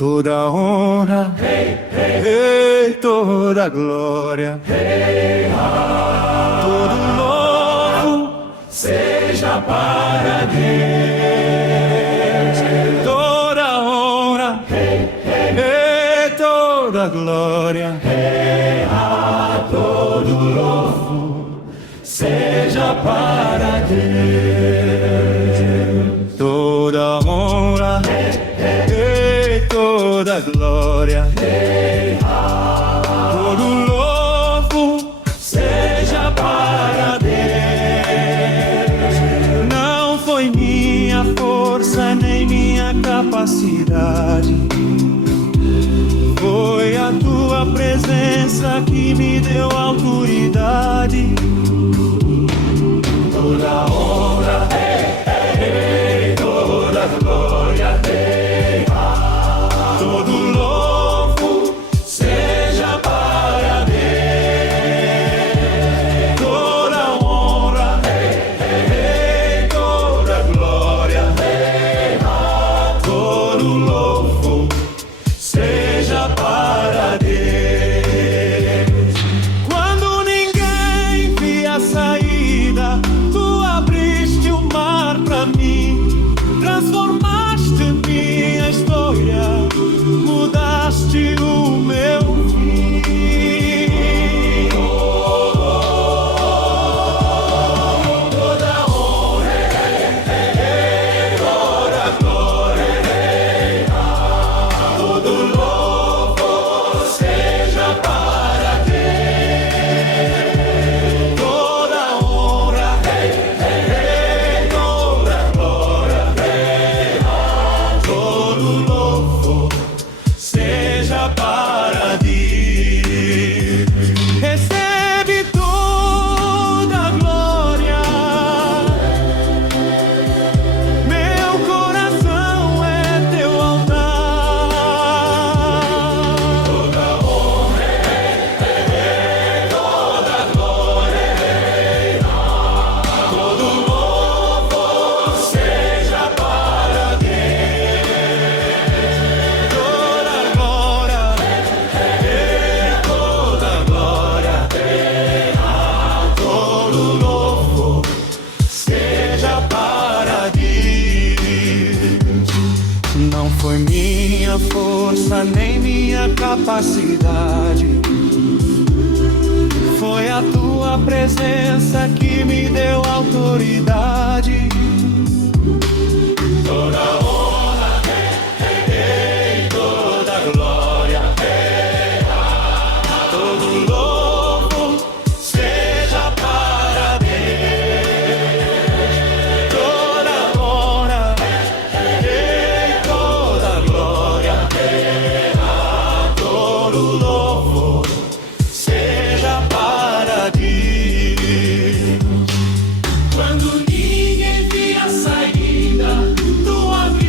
Toda honra, e toda glória, todo louvor seja para Deus. Toda honra, e toda glória, todo louvor seja para Deus. Toda honra, toda glória, todo louvor seja para Deus. Não foi minha força nem minha capacidade, foi a tua presença que me deu autoridade. Toda honra, toda glória, todo louvor seja para Deus. Toda honra, toda glória, todo louvor seja para Deus. Quando ninguém via a saída, tu abriste o mar pra mim, transformaste minha história, mudaste o meu fim. Toda honra, toda glória, todo louvor seja para Deus. Toda honra, toda glória, todo louvor seja para Deus. Recebe toda a glória, meu coração é teu altar. Toda honra, toda glória, todo louvor seja para Deus. Toda glória, toda glória, todo louvor seja para Deus. Não foi minha força nem minha capacidade, foi a tua presença que me deu autoridade. Toda honra, toda glória, todo louvor seja para Deus. Toda honra, toda glória, todo louvor seja para Deus. Quando ninguém via a saída, tu abriste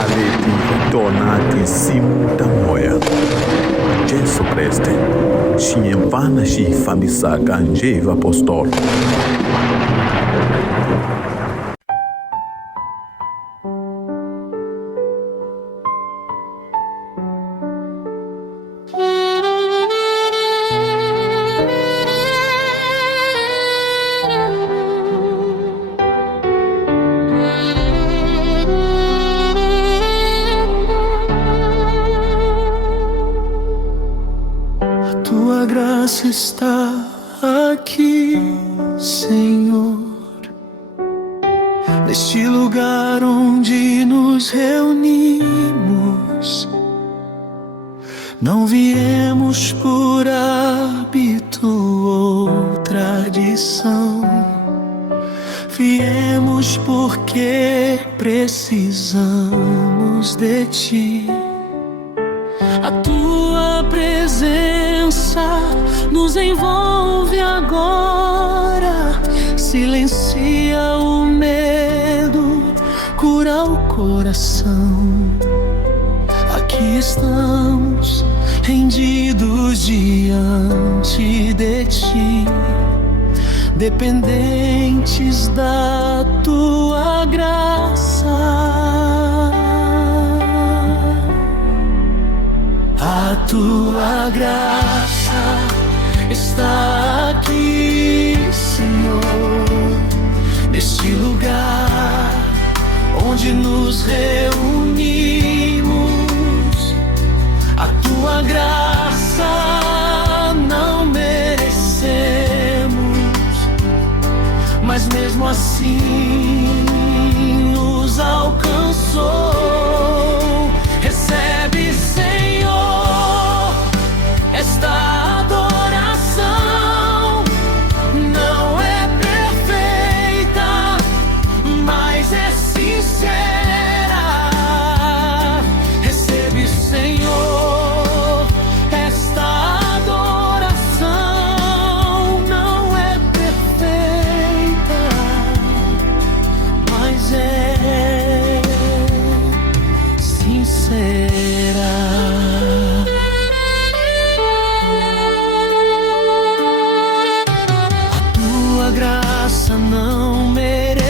aleti donati simuta moya. Jesu Kriste, xinyempana xifambisaka njeva apostolo. Tua graça está aqui, Senhor, neste lugar onde nos reunimos. Não viemos por hábito ou tradição, viemos porque precisamos de Ti. A Tua presença nos envolve agora, silencia o medo, cura o coração. Aqui estamos, rendidos diante de Ti, dependentes da Tua graça. A Tua graça está aqui, Senhor, neste lugar onde nos reunimos. A Tua graça não merecemos, mas mesmo assim nos alcançou. Recebe, Senhor, esta adoração. Não é perfeita, mas é sincera. Recebe, Senhor, esta adoração. Não é perfeita, mas é sincera. Graça não merecemos,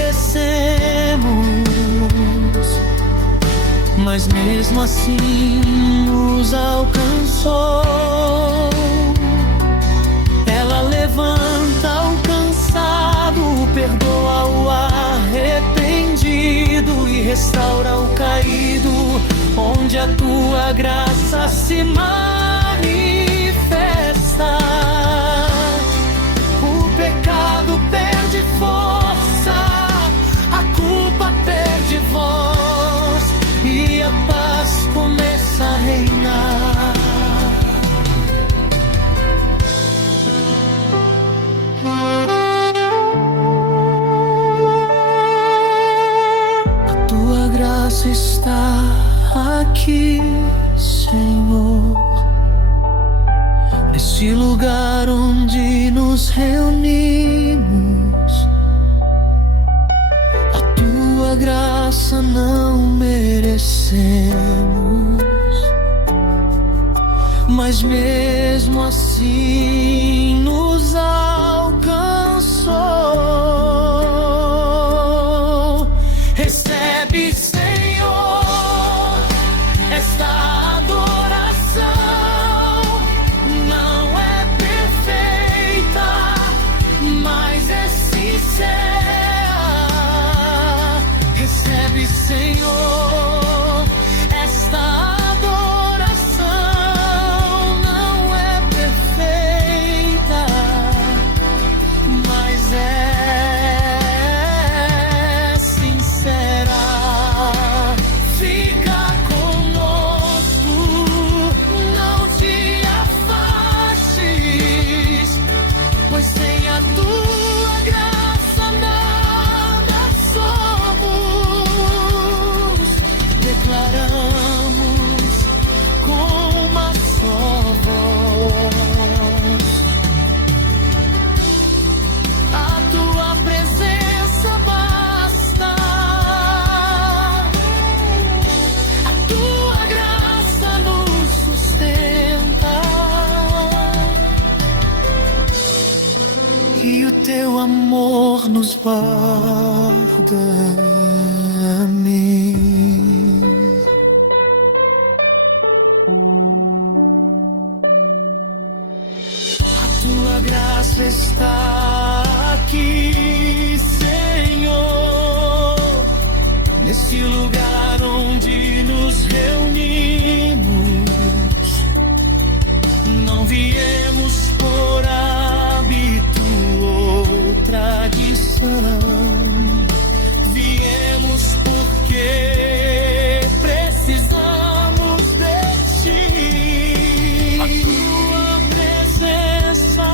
mas mesmo assim nos alcançou. Ela levanta o cansado, perdoa o arrependido e restaura o caído. Onde a Tua graça se manifesta, o pecado perde força, a culpa perde voz e a paz começa a reinar. A Tua graça está aqui, Senhor, neste lugar onde nos reunimos. A Tua graça não merecemos, mas mesmo assim nos alcançou. Recebe, Senhor, esta adoração. Não é perfeita, mas é sincera. Recebe, Senhor, esta adoração. Não é perfeita, mas é sincera. Fica conosco, não te afastes, pois sem a Tua graça nada somos. guarda-me. A tua graça está aqui, Senhor, nesse lugar onde nos reunimos. Não viemos por hábito ou tradição, viemos porque precisamos de ti. A tua presença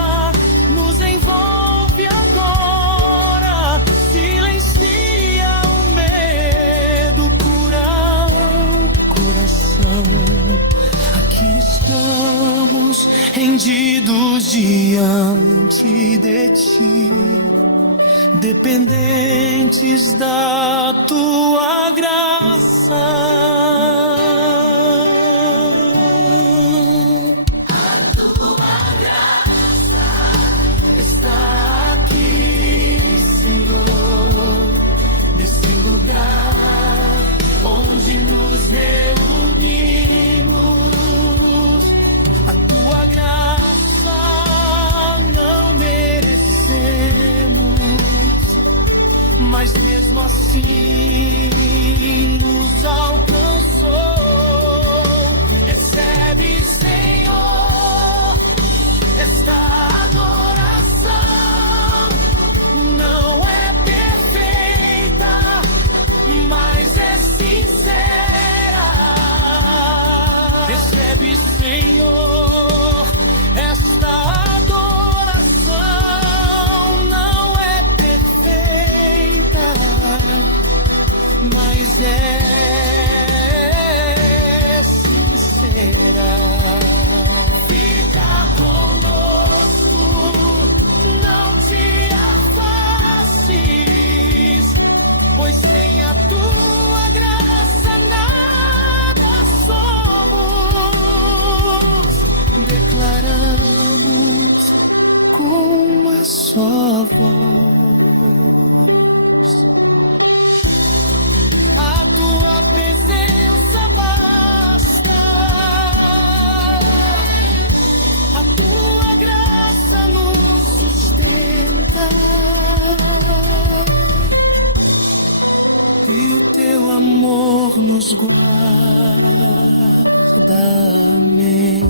nos envolve agora, silencia o medo, cura o coração. Aqui estamos rendidos diante de ti, dependentes da tua graça. Está aqui, Senhor, nesse lugar onde nos reunimos. A tua graça não merecemos, mas mesmo assim nos alcançou. Recebe, Senhor, esta adoração. Não é perfeita, mas é sincera. Recebe, Senhor, esta adoração. Não é perfeita, mas é sincera. Fica conosco, não te afastes, pois sem a tua graça nada somos. Declaramos com uma só voz: a tua presença basta, a tua graça nos sustenta, e o teu amor nos guarda. Amém.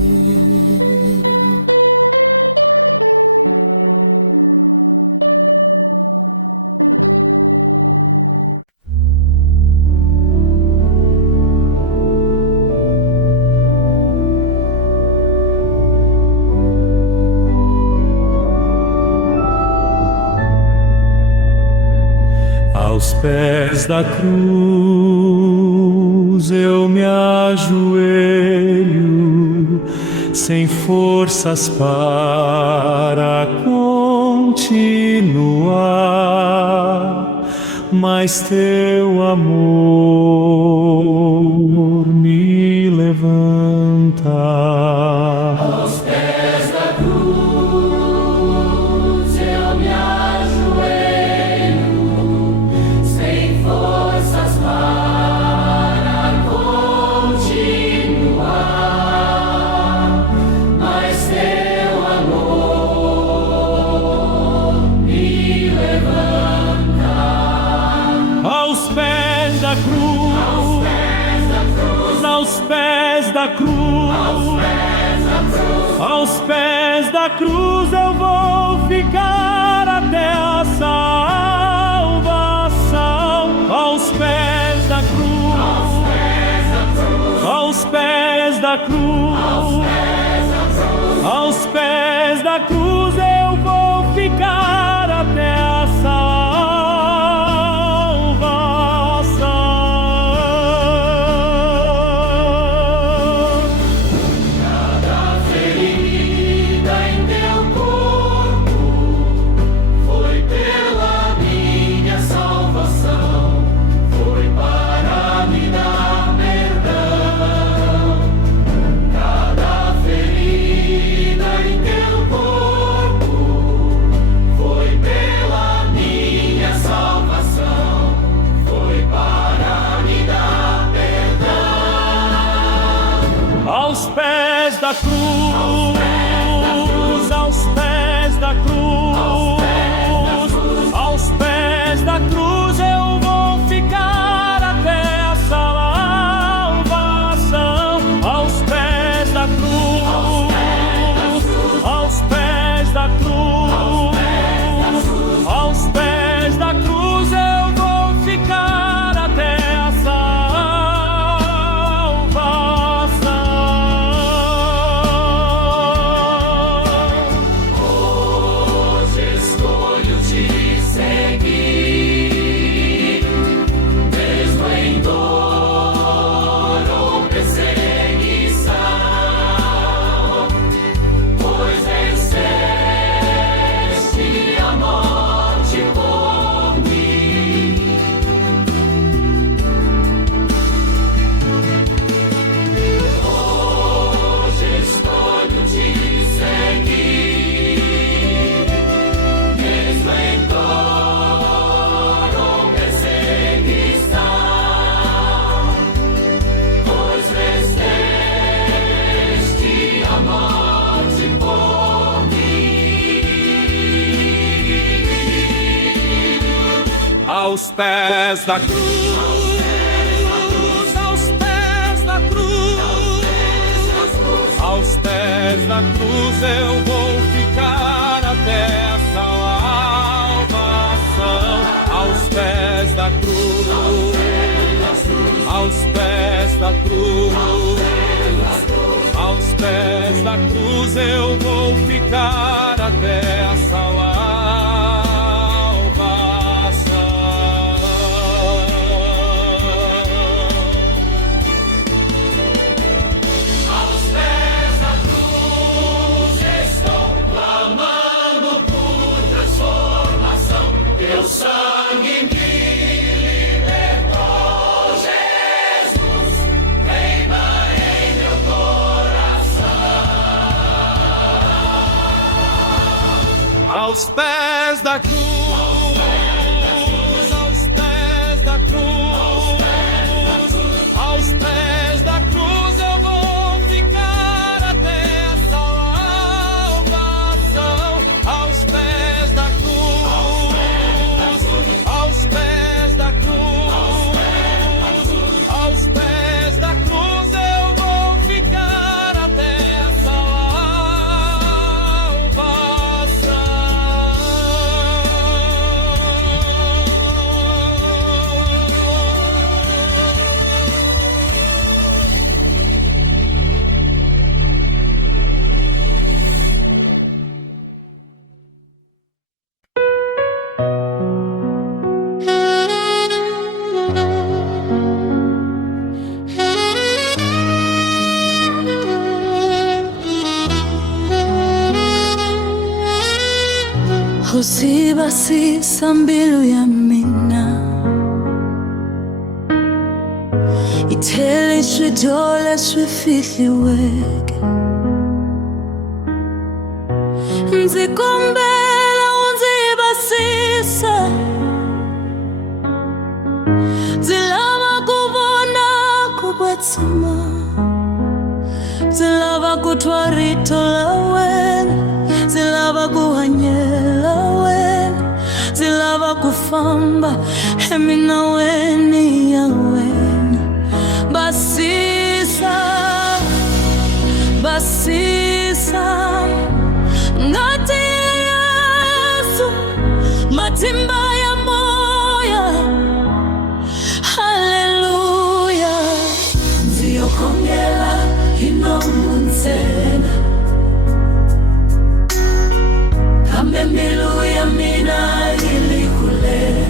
Aos pés da cruz eu me ajoelho, sem forças para continuar, mas teu amor me levanta. Aos pés da cruz eu me ajoelho, sem forças para continuar, mas teu amor me levanta. Aos pés da cruz, aos pés da cruz, aos pés da cruz eu vou ficar até a salvação. Aos pés da cruz, aos pés da cruz, aos pés da cruz eu vou ficar até a salvação. Cada ferida em teu corpo foi pela minha salvação, foi para me dar perdão. Cada da cruz, aos pés da cruz, aos pés da cruz eu vou ficar até a salvação. Aos pés da cruz, aos pés da cruz, aos pés da cruz eu vou ficar até a salvação. Hoje escolho te seguir, mesmo em dor ou perseguição, pois venceste a morte por mim. Hoje escolho te seguir, mesmo em dor ou perseguição, pois venceste a morte por mim. Aos pés da cruz, aos pés da cruz, aos pés da cruz eu vou ficar até a salvação. Aos pés da cruz, aos pés da cruz, aos pés da cruz eu vou ficar até a salvação. Aos pés da cruz estou clamando por transformação. Teu sangue me libertou, Jesus, reina em meu coração. Aos pés da cruz, aos pés da cruz, aos pés da cruz eu vou ficar até a salvação. Aos pés da cruz, aos pés da cruz, aos pés da cruz eu vou ficar até a salvação. Usibasi sambilu yamina Ithele swidole swifihliweke Nzikombela unzibasisa Zilava kuvona kubwatsima Zilava kutwarito la wena Zilava kuhanyela wena Zilava kufamba Emina weni ya wena Basisa Basisa Ngati ya Yesu Matimba ya moya Haleluya Nziyokongela inomunzena Kambe mbilu ya mina ilikule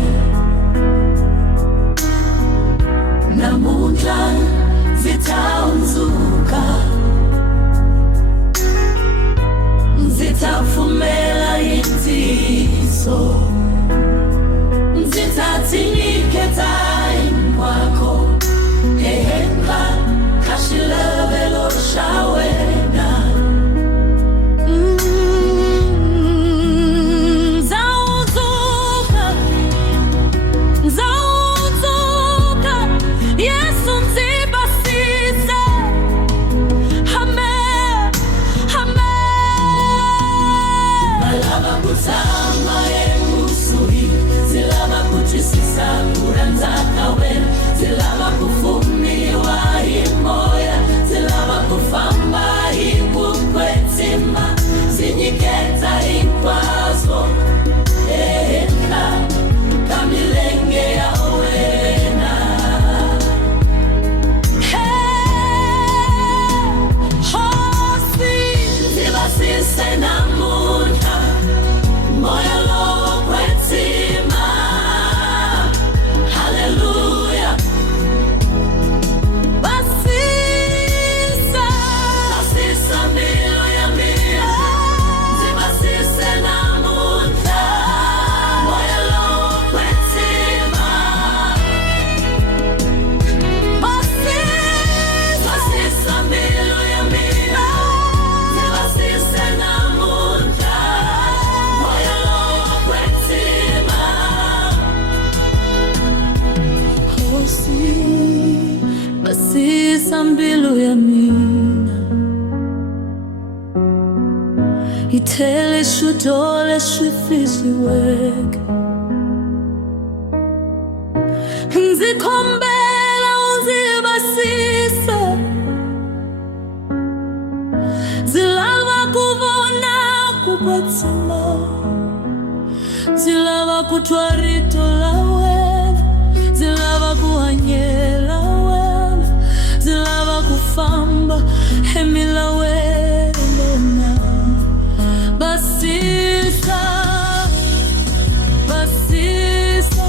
Ithelishwe idolishwe ifihliwe. Nzikhombela uzibasise, zilava kuvona kupatsima, zilava kutwa rito la wena, zilava kuhanyela wena, zilava kufamba hemila wena. Basisa, basisa,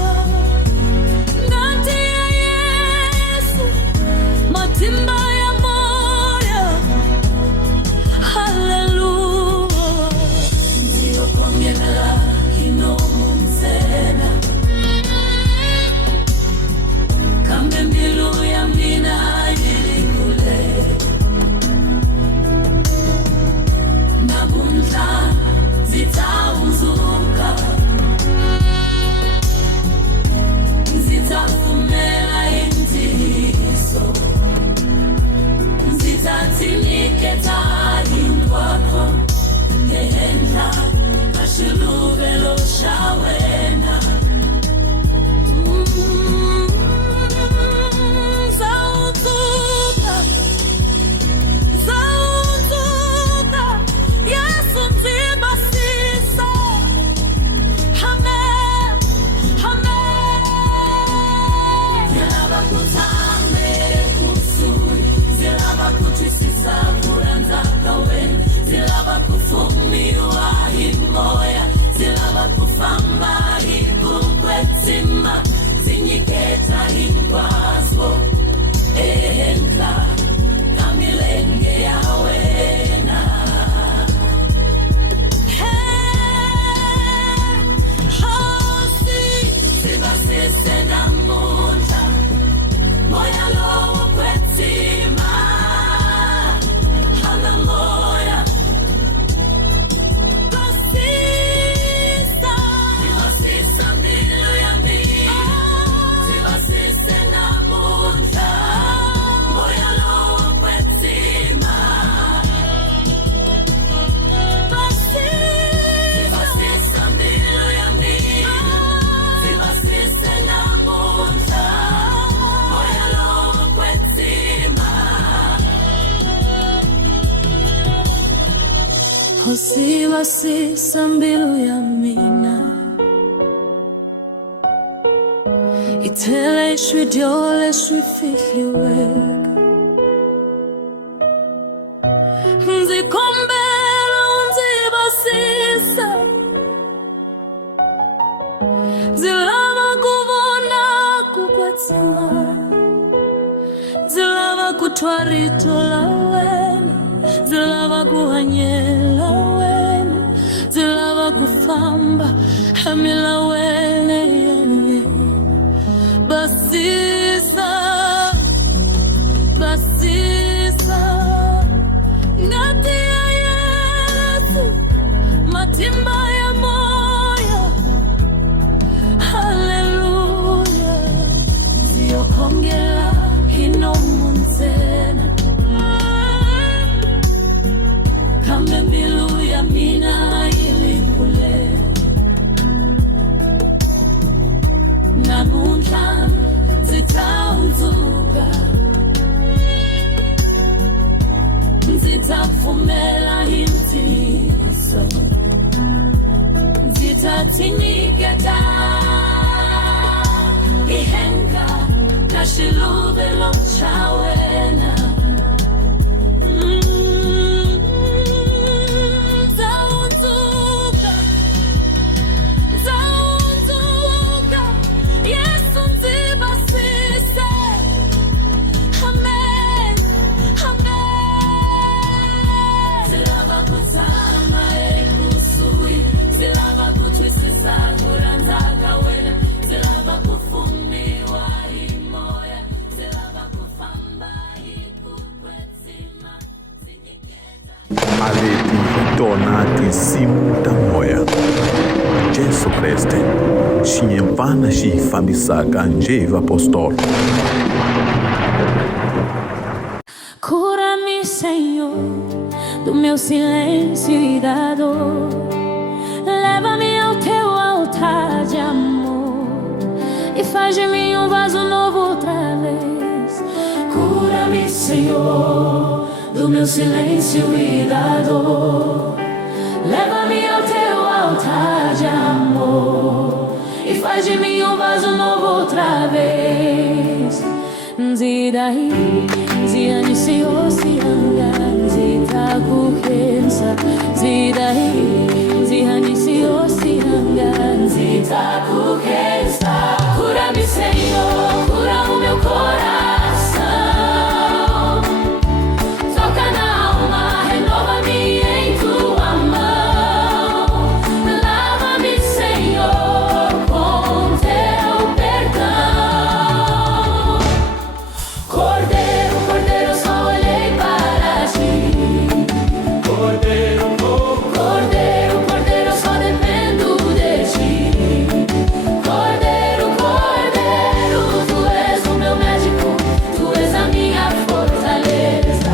ngati ya Yesu, matimba ya moyo. Haleluya. Ndiyo kwamyela inomunzena, kambe mbilu ya mina ilikule. Nabunza zitaunzuka, zitafumela intiso, zitatimiketa hinkwako ngehendla kashiluvelo shawena. Zawuzuka, zawuzuka, Yesu nzibasisa. Amen, amen. Zilava kutambe kusuni, zilava kutwisisa kuranza kawena, zilava kufumiwa himoya, zilava kufamba hikukwetima, zinyiketa hinkwaso ehentla kamilenge yawena. Hosi zibasise namunja, moya lowo kwetima. Haleluya. Basisa, zibasisa mbilu ya mina, zibasise namunja, moya lowo kwetima. Basisa mbilu ya mina, zibasise namunja, moya lowo kwetima. Usibasisa mbilu ya mina, ithelishwe idolishwe ifihliwe. Nzikhombela unzibasise, zilava kuvona kukwetima, zilava kutwa rito la wena, zilava kuhanyela wena, zilava kufamba hemila wena. Basisa, basisa, ngati ya Yesu, matimba ya moyo. Haleluya. Ndiyo kwamyela inomunzena, kambe mbilu ya mina ilikule. Namunja zitaunzuka, zitafumela intiso, zitatinyiketa ihenga kashiluvelo shawena. Zawuzuka, zawuzuka, Yesu nzibasise. Amen, amen. Zilava kutamba ekusui, zilava kutwisisa kuranza kawena, zilava kufumiwa himoya, zilava kufamba hikukwetima, zinyiketa. Aleti Donati Simuta Moya. Jesu Kreste, xiyemfana xi fambisaka njhevi apostolo. Cura-me, Senhor, do meu silêncio e da dor. Leva-me ao teu altar de amor e faz de mim um vaso novo outra vez. Cura-me, Senhor, do meu silêncio e da dor. Leva-me ao teu altar de amor e faz de mim um vaso novo outra vez. Zidai, ziani si osianga, zita kukensa. Zidai, ziani si osianga, zita kukensa. Cura-me, Senhor, cura o meu coração. Toca na alma, renova-me em tua mão. Lava-me, Senhor, com teu perdão. Cordeiro, Cordeiro, só olhei para ti. Cordeiro novo, Cordeiro, Cordeiro, só dependo de ti. Cordeiro, Cordeiro, tu és o meu médico, tu és a minha fortaleza.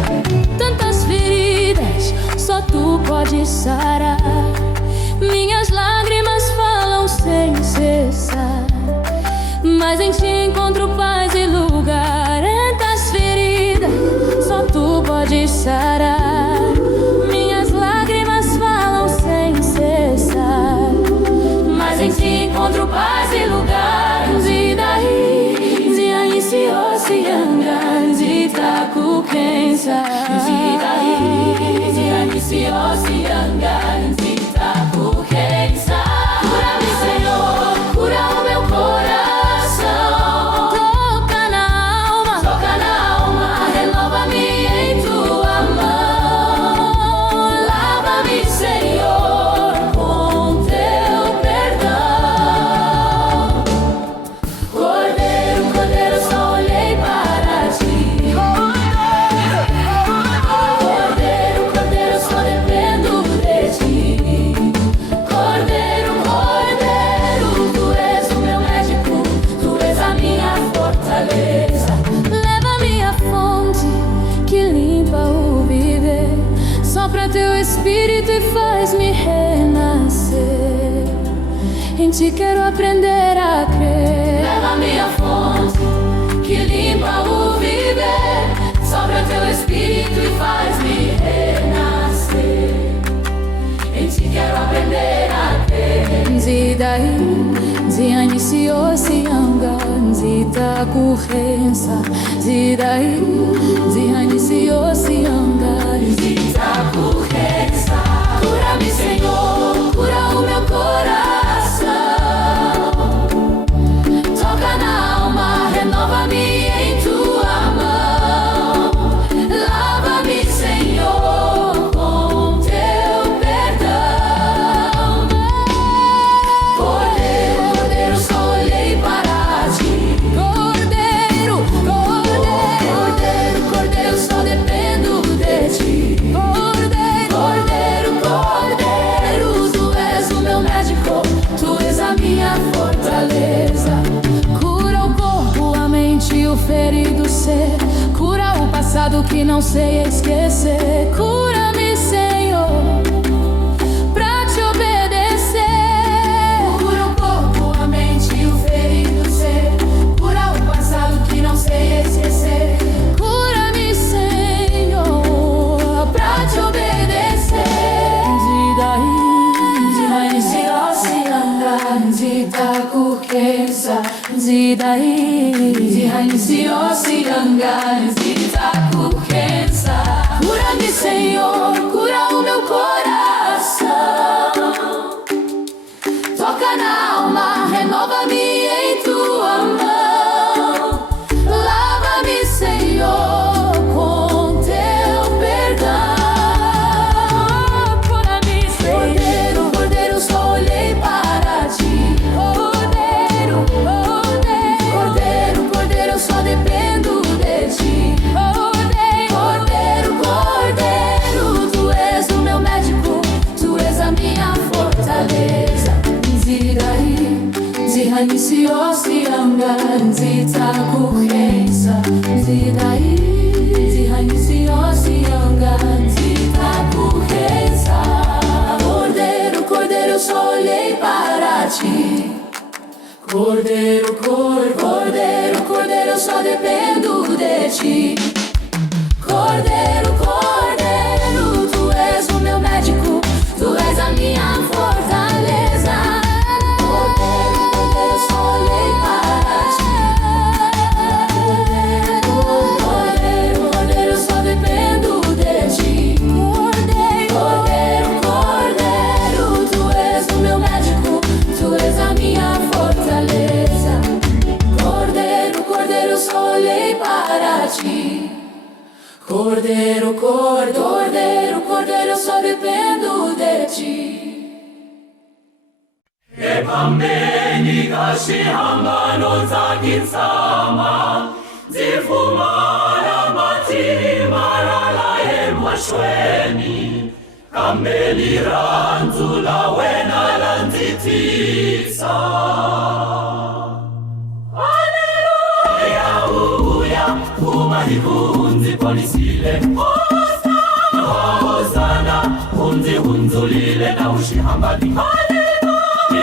Tantas feridas, só tu podes sarar. Minhas lágrimas falam sem cessar, mas em ti encontro paz e lugar. Tantas feridas, só tu podes sarar. Minhas lágrimas falam sem cessar, mas em ti encontro paz e lugar. Zidai, ziai si osianga, zita kukensa. Zidai, ziai si osianga, zita kukensa. Cura-me, Senhor, cura o meu coração. Toca na alma, renova-me em tua mão. Lava-me, Senhor, com teu perdão. Cordeiro, Cordeiro, só olhei para ti. Cordeiro, Cordeiro, só dependo de ti. Cordeiro, Cordeiro, tu és o meu médico, tu és a minha fortaleza. Leva-me à fonte que limpa o viver, sopra teu espírito e faz-me renascer. Em ti quero aprender a crer. Leva-me à fonte que limpa o viver, sopra teu espírito e faz-me renascer. Em ti quero aprender a crer. Zidai, ziani si osianga, zita kukensa. Zidai, ziani si osianga, zita kukensa. Cura-me, Senhor, cura o meu coração. Toca na alma, renova-me em tua mão. Lava-me, Senhor, com teu perdão. Cordeiro, Cordeiro, só olhei para ti. Cordeiro, Cordeiro, Cordeiro, Cordeiro, só dependo de ti. Cordeiro, Cordeiro, Cordeiro, tu és o meu médico, tu és a minha fortaleza. Cura o corpo, a mente e o ferido ser. Cura o passado que não sei esquecer. Cura-me, Senhor, pra te obedecer. Cura o corpo, a mente e o ferido ser. Cura o passado que não sei esquecer. Cura-me, Senhor, pra te obedecer. Zidai, ziai si osianga, zita kukensa. Zidai, ziai si osianga, zita kukensa. Cura-me, Senhor, cura o meu coração. Toca na alma, renova-me em tua mão. Lava-me, Senhor, com teu perdão. Cura-me, Senhor. Cordeiro, Cordeiro, só olhei para ti. Cordeiro, Cordeiro, Cordeiro, Cordeiro, só dependo de ti. Cordeiro, Cordeiro, tu és o meu médico, tu és a minha fortaleza. Zidai, ziani si osianga, zita kukensa. Zidai, ziani si osianga, zita kukensa. Cordeiro, cordeiro, cordeiro, eu só dependo de ti. Cordeiro, cordeiro, tu és o meu médico, tu és a minha fortaleza. Cordeiro, cordeiro, só olhei para ti. Cordeiro, cordeiro, eu só dependo de ti. Cordeiro, cordeiro, tu és o meu médico, tu és a minha fortaleza. Cordeiro, cordeiro, só olhei para ti. Cordeiro, cordeiro, cordeiro, eu só dependo de ti. Epambeni kashihambano zakinsama zifumana matimarala emashweni kameli ranzula wena lanzitisa. Umahibunzi polisile Hosana Unzi hunzulile na ushihambani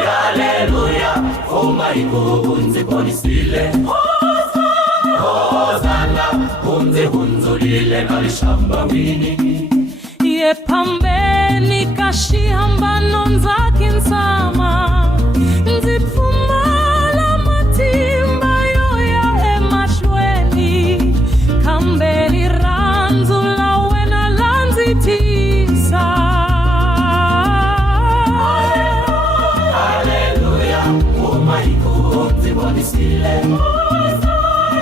Haleluya Umahibunzi polisile Hosana Unzi hunzulile na lishambamini Yepambeni kashihambano nzakinsama nzifumala matimba yoya emashweni kambeli ranzula wena lanzitisa. Haleluya Umahibunzi polisile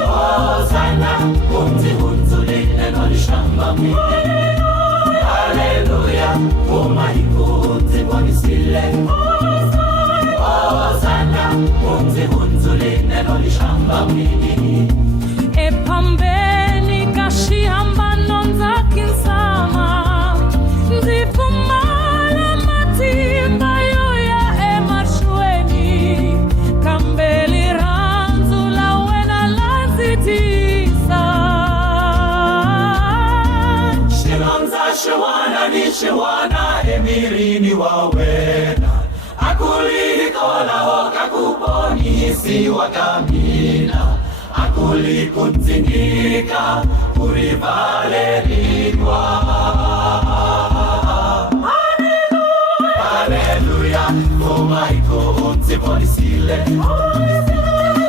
Hosana Unzi hunzulile na lishambamini Haleluya, umahibunzi polisile Hosana, unzi hunzulile no lishambamini Epambeni kashihambano nzakinsama nzifumala matimba yoya emashweni kambeli ranzula wena lanzitisa. Shiwana ni shiwana emirini wawena Akulikola hoka kuponi si wakamina Akulikunzingika urivaleriwa. Haleluya Umaiko unzi polisile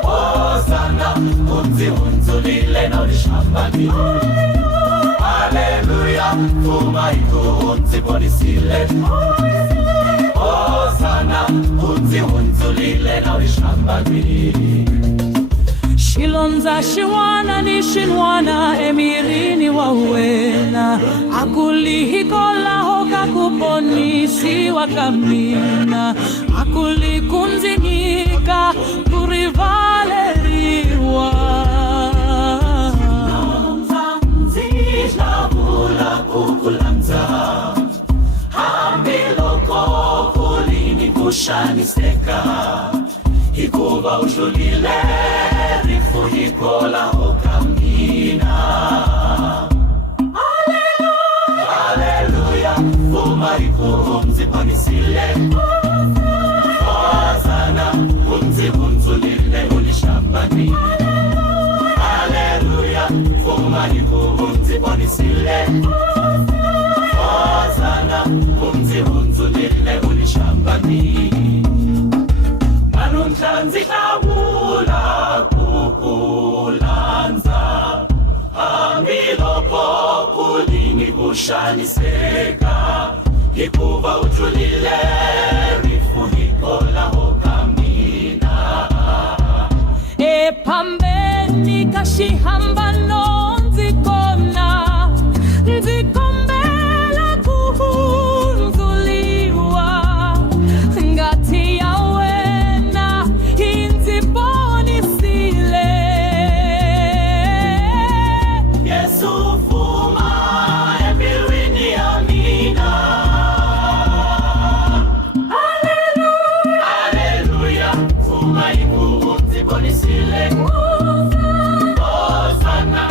Hosana unzi hunzulile na ulishambani Haleluya, Umaiko unzi polisile Hosana, unzi hunzulile na ulishambani Shilonza shiwana ni shinwana emirini wawena Akulihikola hoka kuponisi wakamina Akulikunzingika kurivaleriwa. Shaniseka Hikuva ushulile Rifu hikola hokamina. Haleluya Umaiko unzi polisile Hosana unzi hunzulile ulishambani. Haleluya Umaiko unzi polisile Hosana unzi hunzulile ulishambani. Nzikabula kukulanza Amilopo kulini kushaniseka Hikuva ujulile rifu hikola hokamina. Epambeni kashihambano nzikona nzikombela kuhunzuliwa ngati yawena inziponisile. Yesu fuma ebilwini amina. Haleluya Fuma iku unziponisile Hosana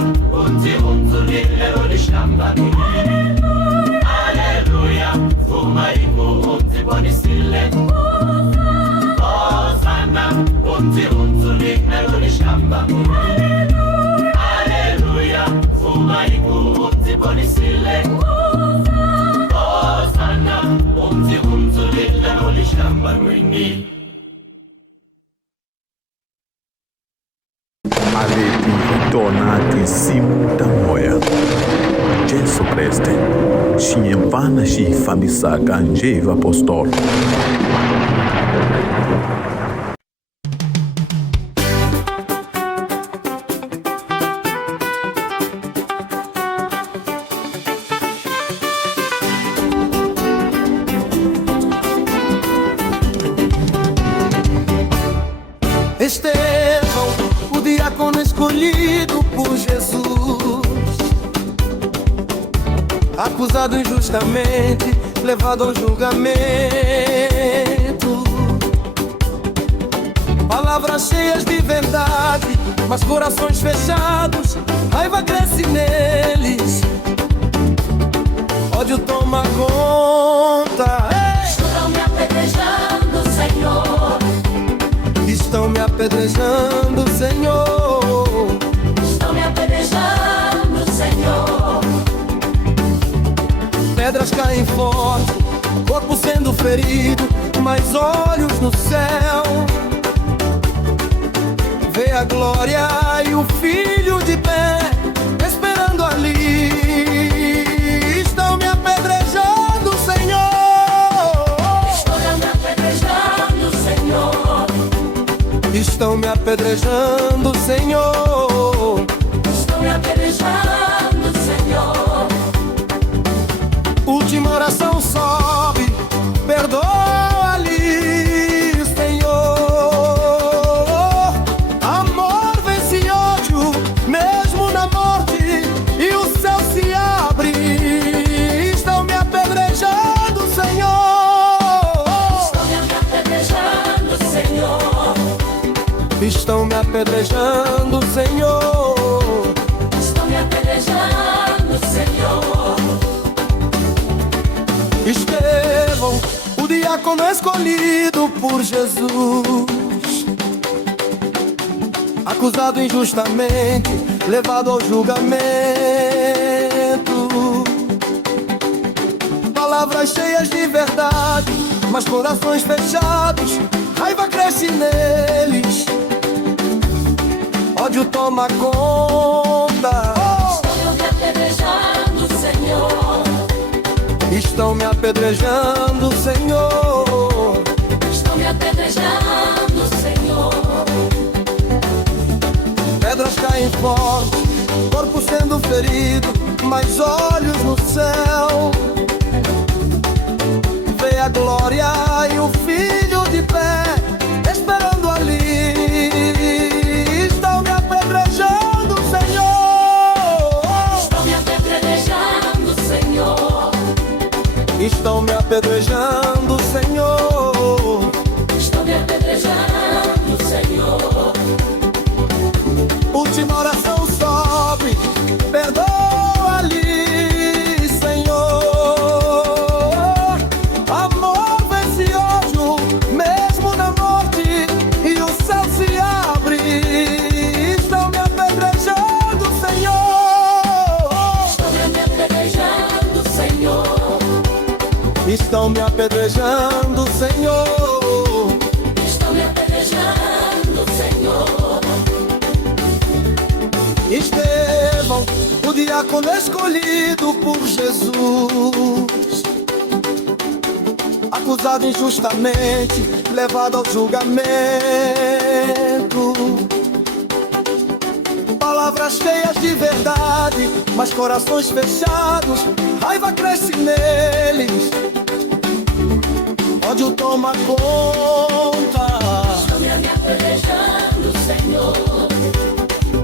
umzi unzulike lulishamba. Haleluya, umaiku umzi bonisile. Hosana, umzi unzulike lulishamba mwingi. Aleti Donati Simu da Moya Jesu Kreste Xinhempana Xi Famisaka Njeva Apostol. Estevão, o diácono escolhido por Jesus, acusado injustamente, levado ao julgamento. Palavras cheias de verdade, mas corações fechados, raiva cresce neles, ódio toma conta. Estão me apedrejando, Senhor. Estão me apedrejando, Senhor. Estão me apedrejando, Senhor. Pedras caem forte, corpo sendo ferido, mas olhos no céu. Vê a glória e o Filho de pé, esperando ali. Estão me apedrejando, Senhor. Estão me apedrejando, Senhor. Estão me apedrejando, Senhor. Estão me apedrejando, Senhor. Última oração sobe, perdoa-lhe, Senhor. Amor vence ódio, mesmo na morte, e o céu se abre. Estão me apedrejando, Senhor. Estão me apedrejando, Senhor. Estão me apedrejando, Senhor. Estão me apedrejando, Senhor. Estevão, o diácono escolhido por Jesus, acusado injustamente, levado ao julgamento. Palavras cheias de verdade, mas corações fechados, raiva cresce neles, ódio toma conta. Estão me apedrejando, Senhor. Estão me apedrejando, Senhor. Estão me apedrejando, Senhor. Pedras caem forte, corpo sendo ferido, mas olhos no céu. Vê a glória e o Filho de pé, esperando ali. Estão me apedrejando, Senhor. Estão me apedrejando, Senhor. Estão me apedrejando, Senhor. Estão me apedrejando, Senhor. Última oração sobe, perdoa-lhe, Senhor. Amor vence ódio, mesmo na morte, e o céu se abre. Estão me apedrejando, Senhor. Estão me apedrejando, Senhor. Estão me apedrejando, Senhor. Estão me apedrejando, Senhor. Estevão, o diácono escolhido por Jesus, acusado injustamente, levado ao julgamento. Palavras cheias de verdade, mas corações fechados, raiva cresce neles, ódio toma conta. Estão me apedrejando, Senhor.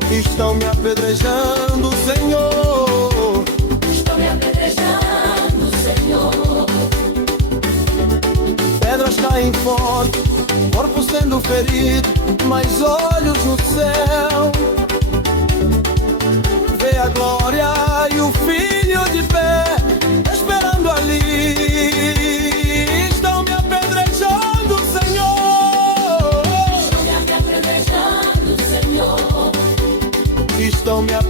Estão me apedrejando, Senhor. Estão me apedrejando, Senhor. Pedras caem forte, corpo sendo ferido, mas olhos no céu. Vê a glória e o Filho de pé, esperando ali. Estão me apedrejando, Senhor. Estão me apedrejando,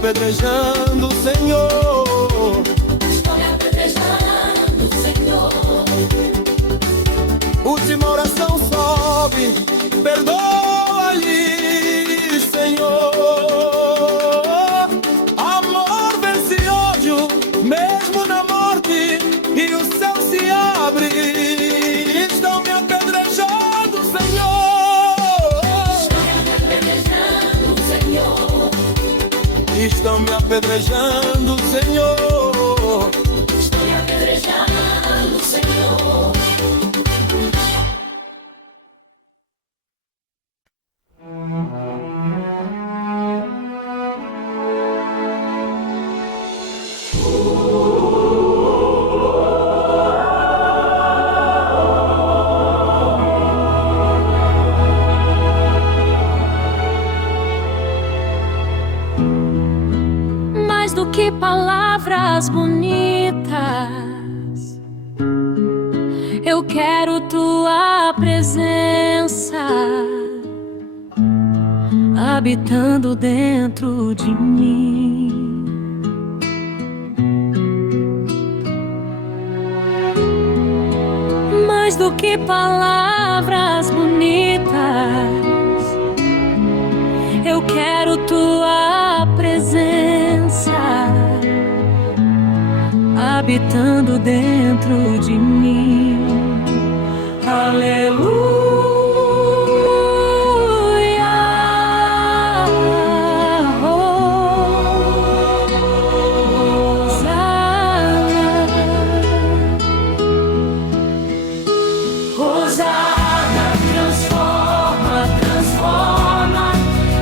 apedrejando, Senhor. Estão me apedrejando, Senhor. Última oração sobe, perdoa-lhe, Senhor. Amor vence ódio, mesmo na morte, e o céu se abre. Estão me apedrejando, Senhor. Estão me apedrejando, Senhor. Estão me apedrejando, Senhor. Mais do que palavras bonitas, eu quero tua presença habitando dentro de mim. Mais do que palavras bonitas, eu quero tua presença habitando dentro de mim. Aleluia. Hosana, transforma, transforma.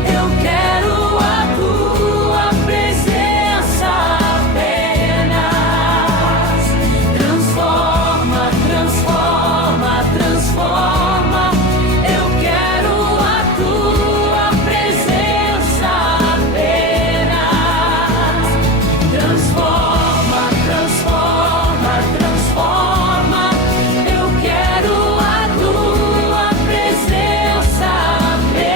Eu quero a tua presença apenas. Transforma, transforma, transforma. Eu quero a tua presença apenas. Transforma, transforma, transforma. Eu quero a tua presença apenas.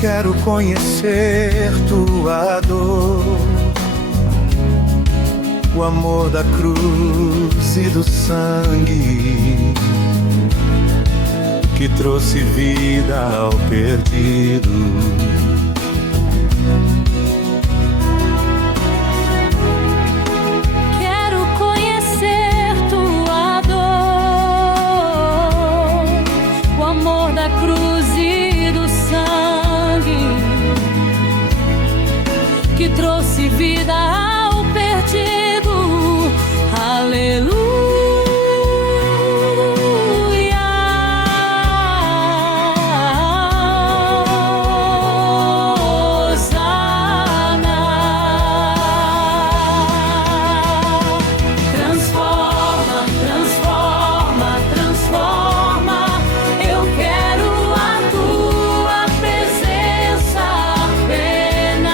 Quero conhecer tua dor, o amor da cruz e do sangue que trouxe vida ao perdido. Quero conhecer tua dor, o amor da cruz e do sangue que trouxe vida ao perdido. Aleluia. Hosana. Transforma, transforma, transforma. Eu quero a tua presença apenas.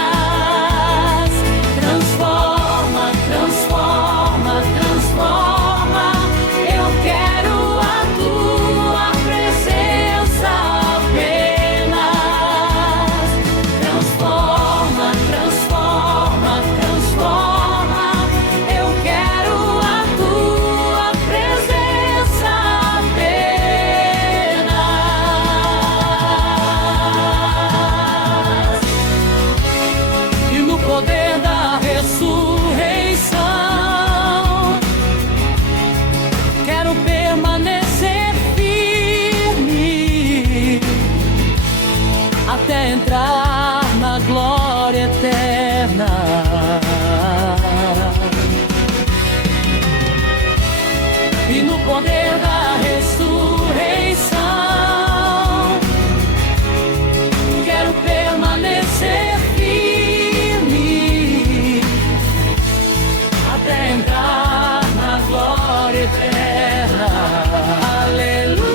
Transforma, transforma, transforma. Eu quero a tua presença apenas. Transforma, transforma, transforma. Eu quero a tua presença apenas. E no poder da ressurreição, quero permanecer firme até entrar na glória eterna. E no poder da ressurreição, quero permanecer firme até entrar na glória eterna. Aleluia.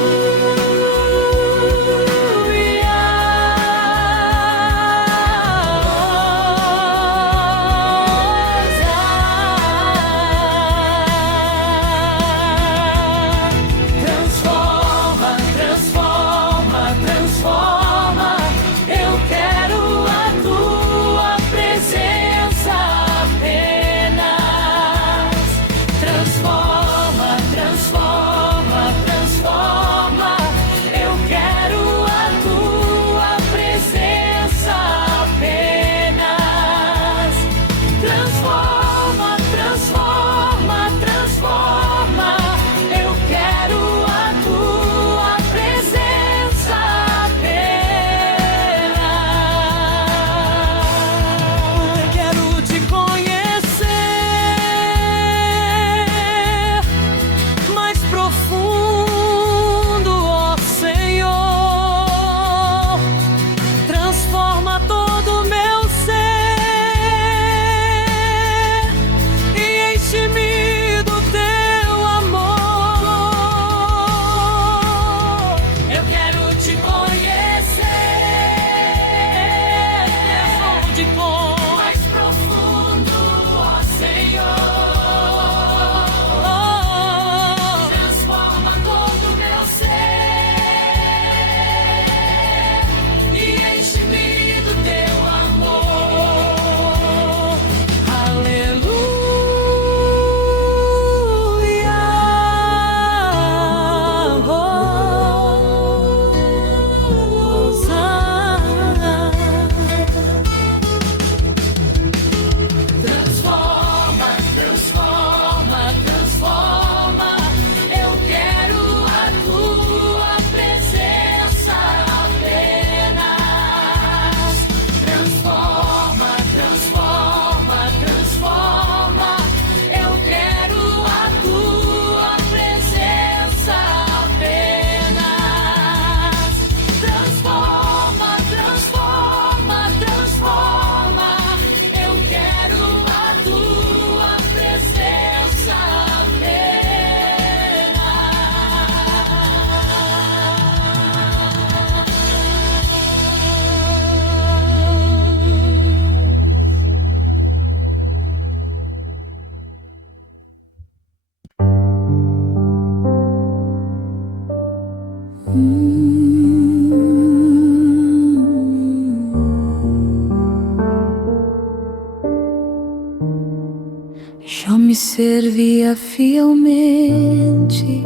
servia fielmente,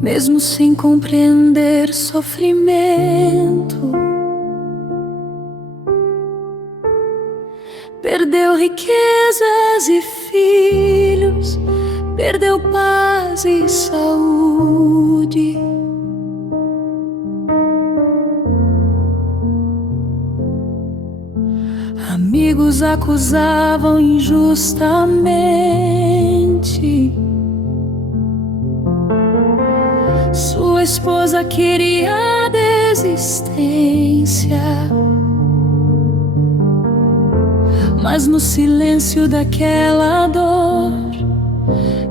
mesmo sem compreender sofrimento. Perdeu riquezas e filhos, perdeu paz e saúde. Amigos acusavam injustamente. Sua esposa queria a desistência, mas no silêncio daquela dor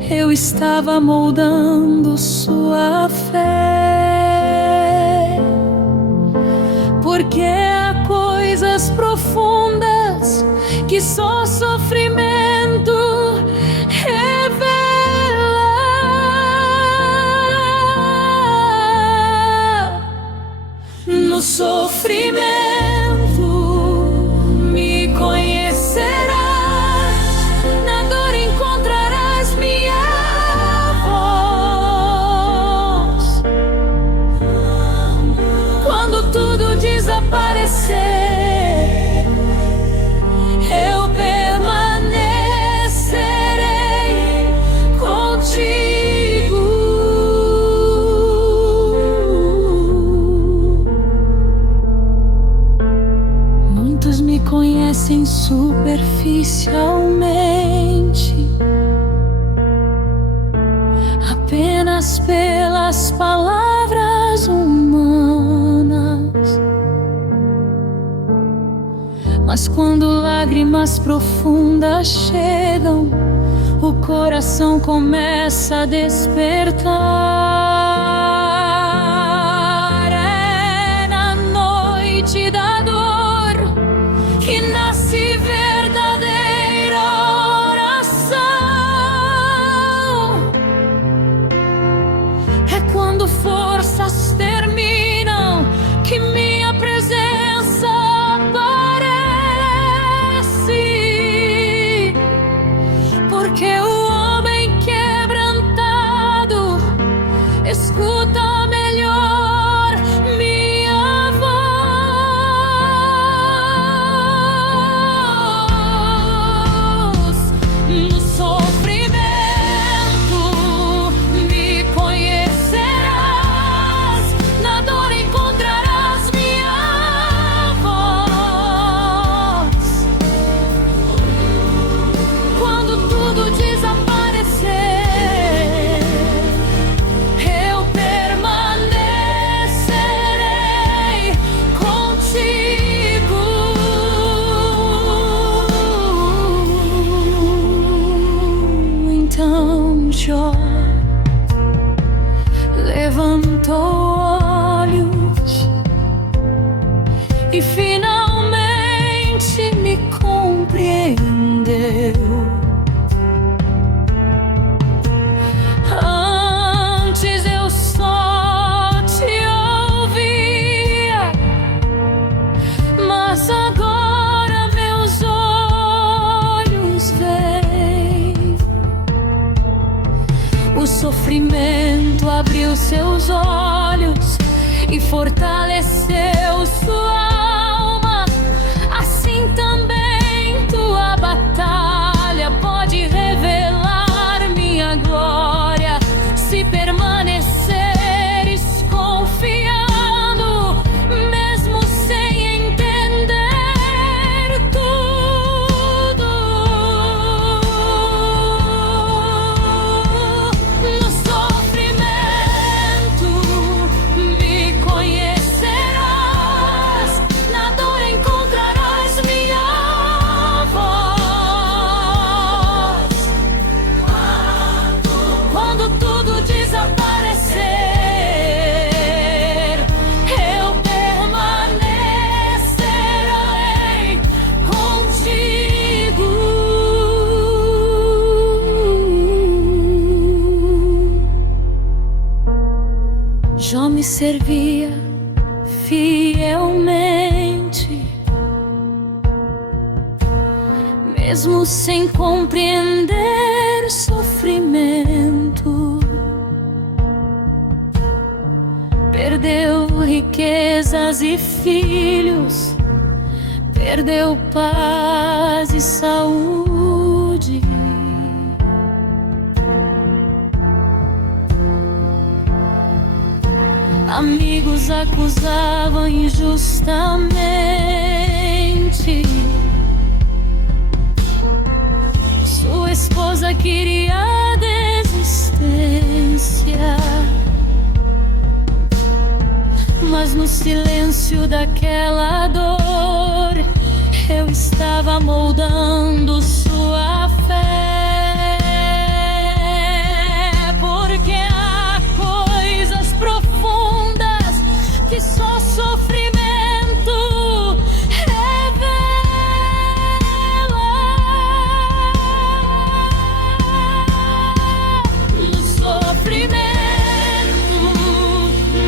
eu estava moldando sua fé. Porque há coisas profundas que só sofrimento revela. No sofrimento me conhecerás, na dor encontrarás minha voz. Quando tudo desaparecer, eu permanecerei contigo. Muitos me conhecem superficialmente, apenas pelas palavras humanas. Mas quando lágrimas profundas chegam, o coração começa a despertar. É na noite da dor que nasce verdadeira oração. É quando forças terminam que minha presença aparece. Porque o homem quebrantado escuta melhor minha voz. No sofrimento me conhecerás, na dor encontrarás minha voz. Quando tudo desaparecer, eu permanecerei contigo. Então Jó levantou olhos e finalmente me compreendeu. Antes eu só te ouvia, mas agora meus olhos veem. O sofrimento abriu seus olhos e fortaleceu sua alma. Assim também tua batalha pode revelar minha glória, se permaneceres confiando, mesmo sem entender tudo. No sofrimento me conhecerás, na dor encontrarás minha voz. Quando tudo desaparecer, eu permanecerei contigo. Jó me servia fielmente, mesmo sem compreender sofrimento. Perdeu riquezas e filhos, perdeu paz e saúde. Amigos acusavam injustamente. Sua esposa queria a desistência, mas no silêncio daquela dor eu estava moldando sua fé. Porque há coisas profundas que só sofrimento revela. No sofrimento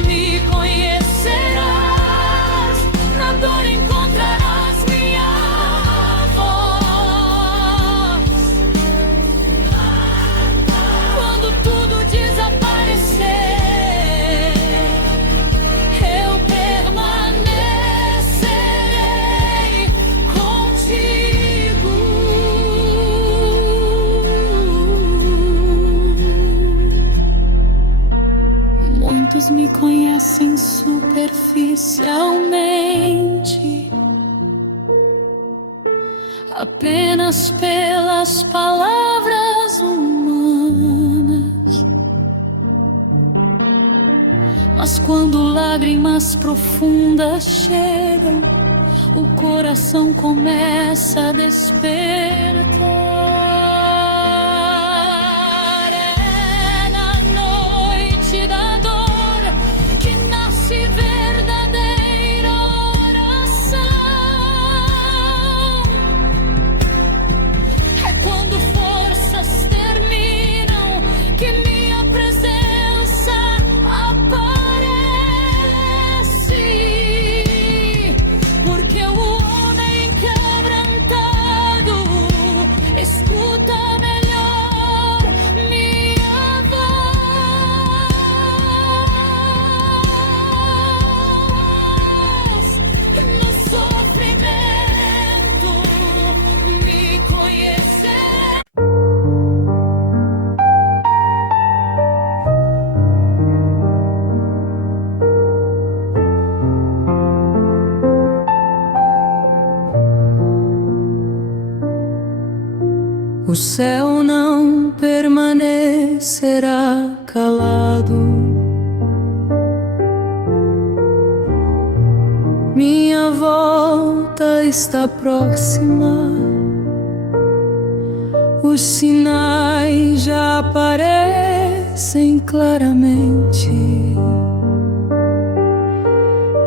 me conhecerás, na dor encontrarás minha voz. Quando tudo desaparecer, eu permanecerei contigo. Muitos me conhecem superficialmente, apenas pelas palavras humanas. Mas quando lágrimas profundas chegam, o coração começa a despertar. É na noite da dor que nasce verdadeira oração. É quando forças terminam que minha presença aparece. Porque o homem quebrantado escuta melhor minha voz. No sofrimento me conhecer. O céu não permanecerá calado. Minha volta está próxima. Os sinais já aparecem claramente,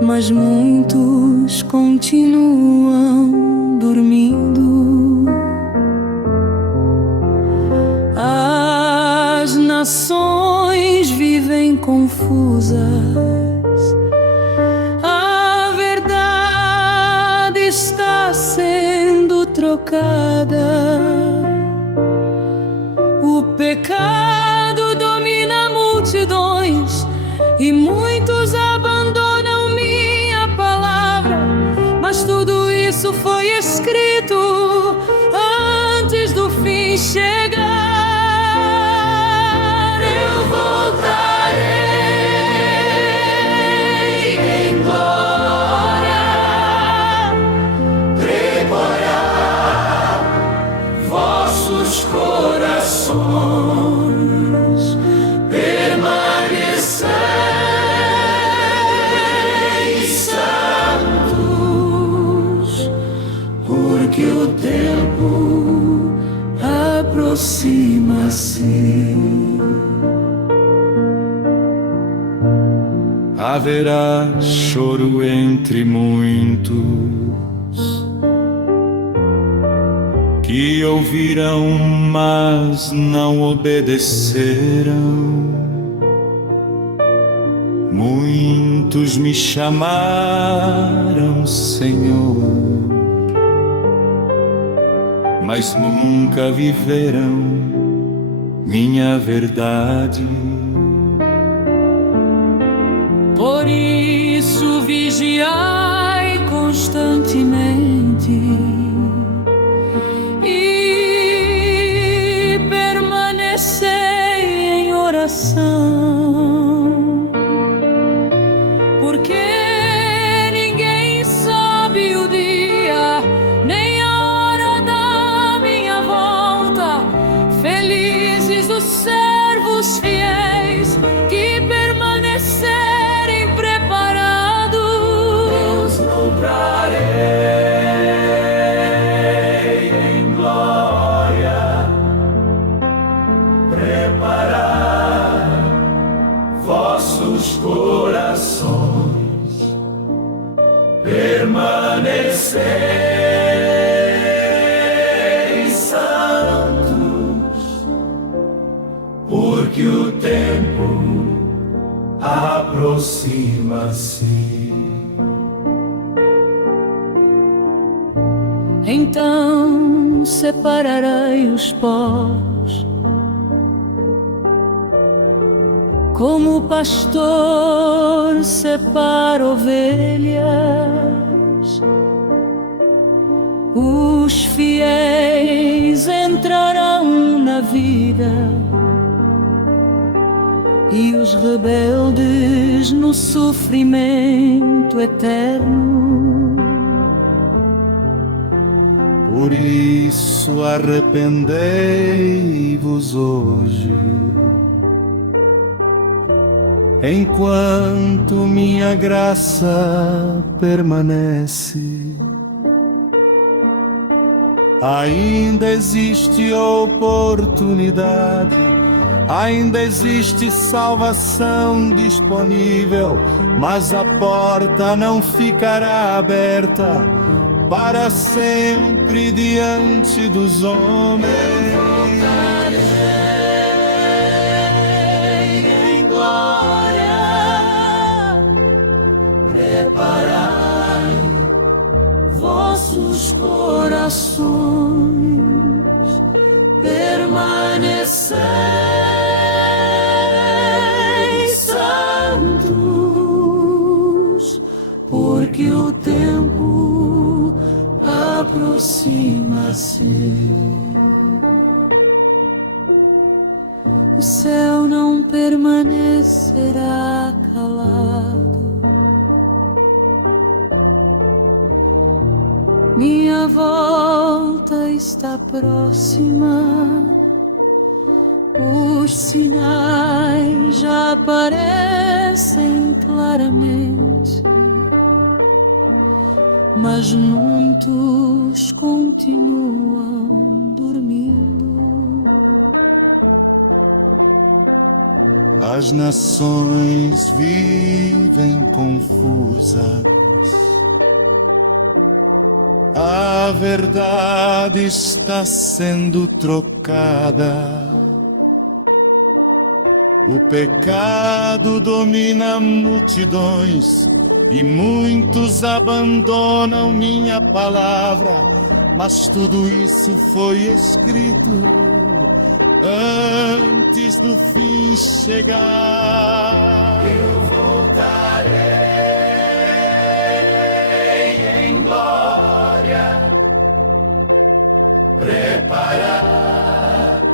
mas muitos continuam dormindo. As nações vivem confusas, a verdade está sendo trocada. O pecado domina multidões e muitos abandonam minha palavra. Mas tudo isso foi escrito antes do fim chegar. Eu voltarei em glória, preparar vossos corações, permaneceis santos, porque o tempo aproxima-se. Haverá choro entre muitos que ouviram, mas não obedeceram. Muitos me chamaram Senhor, mas nunca viveram minha verdade. Por isso vigiai constantemente e permanecei em oração, porque ninguém sabe o dia nem a hora da minha volta. Felizes os servos fiéis que permanecerem preparados. Comprarei em glória, preparar vossos corações, permanecerem santos, porque o tempo aproxima-se. Então separarei os pós, como o pastor separa ovelhas. Os fiéis entrarão na vida e os rebeldes no sofrimento eterno. Por isso arrependei-vos hoje, enquanto minha graça permanece. Ainda existe oportunidade, ainda existe salvação disponível, mas a porta não ficará aberta para sempre diante dos homens. Em glória, preparai vossos corações, permanecei santos, porque o tempo aproxima-se. O céu não permanecerá calado, minha volta está próxima. Os sinais já aparecem claramente, mas muitos continuam dormindo. As nações vivem confusas, a verdade está sendo trocada. O pecado domina multidões e muitos abandonam minha palavra, mas tudo isso foi escrito antes do fim chegar. Eu voltarei em glória, preparar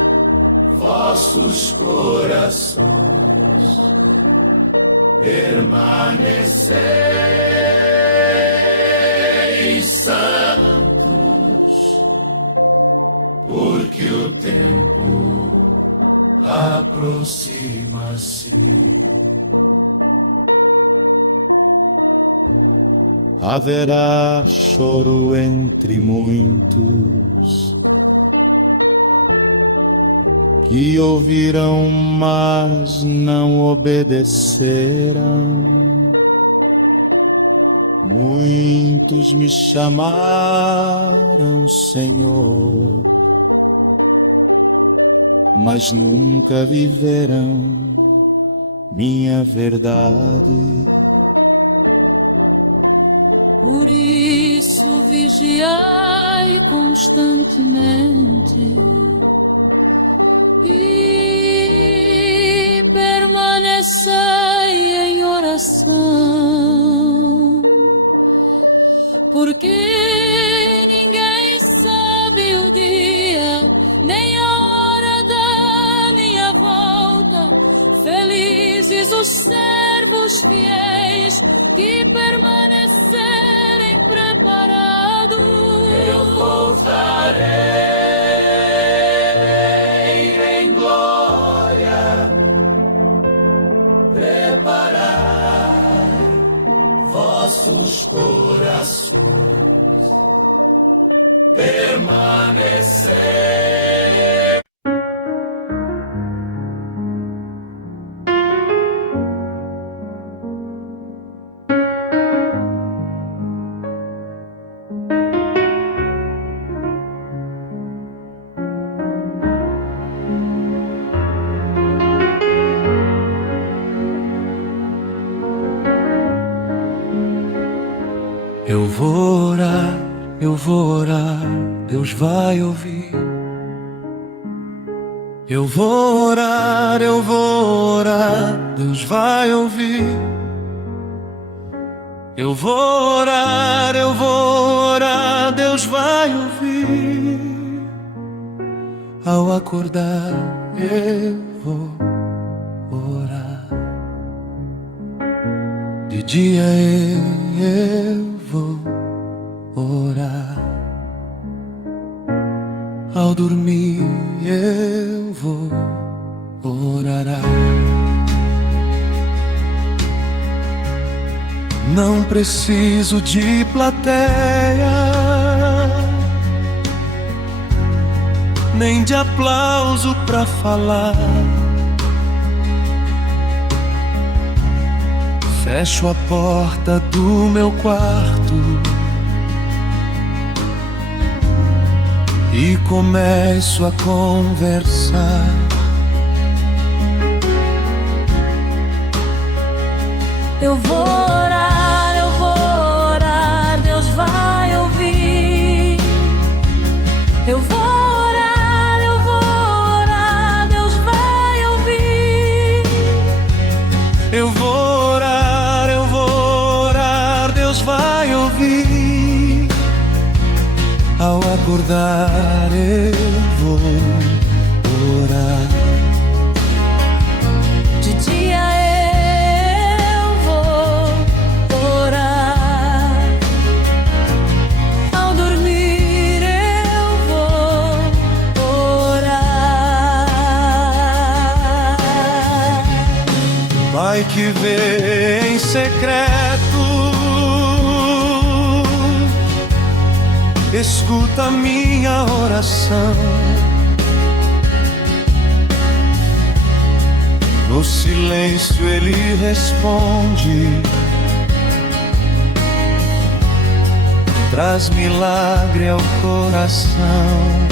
vossos corações, permanecerem santos, porque o tempo aproxima-se. Haverá choro entre muitos que ouviram, mas não obedeceram. Muitos me chamaram Senhor, mas nunca viveram minha verdade. Por isso vigiai constantemente e permanecei em oração, porque ninguém sabe o dia nem a hora da minha volta. Felizes os servos fiéis que permanecerem preparados. Eu voltarei em glória, preparar vossos corações, permanecer. Eu vou orar, Deus vai ouvir. Eu vou orar, Deus vai ouvir. Eu vou orar, Deus vai ouvir. Ao acordar, eu vou orar. De dia eu vou orar. Ao dormir eu vou orar. Não preciso de plateia, nem de aplauso pra falar. Fecho a porta do meu quarto e começo a conversar. Eu vou orar, Deus vai ouvir. Eu vou orar, Deus vai ouvir. Eu vou orar, Deus vai ouvir. Ao acordar eu vou orar. De dia eu vou orar. Ao dormir eu vou orar. Pai que vê em secreto, escuta minha oração. No silêncio ele responde, traz milagre ao coração.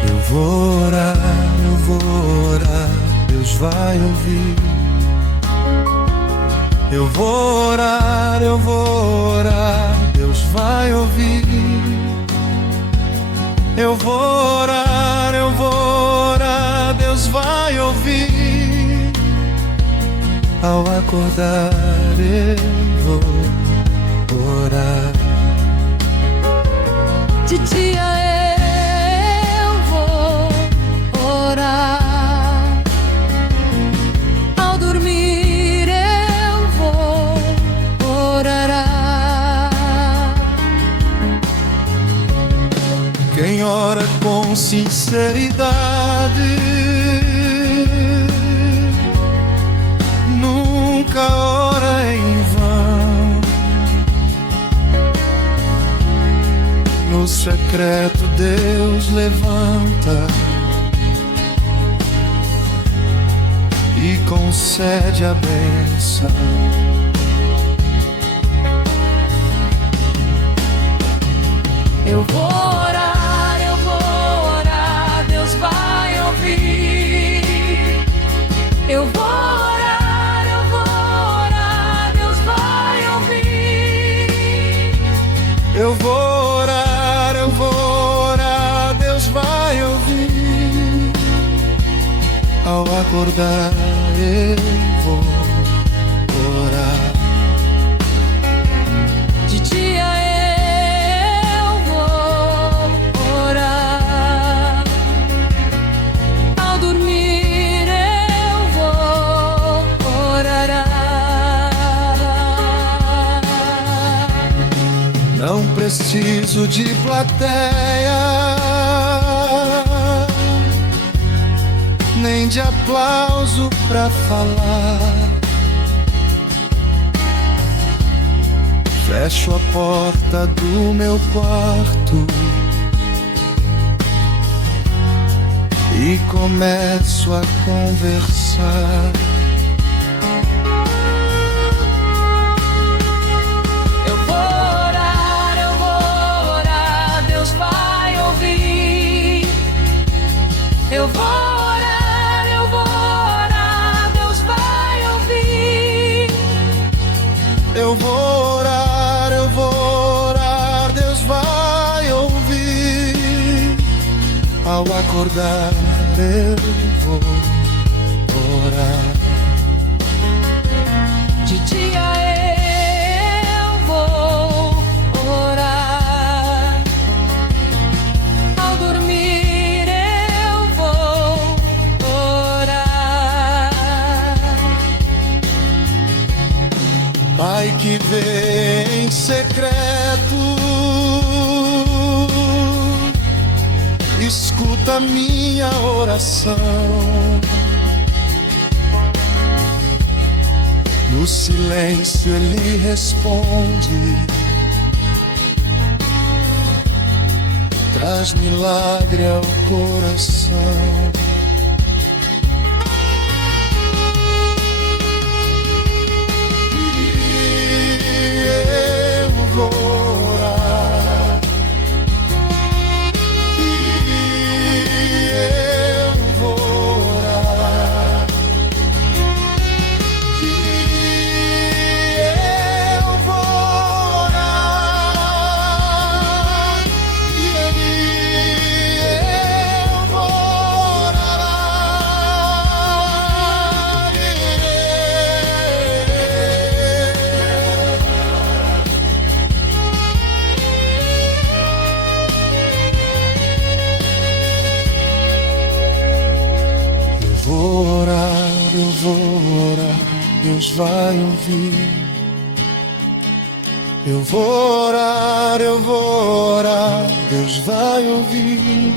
Eu vou orar, Deus vai ouvir. Eu vou orar, Deus vai ouvir. Eu vou orar, Deus vai ouvir. Ao acordar eu vou orar. De dia eu vou orar. Ao dormir eu vou orar. com sinceridade, nunca ora em vão. No secreto Deus levanta e concede a bênção. Eu vou orar, Deus vai ouvir. Eu vou orar, Deus vai ouvir. Eu vou orar, Deus vai ouvir. Ao acordar eu vou orar. De dia eu vou orar. Ao dormir eu vou orar. Não preciso de plateia, nem de aplauso pra falar. Fecho a porta do meu quarto e começo a conversar. Eu vou orar, Deus vai ouvir. Eu vou orar, Deus vai ouvir. Eu vou orar, Deus vai ouvir. Ao acordar eu vou orar. De dia eu vou orar. Ao dormir eu vou orar. Pai que vê em secreto, escuta minha oração. No silêncio ele responde, traz milagre ao coração. Eu vou orar, Deus vai ouvir. Eu vou orar, Deus vai ouvir.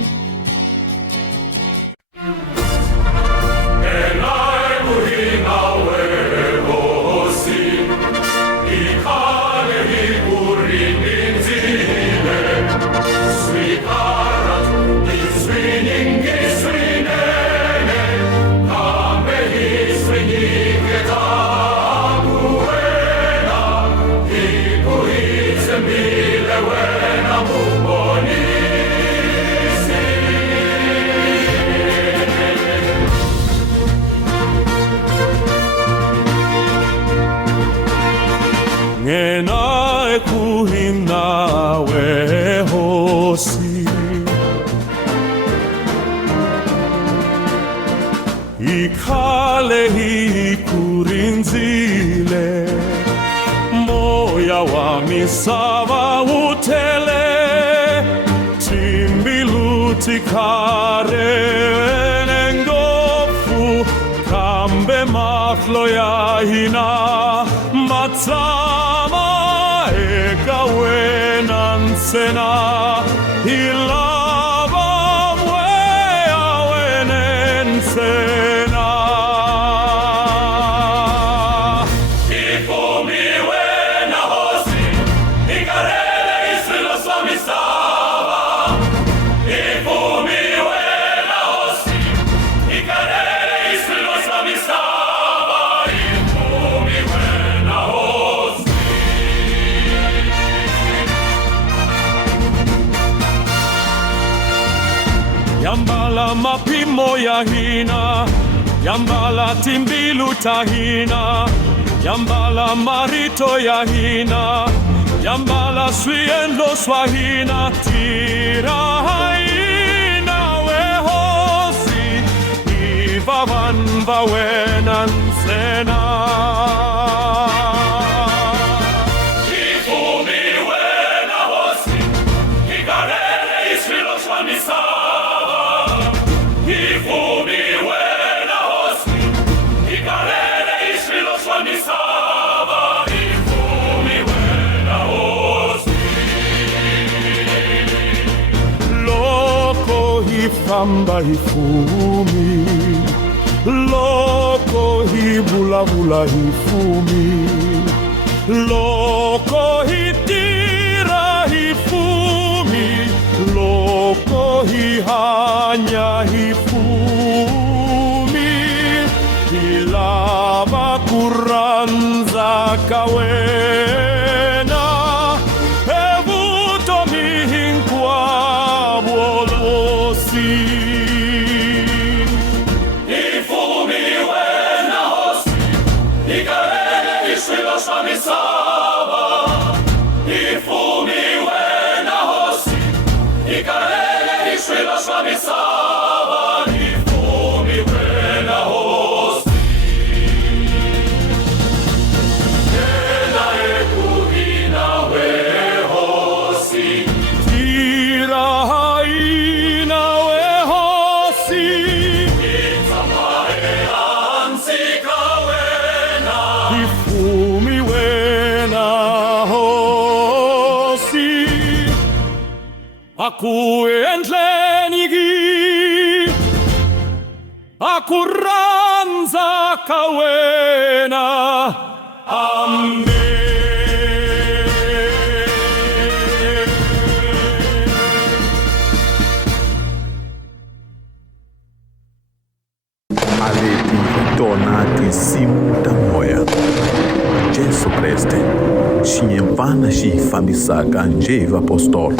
Ngena ekuhim nawe hosi Ikhale ikurinzile Moya wami sava utele Timbiluti kare nengofu Kambe maflo yahina Matsama eka wenansena Ilava mapimo ya hina, yambala timbilu tahina, yambala marito ya hina, yambala swiendo swahina, tira haina wehosi, ivavan vawenan sena. Famba hifumi, loko hibula bula hifumi, loko hitira hifumi, loko hihanya hifumi, hilava kuranza kawena, evuto mihinkwa bolosi. Akuendlenigi, akuranza kawena, amen. Aleti Donati Simuta Moya. Jesu Kriste, Shinyempana Shi Famisaka Njeva Apostol.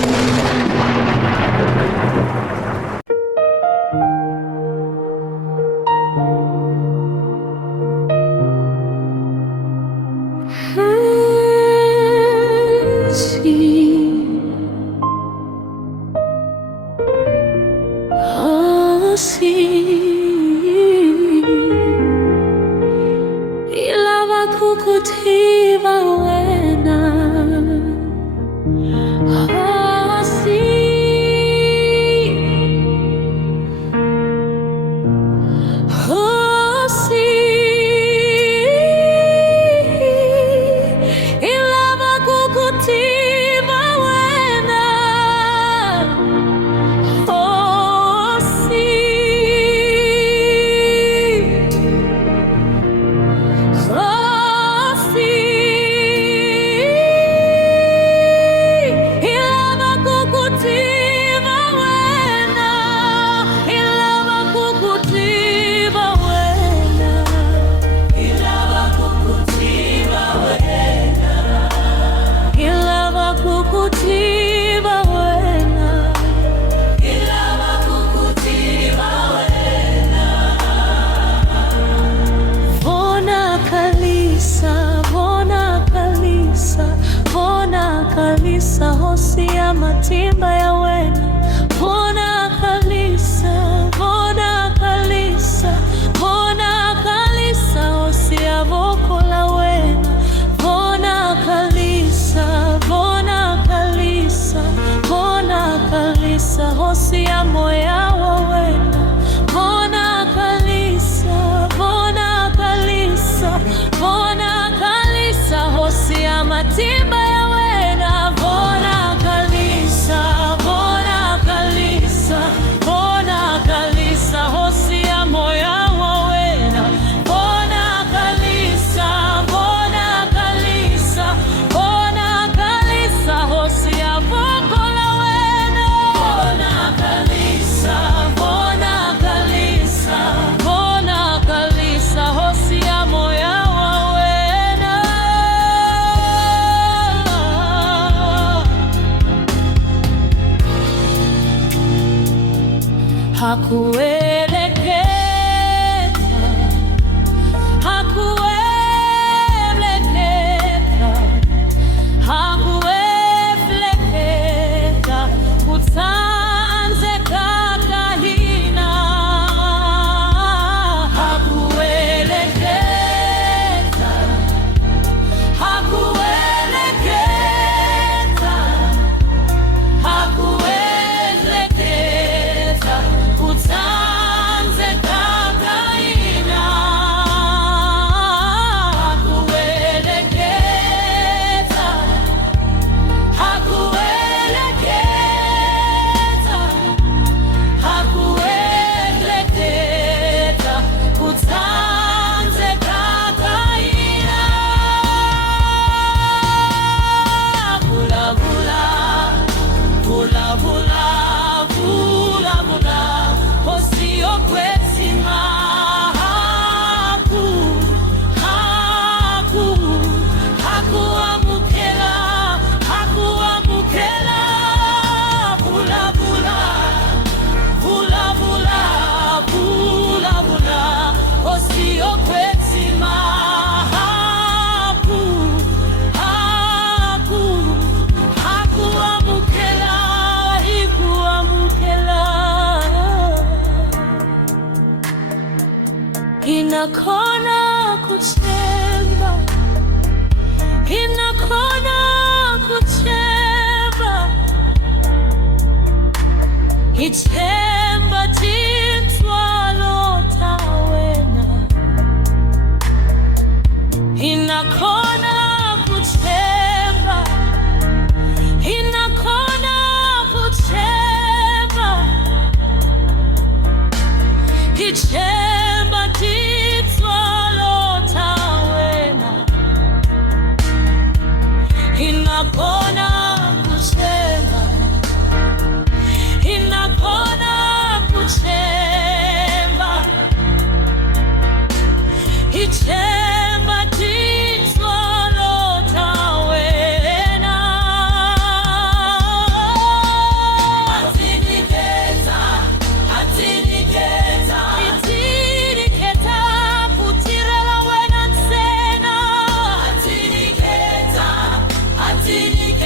Matimba ya wena, bona kalisa, bona kalisa, bona kalisa, osia voko la wena, bona kalisa, bona kalisa, bona kalisa, osia moya wa wena, bona kalisa, bona kalisa, bona kalisa, osia matimba ya wena, bona kalisa, hosia moya wa wena, bona kalisa, hakuelekeza, hakuelekeza, hakuelekeza kutanze kakahina, hakuelekeza, hakuelekeza, hakuelekeza kutanze kakahina, hakuelekeza, hakuelekeza, hakuelekeza kutanze kakahina. Vula vula, vula vula, vula vula, osio kwesima. Haku, haku, hakuamukela, hakuamukela. Vula vula, vula vula, vula vula, osio kwesima. Haku, haku, hakuamukela, hikuamukela. Inakona kuchemba, inakona kuchemba, ichemba tintwalo tawena. Inakona kuchemba, inakona kuchemba, ichemba tintwalo tawena. Inakona kuchemba, inakona kuchemba, ichemba tintwalo tawena. Atiniketa, atiniketa, itiniketa kutirela wena tsena. Atiniketa, atiniketa.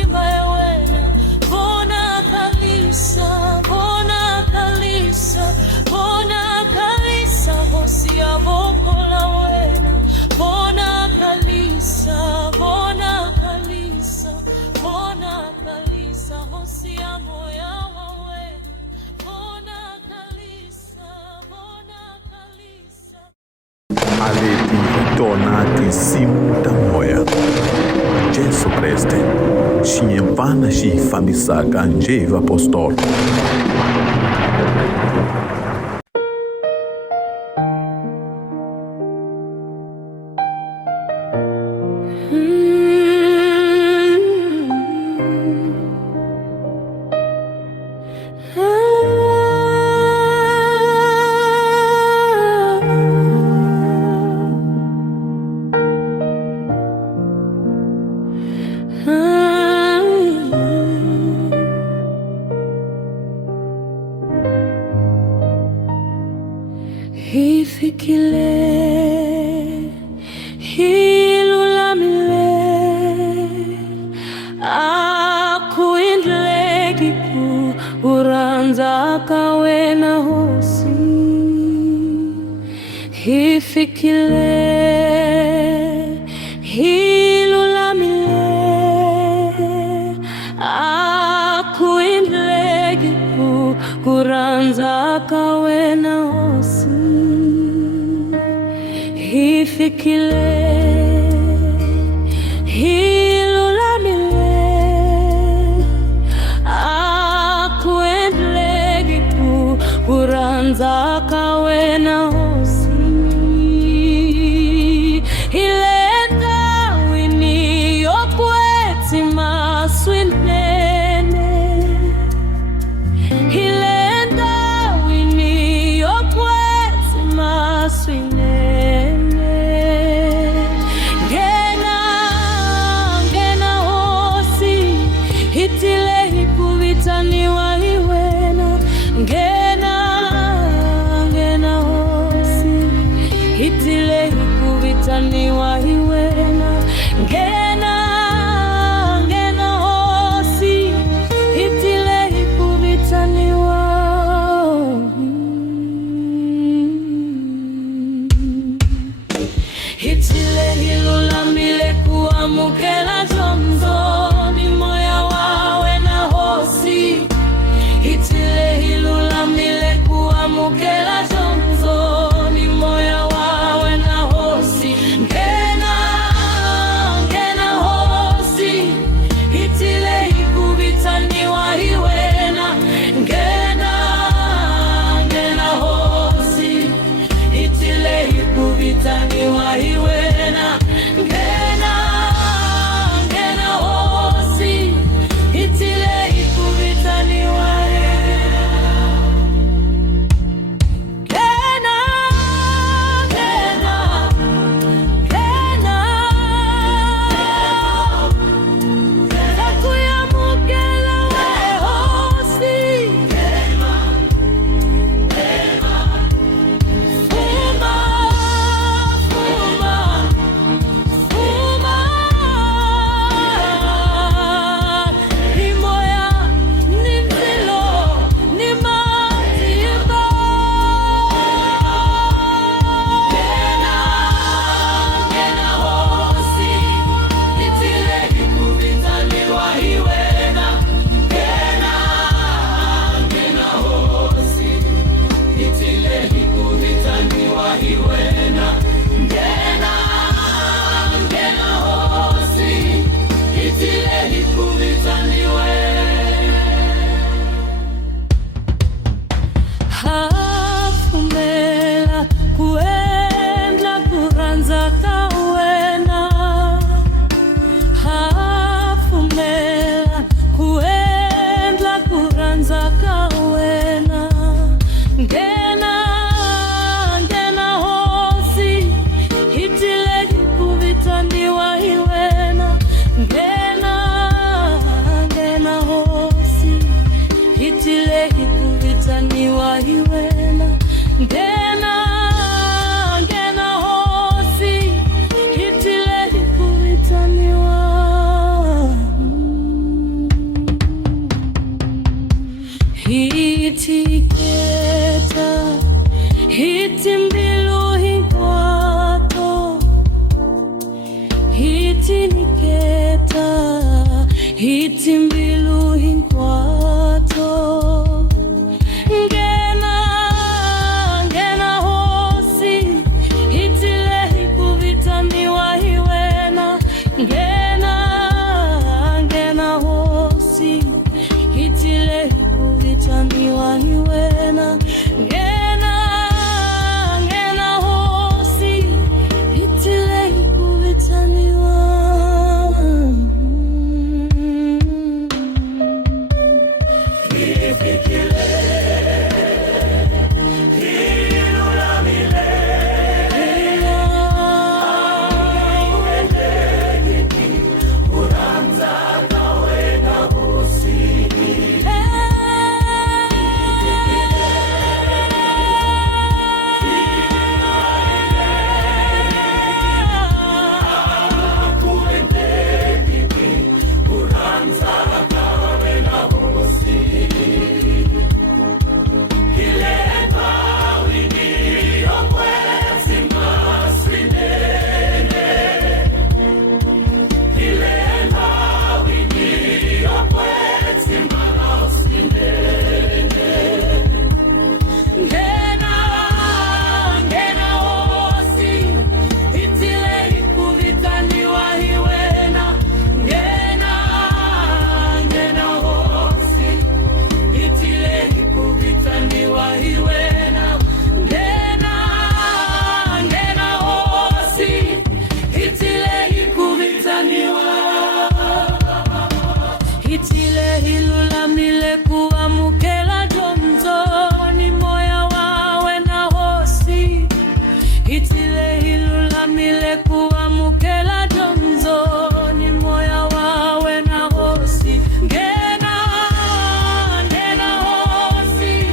imba yawena bona kalisa hosi ya vokola wena bona kalisa hosi ya moya wa wena bona kalisa Aleti Tonati Simu da Moya Jesu Kreste Xinhempana xi famisaka njeva apostolo. Hifikile hilulamile akuindlegiku uranza kawena hosi hifikile hilulamile akuindlegiku uranza kawena hosi hifikile hilulamile akuendlegiku uranza kawena hosi ilenda wini yokweti maswinene ilenda wini yokweti maswinene hitile hikuvitaniwa iwena ngena hosi hitile hikuvitaniwa iwena ngena hosi hitile hikuvitaniwa hitile hilulamile kuamukela jomzo hitile hilulamile kuamukela jomzo ni moya wawe na hosi ngena mbilu hinkwato ngena hosi hitile hikuvitaniwa hiwena ngena hosi hitile hikuvitaniwa hiwena ngena hosi hitile hikuvitaniwa. Hitile hilulamile kuamukela domzoni moya wawe na hosi hitile hilulamile kuamukela domzoni moya wawe na hosi ngena hosi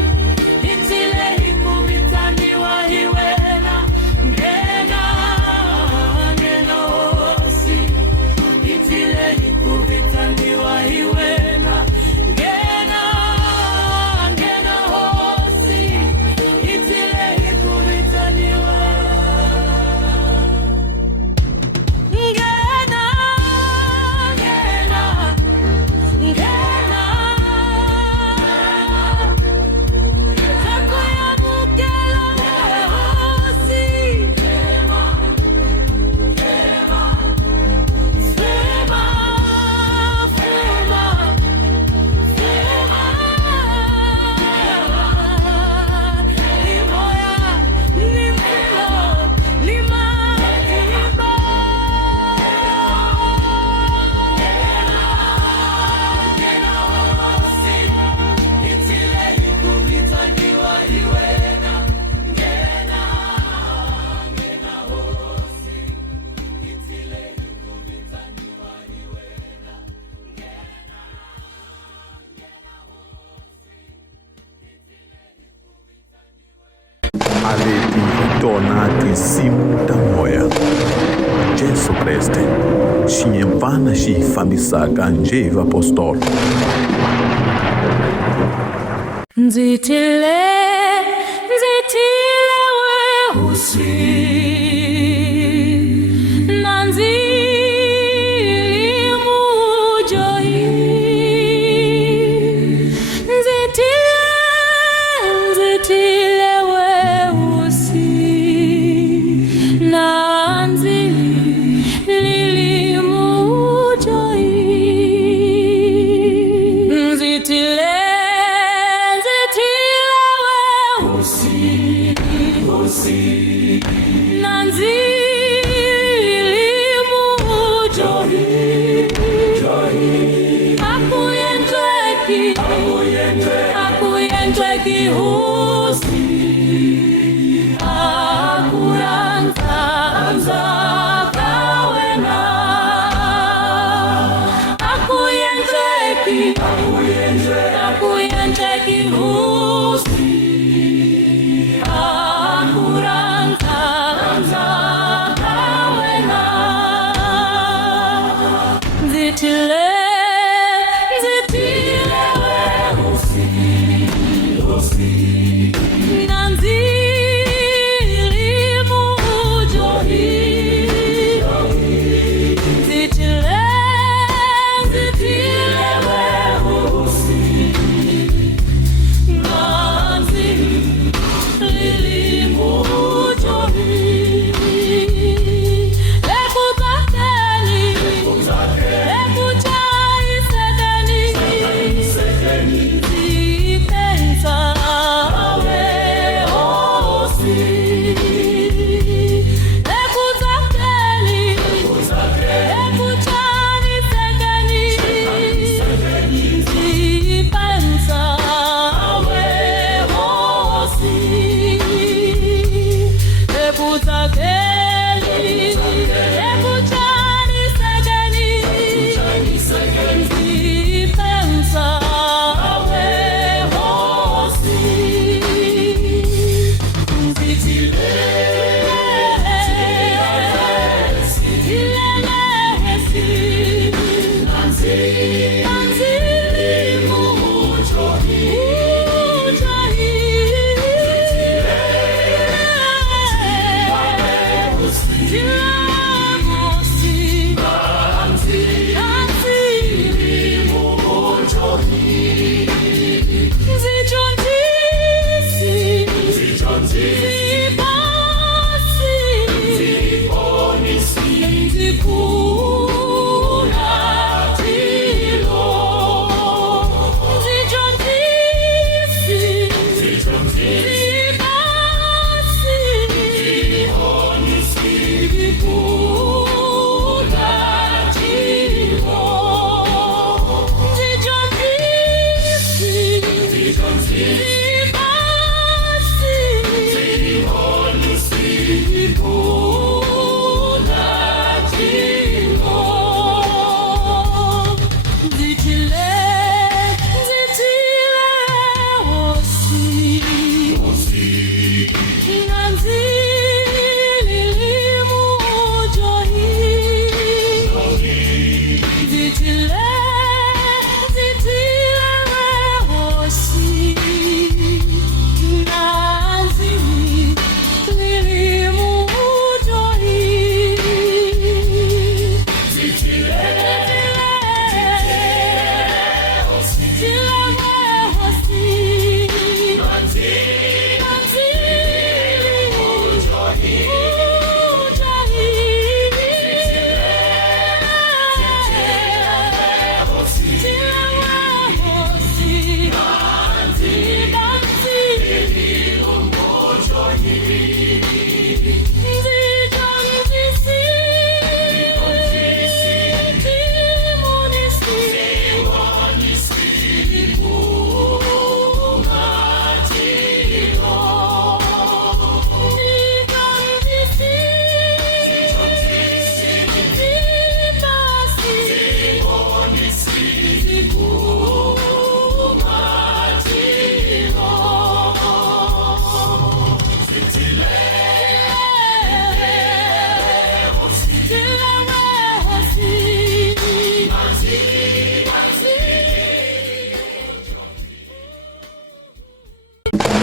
hitile hikuvitaniwa hiwena ngena hosi hitile hikuvitaniwa hiwena ngena hosi hitile hikuvitaniwa Alepi Tonati Simuta Moya Jesu Kreste Shinyemvana Shifamisaka Njeva Apostolo Nzitile weusi na nzili mujoi nzitile weusi na nzili mujoi nzitile Akuyentweki husi akuranza kawena akuyentweki husi akuranza kawena nzitile Zitile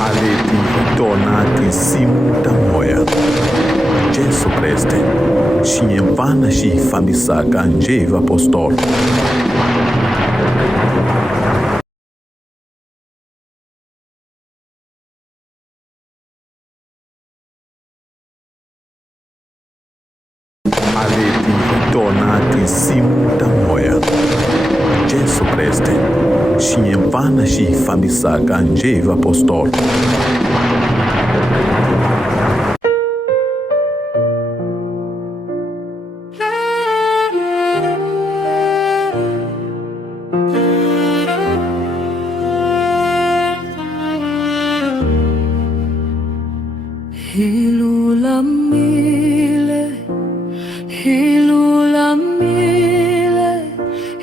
a leti tonati simu ta moya. Jesu Kriste, xinhemvana xi fambisaka njeva apostolo. A leti tonati simu ta moya. Jesu Kriste, xinhemvana xi fambisaka njeva apostolo. Hilulamile,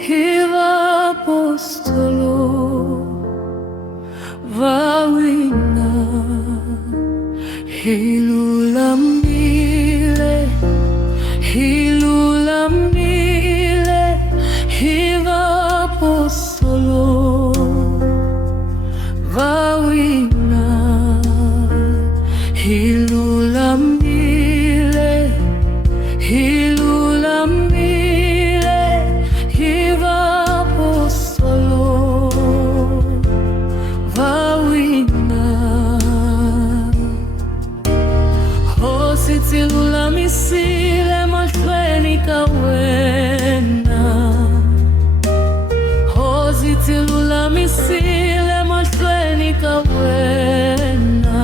hiva apostolo, vawina. Hilulamile, hiva apostolo, vawina. Hilulamile, hiva apostolo, vawina. Hositi lulamisile malfenica wena. Hositi lulamisile malfenica wena.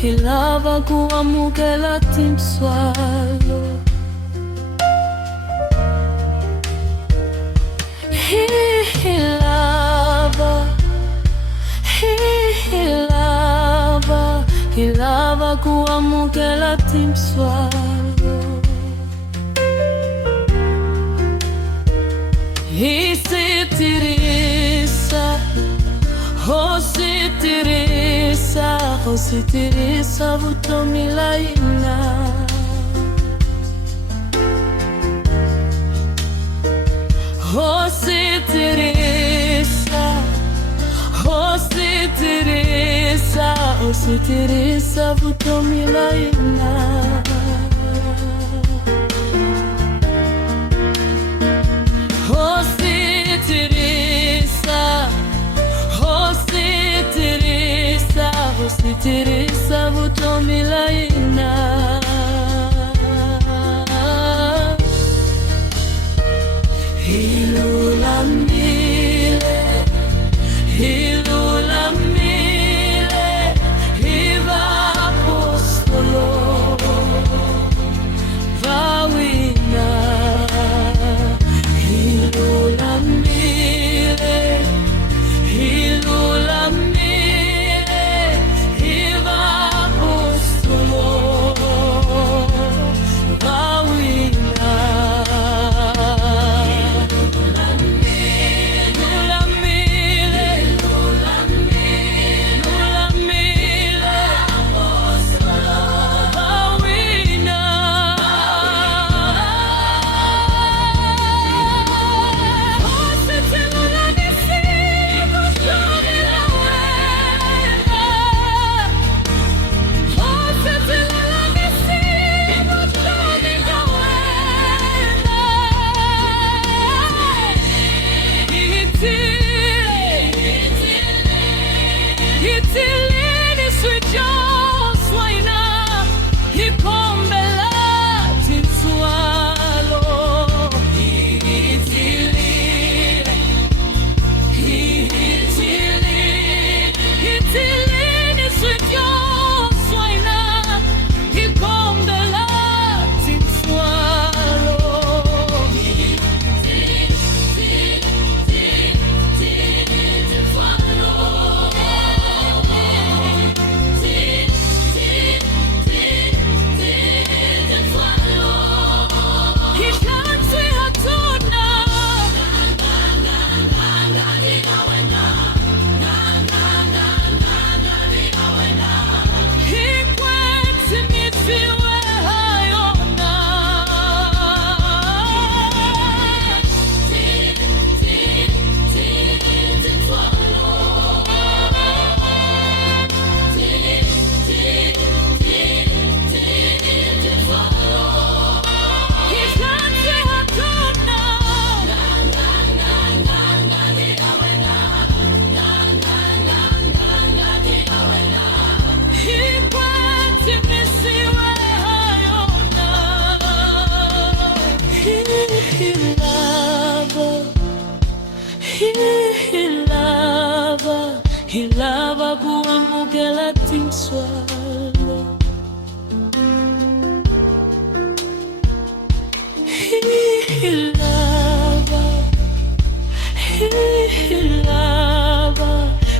Hilava kuamukela timswalo. Hilava kuamukela timswalo. Isitirisa, Hositirisa vutomilaina. Hositirisa vutomilaina. Hositirisa vutomilaina. Hilulamile, hiva apostolo,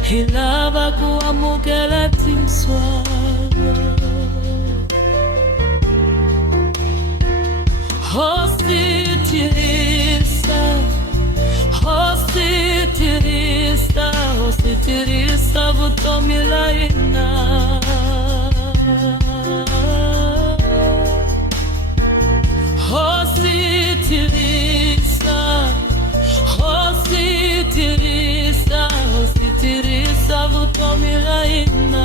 Hilava kuamukela timswala Hositirisa vutomilaina Hositirisa vutomilaina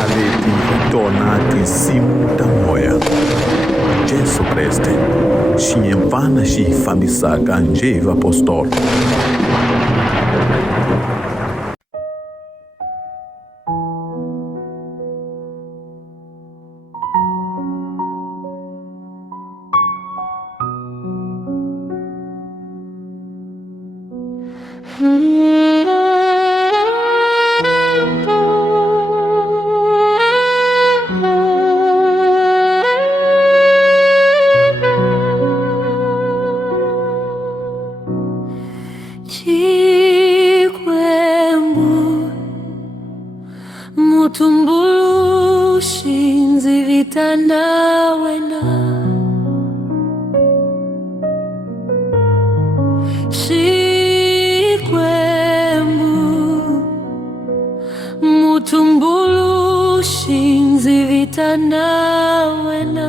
Aleti tonati simuta moya. Jesu Kriste, xinhevana xifambisaka njeva apostolo. Chikwembu mutumbulu shinzi vitana wena Chikwembu mutumbulu shinzi vitana wena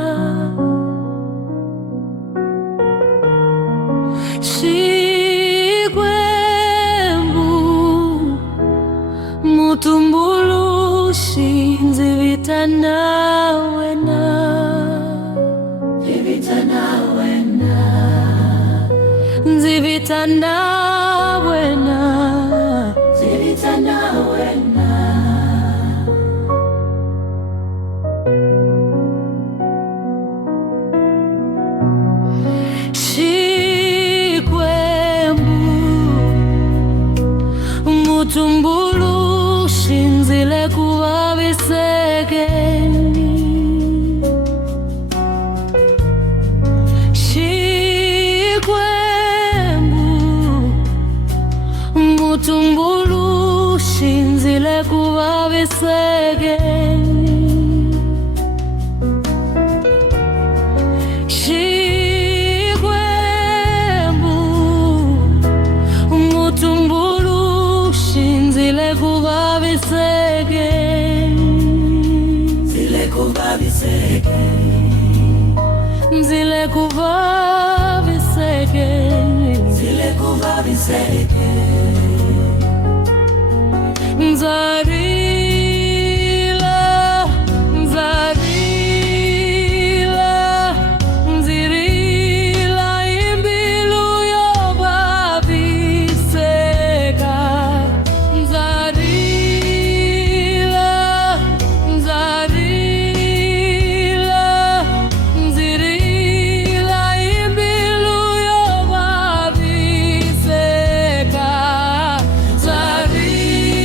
Mutumbulu shinzi vitana wena Nzivitana wena Chikwembu mutumbulu shinzile kuvavisekeni Chikwembu mutumbulu shinzile kuvavisekeni Chikwembu mutumbulu shinzile kuvavisekeni Zile kuvavisekeni Nzarila Nzirila imbilu yovaviseka Nzarila Nzirila imbilu yovaviseka Nzarila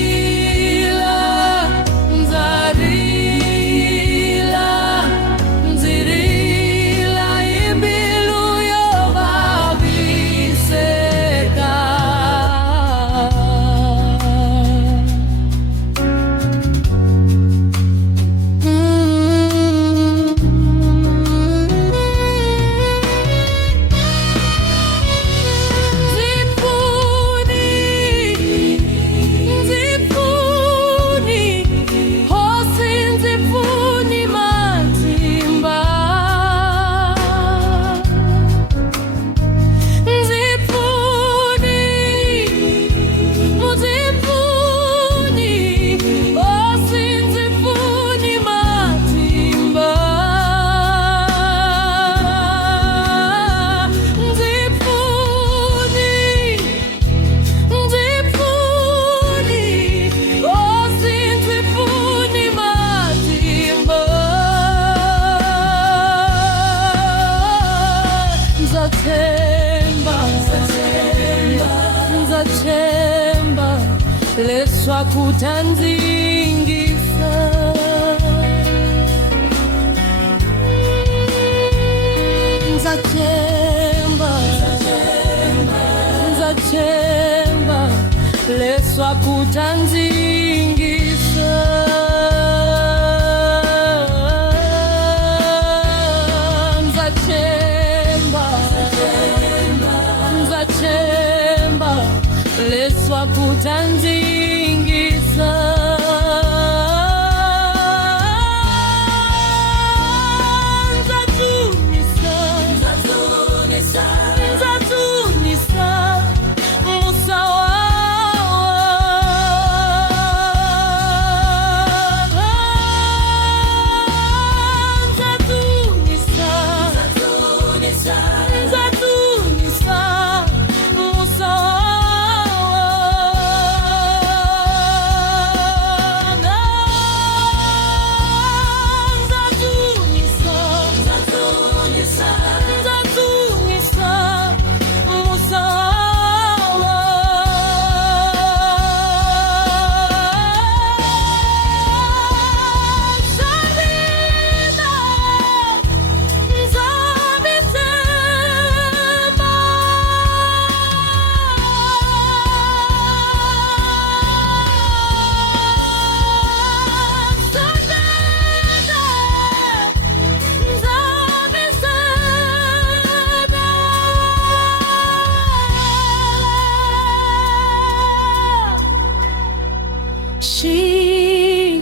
nzachemba leswa kutanzingisa nzachemba leswa kutanzingisa nzachemba leswa kutanzingisa nzatunisa musawawa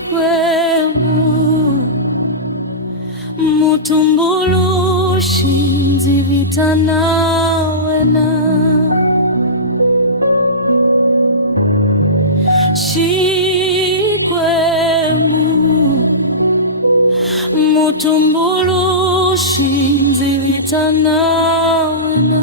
Shikwembu mutumbulushi nzivitanawena Shikwembu mutumbulushi nzivitanawena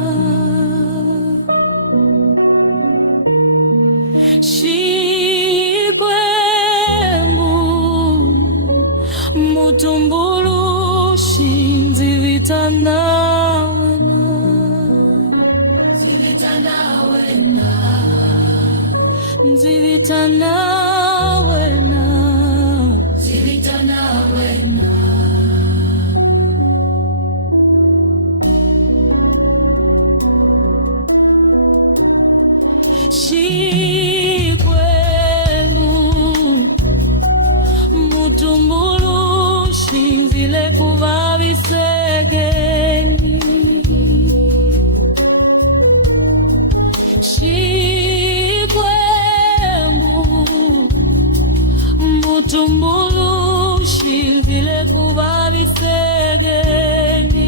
mutumbulushi nzivitanawena Shikwembu mutumbulushi nzile kuvavisekeni Shikwembu mutumbulushi nzile kuvavisekeni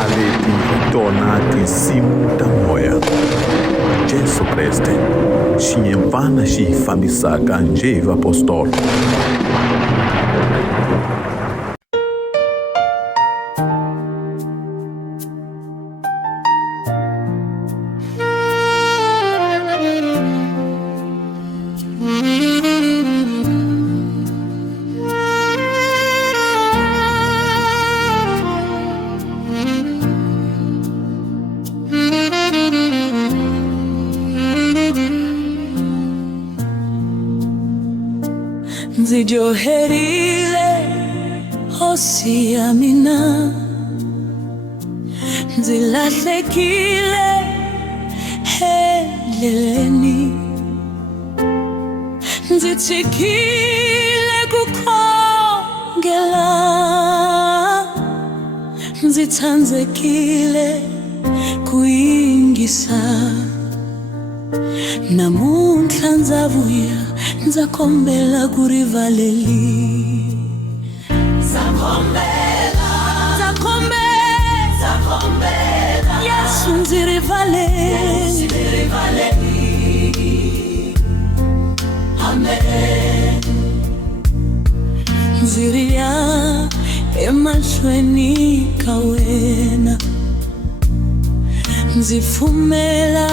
Aleti tona tinsimu ta moya. Jesu Kreste xiyemvana xi hi fambisaka njhe vapostolo. Nzijoherile hosiamina nzilahlekile heleleni nzichikile kukhongela nzitsanzekile kuyingisa namuntlha ndzavuya ndzakhombela kurivaleli Yesu nzirivaleli Amen nziriya emahlweni ka wena nzifumela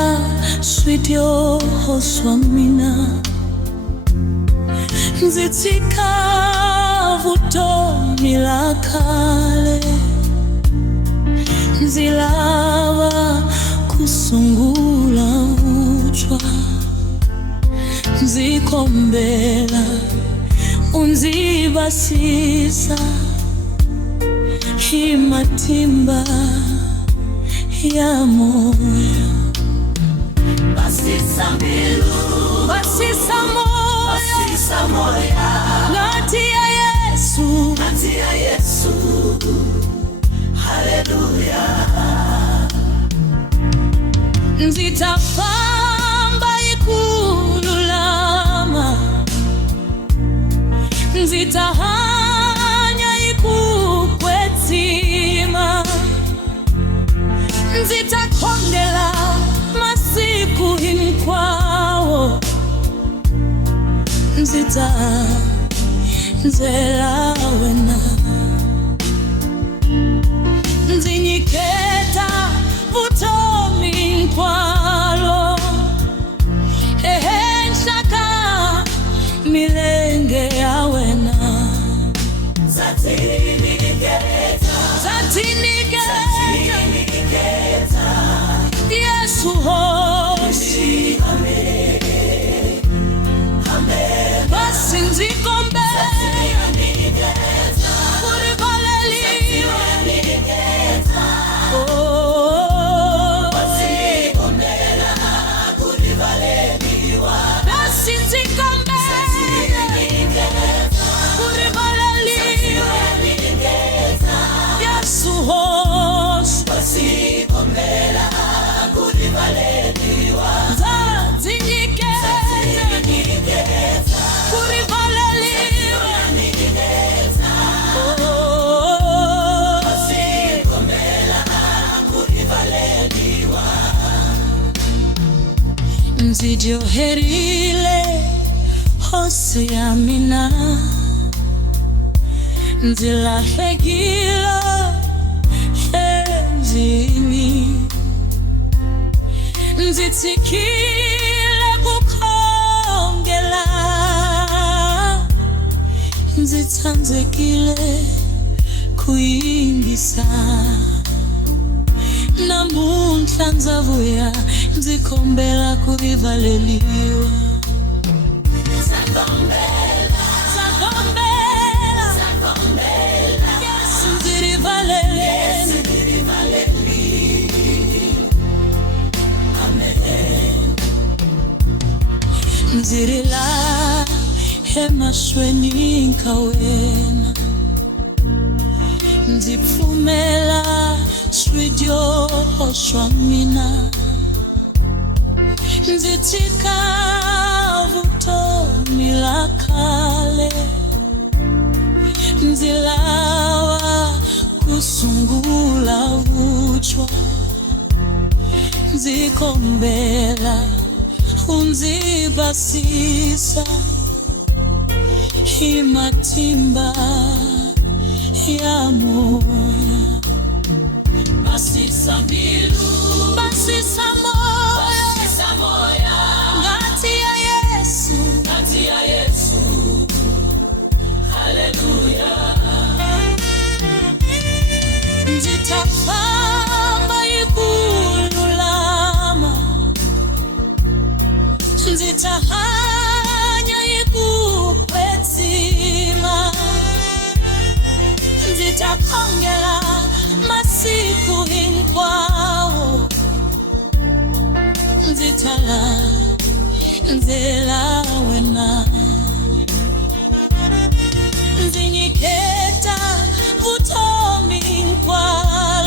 swidyoho swa mina nzitshika vutomi la khale nzilava kusungula vuntshwa nzikombela unzibasisa hi matimba ya moyo basisa moyo ngati ya Yesu haleluya nzitafamba ikululama nzitahanya ikukwetima nzitakhondela masiku hinkwawo nzitsanzela wena nzinyiketa vutomi hinkwalo ehenhla milenge ya wena zatiniketa Yesu hosi Amen basi nzikombela kurivaleliwa basi nzikombela kurivaleliwa Yesu hosi basikombela kurivaleliwa zazinyiketa kurivaleliwa basikombela kurivaleliwa nzidyoherile hosi ya mina nzilahlekile enzini nzitsikile kukhongela nzitsanzekile kuyingisa namuntlha ndzavuya nzikhombela kurivaleliwa Yesu nzirivaleli Amen nzirila emahlweni ka wena nzipfumela swidyoho swa mina nzitshika vutomi la khale nzilava kusungula vuntshwa nzikombela unzibasisa hi matimba ya moyo basisa moyo ngati ya Yesu haleluya nzitafamba ikululama nzitahanya ikukwetima nzitakhongela masiku hinkwawo nzitsanzela wena nzinyiketa vutomi hinkwalo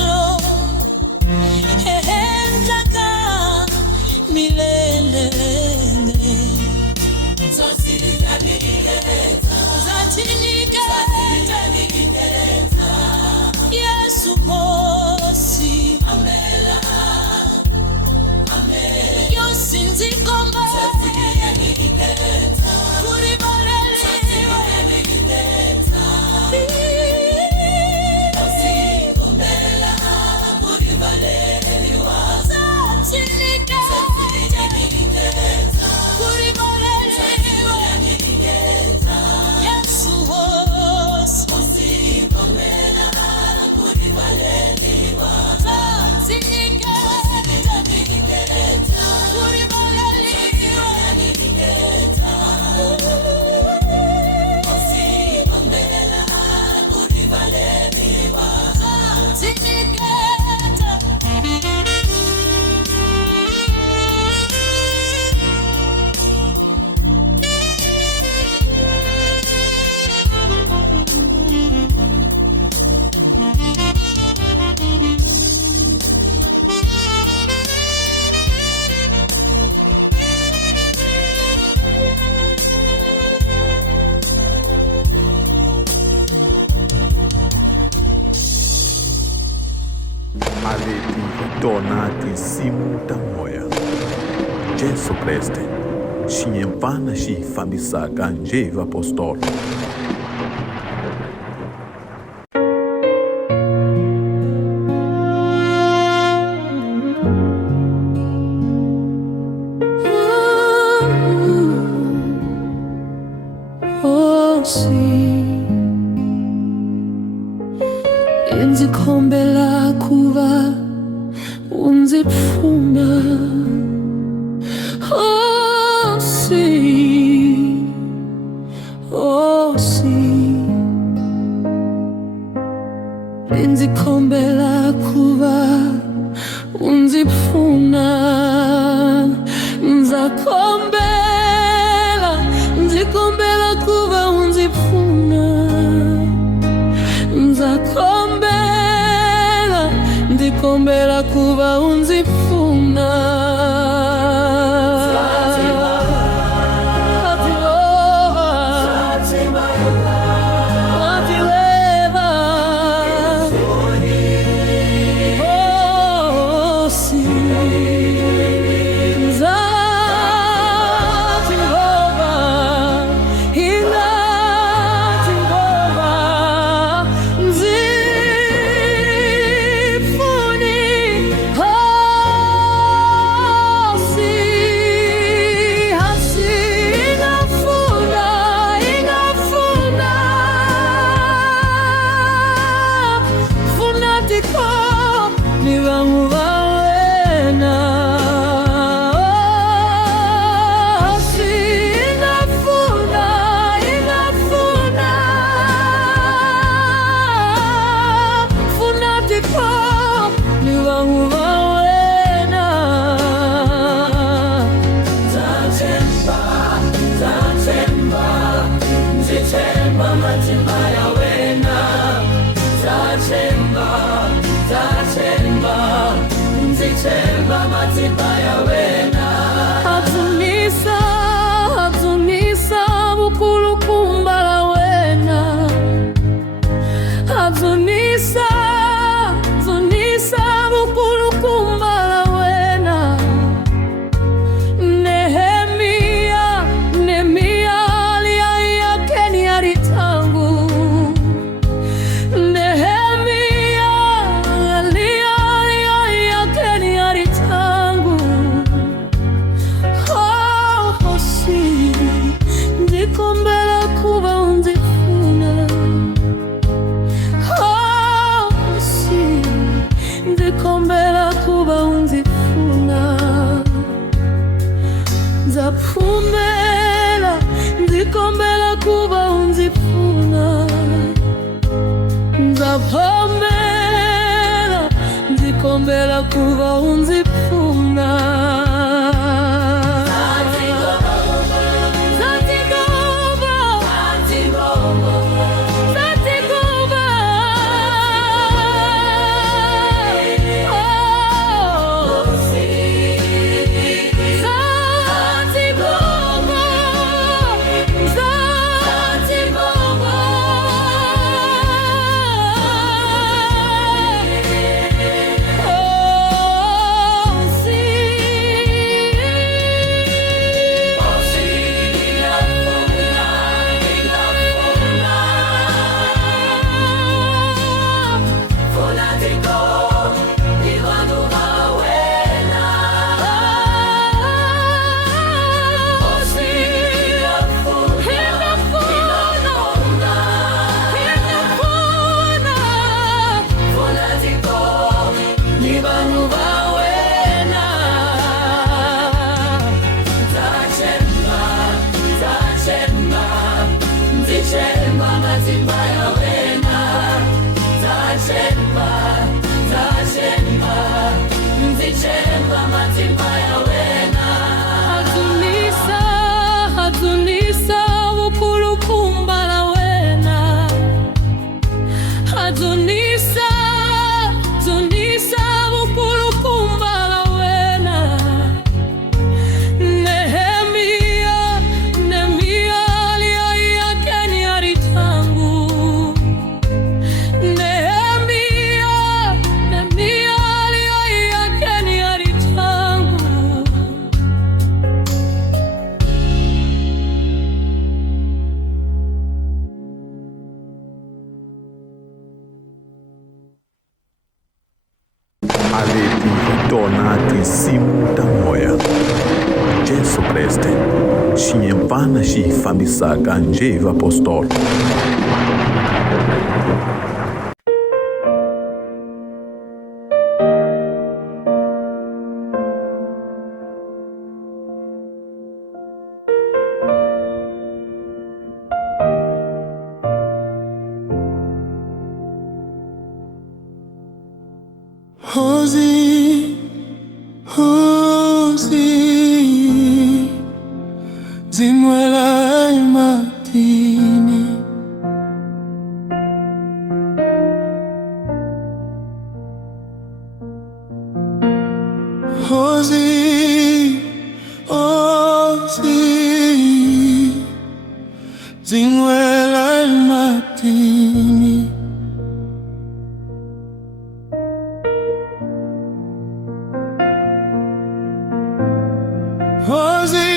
tonati simu ta moya. Jesu Kreste xiyemfana xi fambisaka njhevi apostolo. Inzikhombe lakuva unzipfuna inzikhombe lakuva unzipfuna nzikhombela kuva unzipfuna ndikombela kuva unzipfuna Adzunisa bukulu kumbala wena. Adzunisa bukulu kumbala wena. Nehemia aliya keni alitangu. Nehemia aliya keni alitangu. Ndikombela kuva unzipfuna. Ndikombela kuva unzipfuna. Nzapfumela ndikombela kuva unzipfuna. Nzapfumela ndikombela kuva unzipfuna. Adzunisa bukulu kumbala wena. Adzunisa bukulu kumbala wena. Nehemia aliya keni alitangu. Nehemia aliya Alepi tornati simuta moya. Jesu Kriste, xinhempana xi fambisaka njeva apostolo. Hozi, Hozi, Zimwela Matini. Hozi, Hozi, Zimwela Matini. Hozi,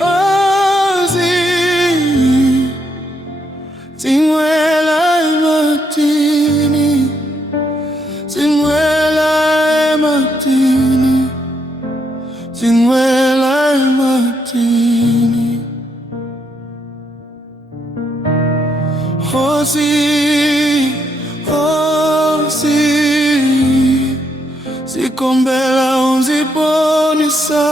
Hozi, Zimwela Matini, Zimwela Matini, Zimwela Matini. Hozi, Hozi, Zikombela unziponisa.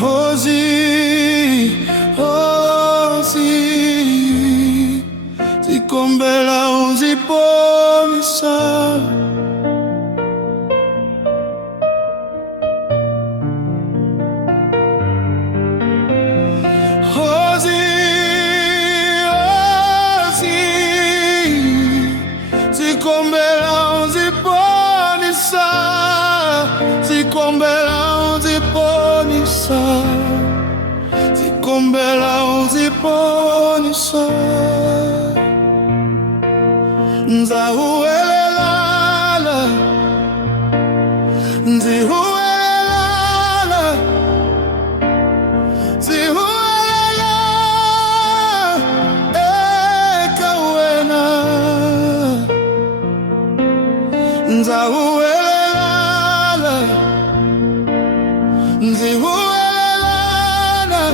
Hozi, Hozi, Zikombela unziponisa. Hozi, Hozi, Zikombela unziponisa. Zikombela unziponisa. Zikombela unziponisa. Nzahuelelala, nzihuelelala, zihuelelala, ekawena. Nzahuelelala, nzihuelelala,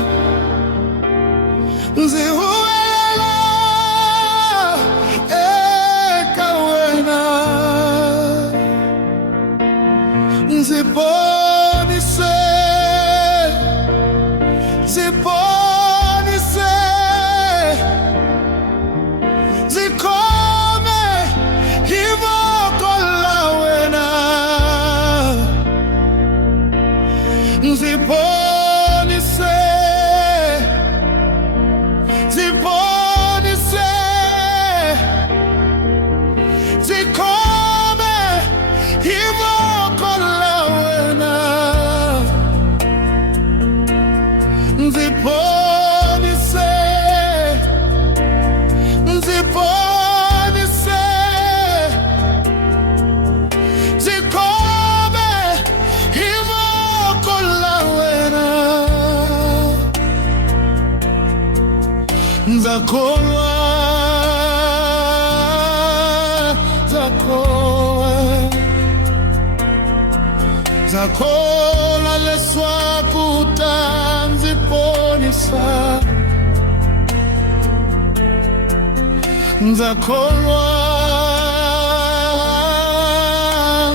nzihuelelala, ekawena. Nziponise, ziponise, zikome hivoko lawena. Ziponise, ziponise, zikome hivoko lawena. Ziponise, ziponise, zikome hivoko lawena. Nzakolwa, zakolwa, zakolwa leswakuta nziponisa. Nzakolwa,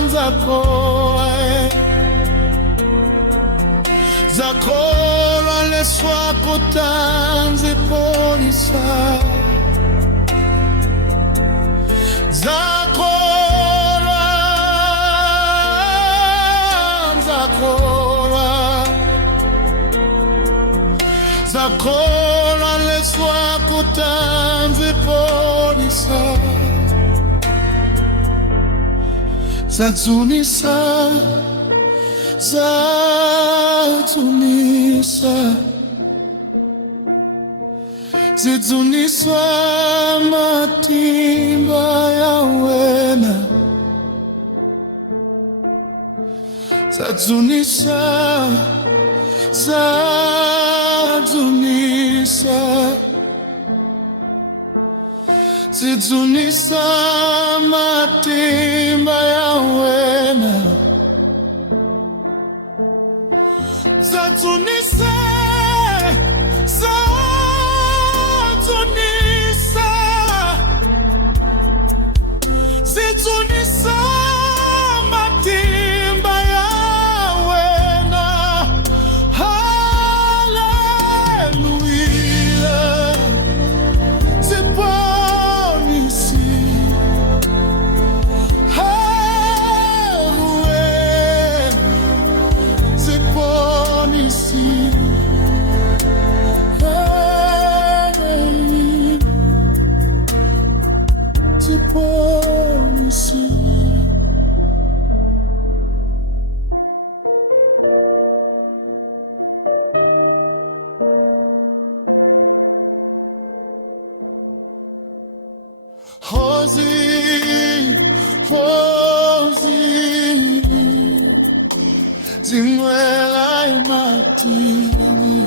nzakolwa, zakolwa leswakuta nziponisa. Zakolwa, zakolwa, zakolwa leswakuta nziponisa. Zadzunisa, zadzunisa, zidzuniswa matimba ya wena. Zadzunisa, zadzunisa, zidunisa zidunisa matimba ya wena zidunisa zidunisa matimba ya wena. Hallelujah. Ziponisi. Hallelujah. Ziponisi. Ziponisi. Hozi, Hozi, Zinwela ematini.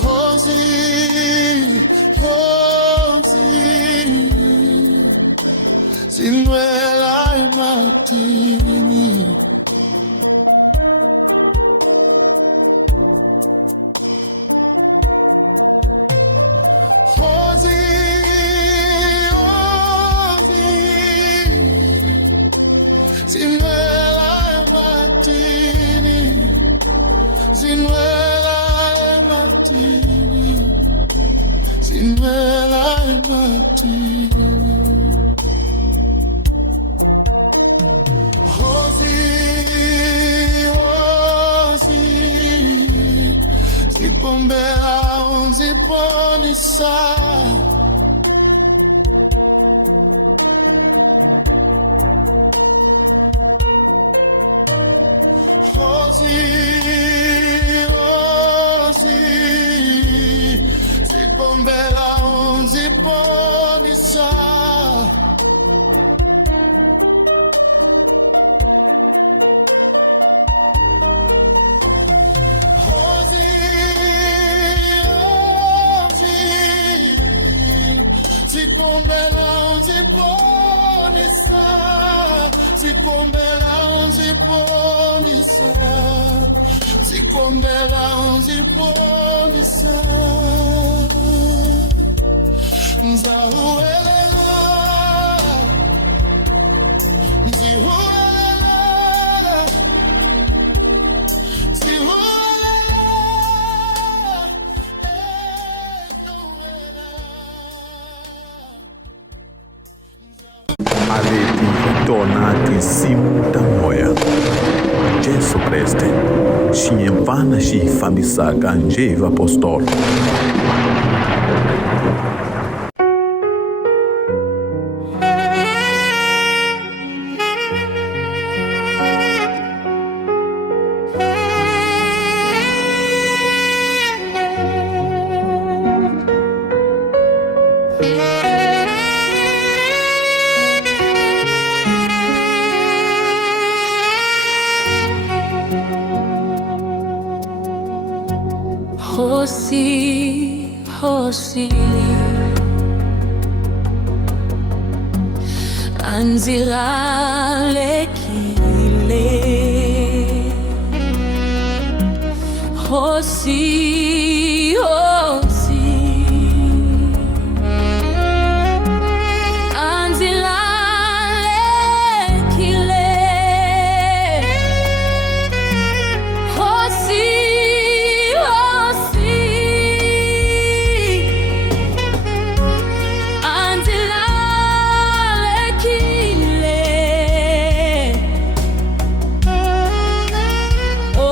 Hozi, Hozi, Zinwela ematini. Hozi, Hozi, Zinwela ematini, Zinwela ematini, Zinwela ematini. Hozi, Hozi, Zipombela unziponisa. Hozi, Hozi, Zipombela unziponisa. Hozi, Hozi, Zipombela unziponisa. Zipombela unziponisa. Zipombela unziponisa. Nzahuelela, nzihuelela, zihuelela, Aleti Donati Nsimu ta Moya. Jesu Kreste xiyempana xi hi fambisaka njhe vapostolo. Hosi, Hosi, Anziralekile. Hosi, Hosi, Anziralekile. Hosi, Hosi, Anziralekile. Oh,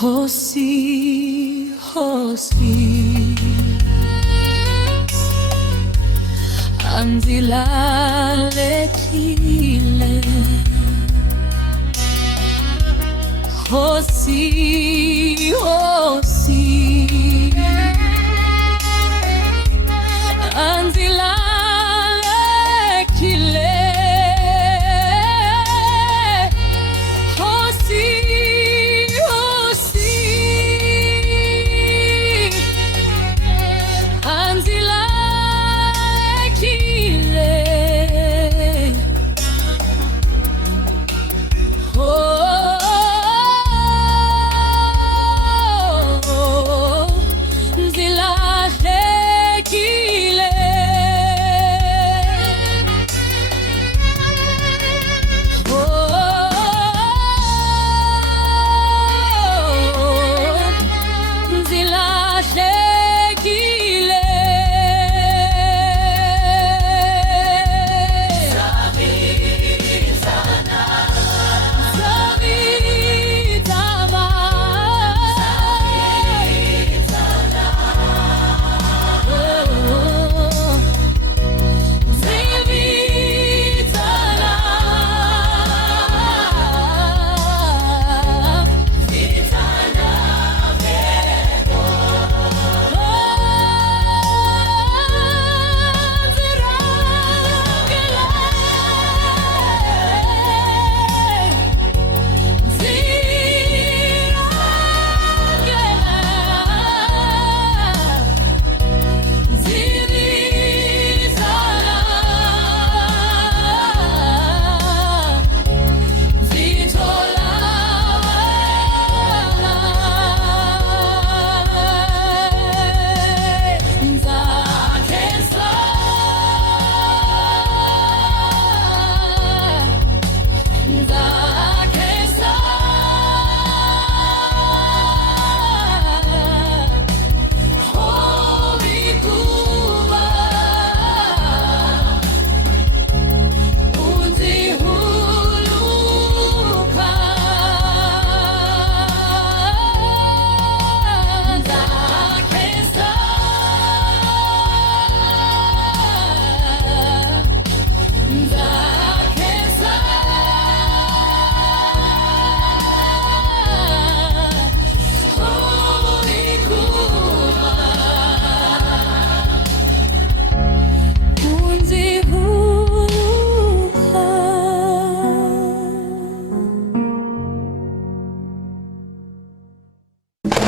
Hosi, hosi, anzilalekile. Hosi, hosi, anzilalekile.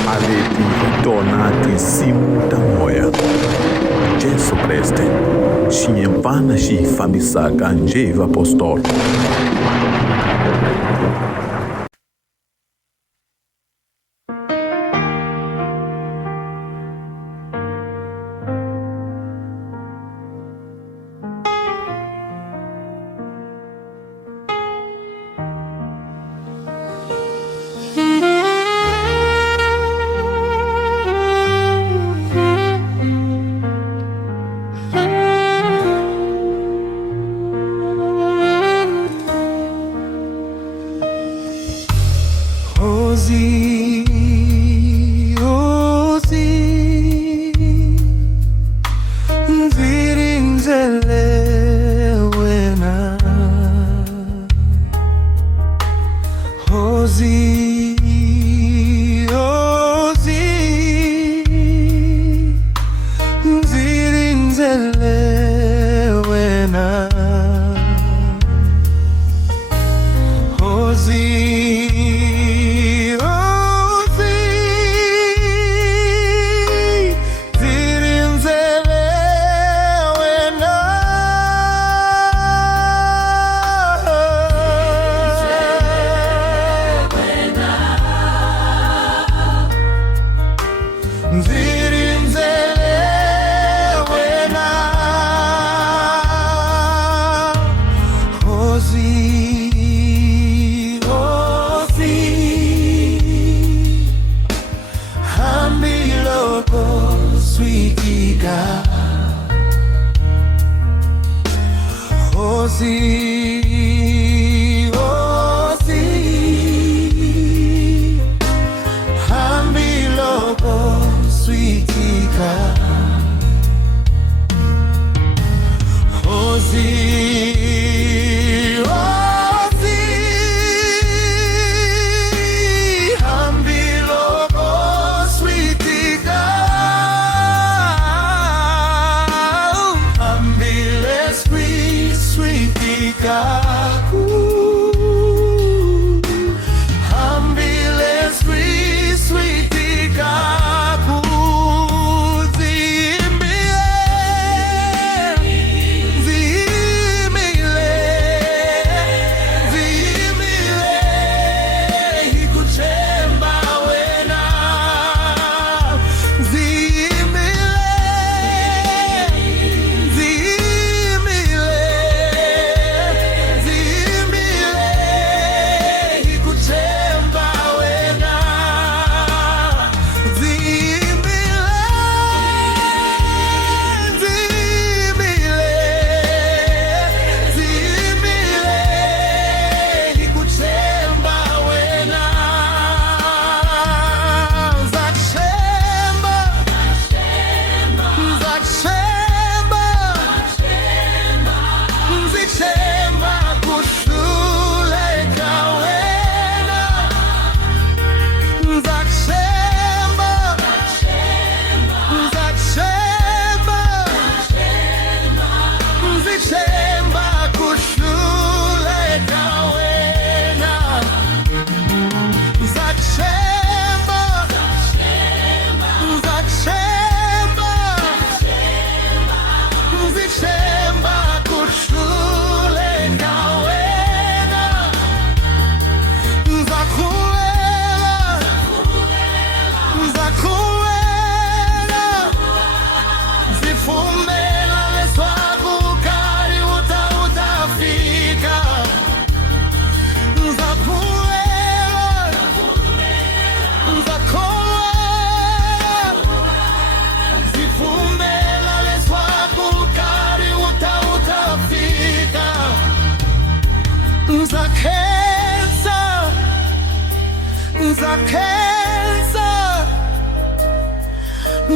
Avete tornato in simuta moya. Jesu Kriste, xinhempana xi fambisaka njeva apostolo. Hosi, hosi, nzirinzele wena. Hosi, hosi, nzirinzele wena. Hosi. Rosie, Rosie, hambi lobo sweetika. Rosie, Rosie, hambi lobo sweetika. Sweetika, hambile sweetika, zimile, ikuchemba wena,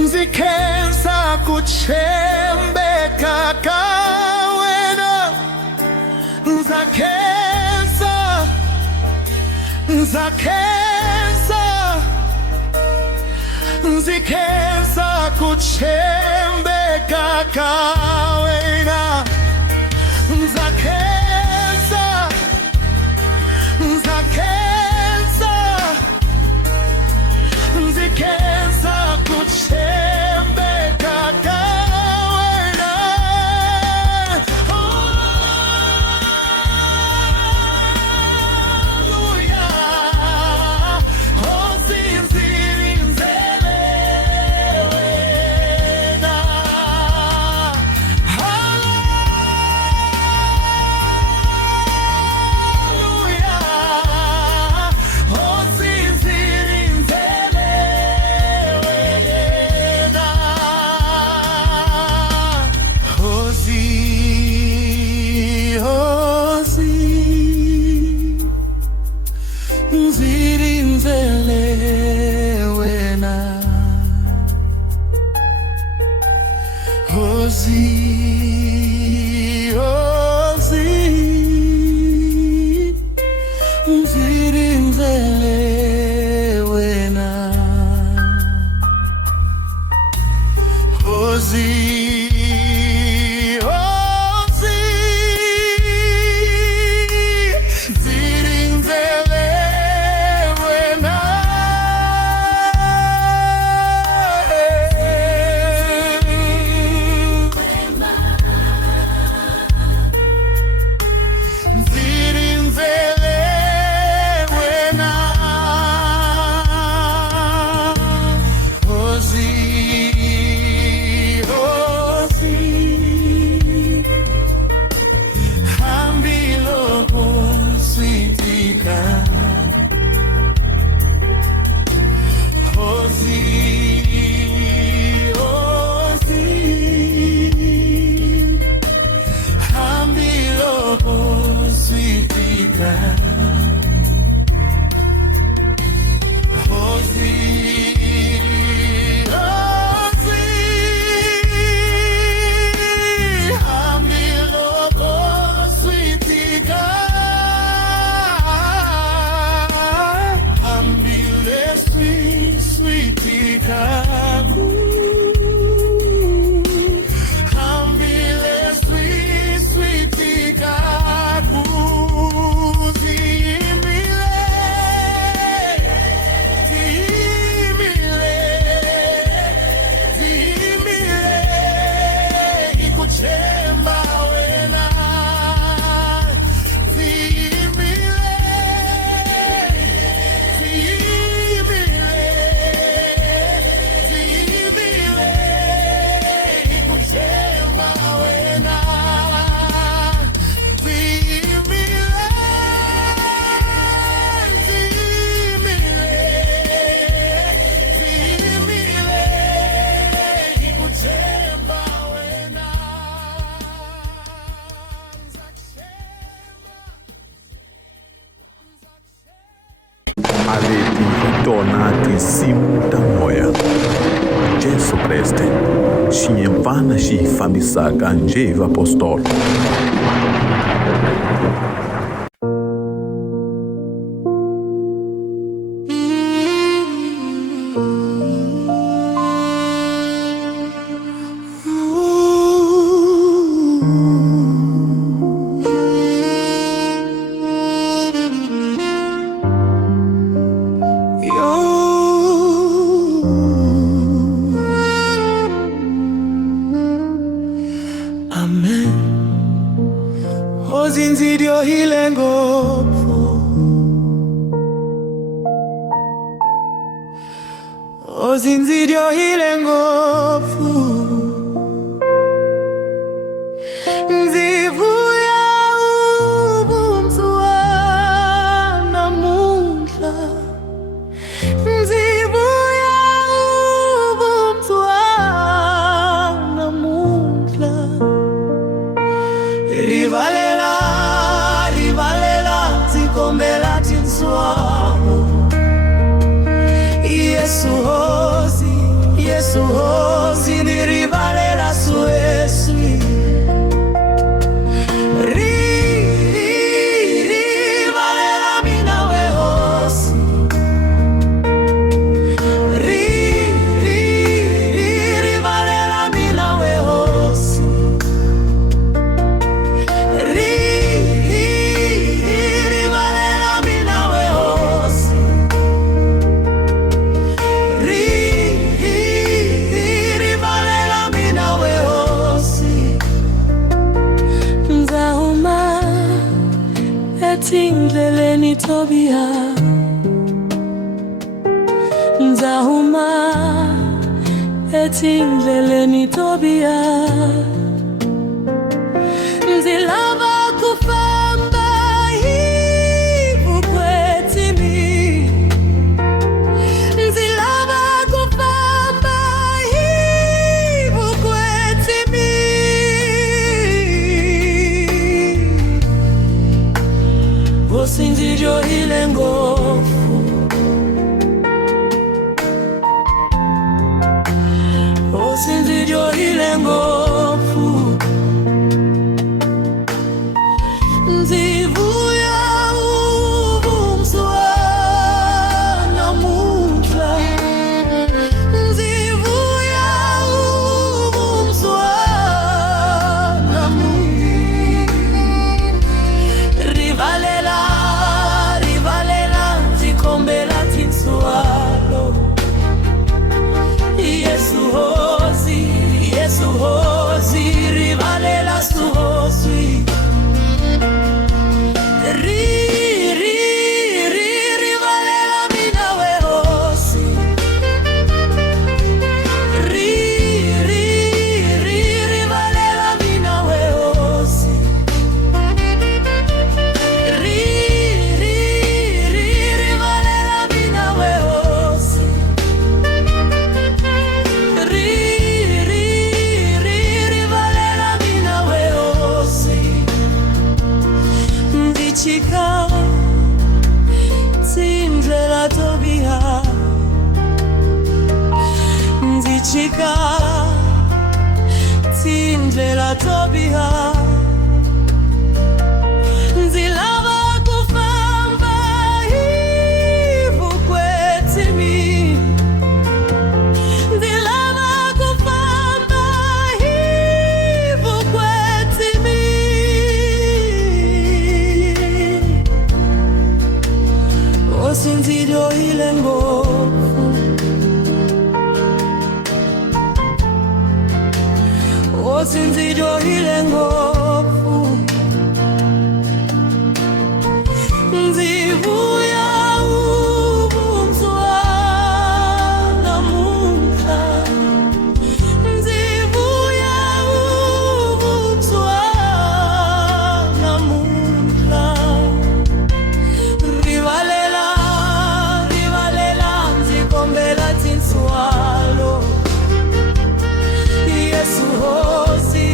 Zikenza kuchembeka kawena, zikenza kuchembeka kawena, zikenza kuchembeka kawena. Hallelujah. Oh, zinzirinzele wena. Hallelujah. Oh, zinzirinzele wena. Rosie, Rosie, nzirinzele wena. Rosie, Rosie, nzirinzele wena. Rosie, Rosie, nzirinzele wena. Nzirinzele wena. tona tinsimu ta moya. Jesu Kreste xi nyempfana xi hi fambisaka njhe vapostolo. Ozinzidio hilengofu, ozinzidio hilengofu, nzivuya ubumzwa namuhla, nzivuya ubumzwa namuhla. Rivalela, zikombela tinswamu. Yesu hozi, ni rivalela suesui. Rivalela mina we hosi. Rivalela mina we hosi. Tindleleni Tobia, nzahuma etindleleni Tobia, nzilava kufamba hivu kwetimi, nzilava kufamba hivu kwetimi. Ozinzidio hilengofu, ozinzidio hilengofu, nzivuya ubumzwa namuhla, nzivuya ubumzwa namuhla. Rivalela, zikombela tinswalo. Yesu hozi, rivalela suhoswi. Rivalela mina we hosi. Rivalela mina we hosi. Rivalela mina we hosi. Rivalela mina we hosi. Ndichika tindlela Tobia, ndichika tindlela Tobia, nzilava kufamba hivu kwetimi, nzilava kufamba hivu kwetimi. Ozinzidio hilengofu, ozinzidio hilengofu, nzivuya ubumzwa namuhla, nzivuya ubumzwa namuhla. Rivalela, zikombela tinswalo. Yesu hozi,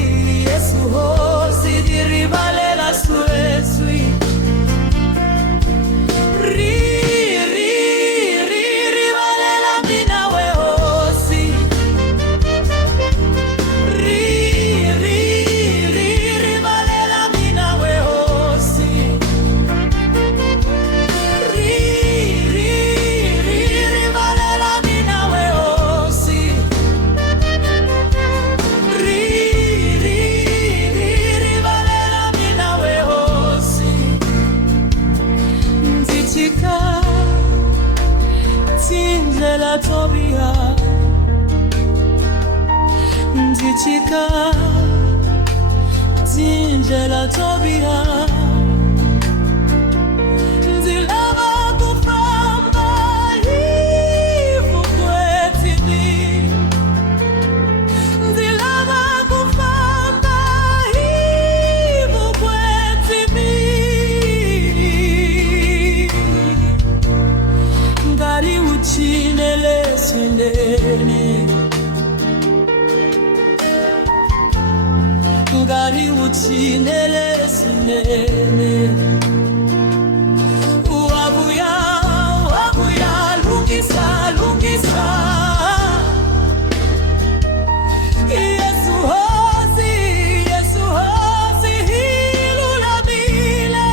Nzinjela Tobia Nzichika Nzinjela Tobia Nzilava kufamba hivu kwetini Nzilava kufamba hivu kwetini Ngari uchinele sindene Ngari uchinele sindene Wabuya, wabuya, lungisa, lungisa Yesu hozi, hilulamile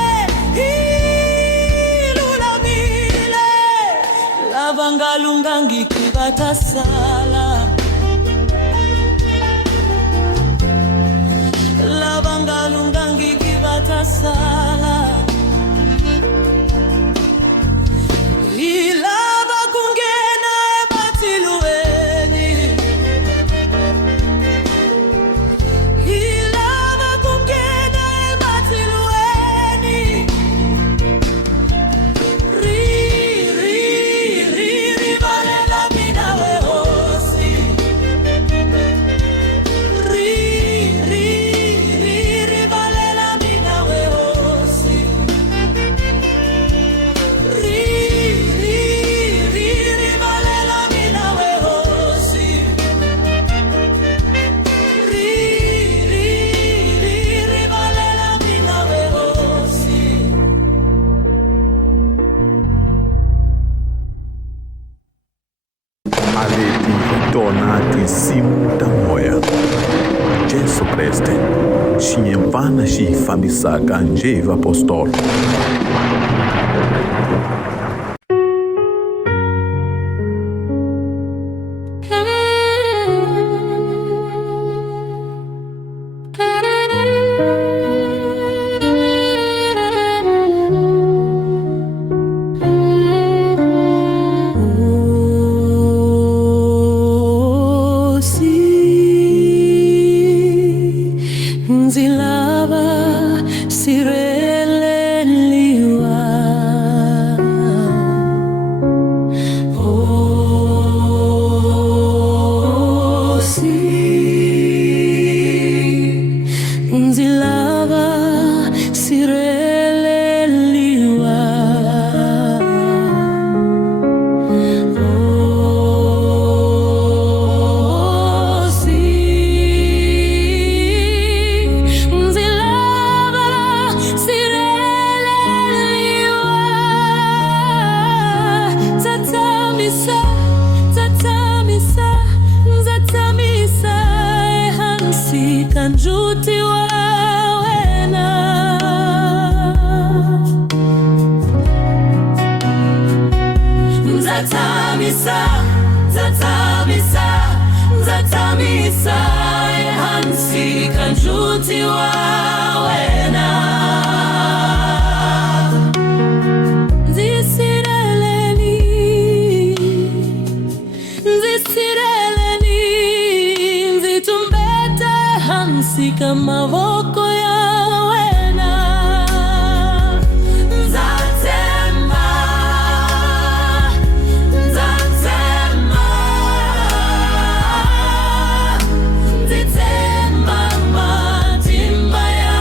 Lavangalungangi kibatasala Lavangalungangi kibatasala Ilava kungena ebatilueni Ilava kungena ebatilueni Rivalela mina wehosi Rivalela mina wehosi Rivalela mina wehosi Rivalela mina wehosi Avete ritornato in simuta moya. Jesu Kriste, xinhempana xi fambisaka njeva apostolo. Nzilava sireleliwa si Nzilava sireleliwa Kanjuti wawena Nzatamisa, ehansi kanjuti wawena Nzisireleni Nzitumbete hansika mavoko ya wena Nzatema Nzitema matimba ya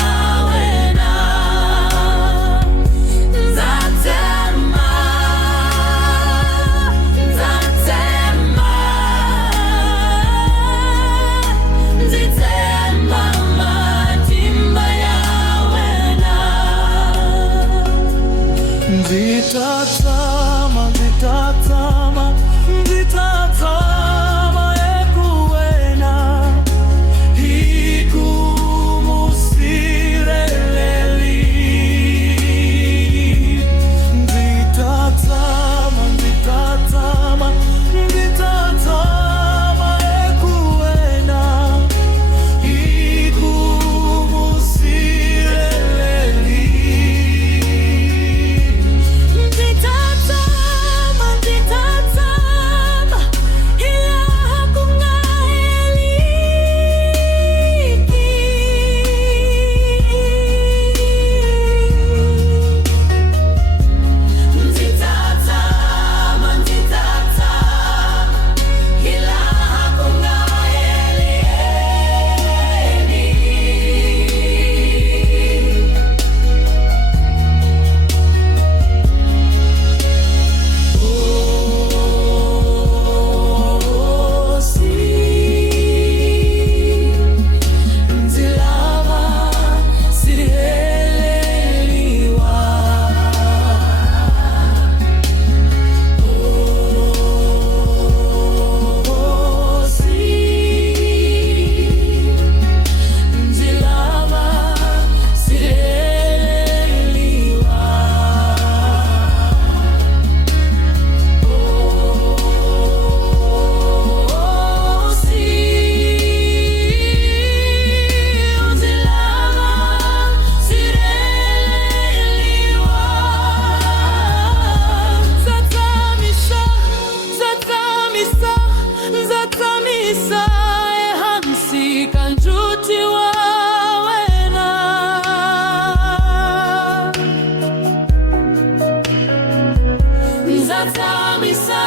nzatamisa,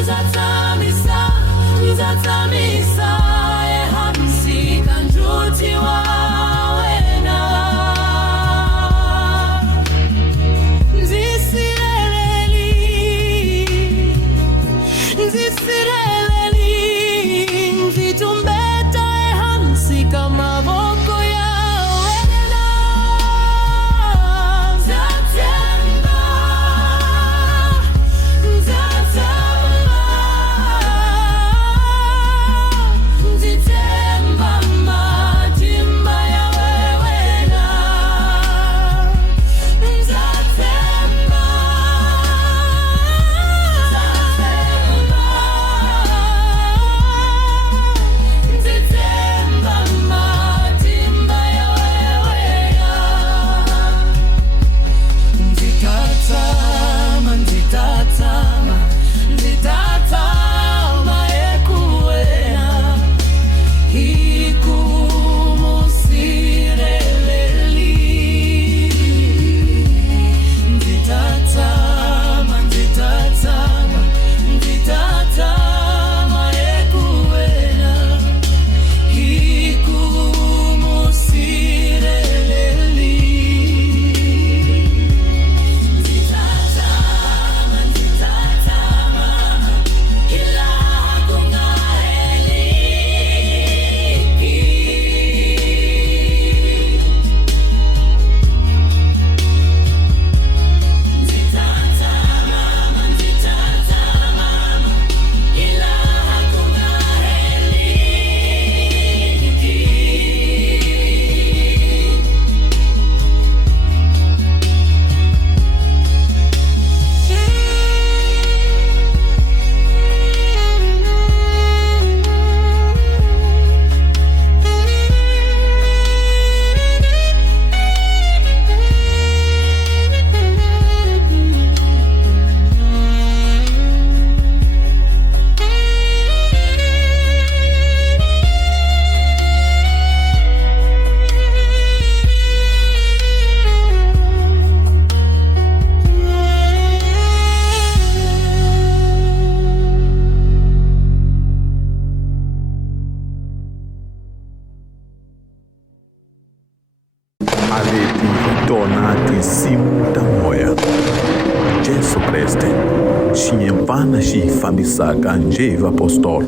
nzatamisa, nzatamisa ehansika njuti wawena. Nzisireleli, nzisireleli, nzitumbeta ehansika mavoko yawena. Nzatemba, nzatemba, nzitemba matimba yawena. Nzatemba, nzitemba matimba yawena. Nzitatama, nzitatama, nzitatama ekuwena. Ikumusireleli. Nzitatama, nzitatama, nzitatama ekuwena. Ikumusireleli. Nzitatama, nzitatama, ila kungaheliki. Nzitatama, nzitatama, ila Avete tornato in simuta moya. Jesu Kriste, xinhempana xi famisaka njeva apostolo.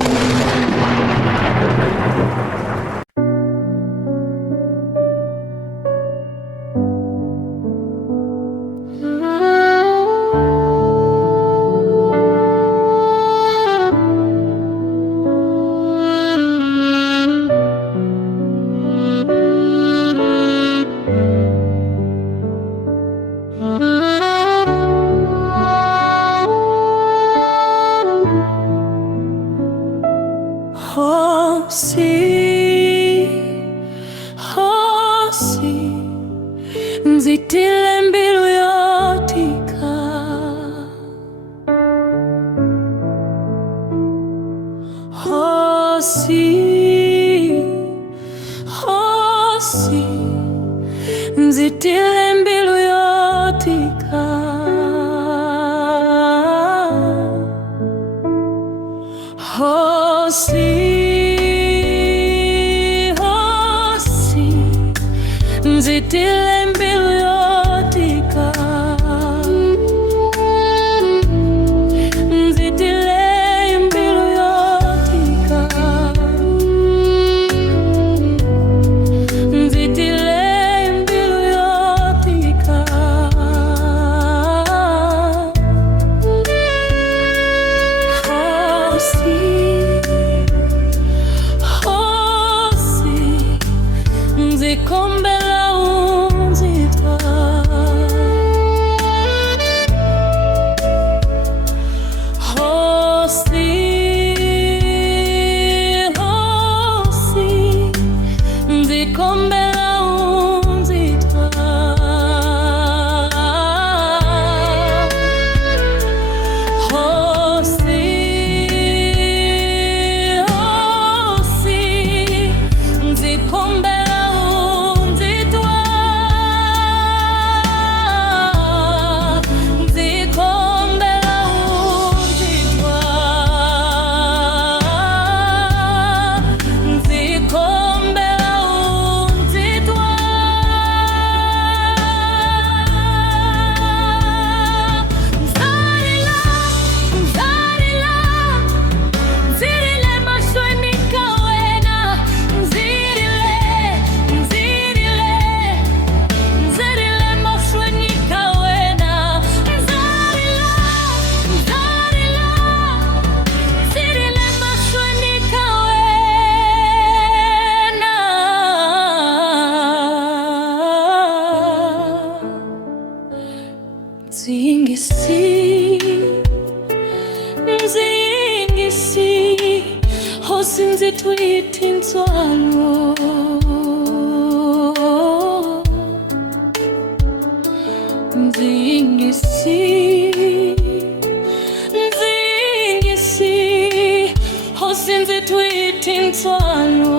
Hosi, nzitile mbilu yotika. Hosi, nzitile mbilu yotika. Hosi, nzitile mbilu yotika. Nzitile mbilu yotika. Nzitile mbilu yotika. Hosi, nzikombela unzita. Hosi, nzikombela unzita. Hosi, hosinzi twiti nzwalo Nzingisi hosinzi twiti nzwalo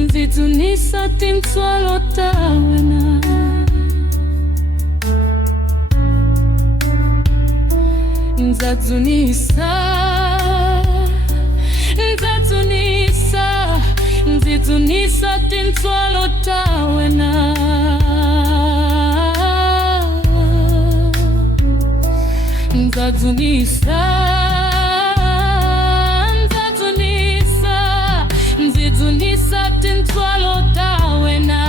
Nzadzunisa tintswalo tawena Nzadzunisa tintswalo tawena Nzadzunisa tintswalo tawena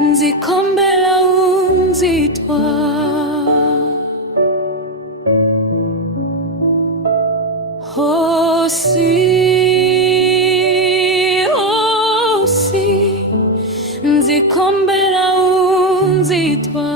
Nzikombela unzitwa Hosi Nzikombela unzitwa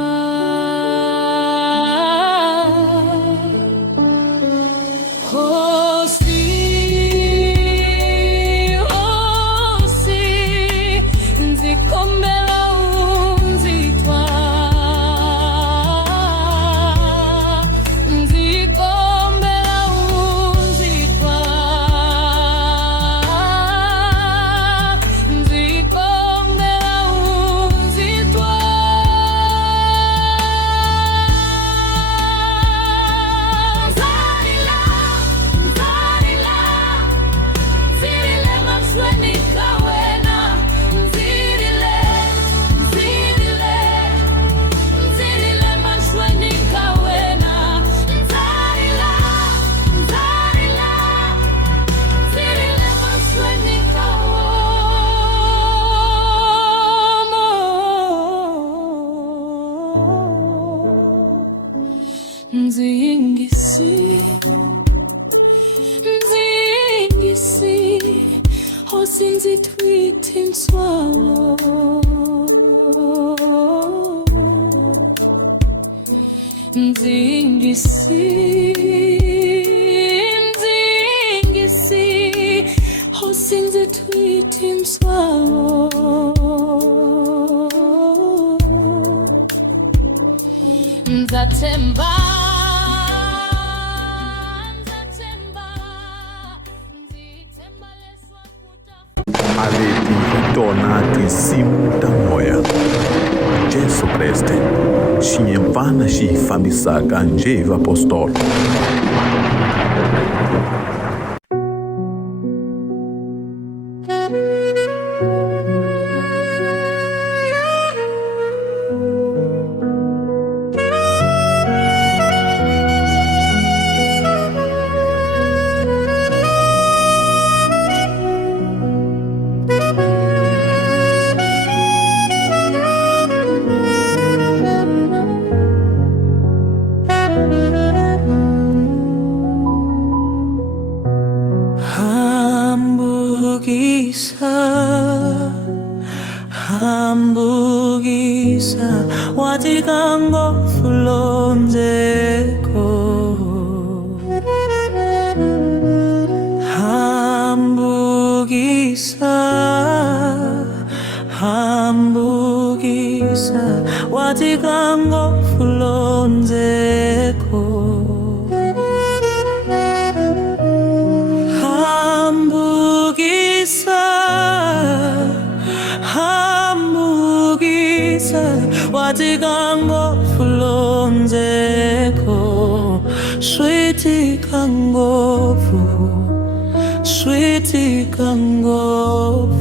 Nzingisi hosinzi twiti nzwalo Nzingisi hosinzi twiti nzwalo Nzatemba Risimu da moya Jesu Kriste Xiyemvana xifambisaka njeva apostolo. Hamburgisa watikango fulonzeko Hamburgisa watikango fulonzeko Watikango fulonzeko Sweetie kangofu Sweetie kangofu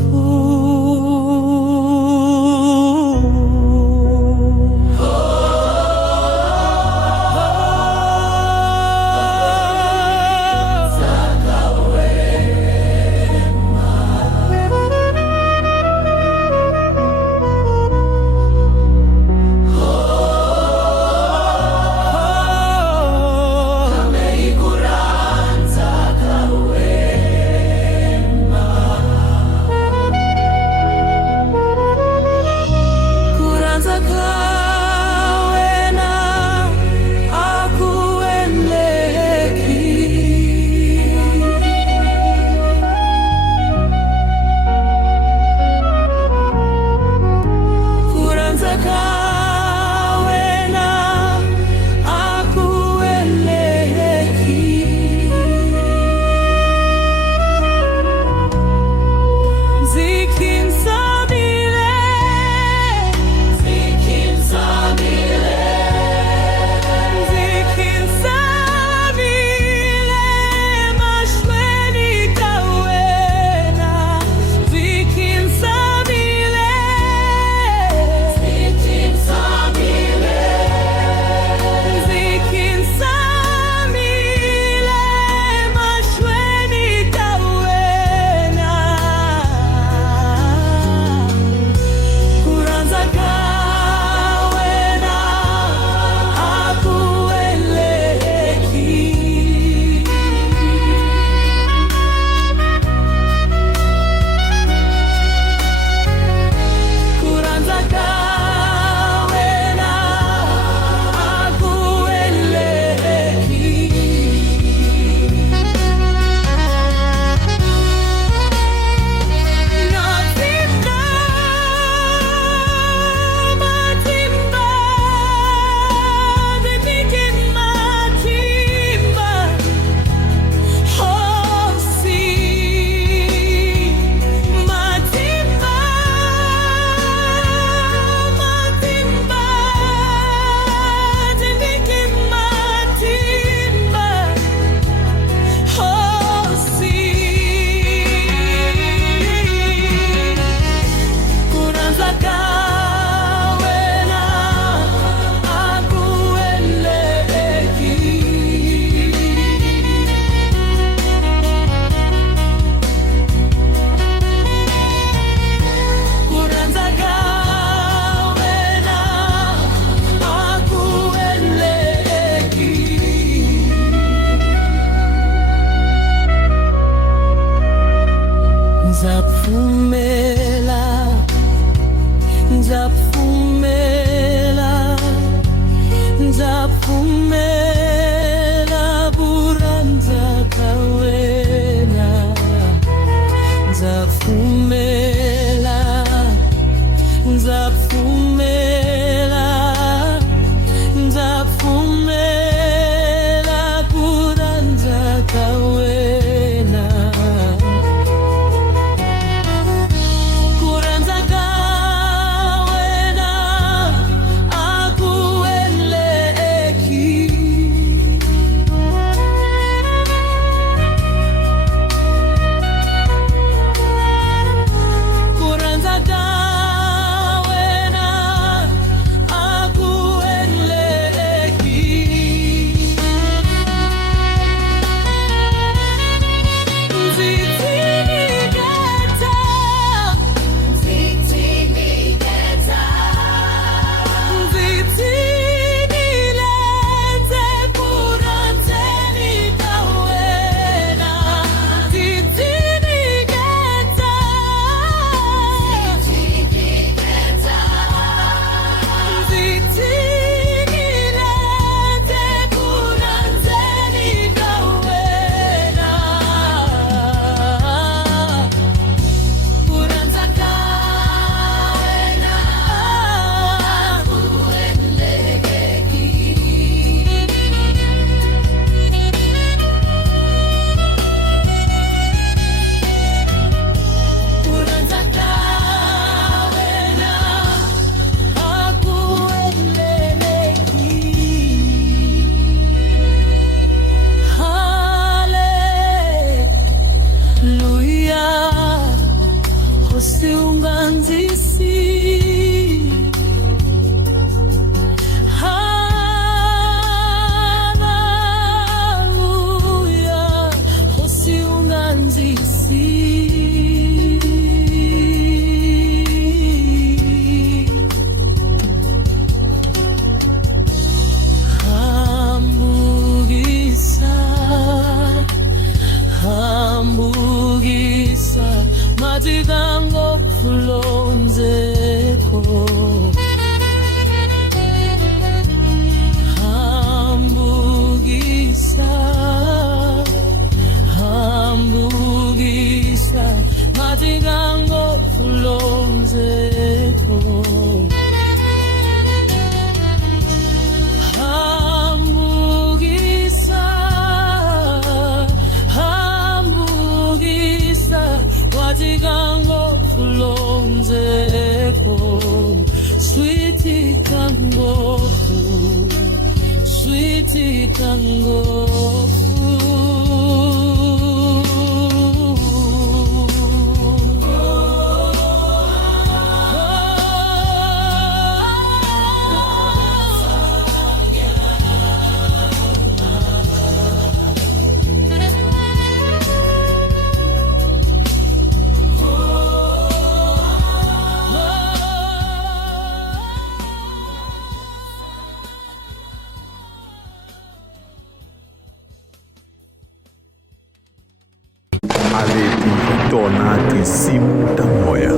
Avete tornati simuta moya.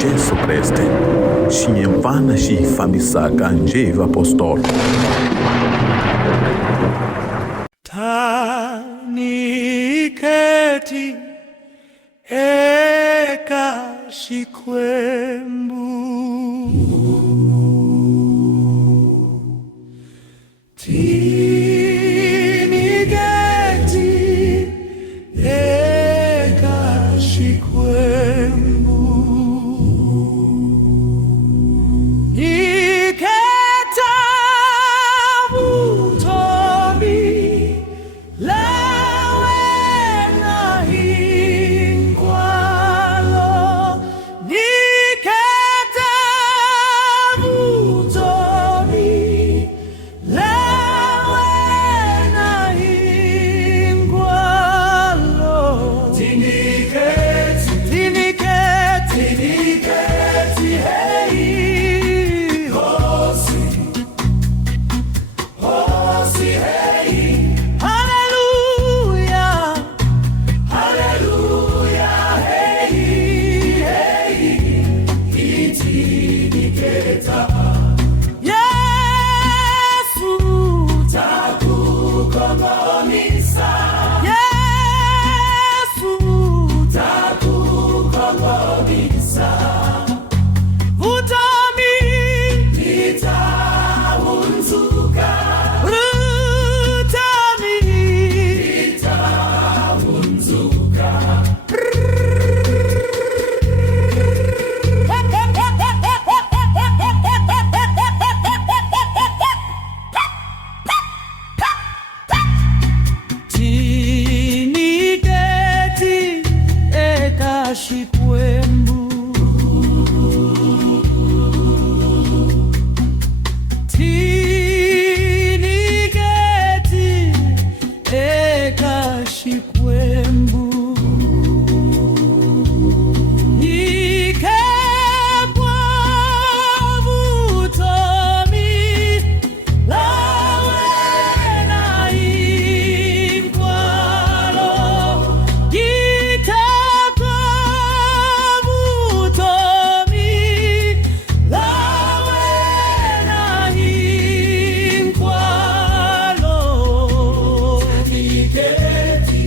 Jesu Kriste. Xinhemvana xi fambisaka njeva apostolo. Taniketi eka shikwembu Tinigeti eka shikwembu Niketa butomi lawe nahi kwalo Niketa butomi lawe nahi kwalo Tiniketi hey Hosi hey Hallelujah hey Itiniketa Yesu takukombolisa Yesu takukombolisa Utami nitahunzuka Utami nitahunzuka Tinigeti eka shikwembu Tinigeti eka shikwembu Ikepwa butomi lawe nahi kwalo Ikepwa butomi lawe nahi kwalo Tinigeti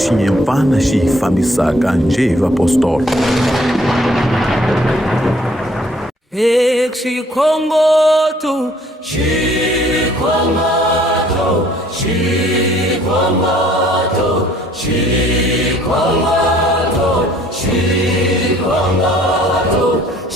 xiyemfana xi fambisaka njhevi apostolo. Xikhongoto, xikhongoto, xikhongoto, xikhongoto, xikhongoto,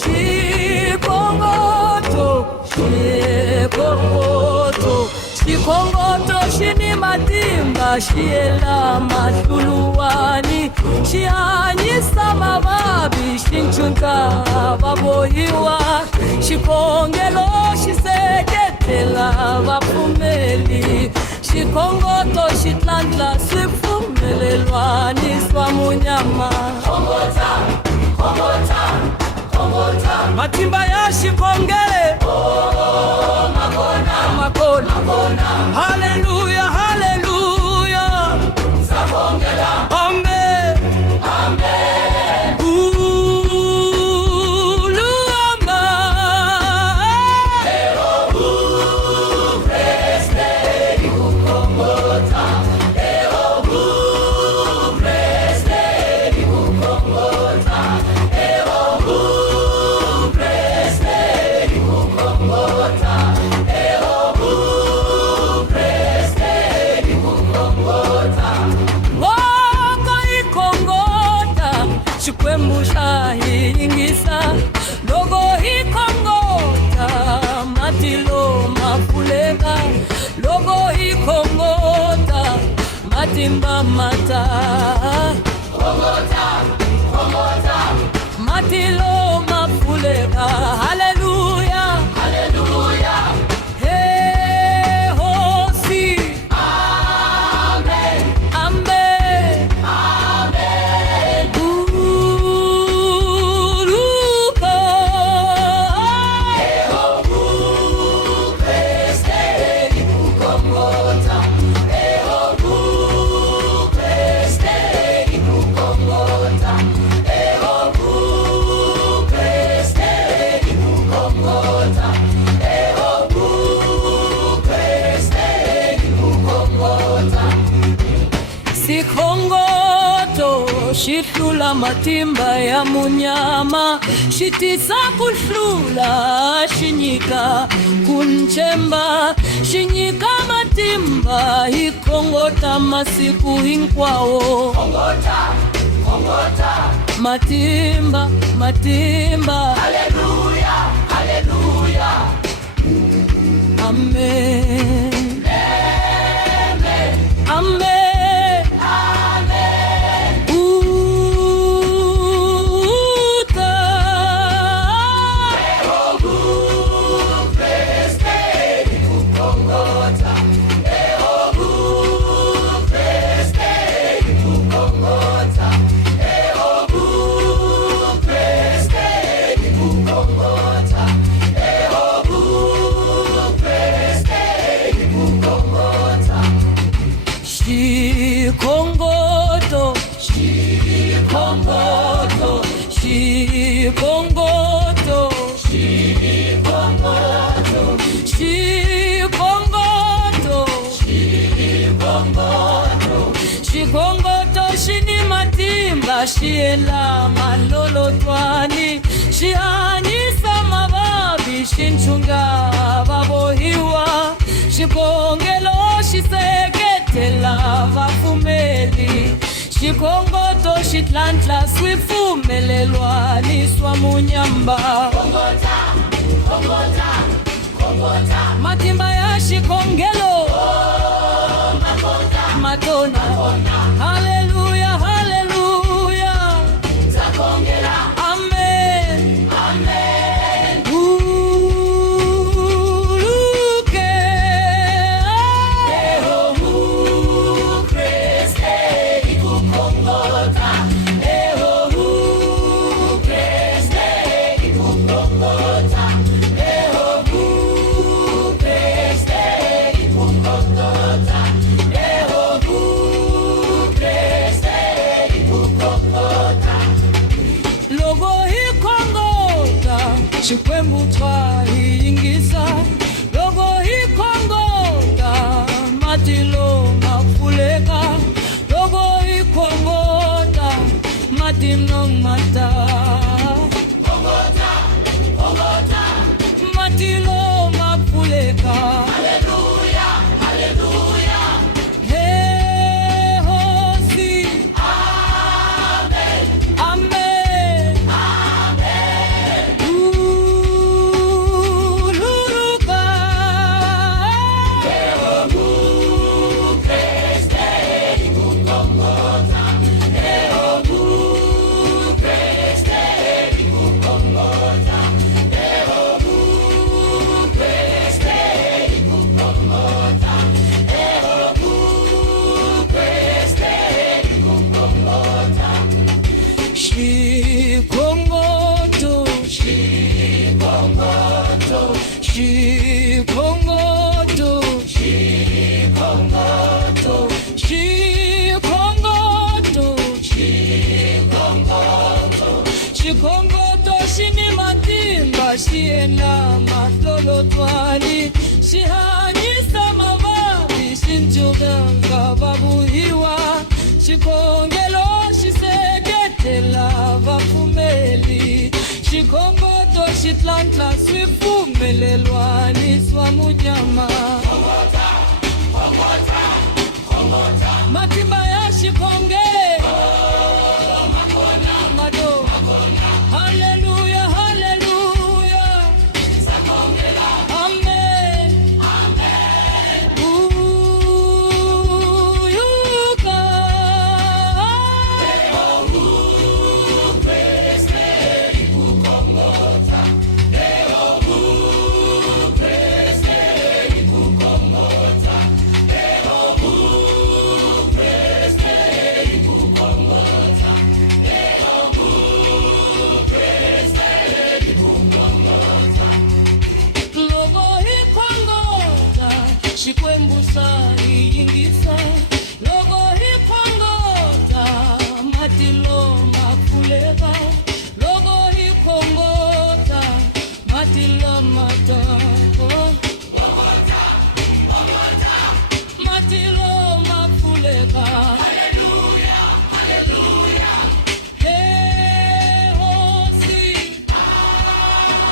xikhongoto, xikhongoto, xikhongoto xini matimba xiyela mahluluwani xihanyisa mavabyi xinchunka vavohiwa xikhongelo xi seketela vapfumeli xikhongoto xi tlantla swipfumelelwani swa munyama matimba ya xikhongele makona haleluya haleluya amen amen ulama preste kukhongota preste kukhongota preste kukhongota Xikwembu xa hingisa loko hi khongota matilo ma pfuleka loko hi khongota matimba mata khongota matilo ma pfuleka haleluya haleluya hey hosi amen amen amen Sikhongoto xihlula matimba ya munyama xitisa ku hlula xinyika ku ntshemba xinyika matimba hi khongota masiku hinkwawo khongota matimba matimba haleluya haleluya amen amen amen Xikhongoto xini matimba xiela malolotwani xihanyisa mavabyi xinchunga vavohiwa xikhongelo xi seketela vapfumeli xikhongoto xi tlantla swipfumelelwani swa munyamba matimba ya xikhongelo makona haleluya haleluya amen amen uluke preste kukhongota preste kukhongota preste kukhongota Xikwembu twahingisa loko hi khongota matilo ma pfuleka loko hi matino mata matilo mapuleka. Haleluya, haleluya. Hey, hosi. Amen, amen, amen. Uluruka. Eomu Kriste ikukongota. Eomu Kriste ikukongota. Eomu Kriste ikukongota. Eomu Kriste ikukongota. Shikongoto, shikongoto, shikongoto, shikongoto, shikongoto, shikongoto, shikongoto shini matimba shiena mahlolo twali shihanyisa mavavi shintuganka babuhiwa shikongelo shiseketela vafumeli shikongoto shitlantla swifumelelwani swamujama matimba ya shikonge mado. Haleluya, haleluya. Amen, amen. Uyuka. Eomu Kriste ikukongota. Eomu Kriste ikukongota. Eomu Kriste ikukongota. Eomu Kriste ikukongota. Logo hikongota shikwembusa iyingisa. Logo hikongota matilo mapuleka. Logo hikongota matilo matako. Matilo mapuleka. Haleluya, haleluya. Hey, hosi.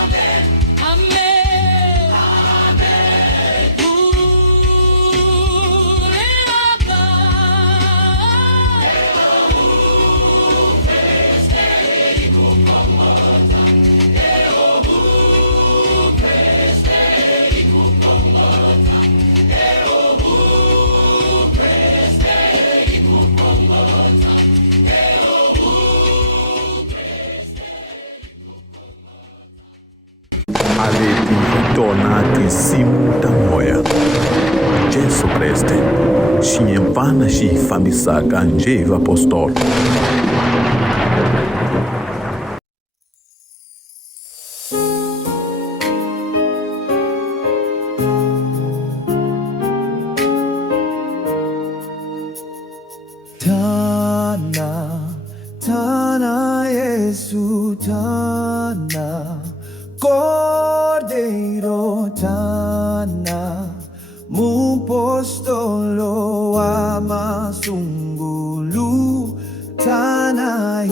Amen, amen, amen. Uliraka. Eomu Kriste ikukongota. Eomu Kriste ikukongota. Eomu Kriste ikukongota. Eomu Kriste. Aleti tonati simuta moya. Jesu Kriste. Shinyempana shi famisaka njeva apostolo. Tana, Tana Yesu, Tana Cordeiro, Tana Mupostolo Amasungulu, Tana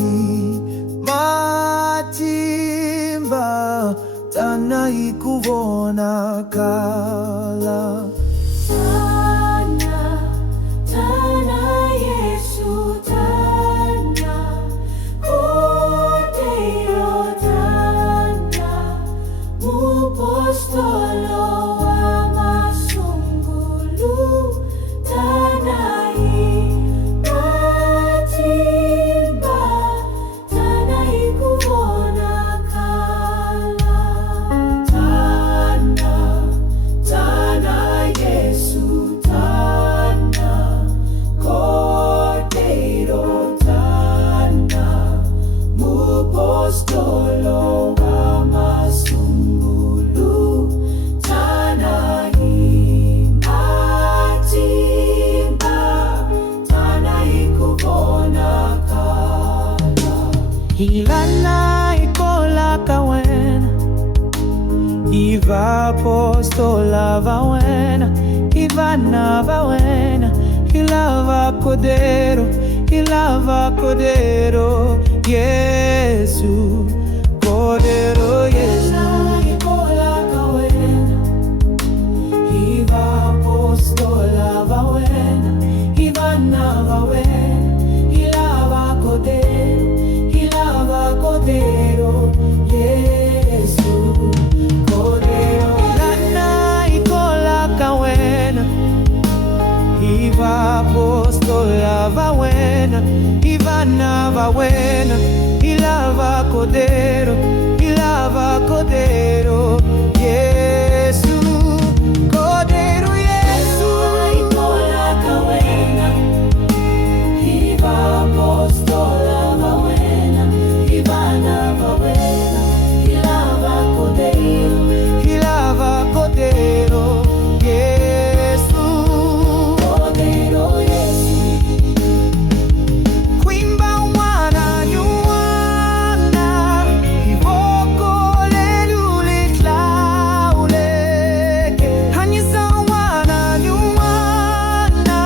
Matimba, Tana Ikuvona Kala. Tana, Tana Yesu, Tana Cordeiro, Tana Mupostolo Amasungulu, Tana Matimba, Tana Ikuvona Kala. Tana, Tana Yesu, Tana Cordeiro, Tana Mupostolo Amasungulu, Tana Matimba, Tana Ikuvona Kala. Hilana ikola kawena, Iva apostola vawena, Ivana vawena, Ilava Cordeiro, Yesu, Cordero Yesu. Apostola vawena, Ivana vawena, ilava cordero, Yesu, Cordero Yesu. Ikola kawena, Iva apostola vawena, Ivana vawena, ilava cordero, Yesu. Cordero Yesu. Quimba umwana nyuana, ivoko lelule klauleke. Hanyisa umwana nyuana,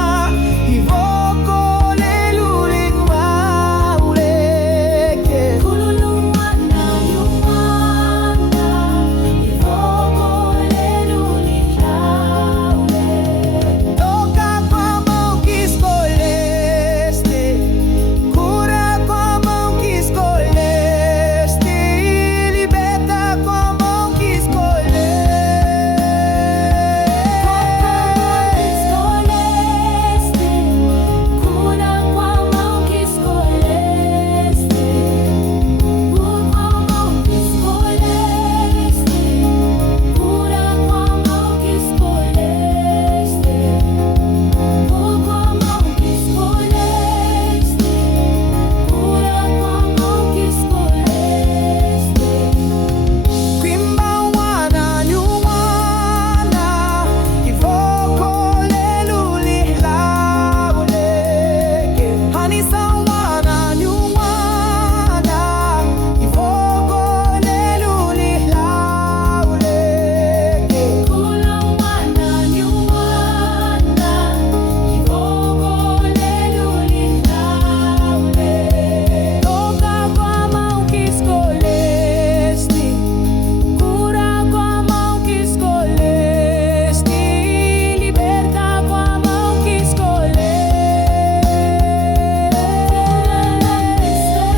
ivoko lelule klauleke. Kululu wana yuwana, Ivoko leluli laule. Toca com a mão que escolheste, cura com a mão que escolheste, liberta com a mão que Escolheste, cura com a mão que escolheste, cura com a mão que escolheste, cura com a mão que escolheste, cura com a mão que escolheste, cura com a mão que escolheste. Quimba umwana nyuana, ivoko leluli lauleke. Hanisa umwana nyuana, ivoko leluli lauleke. Kula wana nyuwana, Ivoko leluli laule. Toca com a mão que escolheste, cura com a mão que escolheste, liberta com a mão que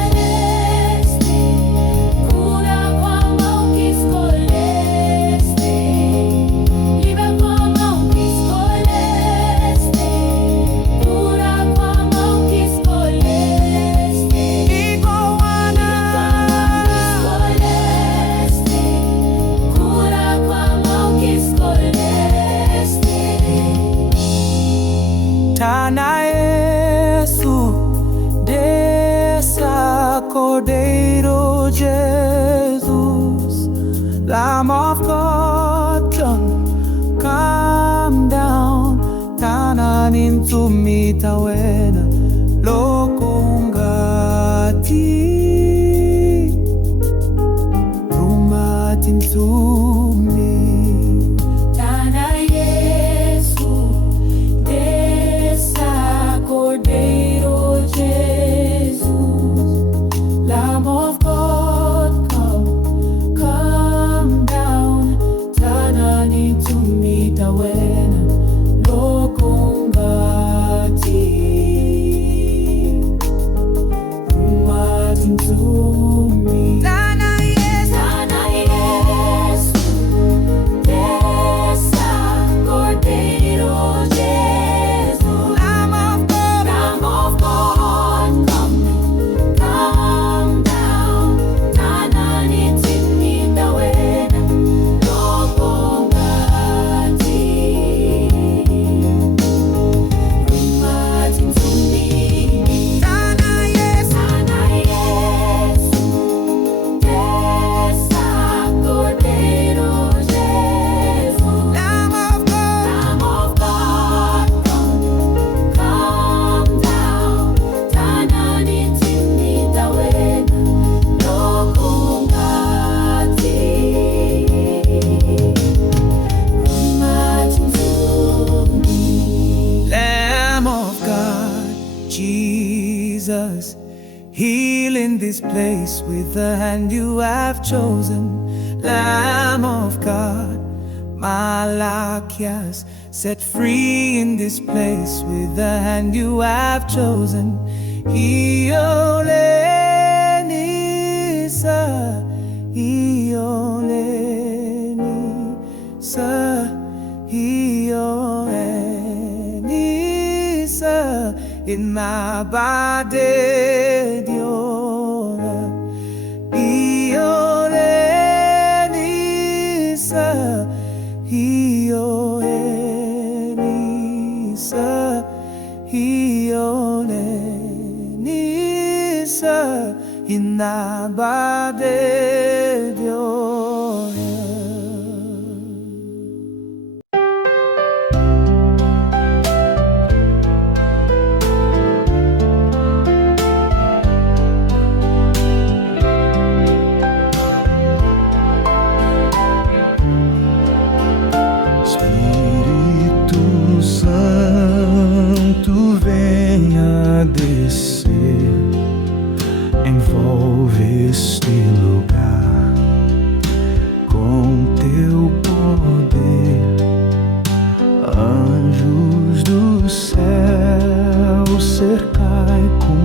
Escolheste, cura com a mão que escolheste, livra com a mão que escolheste, cura com a mão que escolheste, iguana. escolheste, cura com a mão que escolheste. Tana Yesu, desça Cordeiro Jesus, Lamb of God, come down. Tana nintumita wena, lokongati, rumatintumi. Tana Yesu, desça Cordeiro Jesus, Lamb of God, come down. Tana nintumita wena, lokongati, rumatintumi. Tana Yesu, Tana Yesu, desça Cordeiro Jesus, Lamb of God, Lamb of God, come down. Tana nintimita wena, lokongati, rumatintumbi. Tana Yesu, Tana Yesu, desça Cordeiro Jesus, Lamb of God, Lamb of God, come down. Tana nintimita wena, lokongati, rumatintumbi. Lamb of God, Jesus, Heal in this place with the hand you have chosen. Lamb of God, Malachias, set free in this place with the hand you have chosen. Iolenisa, Iolenisa, Iolenisa, in my body, Diora, Iolenisa, Iolenisa, Iolenisa, in my body, Diora. Espírito Santo, venha descer, envolve este lugar com teu poder. Anjos do céu, cercai com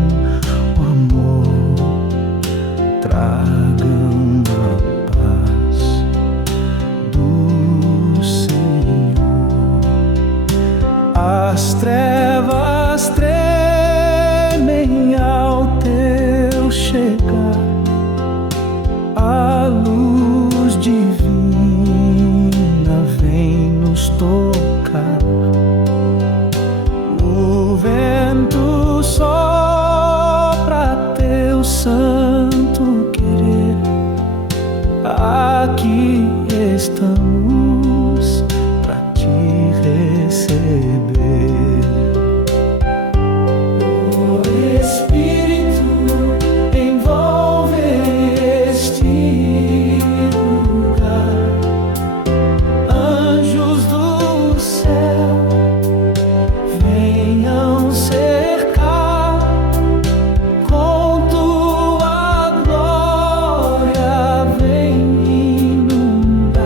o amor, tragam a paz do Senhor. As trevas tremem ao teu chegar, a luz divina vem nos tocar. O vento sopra teu santo querer. Aqui estamos pra te receber. O Espírito envolve este lugar. Anjos do céu, venham cercar com tua glória, vem inundar.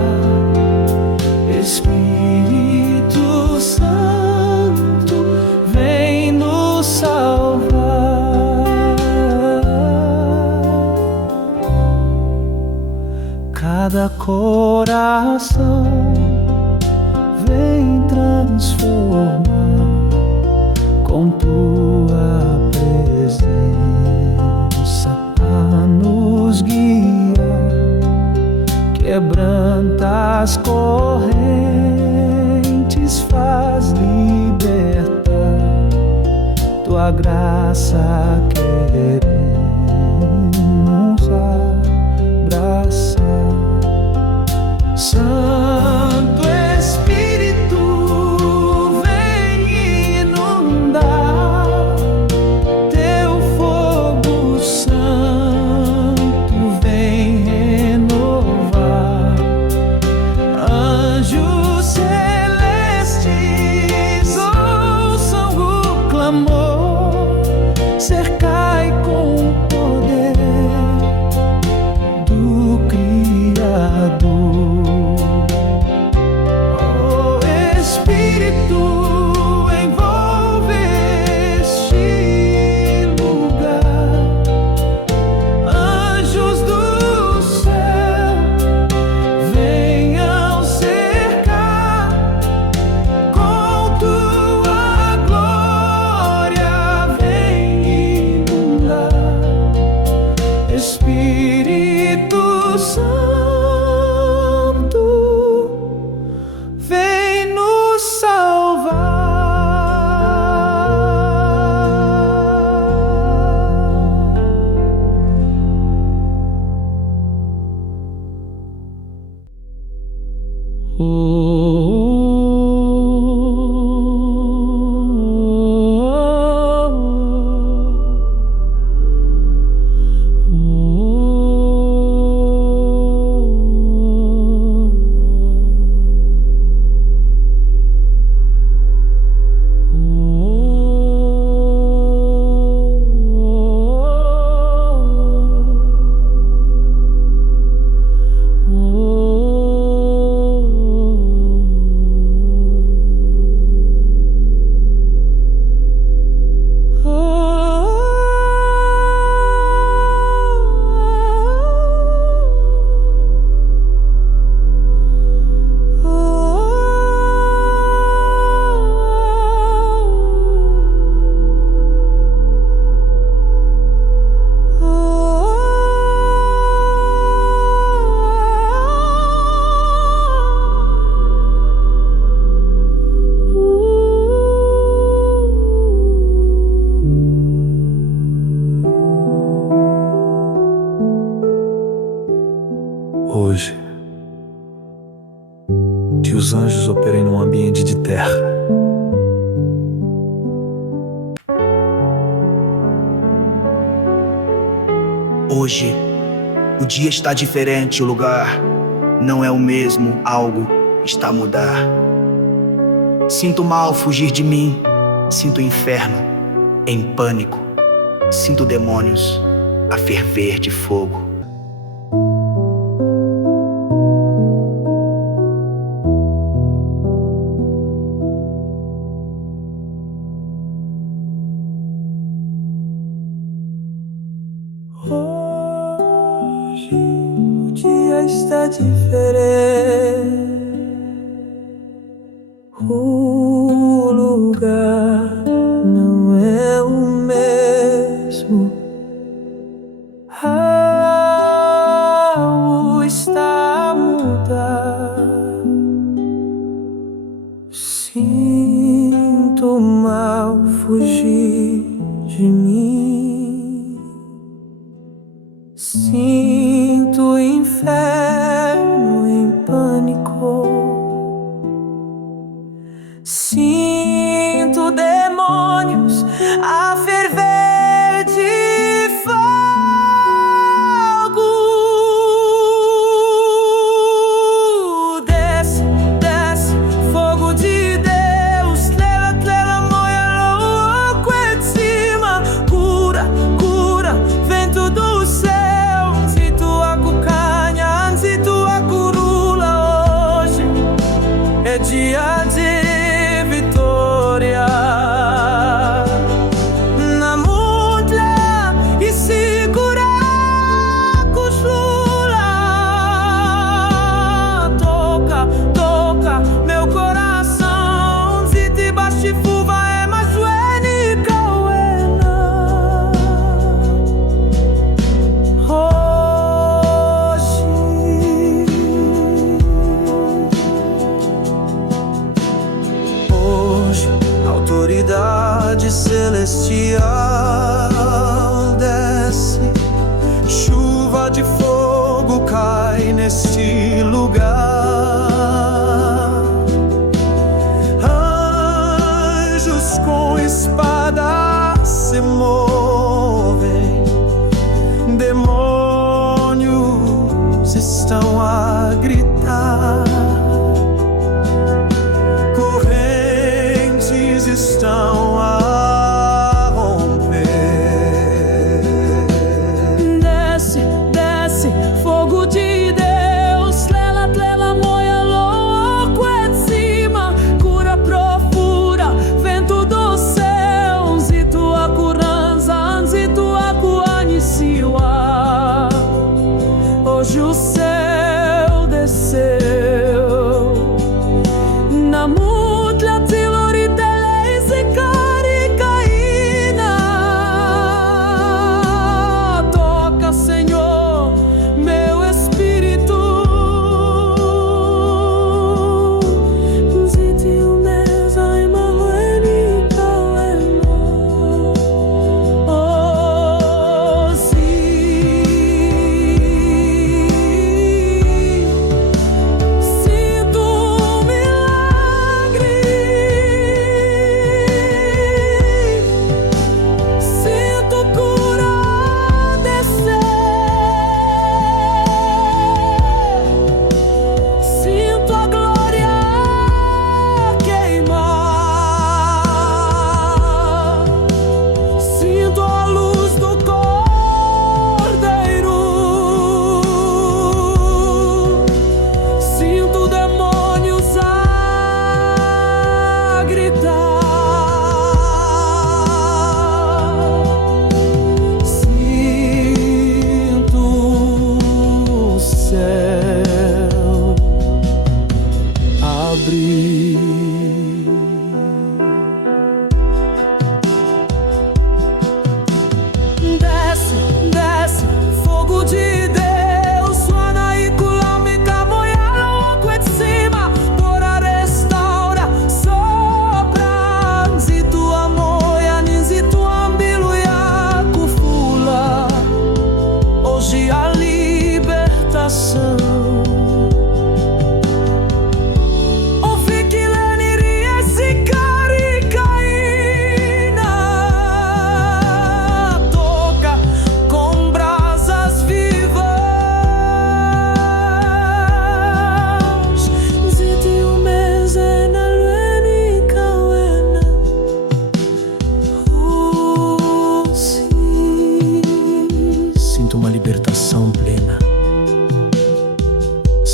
Espírito Santo, vem nos salvar. Cada coração vem transformar com tua presença a nos guiar. Quebranta as correntes, faz libertar. Tua graça queremos abraçar. Santo Espírito, vem inundar. Teu fogo santo vem renovar. Anjos celestes, ouçam o clamor, cercai com o poder do Criador. os anjos operem num ambiente de terra. Hoje, o dia está diferente, o lugar não é o mesmo, algo está a mudar. Sinto o mal fugir de mim, sinto o inferno em pânico, sinto demônios a ferver de fogo. Hoje o dia está diferente. O lugar não é o mesmo. Algo está a mudar. Sinto o mal fugir de mim. Sinto o inferno em pânico. Sinto demônios a ferver de fogo. Desce, desce, fogo de Deus. Tlela, tlela, moia, louco de cima. Cura, cura, vento do céu. Sinto a cucanha, sinto a curula. Hoje é dia de na mulher e segurar costura. Toca, toca meu coração. Se te bate fuva é mais única hoje, autoridade celestial desce, chuva de fogo cai neste lugar. Anjos com espadas se movem, demônios estão a gritar. Estão a romper. Desce, desce, fogo de Deus. Tlela, tlela.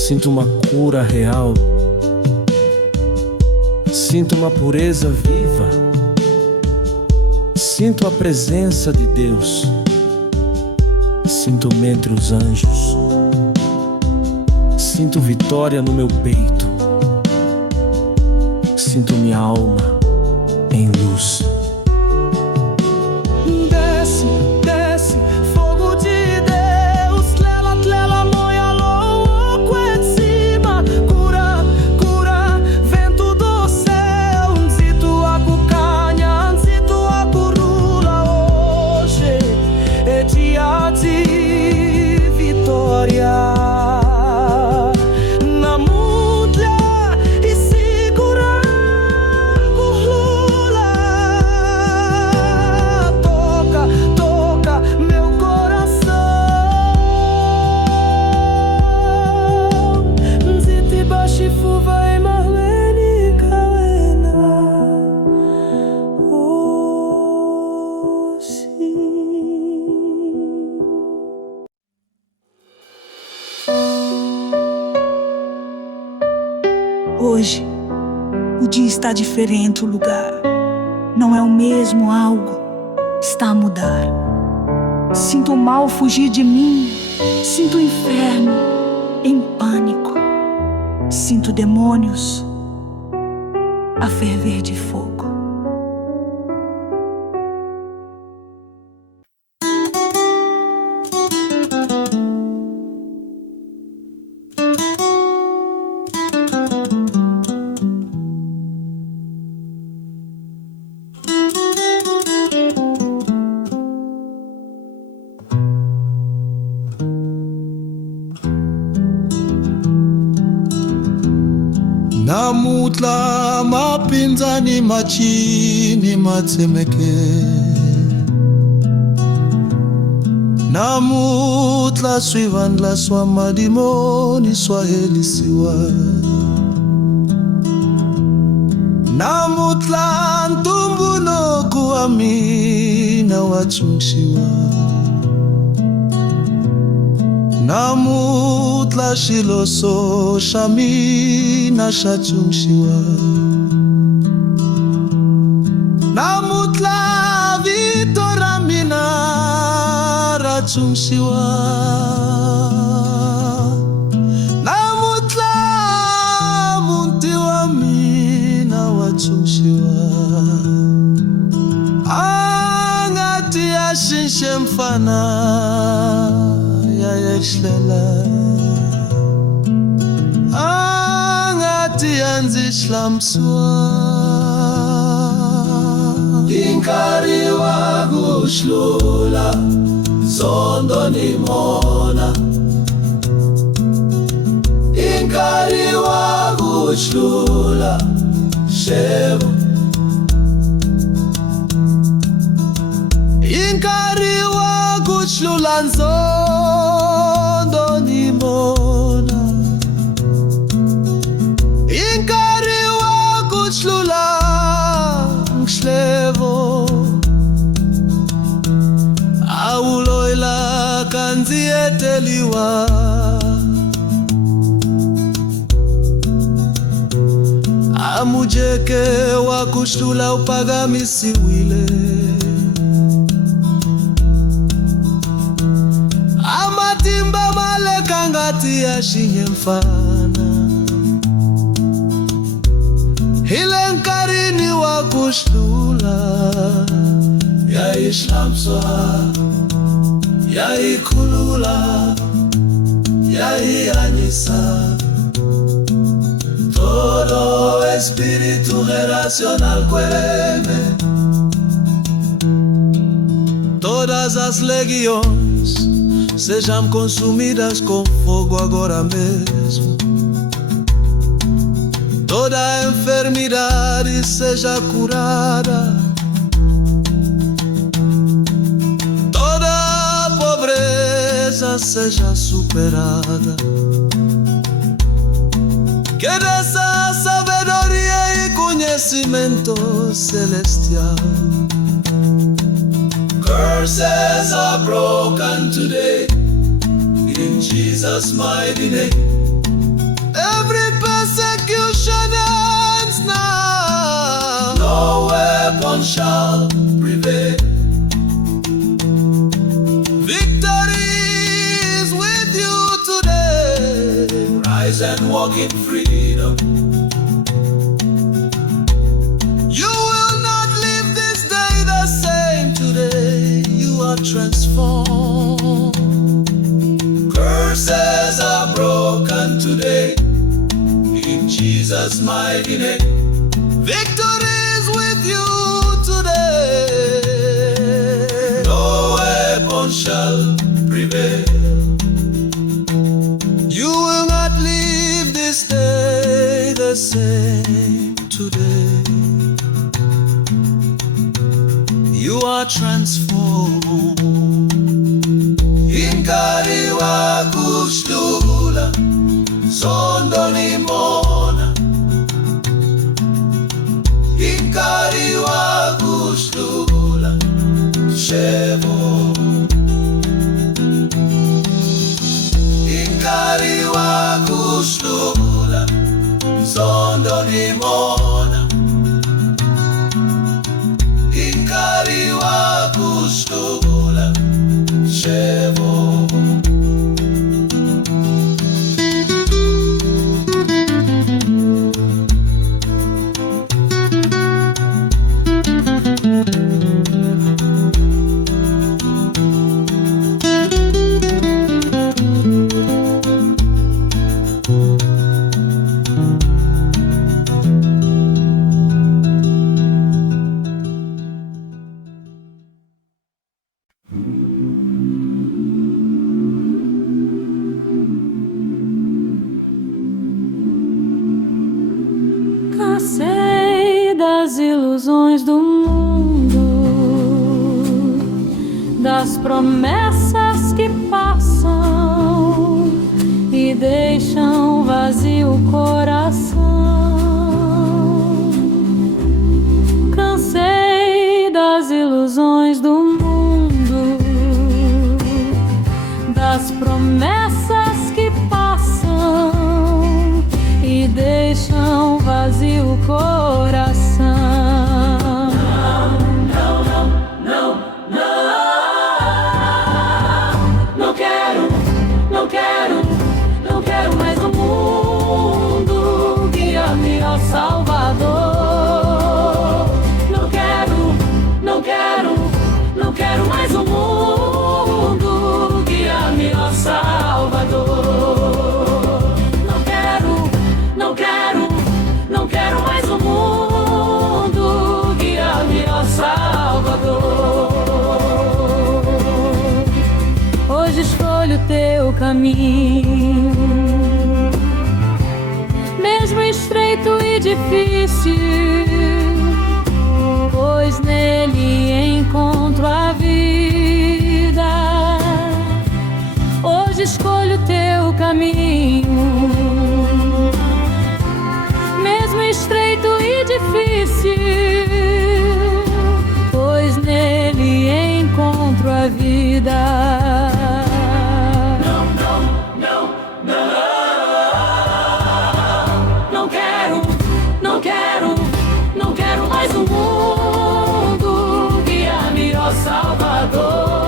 Sinto uma cura real. Sinto uma pureza viva. Sinto a presença de Deus. Sinto-me entre os anjos. Sinto vitória no meu peito. Sinto minha alma em luz. Desce, desce, fogo de Deus. Tlela, tlela, moia, loa, cuecima. Cura, cura, vento do céu. Nzito a cucanha, nzito a curula. Hoje é dia de vitória. Na mulher e segurar curula. Toca, toca meu coração. Nziti bashi fuva e marlene kawena. Hoje, o dia está diferente, o lugar não é o mesmo, algo está a mudar. Sinto o mal fugir de mim, sinto o inferno em pânico, sinto demônios a ferver de fogo. Namutla mapinzani machini matsemeke. Namutla swivandla swa madimoni swahelisiwa. Namutla ntumbuno kuamina wachungshiwa. Namutla shiloso shamina shachungshiwa. Namutla vitoramina rachungshiwa. Namutla muntiwa mina wachungshiwa. Angati ashinshe mfana yeshlela. Angati anzi shlamswa. Inkari wagu shlula zondo nimona. Inkari wagu shlula shevu. Inkari wagu shlula nzondo nimona. Inkari wagu shlula mshlevo. Auloila kanzi eteliwa. Amujeke wakushlula upagamisi wile. Amatimba maleka ngati yashinye mfana. Hile nkarini wakushlula. Ya ishlamswa, ya ikulula, ya ianisa. Todo espíritu relacional cueme. Todas as legiões sejam consumidas com fogo agora mesmo. Toda enfermidade seja curada. Toda pobreza seja superada. Que desça sabedoria e conhecimento celestial. Curses are broken today in Jesus' mighty name. weapon shall prevail. Victory is with you today. Rise and walk in freedom. You will not live this day the same today. You are transformed. Curses are broken today. In Jesus' mighty name. Victory is with you today. No weapon shall prevail. You will not leave this day the same today. You are transformed. Inkari wa kushtula Zondo ni mona. Inkari wa kushtula Shevo. Inkari wa kushtula Zondo ni mona. Inkari wa kushtula Shevo. Cansei das ilusões do mundo, das promessas que passam e deixam vazio o coração. Cansei das ilusões do mundo, das promessas que passam e deixam vazio o coração. Não quero mais um mundo. Guia-me, ó Salvador. Não quero mais um mundo. Guia-me, ó Salvador. Não quero mais um mundo. Guia-me, ó Salvador. Hoje escolho o teu caminho, mesmo estreito e difícil, pois nele encontro a vida. Hoje escolho o teu caminho, mesmo estreito e difícil, pois nele encontro a vida. Não quero mais um mundo. Guia-me, ó Salvador.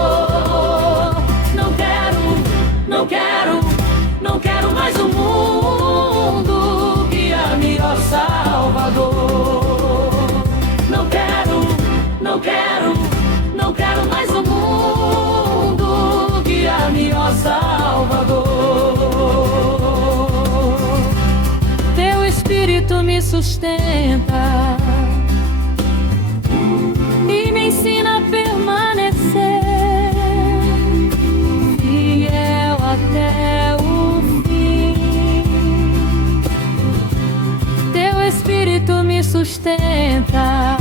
Não quero mais um mundo. Guia-me, ó Salvador. Não quero mais um mundo. Guia-me, ó Salvador. Teu Espírito me sustenta e me ensina a permanecer fiel até o fim. Teu Espírito me sustenta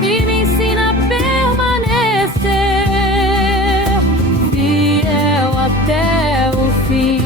e me ensina a permanecer fiel até o fim.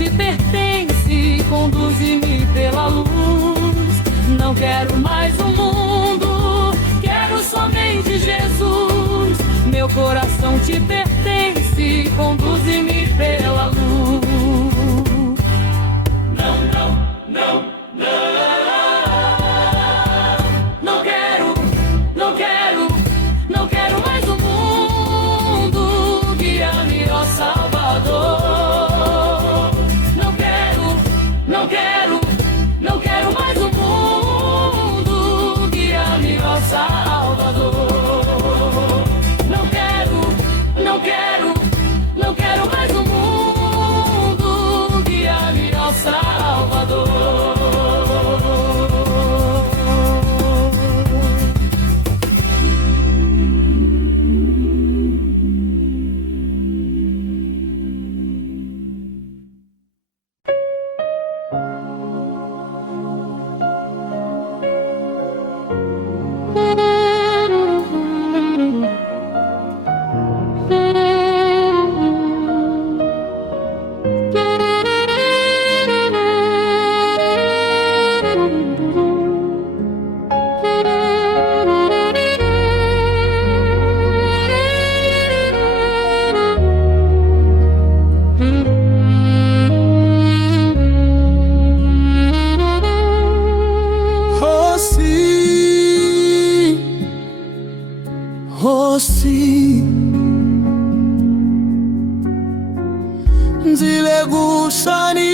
te pertence, conduze-me pela luz. Não quero mais o mundo, quero somente Jesus. Meu coração te pertence, conduze-me pela luz. Não, não, não, não. Não quero, não quero, não quero mais o mundo. Guia-me, ó Salvador. Não quero, não quero, não quero mais o mundo. Guia-me, ó Salvador. Não quero, não quero, não quero mais o mundo. Guia-me, ó Salvador. Hosi Nzile gusani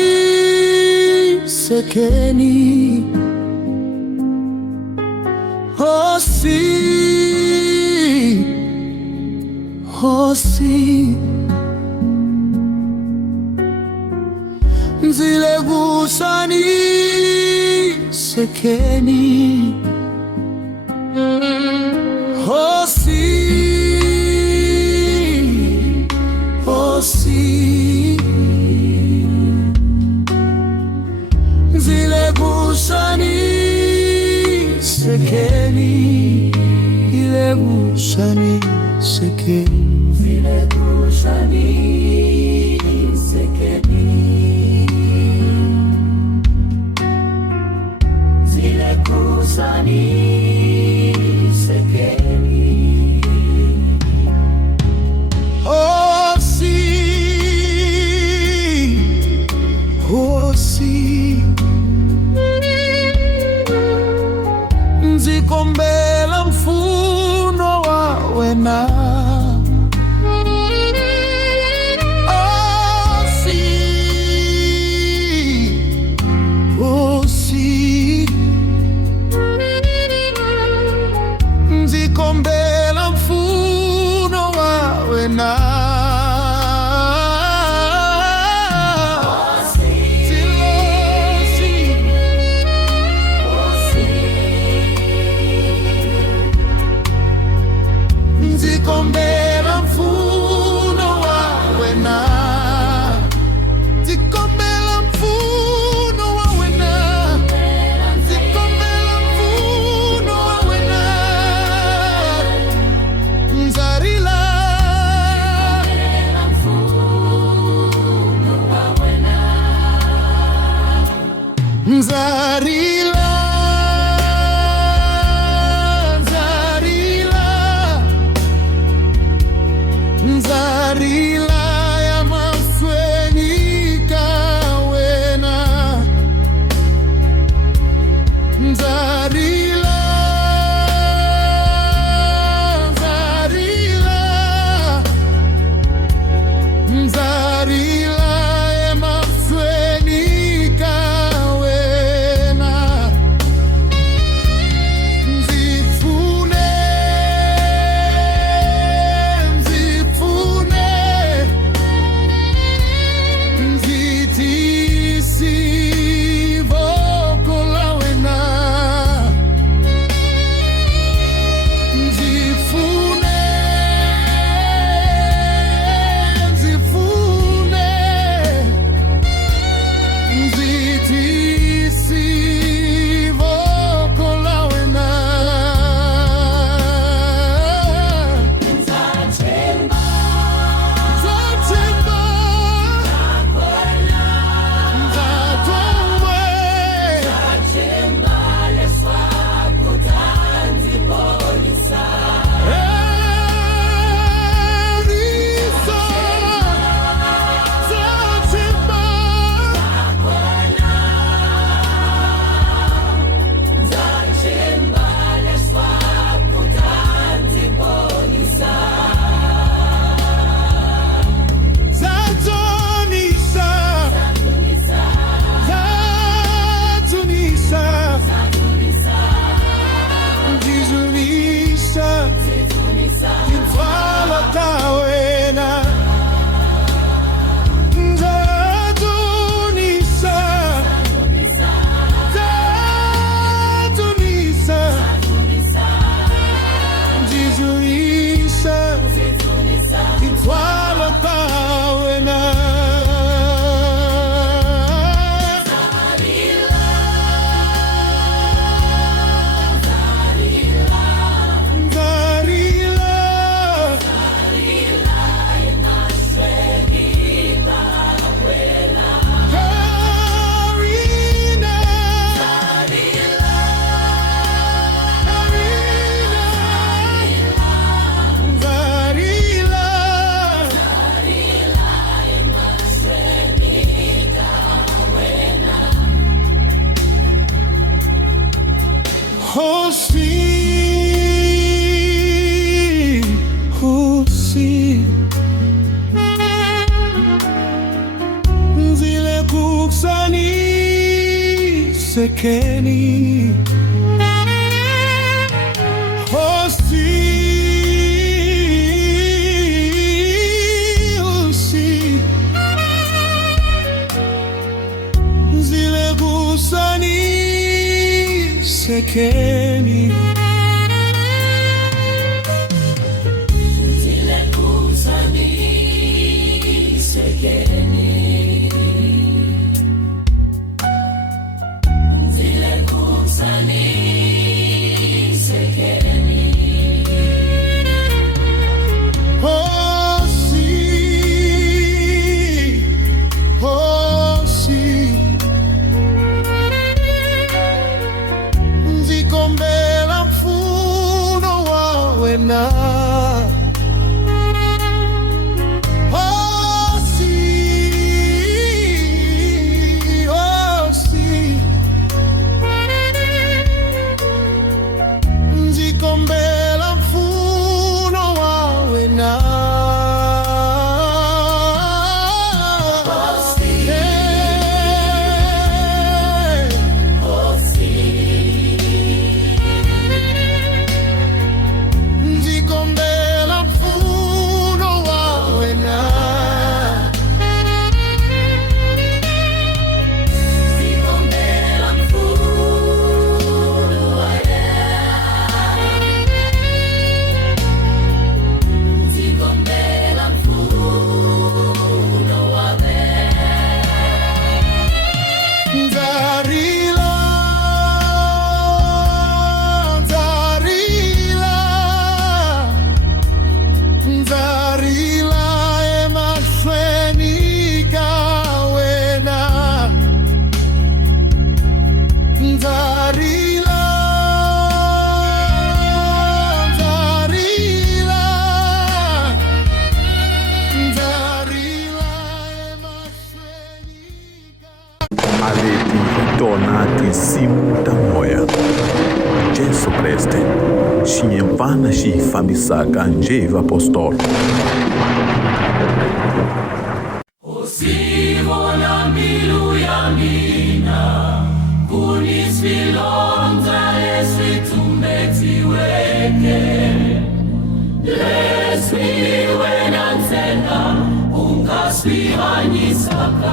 sekeni Hosi Hosi Nzile gusani sekeni Hosi, Hosi Zile gusani sekeni Ile gusani sekeni Zile gusani sekeni Zile gusani Nzikombela mfuno wawe na Osi, Osi Nzikombela mfuno wawe na Nzikombela mfuno wawe na Nzikombela mfuno wawe na Nzikombela mfuno wawe na Nzarila Nzarila Nzarila ya masweni kawena Nzarila Nzarila Nzarila ya masweni kawena Nzifune Nzifune sekeni. Usi zile busani sekeni. Zile busani sekeni. Zile busani sekeni. Nzikombela mfuno wawe na nzikombela mfuno wawe na nzikombela mfuno wawe na Zikombela mfuno wawe. Zikombela mfuno wawe. Nzarila, nzarila, nzarila emashweni kawena. Nzarila, nzarila, nzarila emashweni Aleti Donati Simuta Moya Jesu Kreste xiyempana xi fambisaka njeva apostolo. Usivona mbilu ya mina kunisvilonza leswitumbetiweke leswiwe na ntsena ungaswihanyisaka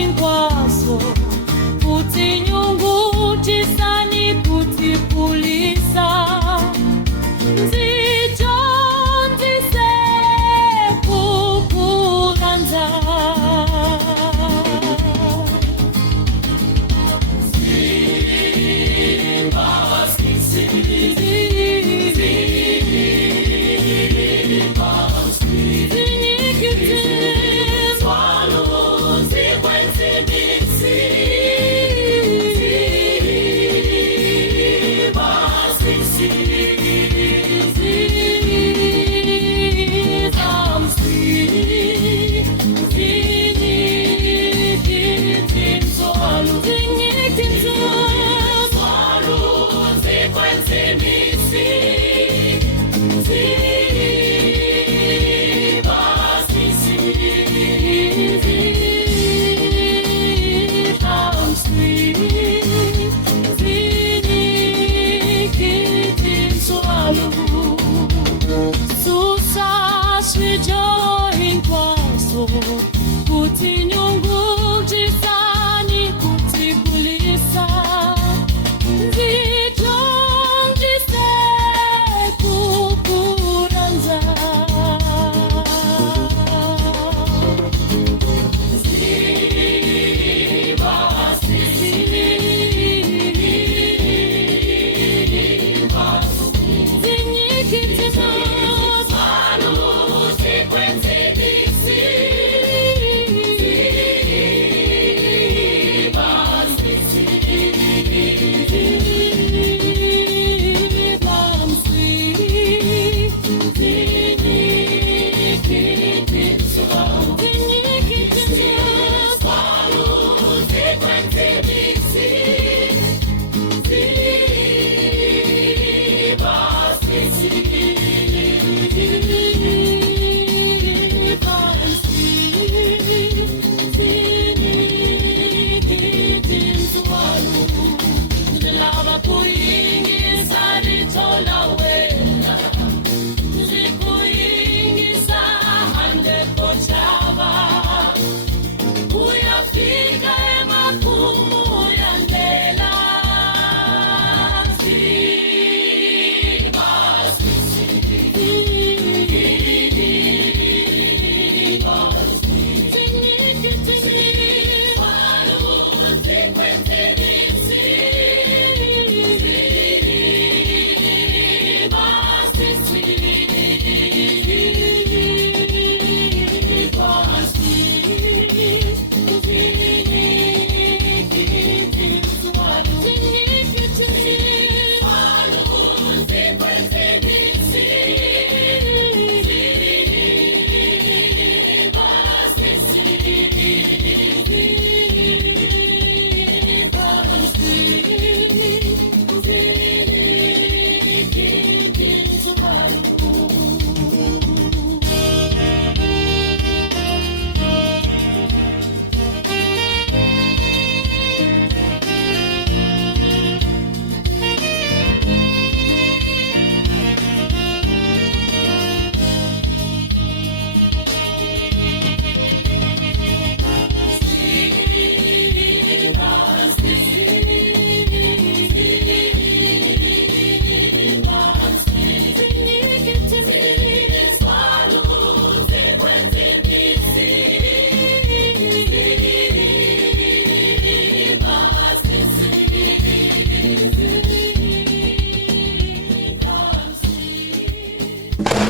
hinkwaso futhi nyungu tisani kuti pulisa nzijonzise kukuranza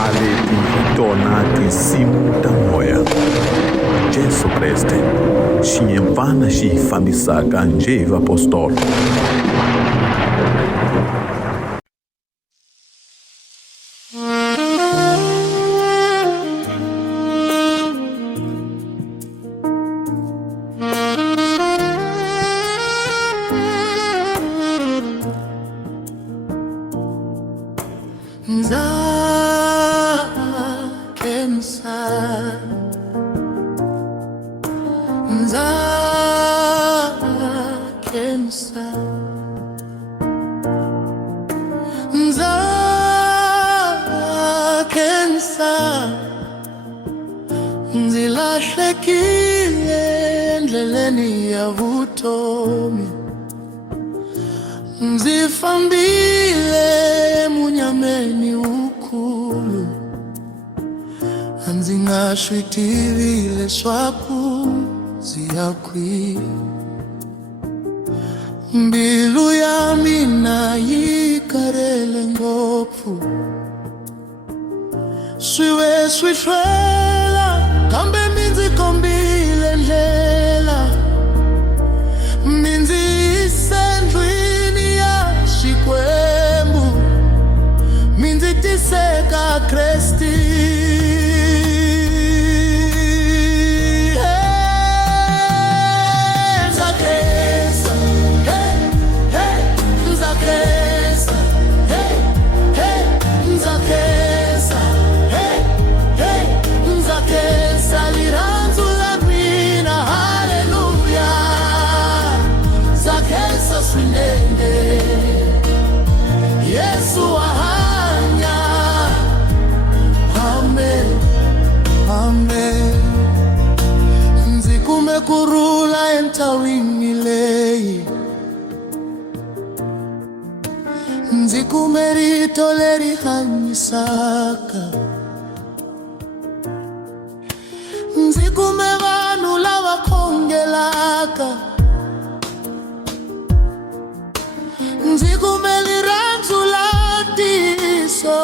Aleti tona tinsimu ta moya. Jesu Kreste, xiyemfana xi hi fambisaka njhe vapostolo. Nzilahlekile endleleni ya vutomi. Ndzi fambile emunyameni wukulu, a ndzi nga swi tivi leswaku ndzi ya kwihi. Mbilu ya mina yi karhele ngopfu, swi ve swi hlwela kambe mi ndzi kombile ndlela. Mi ndzi yise endlwini ya Xikwembu, mi ndzi tise ka Kresti. Yesu ahanya, amen, amen. Ndzi kume kurhula entawini leyi, ndzi kume rito leri hanyisaka, ndzi kume vanhu lava khongelaka, ndzi kume rirhandzu la ntiyiso.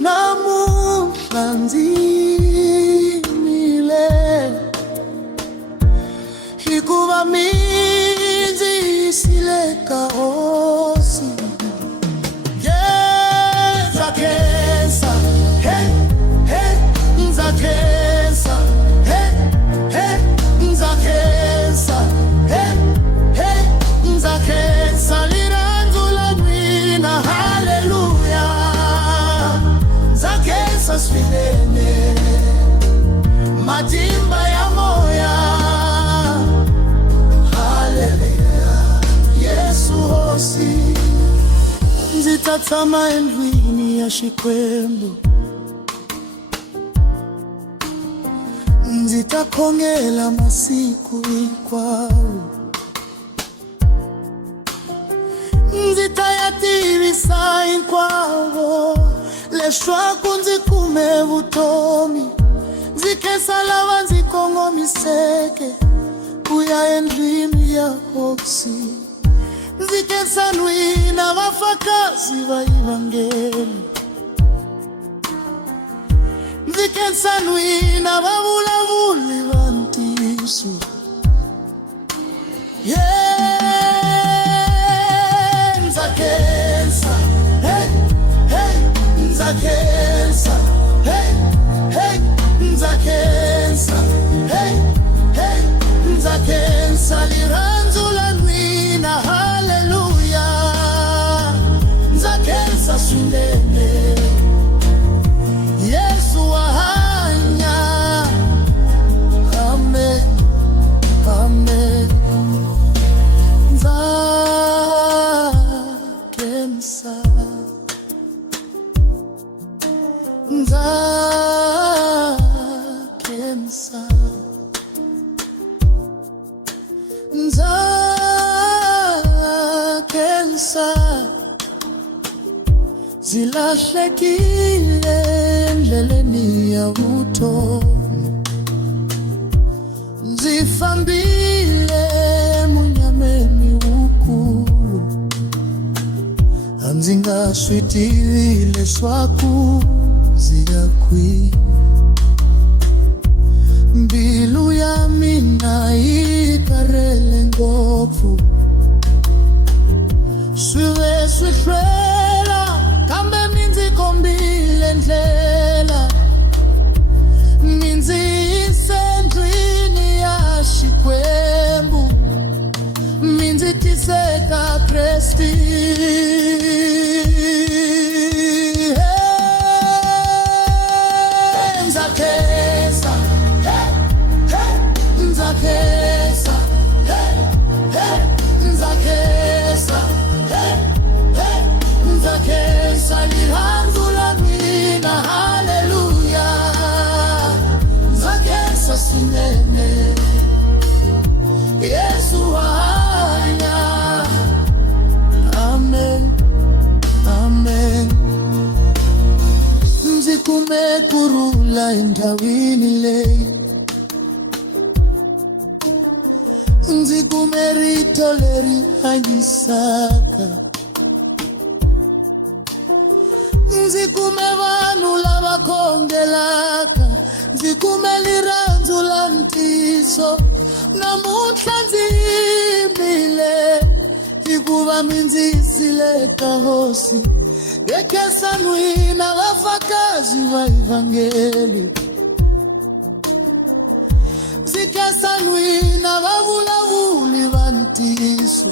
Namuntlha ndzi yimile hikuva mi ndzi yisile ka Hosi. Ndza khensa, hey, hey, ndza khensa, hey, hey, ndza khensa, hey, hey, ndza khensa rirhandzu la n'wina, haleluya. Ndza khensa swinene matimba ya moya, haleluya. Yesu Hosi. Ndzi ta tshama endlwini ya Xikwembu, ndzi ta khongela masiku hinkwawo, ndzi ta ya tivisa hinkwavo leswaku ndzi kume vutomi. Ndzi khensa lava ndzi kongomiseke ku ya endlwini ya Hosi. Ndzi khensa n'wina vafakazi va ivangeli, ndzi khensa n'wina vavulavuli va ntiyiso. Ndza khensa, hey, hey, ndza khensa, hey, hey, ndza khensa, hey, hey, ndza khensa rirhandzu la n'wina, haleluya. Ndza khensa swinene, Yesu ahanya, amen, amen. Ndza khensa, ndza khensa, ndza khensa. Zilahlekile endleleni ya vutomi, ndzi fambile munyameni wukulu, a ndzi nga swi tivi leswaku ndzi ya kwihi. Mbilu ya mina yi karhele ngopfu, swi ve swi hlwela kambe mi ndzi kombile ndlela. Mi ndzi yise endlwini ya Xikwembu, mi ndzi tise ka Kresti. Ndza khensa, hey, hey, ndza khensa, hey, hey, ndza khensa, hey, hey, ndza khensa rirhandzu la n'wina, haleluya. Ndza khensa swinene. swinene. Yesu hanya. Amen, amen. Nzi kumekurula endawini leyi, nzi kumerito leri hanyisaka, nzi kume vanhu lava khongelaka, nzi kume lirandzo la ntiso. Namuntlha ndzi yimile hikuva mi ndzi yisile ka Hosi. Gekesa n'wina vafakazi va ivhangeli, ndzi kesa n'wina vavulavuli va ntiso.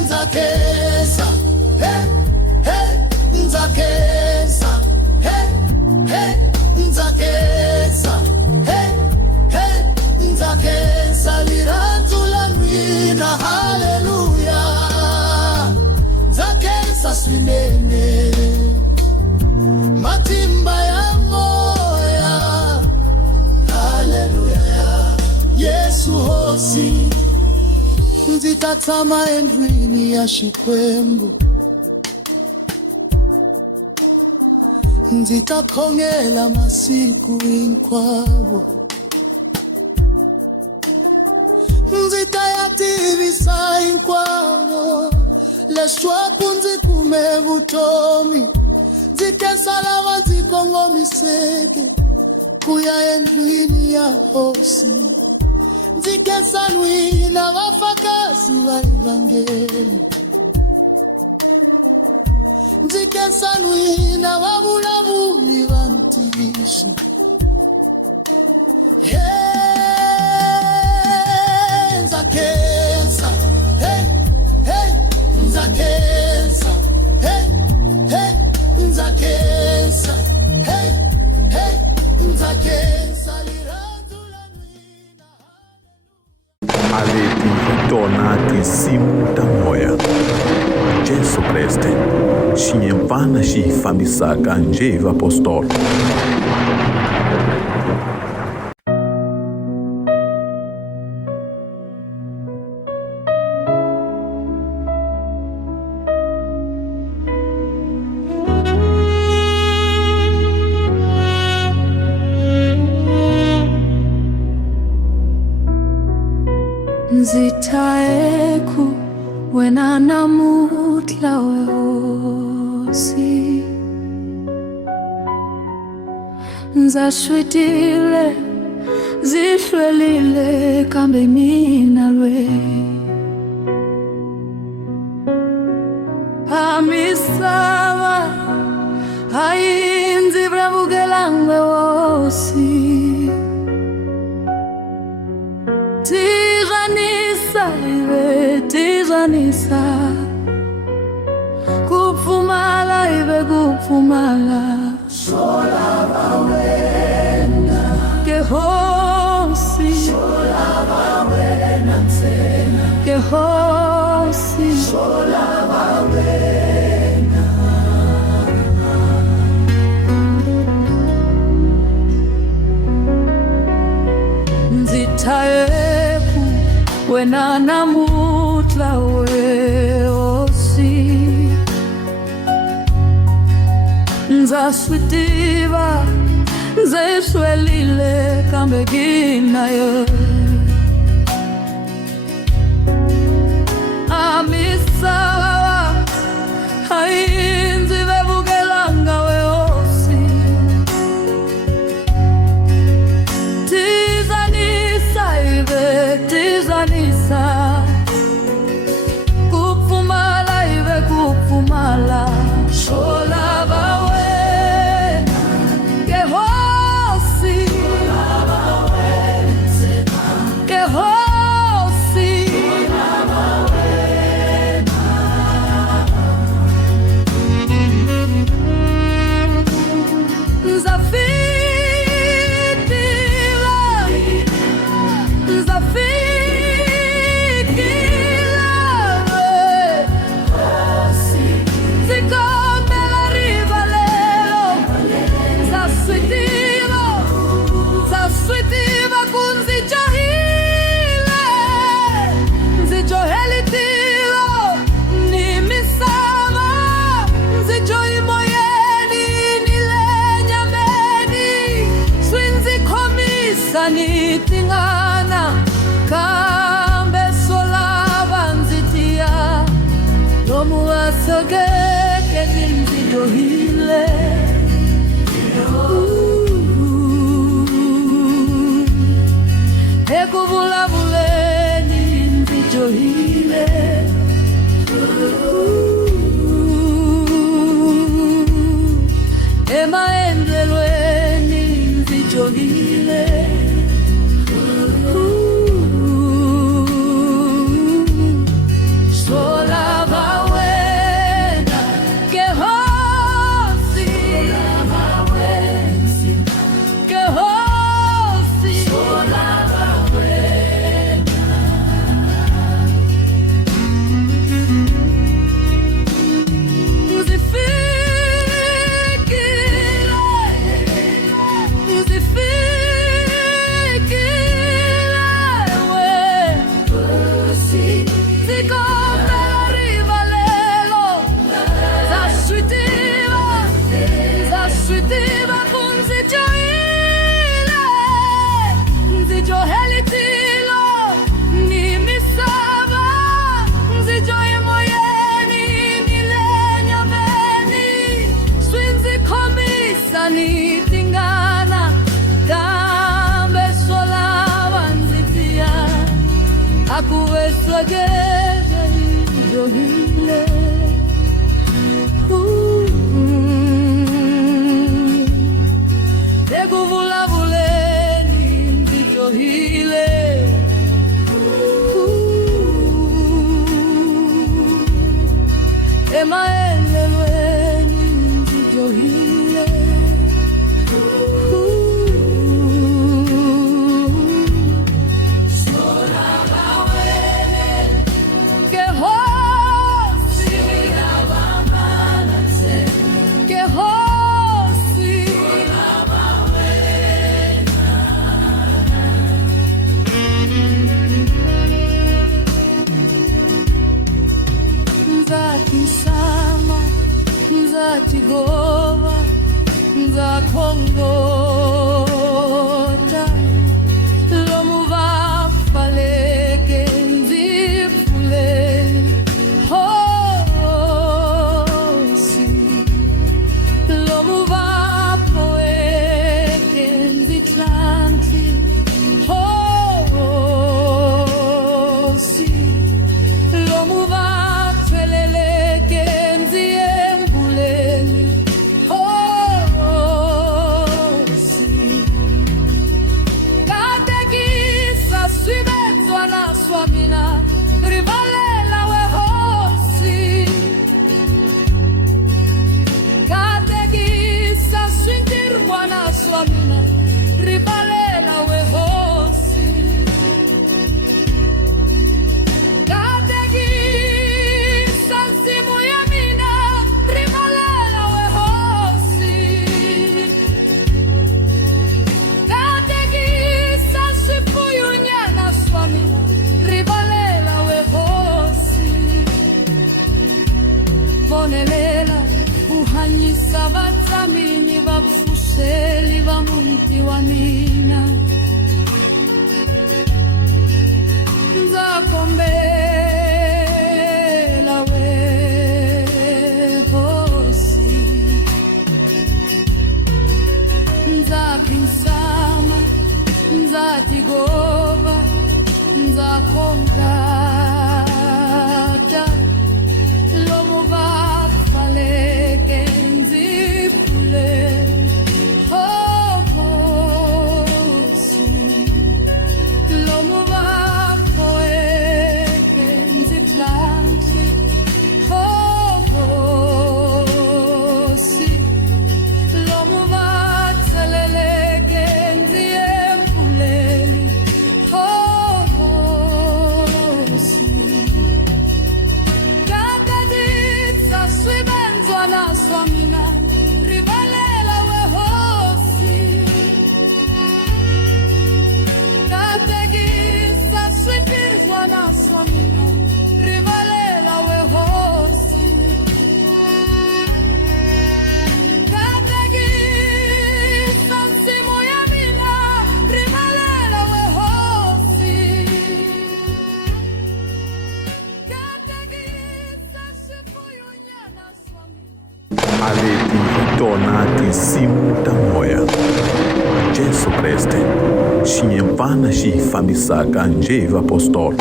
Ndza khensa, ndza khensa, ndza khensa, ndza khensa lirandzo la n'wina. Haleluya, ndza khensa swinene matimba ya moya. Haleluya, Yesu Hosi. Ndzi ta tshama endlwini ya Xikwembu, ndzi ta khongela masiku hinkwawo, ndzi ta ya tivisa hinkwavo leswaku ndzi kume vutomi. Ndzi khensa lava ndzi kongomiseke ku ya endlwini ya Hosi. Ndzi khensa n'wina vafakazi va ivhangeli, ndzi khensa n'wina vavulavuli va ntiyiso. Ndza khensa, ndza khensa, ndza khensa, ndza khensa lirandzo la n'wina. Aleti tona tinsimu ta moya. Jesu Kreste, xinyempfana xi hi fambisaka njhe hi vapostolo. Ndzi ta eku wena namuntlha we Hosi. Ndza swi tivile ndzi hlwerile kambe mina lwe. A misava a yi ndzi vulavulelanga Hosi. Tiranisa kupfumala ive kupfumala. Solava wena Ke Hosi, solava wena ntsena, ke Hosi, solava wena. ndzi ta eku wena namuntlha we Hosi. Ndza swi tiva ndzi hlwerile kambe kina ye. A misava a yi ndzi vevukelanga we Hosi. Tizanisa ive tizanisa, kupfumala ive kupfumala. Solava wena ke Hosi, ke Hosi, nitingana kambe solava nzitia lomu asogeke ninzijohile ekuvulavuleni nzijohile emaendelweni nzijohile nitingana kambe solava nzitia akuwesogeza nzijohile ekuvulavuleni nzijohile emaendelweni nzijohile Nzatisama, nzatigova, nzakhongota lomu vafaleke nzifuleni hosi lomu vapoeke nzitlanti hosi lomu swamina rivalela we hosi kategisa swintirwana swamina rivalela we hosi kategisa nsimu ya mina rivalela we hosi kategisa swifuyunyana swamina rivalela we hosi bonelela uhanyisa vatsamini vapfuseli va muti wa mina nzakombela we hosi nzapinsama nzatigova nzakhongata lomu vafaleke nzifule hosi fambisaka njeva apostolo.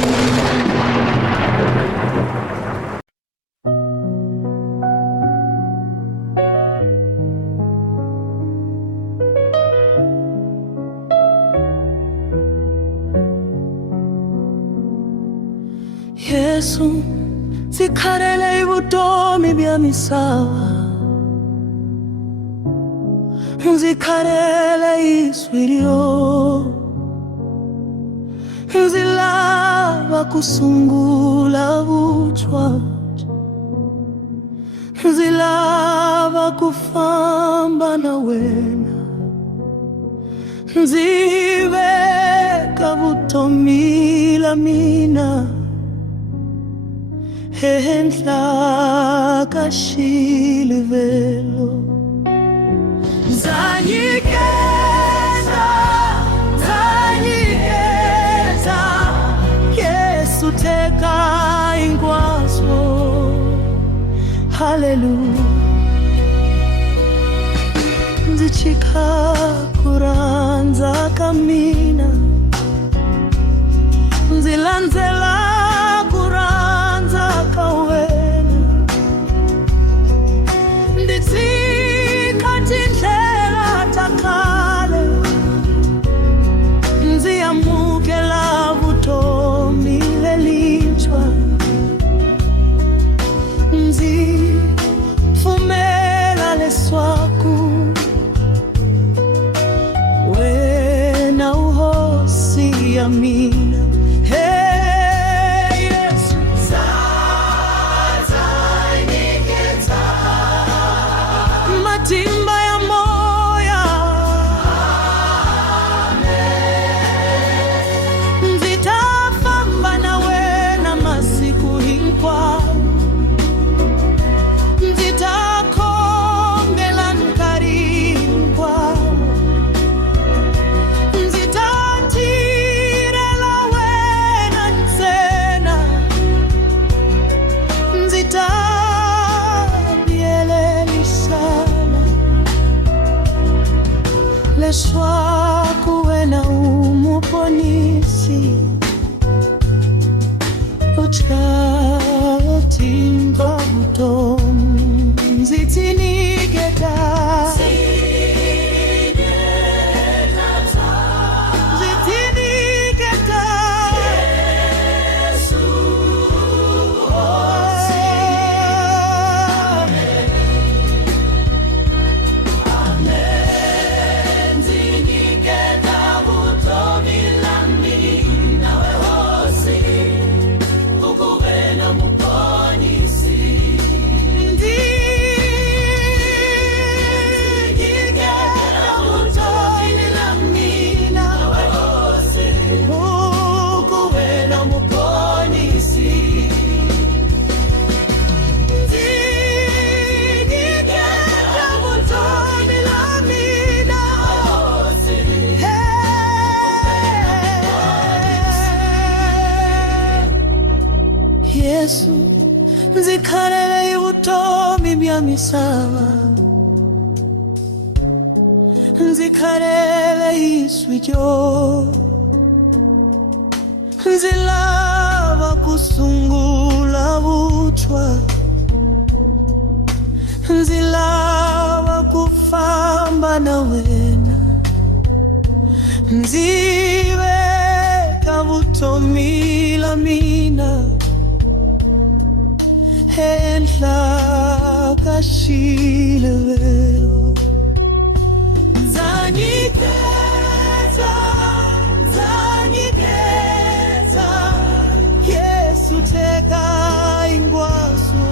Yesu, zikharele ivutomi bya misava, zikharele iswiryo, zilava kusungula vutswa, zilava kufamba na wena, ziveka vutomi la mina henhla ka xilivelo. Zanyiketa, zanyiketa, Yesu teka hinkwaswo, haleluya. Ndzi chika ku rhandza ka mina, ndzi landzela mina. Hey Yesu, zanyiketa, matimba ya moya, amen. Nzitafamba nawe na masiku hinkwawo, nzitakongela nkari hinkwawo, leswaku wena umuponisi uchatimba vutomi. Nzitiniketa, nzitiniketa, Yesu, Yesu, nzikhalele ivutomi bya misava, nzikhalele iswiryo, nzilava kusungula vutswa, nzilava kufamba na wena, nziveka vutomi la mina henhla ka xilivelo. Zanyiketa, zanyiketa, Yesu teka hinkwaswo,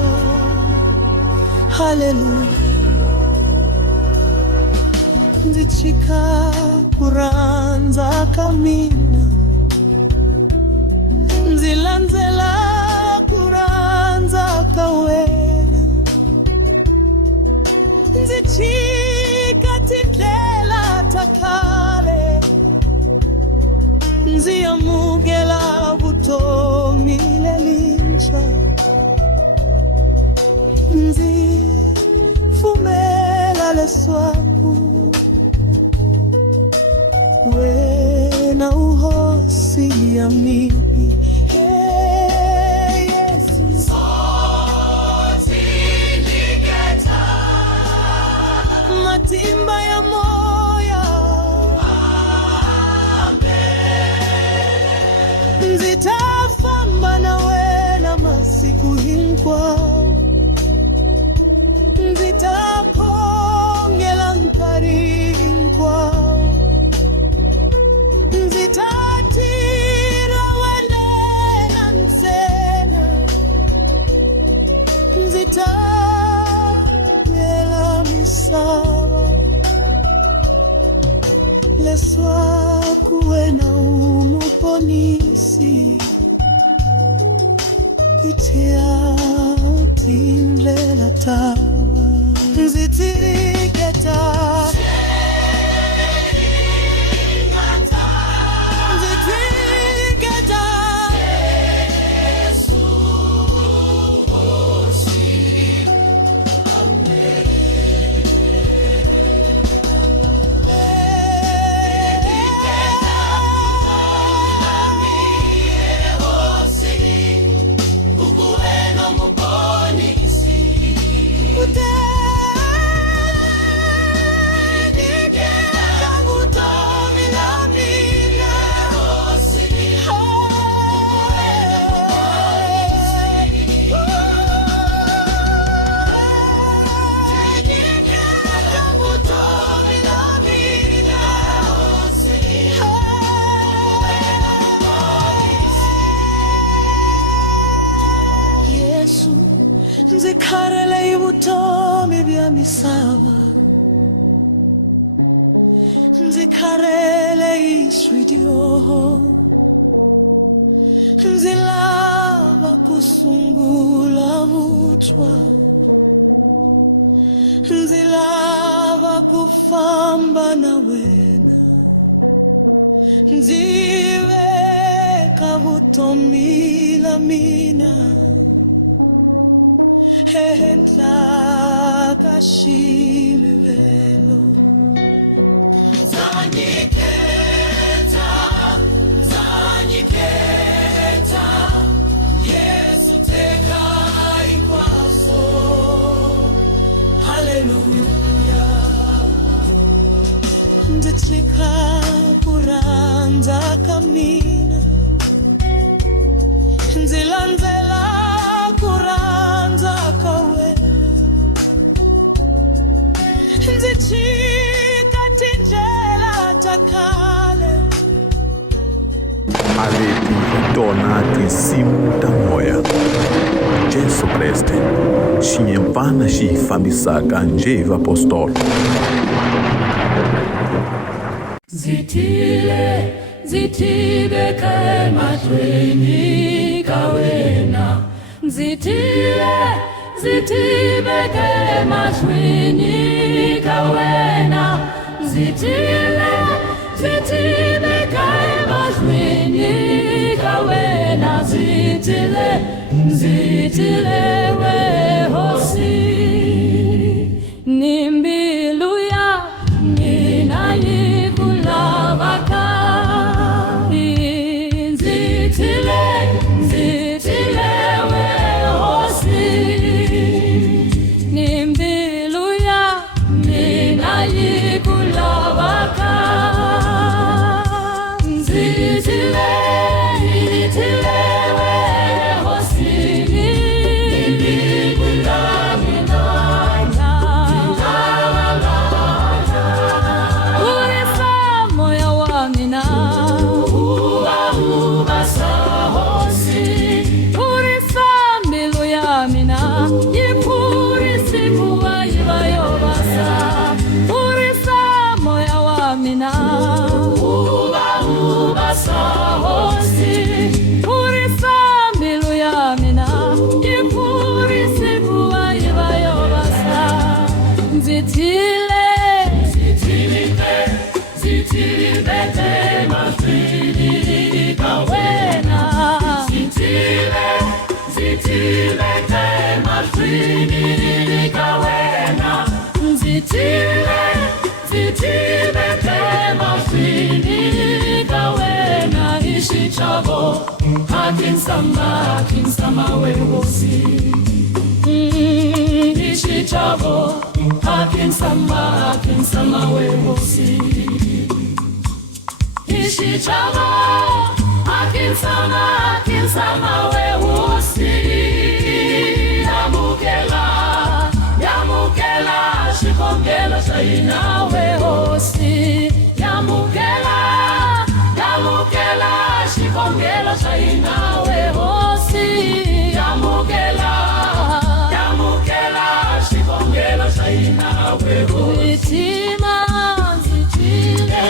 haleluya. Ndzi chika ku rhandza ka mina, ndzi landzela ka wena, ndzi chika tindlela ta khale, ndzi amukela vutomi lelintshwa, ndzi pfumela leswaku wena uhosi leswa kuwena umuponisi itea tindlela tawa nzitirigeta nzikharele ivutomi vya misava nzikharele iswidio nzilava kusungula vutwa nzilava kufamba na wena nziveka vutomi la mina Hentla kashilivelo Zanyiketa Yesu teka inkwaso Hallelujah Ndichika kuranza kamina Nzilanzela kuranza kawe Nzichika tinjela takale Aleti tona tinsimu ta moya Jesu Kreste xiyemfana xi fambisaka njeva apostolo Zitile zitibeka emahlweni kawena Zitile zitibeka emahlweni kawena Zitile zitibeka emahlweni kawena Zitile zitile we hosi Nimbiluya mina yikulavaka Zitile zitile we hosi Nimbiluya mina yikulavaka Zitile zitile we hosi Kinsama we hosi Ishichavo Kinsama we hosi Ishichavo Kinsama we hosi Yamukela Shikongela Shaina we hosi Yamukela Shikongela Shaina we hosi Yamukela Shikongela Shaina we hosi Zitima zitile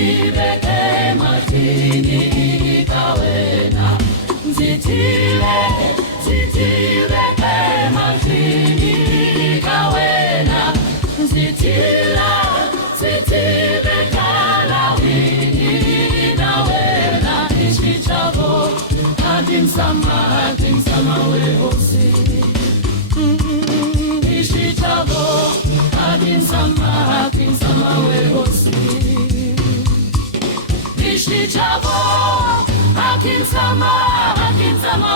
zitibeke matini kawena zitibeke matini kawena zitibeke lawini nawena ishichavo adinsama wehosi ishichavo adinsama wehosi ishichavo akinsama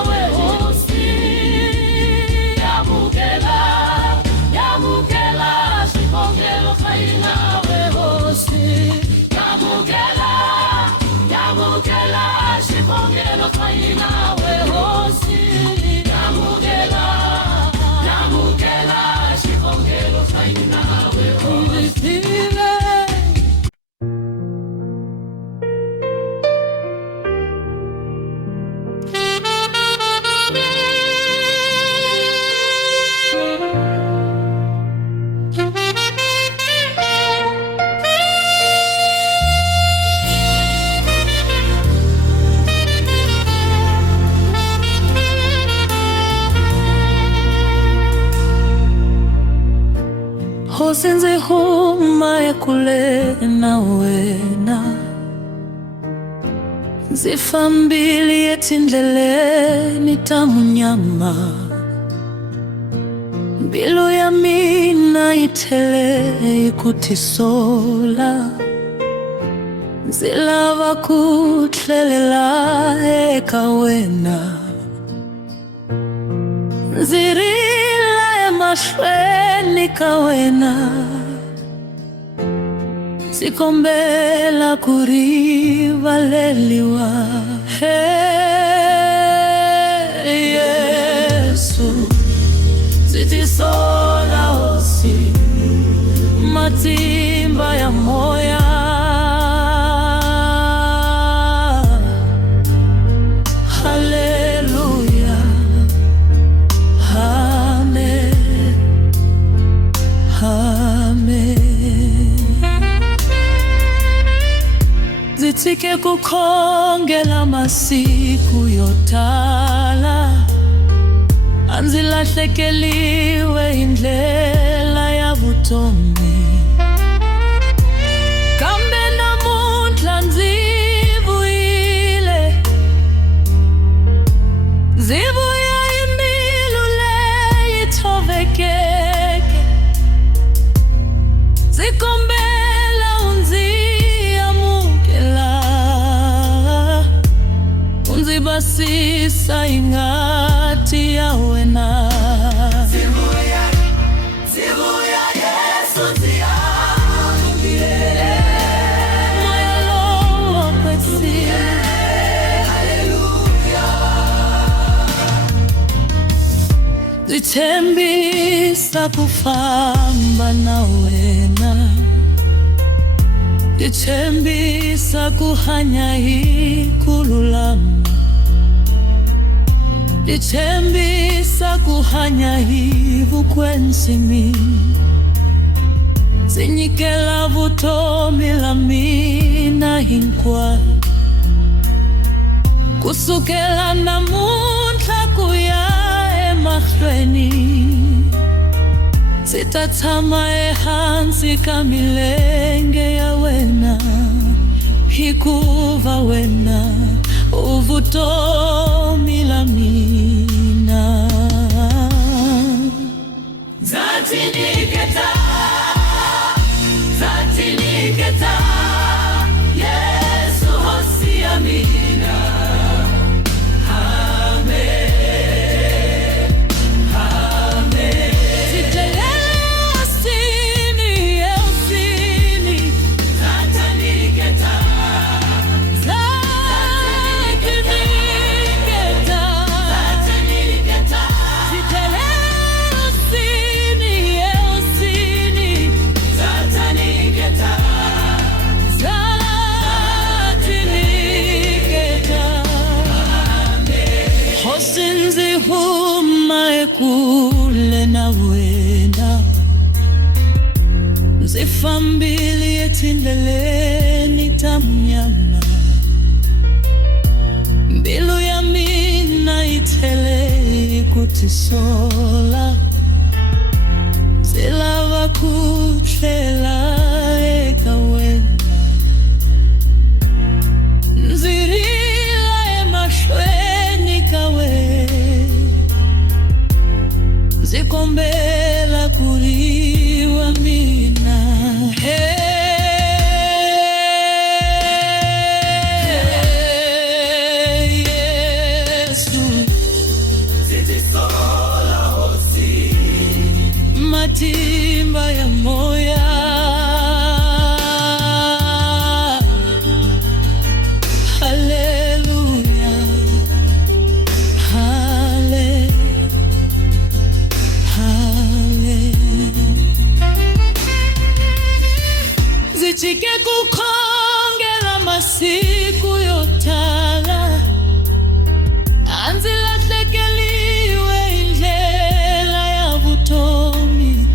wehosi yamukela shikongelo khaina wehosi yamukela shikongelo khaina wehosi yamukela shikongelo khaina wehosi Hosinze homa ekule na wena zifambili etindleleni tamunyama mbilu ya mina itele ikutisola zilava kutlelela ekawena zirila emashweni kawena sikombela kurivaleliwa hey, Yesu zitisola hosi matimba ya moya haleluya amen amen zitike kukhongela masiku yotala anzilahlekeliwe indlela ya vutomi kambe namuntlha nzivuyile zivuya imbilu leyi thovekeke zikombela unziyamukela unzibasisa ingati ya wena zivuya Yesu ziyamukile moya lowo kwesi haleluya zithembisa kufamba na wena zithembisa kuhanya hikululama zithembisa kuhanya hivu kwensimi zinyikela vutomi la mina hinkwa kusukela namuntlha kuya emahlweni sitatshama ehansi ka milenge ya wena hikuva wena uvutomi la mina zatiniketa Yesu hosi ya mina amen amen zitelelosini eusini zataniketa kule na wena zifambili etindleleni tamu sola Zilava kuchela ekawena Nzirila emashweni kawe Zikombela kuriwa mina Matimba ya moya Haleluya Hale Hale Zichike kukongela masiku yotala Anzilahlekeliwe indlela ya vutomi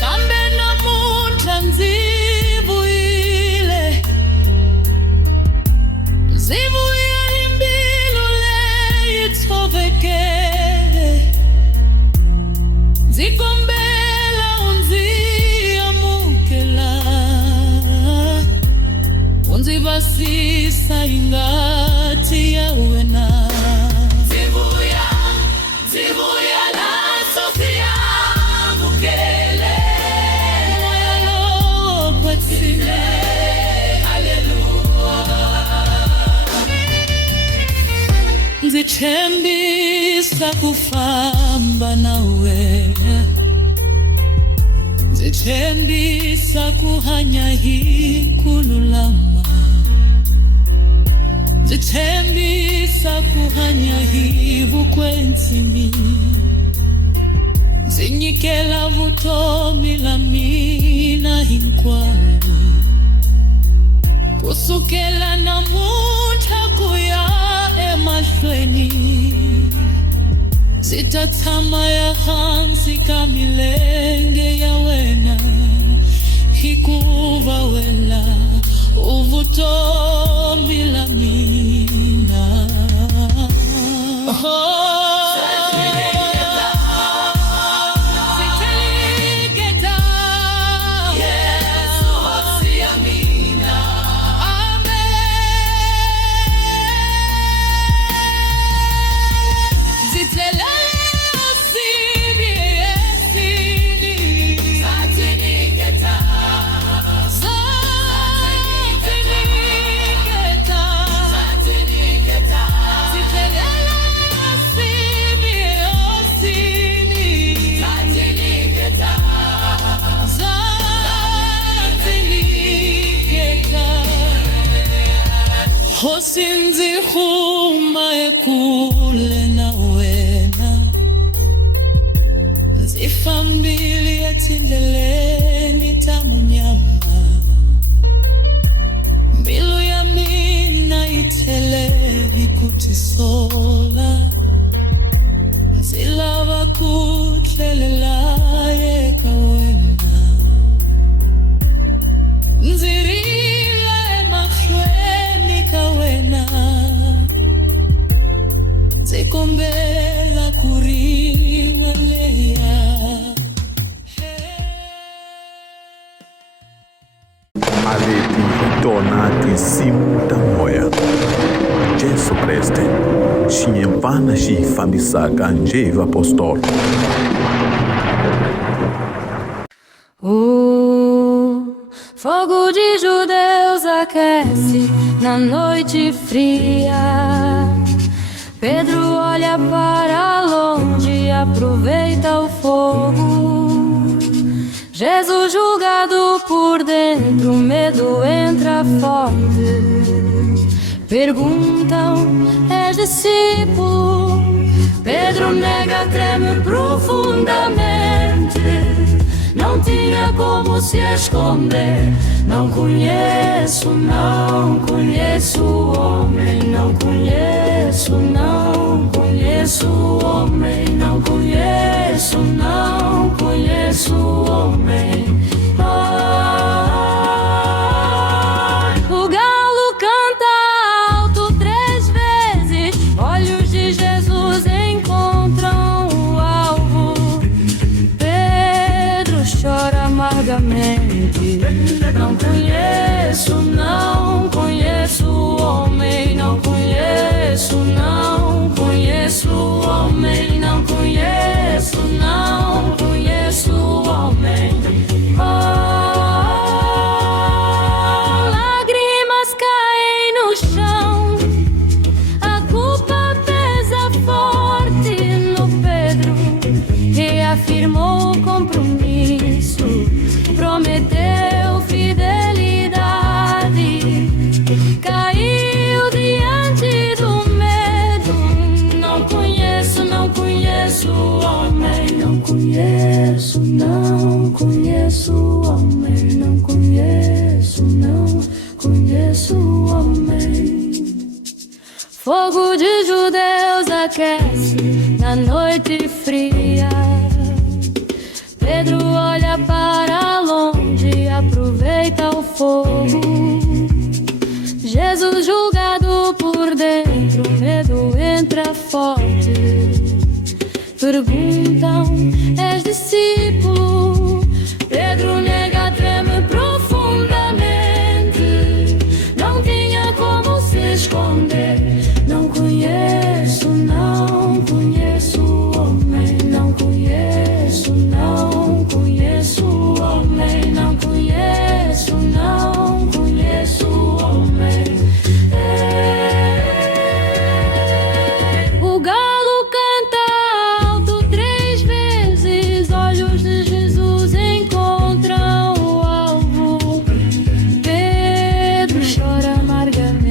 Kambe namuhla nzivuyile Nzivuya imbilu leyithovekele Nzikombela unziyamukela Unzibasisa ingati yawena Zivuya la Sofia mukele Moya lo patsile Haleluya Nzichembisa kufamba nawe Nzichembisa kuhanya hii kululama Nzithembisa kuhanya hivu kwensimi Zinyikela vutomi la mina hinkwalo Kusukela namuhla kuya emahlweni Zitatama ya hansi kamilenge ya wena Hikuva wela uvutomi la mina Siteliketa Yesu hosi ya mina Amen Zitelele osini esini Satiniketa Hosinzi huma ekule na wena Nzifambili etindeleni tamunyama Milu ya mina itele ikutisola Nzilava kutlelela yekawena Nzirila emashweni kawena Zikombela kuriwa leya Aleti tona tinsimu ta moya Jesu Kreste Xinhempana xi fambisaka njeva apostolo O fogo de judeus aquece na noite fria. Pedro olha para longe e aproveita o fogo. Jesus julgado por dentro, medo entra forte. Perguntam, és discípulo? Pedro nega, treme profundamente. Não tinha como se esconder. Não conheço o homem. Não conheço o homem. Não conheço o homem. O galo canta alto 3 vezes. Olhos de Jesus encontram. Fogo de judeus aquece na noite fria. Pedro olha para longe e aproveita o fogo. Jesus julgado por dentro, medo entra forte. Perguntam, és discípulo? Pedro nega, treme profundamente. Não tinha como se esconder. Não conheço, não conheço o homem. Não conheço, não conheço o homem. Não conheço, não conheço o homem. O galo canta alto 3 vezes. Olhos de Jesus encontram o alvo. Pedro chora amargamente.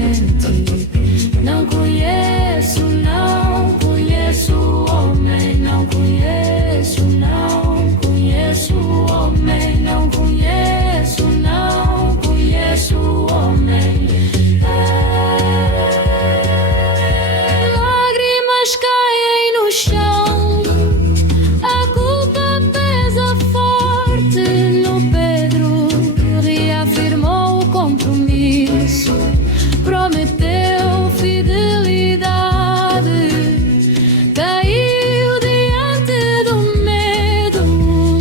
Não conheço, não conheço o homem. Não conheço, não conheço o homem. Não conheço, não conheço o homem. Lágrimas caem no chão. A culpa pesa forte no Pedro. Reafirmou o compromisso. Prometeu fidelidade. Caiu diante do medo.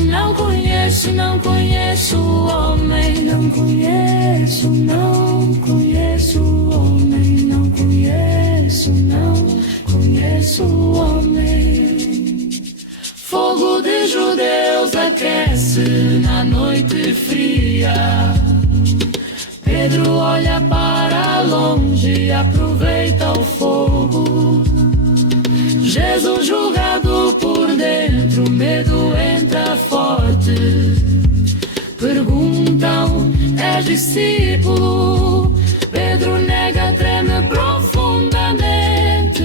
Não conheço, não conheço o homem. Não conheço, não conheço o homem. Não conheço, não conheço o homem. Fogo de judeus aquece na noite fria. Pedro olha para longe e aproveita o fogo. Jesus julgado por dentro, medo entra forte. Perguntam, és discípulo? Pedro nega, treme profundamente.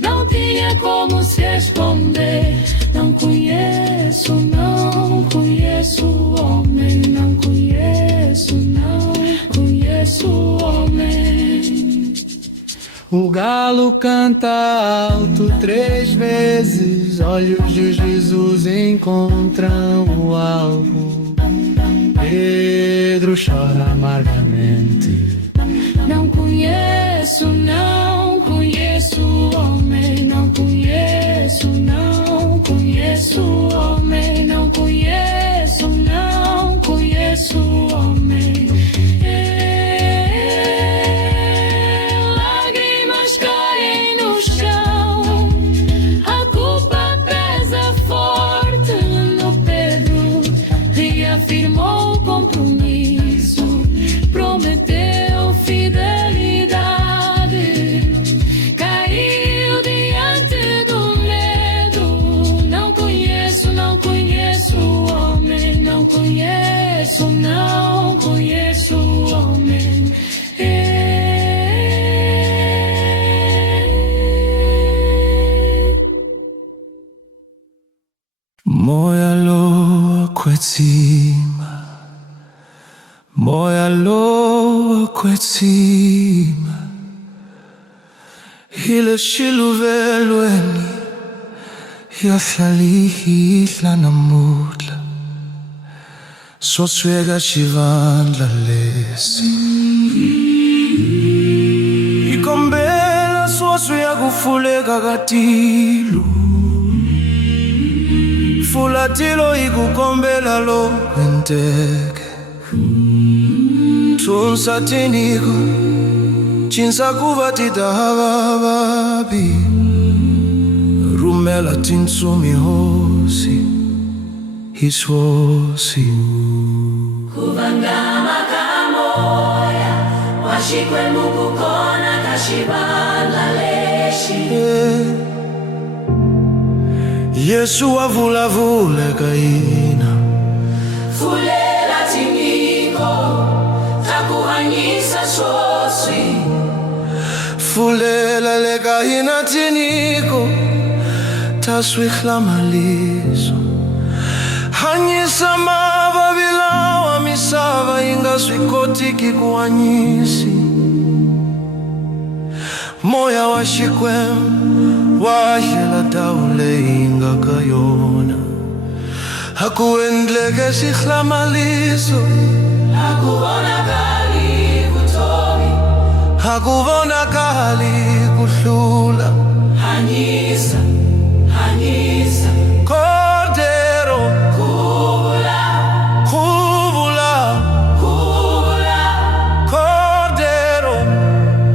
Não tinha como se esconder. Não conheço, não conheço o homem. Não conheço, não conheço o homem. O galo canta alto 3 vezes. Olhos de Jesus encontram o alvo. Pedro chora amargamente. Não conheço, não conheço o homem. Não conheço, não conheço o homem. Não conheço, não conheço o homem. Lágrimas caem no chão. A culpa pesa forte no Pedro. Reafirmou o compromisso. Prometeu fidelidade. Caiu diante do medo. Não conheço, não conheço o homem. Não conheço, não conheço o homem. Moja loa kwetsima. Moja loa kwetsima. Hile shiluvelweni. Yafyalihla namudla. Soswega shivandla lesi. Ikombela soswega kufulega katilu. Fulatilo ikukombela lo enteke. Tunsa tiniko chinsa kuvatita havababi. Rumela tinsumi hosi hiswosi. Kuvangama kamoya washikwe mukukona kashibala leshi. Yesu avulavule kaina. Fulela tiniko takuhanyisa soswi. Fulela le kaina tiniko taswihla malizo. Hanyisa mababilawa misava ingaswikotiki kuhanyisi. moya wa Xikwembu wa hlela ndhawu leyi nga ka yona. Haku endleke xihlamaliso, hakuvonakali vutomi, hakuvonakali ku hlula. hanyisa, hanyisa, Kordero, khuvula, khuvula, khuvula, Kordero,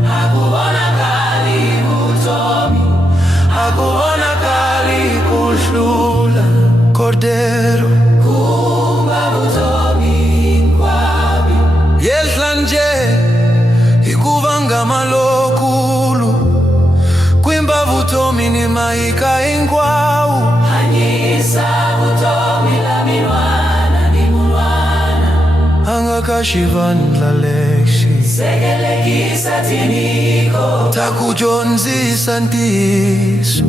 hakuvonakali vutomi, hakuvonakali ku hlula. Kordero, kumba vutomi hinkwabyo. yehla nje hikuva ngama lokulu, kwimba vutomi ni mahika hinkwawu. hanyisa vutomi la minwana ni munwana, Anga ka xivandla lexi sekelekisa tiniko, ta ku dyondzisa ntiyiso,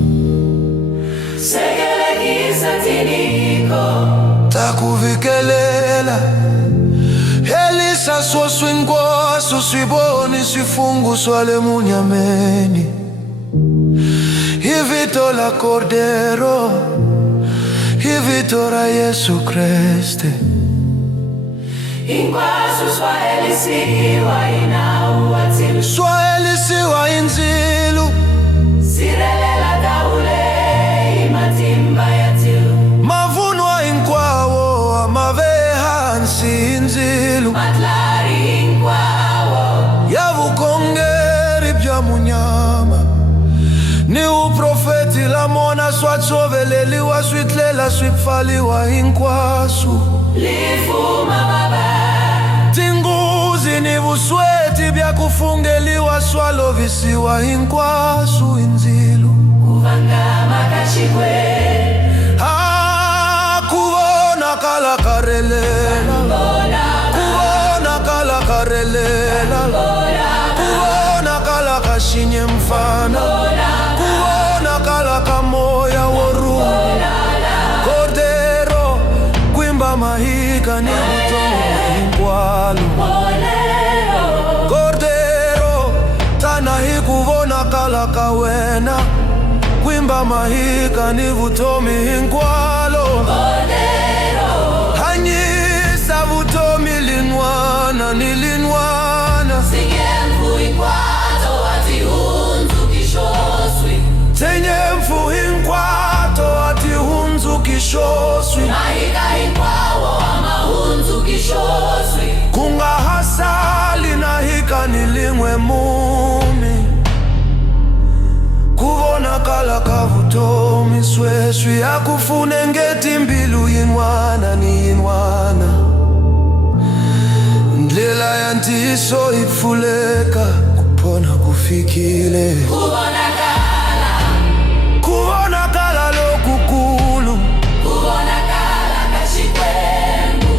sekelekisa tiniko, ta ku vikelela, helisa swo swinkoso swi voni swifungu swa le munyameni. Hi vito la Kordero, hi vito ra Yesu Kreste, hinkwaswo swa helisiwa hi nawu wa ndzilo, swa helisiwa hi ndzilu. sirhelela ndhawu leyi matimba ya ndzilo, Mavunwa hinkwawo a ma ve hansi hi ndzilu matlhari hinkwawo, ya vukhongeri bya munyama ni vuprofeti lamona swa tshoveleliwa swi tlela swi pfaliwa hinkwaswo. lifuma baba, Tinguzi ni vusweti bya ku fungeliwa swa lovisiwa hinkwaswo hi ndzilu. kuvangama ka Xikwembu, Ku vonakala ka relela, ku vonakala ka relela, ku vonakala ka xinyemfana, ku vonakala ka moya wo rhula. Kordero, kwimba mahika ni vutomi hinkwalo. Kordero, tana hi ku vonakala ka wena, kwimba mahika ni vutomi hinkwalo. Hanyisa vutomi lin'wana ni lin'wana, sinyemfu hinkwato hatihundzuki xoswi, tinyemfu hinkwato a ti hundzuki xoswi. mahika hinkwawo a ma hundzuki xoswi, Ku nga hasali na hika ni lin'we mumi, ku vonakala ka vutomi sweswi a ku funengeti mbilu yin'wana ni yin'wana. Ndlela ya ntiyiso yi pfuleka, ku pona ku fikile. kuvonakala, Ku vonakala lokukulu, kuvonakala ka Xikwembu,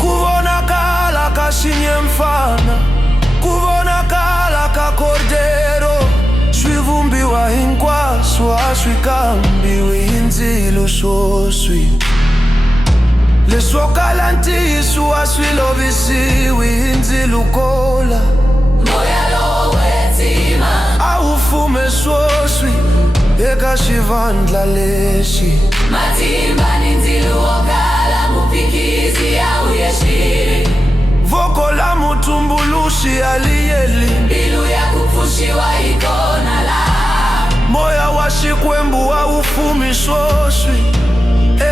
ku vonakala ka xinyemfana, ku vonakala ka Kordero. Swi vumbiwa hinkwaswo a swi kambiwi hi ndzilo swoswi. Leswo kala ntiyiso a swi lovisiwi hi ndzilu kola. moya lowo wetsima, A wu fume swoswi eka xivandla lexi. matimba ni ndzilo wo kala muphikizi ya uyeshiri, Voko la mutumbuluxi aliyeli, mbilu ya kupfushiwa ikona la, moya wa Xikwembu a wu fumi swoswi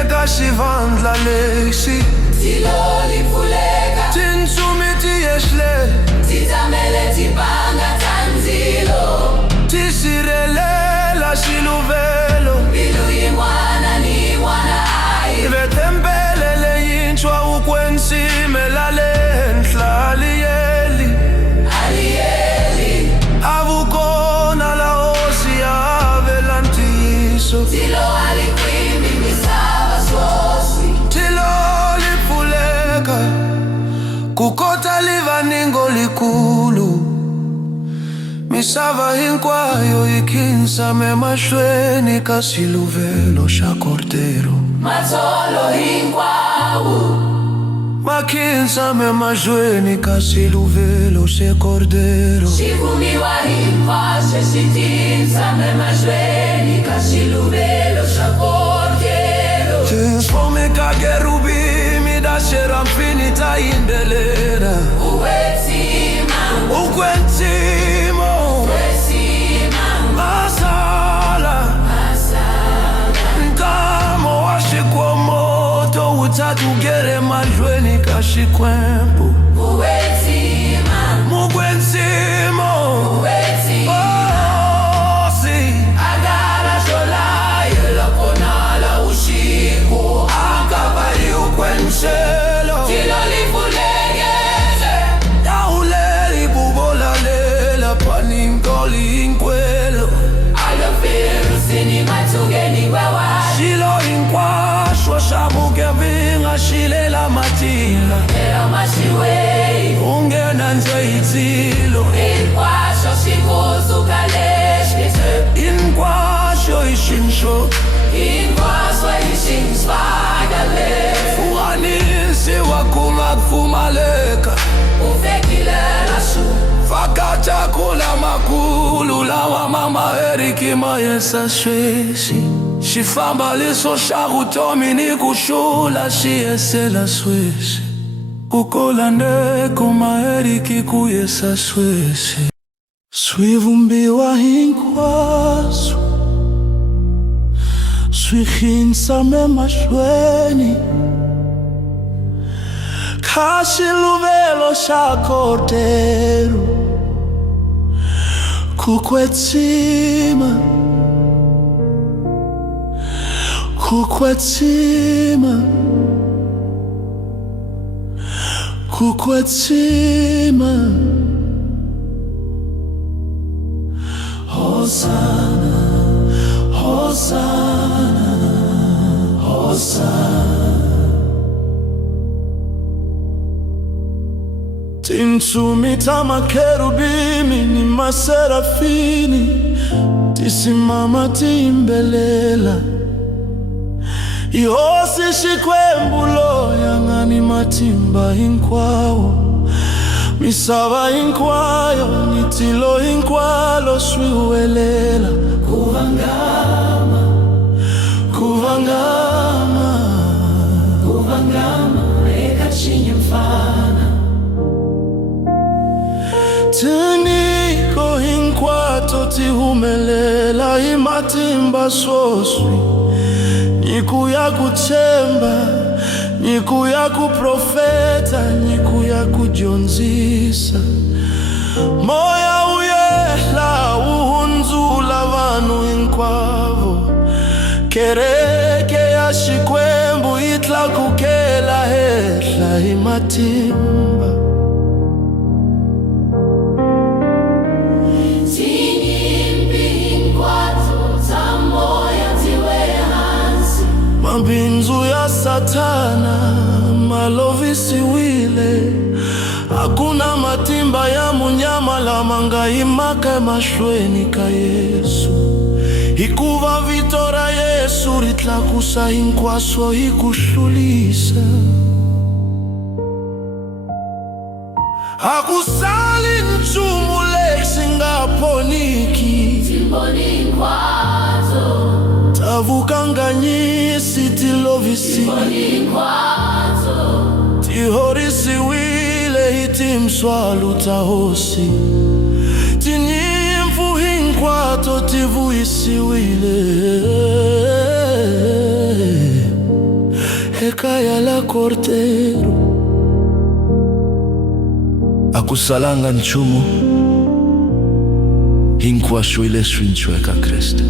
eka xivandla lexi. ndzilo lipfuleka, Tintsumi ti yexlela, titamele tibanga ta ndzilo, ti sirhelela xiluvelo. mbilu yin'wana ni yin'wana a yi Ve tembele leyintshwa wu kwensime la le henhla aliyeli. aliyeli, A vu kona la hosi ya avela ntiyiso. ndzilo alikwimbi misava swoswi, Tilo li pfuleka, ku kota livaningo likulu. Misava hinkwayo yi khinsame mahlweni ka xiluvelo xa Kordero. matsolo hinkwawo, Makinsa me majweni kasiluvelo se cordero. Shivumiwa himpashe shitinsa me majweni kasiluvelo se cordero. Tisfome kagerubi mi da sherampinita indelera. Uwetima Masala Nkamo washikwa moto utatugere majweni kashikwempu Mugwenzimo Osi Agara sholayo lokonala ushiku Akabali ukwenshelo Tilo lifulegeze Yauleli bubola lela paningoli inkwelo Alofiru sini matugeni bawa Shilo inkwashwa shabuke vinga shilela matila Ero mashiwei Ungena nje itilo Inkwasho shikuzu kaleshkise Inkwasho ishinsho Inkwasho ishinsvagale Fuanisi wakuma kufumaleka Ufekilela shu Fakata kula makulu lawa mama eriki mayesa shweshi Shifamba liso sharutomi ni kushula shiesela sweshi Kukola ndeko maeriki kuyesa sweshi Swivumbiwa hinkwasu Swihinsa me mashweni Kashiluvelo shakotero Kukwetima Kukwetima Kukwetima Hosanna Hosanna Hosanna Tinsumita makerubimi ni maserafini Tisimama timbelela Ihosi shikwembulo yangani matimba inkwawo Misava inkwayo nitilo inkwalo swiwelela Kuvangama Kuvangama Kuvangama eka chinye mfana Tiniko hinkwato tihumelela imatimba soswi Nyiku ya kuchemba, nyiku ya kuprofeta, nyiku ya kujonzisa Moya uyehla uhunzula vanu inkwavo Kereke ya shikwembu itla kukela hehla imatimba Mabinzu ya satana malovisi wile Hakuna matimba ya munyama la mangaimaka mashweni ka Yesu Ikuva vitora Yesu ritlakusa inkwaso ikushulisa Hakusali nchumu leksingaponiki Timboni nkwazo Tavukanganyisi tilovisi Timboni nkwazo Tihorisi wile itimswalu tahosi Tinyimfu hinkwato tivuisi wile Hekaya la kortero Akusalanga nchumu Hinkwashu ile shwinchweka Krista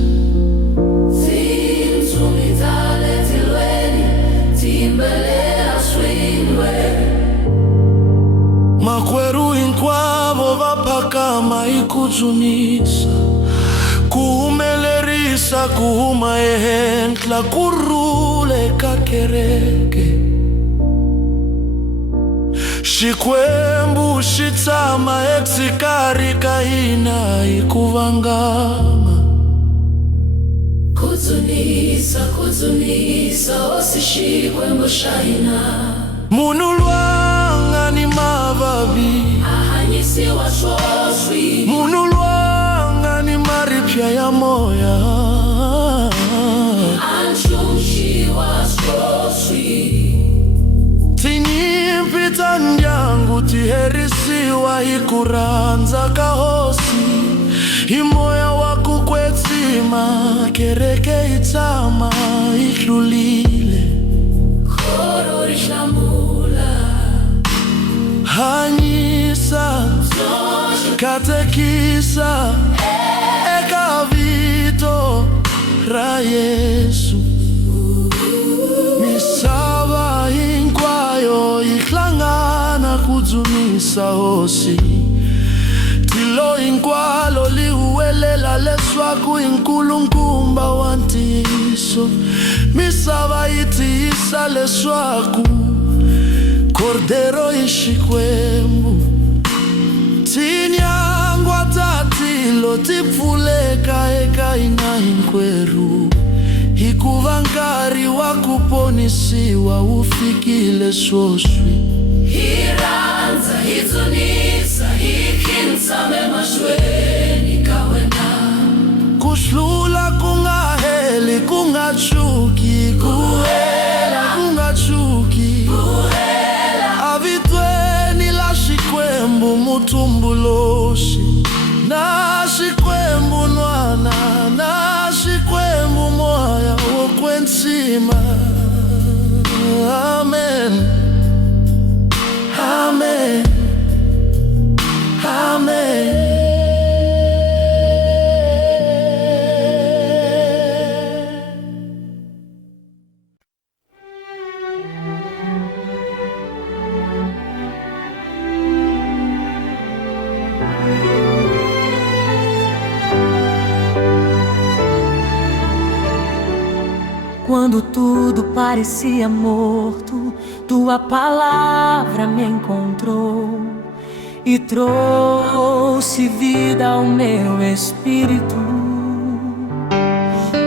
Makweru inkwavo vapakama ikuzunisa Kuhumelerisa kuhuma ehentla kurule kakereke Shikwembu shitsama eksikari kaina ikuvangama Kuzunisa, kuzunisa, osishikwembu shaina munulwanga ni mavavi ahanyisiwa shoshwi munulwanga ni maripya ya moya anshushiwa shoshwi tinyimpita ndyangu tiherisiwa ikuranza kahosi imoya wakukwetsima kereke itama ihlulile khoro rishlamula hanyisa katekisa eka vito ra Yesu misava hinkwayo ihlangana kudzunisa hosi tilo hinkwalo lihuwelela leswaku inkulukumba wa ntiyiso misava yi tiyisa leswaku kordero i Xikwembu tinyangwa ta tilo ti pfuleka eka hina hinkwerhu hikuva nkarhi wa ku ponisiwa wu fikile swoswi hiranza hidzunisa hikhintshame mahlweni ka wena kuhlula ku nga heli ku nga chuki ku hela ku nga chuki avitweni la Xikwembu mutumbuluxi na Xikwembu n'wana na Xikwembu moya wo kwetsima amen amen amen. Quando tudo parecia morto, tua palavra me encontrou e trouxe vida ao meu espírito.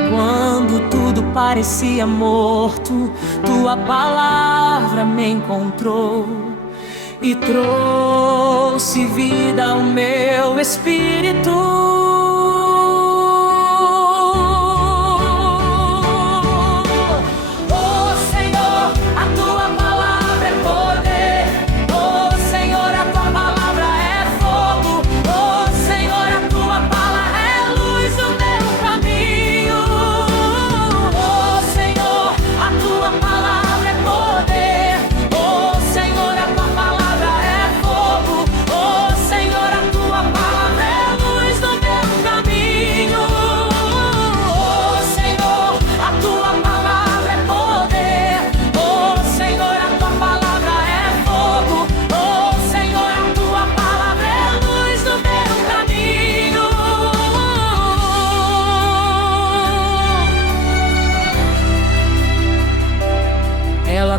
Quando tudo parecia morto, tua palavra me encontrou e trouxe vida ao meu espírito.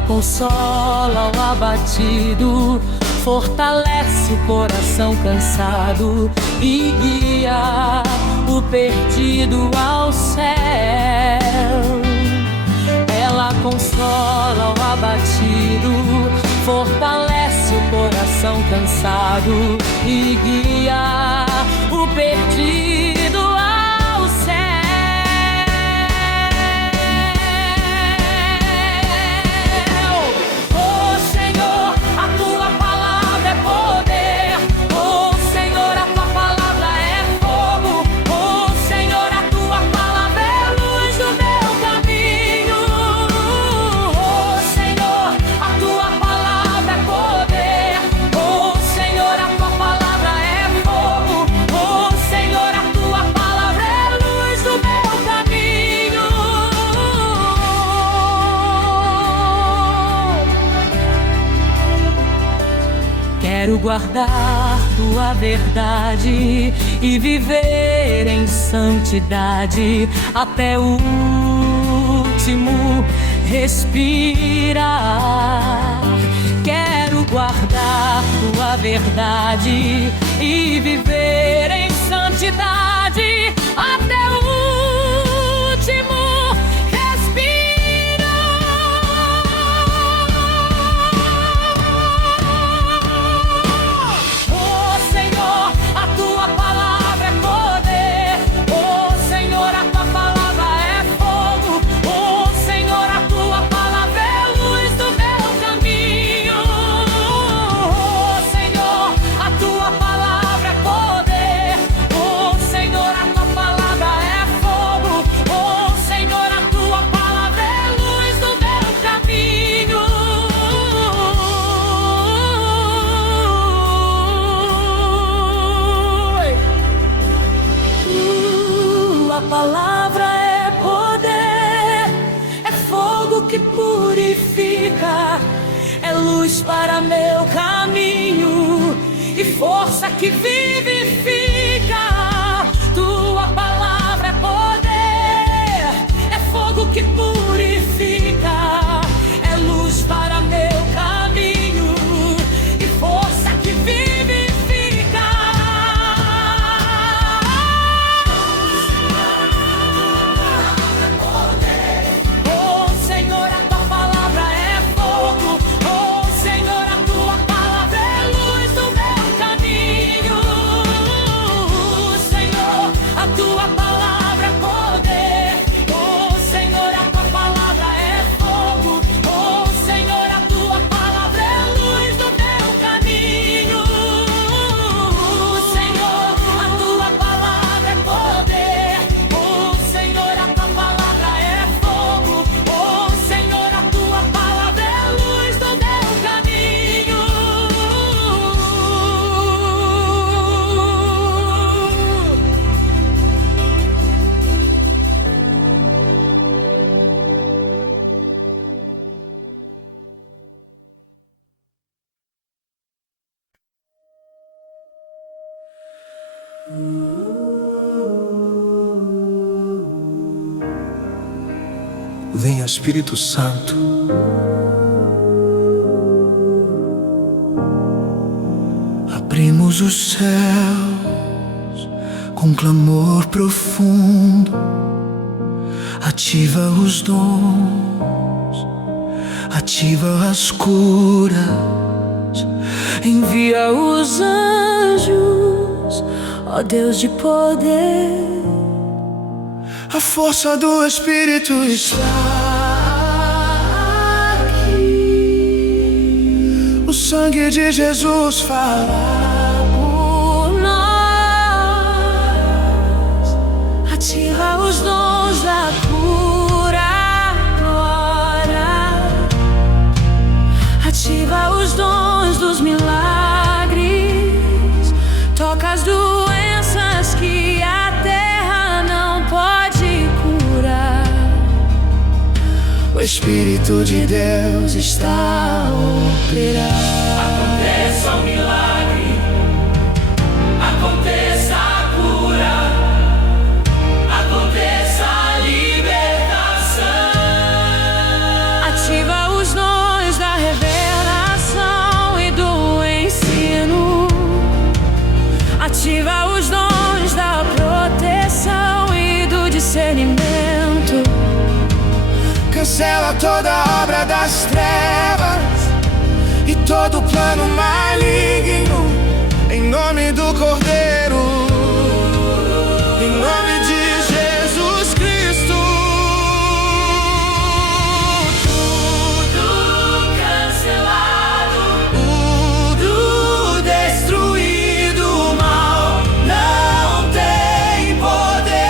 Consola o abatido, fortalece o coração cansado e guia o perdido ao céu. Ela consola o abatido, fortalece o coração cansado e guia o perdido ao céu. Quero guardar tua verdade e viver em santidade até o último respirar. Quero guardar tua verdade e viver em santidade até o último respirar. força que vivifica. Tua palavra é poder, é fogo que purifica, é luz para meu caminho e força que vivifica. Oh Senhor, a tua palavra é fogo. Oh Senhor, a tua palavra é luz do meu caminho. Senhor, a tua palavra é poder. Oh Senhor, a tua palavra é fogo. Oh Senhor, a tua palavra é luz do meu caminho. Senhor, a tua palavra é poder. Oh Senhor, a tua palavra é fogo. Oh Senhor, a tua palavra é luz do meu caminho. Venha Espírito Santo, abrimos os céus com clamor profundo, ativa os dons, ativa as curas, Envia os anjos, ó Deus de poder. a força do Espírito está aqui. O sangue de Jesus fala Por nós, ativa os dons da cura agora. Ativa os dons dos milagres. Toca as doenças que a terra não pode curar. O Espírito de Deus está a operar. Aconteça o milagre, aconteça a cura, aconteça a libertação. Ativa os dons da revelação e do ensino. Ativa os dons da proteção e do discernimento. Cancela toda obra das trevas e todo plano maligno, em nome do Cordeiro, em nome de Jesus Cristo. Tudo cancelado, Tudo destruído, o mal não tem poder.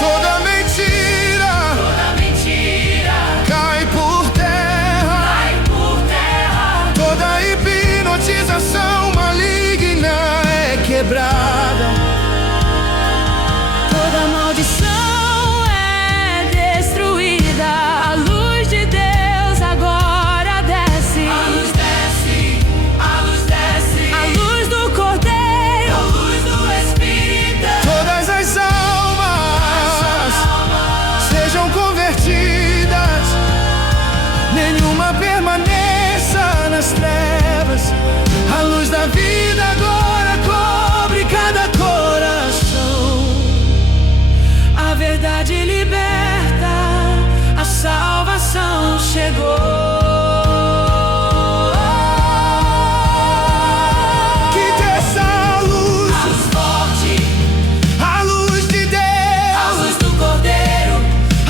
Toda mentira cai por terra. Toda hipnotização maligna é quebrada. Toda maldição é destruída. A luz de Deus agora desce. a luz desce, a luz desce, A luz do Cordeiro. a luz do Espírito. Todas as almas sejam convertidas, nenhuma permaneça nas trevas. A luz da vida agora cobre cada coração. A verdade liberta, a salvação chegou. Que dessa luz, A luz forte, a luz de a Deus, luz do Cordeiro.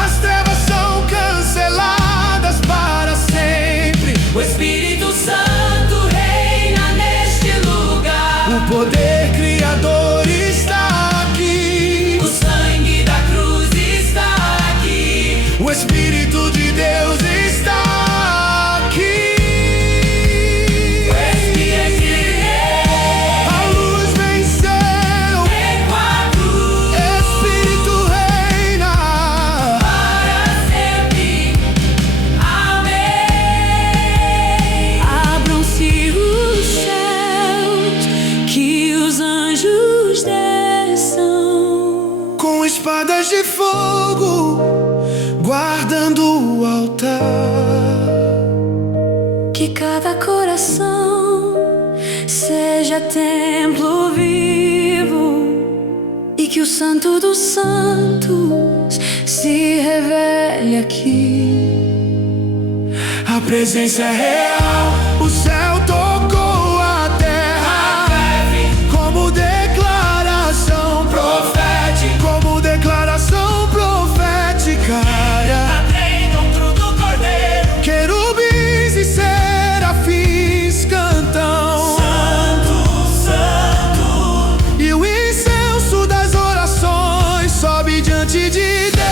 as trevas são canceladas para sempre. O Espírito Santo reina neste lugar. O poder criador está aqui. O sangue da cruz está aqui. O Espírito de Deus está aqui. O Espírito A luz venceu, vem com a cruz Espírito reina. para sempre. Amém. Abram-se os céus. cheias de fogo, guardando o altar. Que cada coração seja templo vivo e que o Santo dos Santos se revele aqui. A presença é real, o céu tocou a terra, como declaração profética, como declaração profética. Dentro do cordeiro, querubins e serafins cantam Santo, Santo, e o incenso das orações sobe diante de Deus.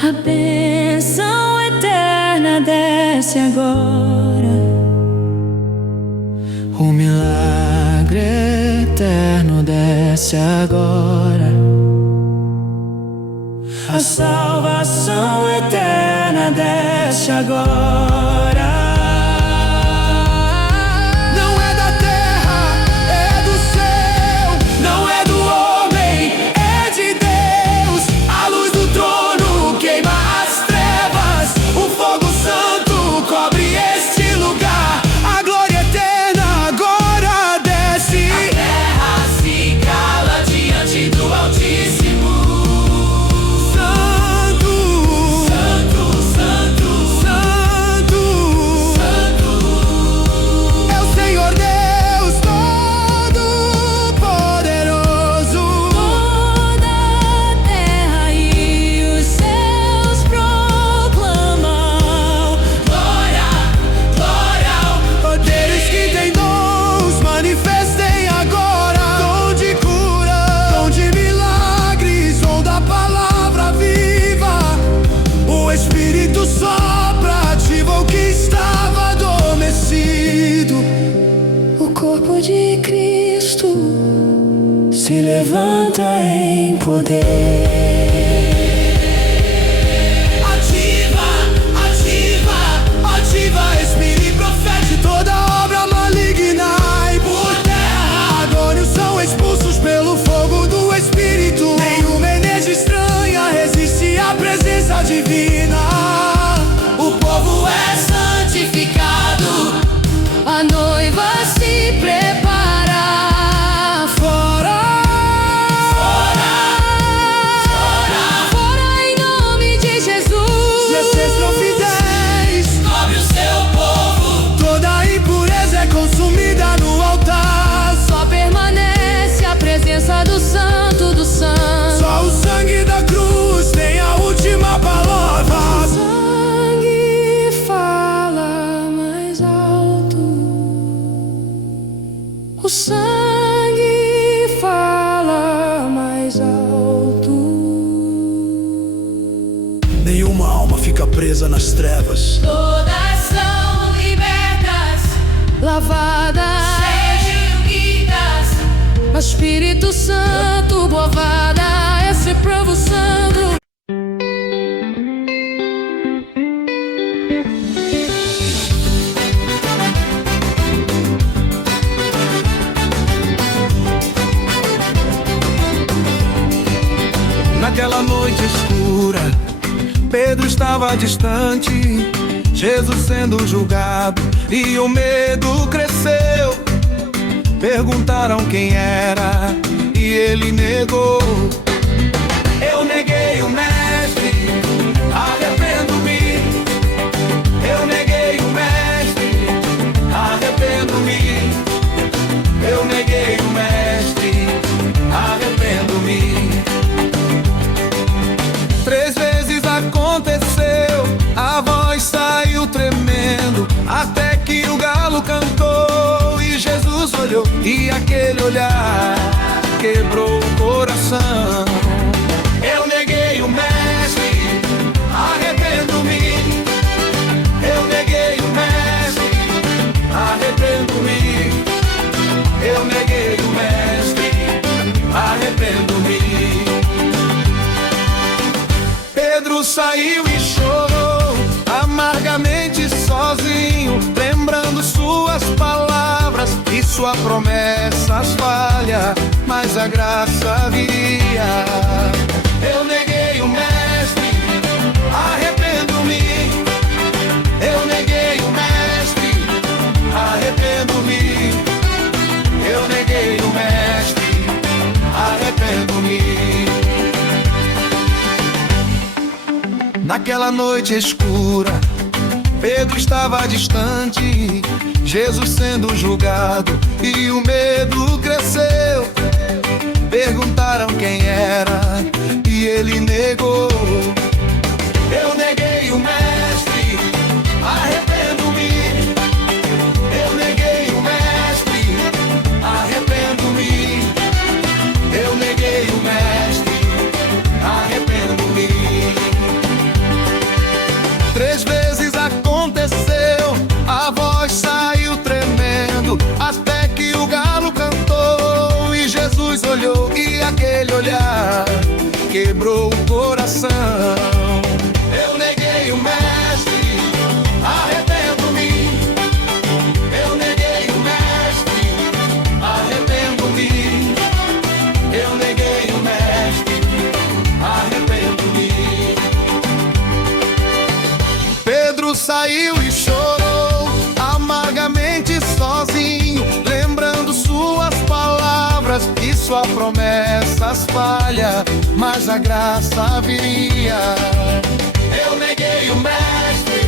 A bênção eterna desce agora. O milagre eterno desce agora. A salvação eterna desce agora. Não é da terra, é do céu. Não é do homem, é de Deus. A luz do trono queima as trevas. O fogo santo cobre este lugar. A glória eterna agora desce. A terra se cala diante do Altíssimo. Santo, Santo, Santo, Santo, Santo. é o Senhor Deus Todo-Poderoso. Toda a terra e os céus proclamam Glória, glória ao Poderes que têm dons, manifestem agora. Dom de cura, dom de milagres, dom da palavra viva. O Espírito sopra, ativa o que estava adormecido. o corpo de Cristo. Se levanta em poder. Ativa, ativa, ativa, espírito profético. Toda obra maligna e por terra. Agônios são expulsos pelo fogo do Espírito. Nenhuma energia estranha resiste à presença divina. O povo é santificado. A noiva se prepara. Fora, Fora em nome de Jesus. vocês profidez. Cobre o seu povo. Toda impureza é consumida no altar. Só permanece a presença do Santo dos Santos. Só o sangue da cruz tem a última palavra. O sangue fala mais alto. O sangue fala mais alto. Nenhuma alma fica presa nas trevas. Todas são libertas, Lavadas sejam guidas. no Espírito Santo, bovada esse povo santo. Naquela noite escura, Pedro estava distante, Jesus sendo julgado, e o medo cresceu. Perguntaram quem era, e ele negou. Eu neguei o mestre, arrependo-me. Eu neguei o mestre, arrependo-me. Eu neguei o mestre, arrependo-me. 3 vezes aconteceu, a voz saiu tremendo, até que o galo cantou. aquele olhar quebrou o coração. Eu neguei o mestre, arrependo-me. Eu neguei o mestre, arrependo-me. Eu neguei o mestre, arrependo-me. Pedro saiu e chorou amargamente sozinho, lembrando suas palavras e sua promessa as falha, mas a graça viria. Eu neguei o mestre, arrependo-me. Eu neguei o mestre, arrependo-me. Eu neguei o mestre, arrependo-me. Naquela noite escura, Pedro estava distante, Jesus sendo julgado, e o medo cresceu. Perguntaram quem era, e ele negou. Eu neguei o mestre, arrependo-me. Eu neguei o mestre, arrependo-me. Eu neguei o mestre, arrependo-me. 3 vezes aconteceu, a voz saiu tremendo, até que o galo cantou e Jesus olhou, e aquele olhar quebrou o coração. Eu neguei o mestre, arrependo-me. Eu neguei o mestre, arrependo-me. Eu neguei o mestre, arrependo-me. Pedro saiu e chorou amargamente sozinho, lembrando suas palavras e sua promessa as falha, mas a graça viria. Eu neguei o mestre,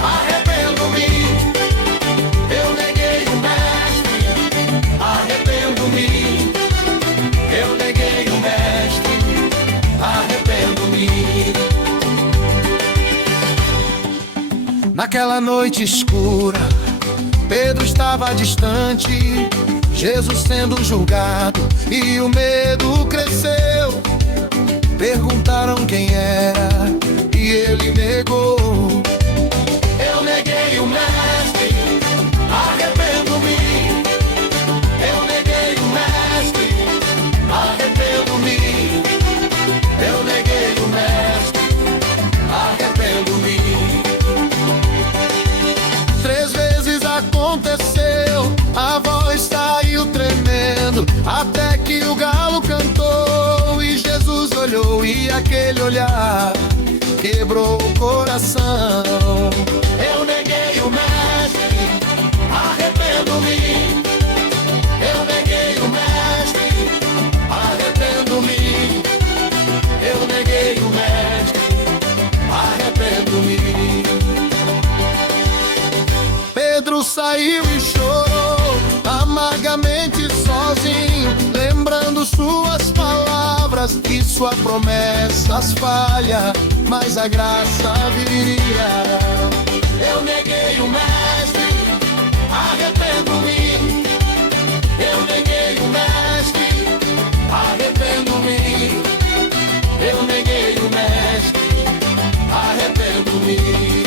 arrependo-me. Eu neguei o mestre, arrependo-me. Eu neguei o mestre, arrependo-me. Naquela noite escura, Pedro estava distante, Jesus sendo julgado, e o medo cresceu. Perguntaram quem era, e ele negou. Eu neguei o mestre, arrependo-me. Eu neguei o mestre, arrependo-me. Eu neguei o mestre, arrependo-me. 3 vezes aconteceu, a voz saiu tremendo, até que o galo cantou e Jesus olhou, e aquele olhar quebrou o coração. Eu neguei o mestre, arrependo-me. Eu neguei o mestre, arrependo-me. Eu neguei o mestre, arrependo-me. Pedro saiu e chorou amargamente sozinho, lembrando suas palavras e sua promessa as falha, mas a graça viria. Eu neguei o mestre, arrependo-me. Eu neguei o mestre, arrependo-me. Eu neguei o mestre, arrependo-me.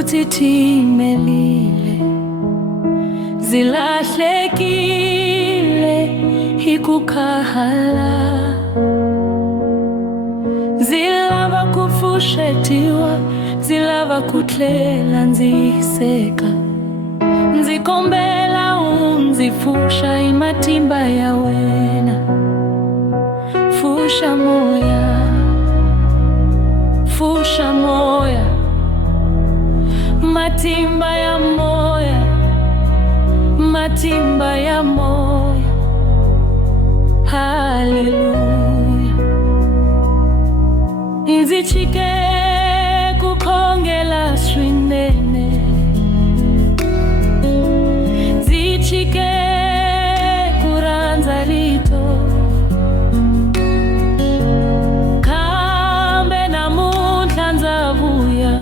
Utitimelile zilahlekile hikukhala zilava kufushetiwa zilava kutlela nziseka, nzikombela unzifusha imatimba ya wena. Fusha moya, fusha moya, matimba ya moya, matimba ya moya. Haleluya. Nzichike kukhongela swinene, zichike kuranza lito, kambe namuntlha ndzavuya,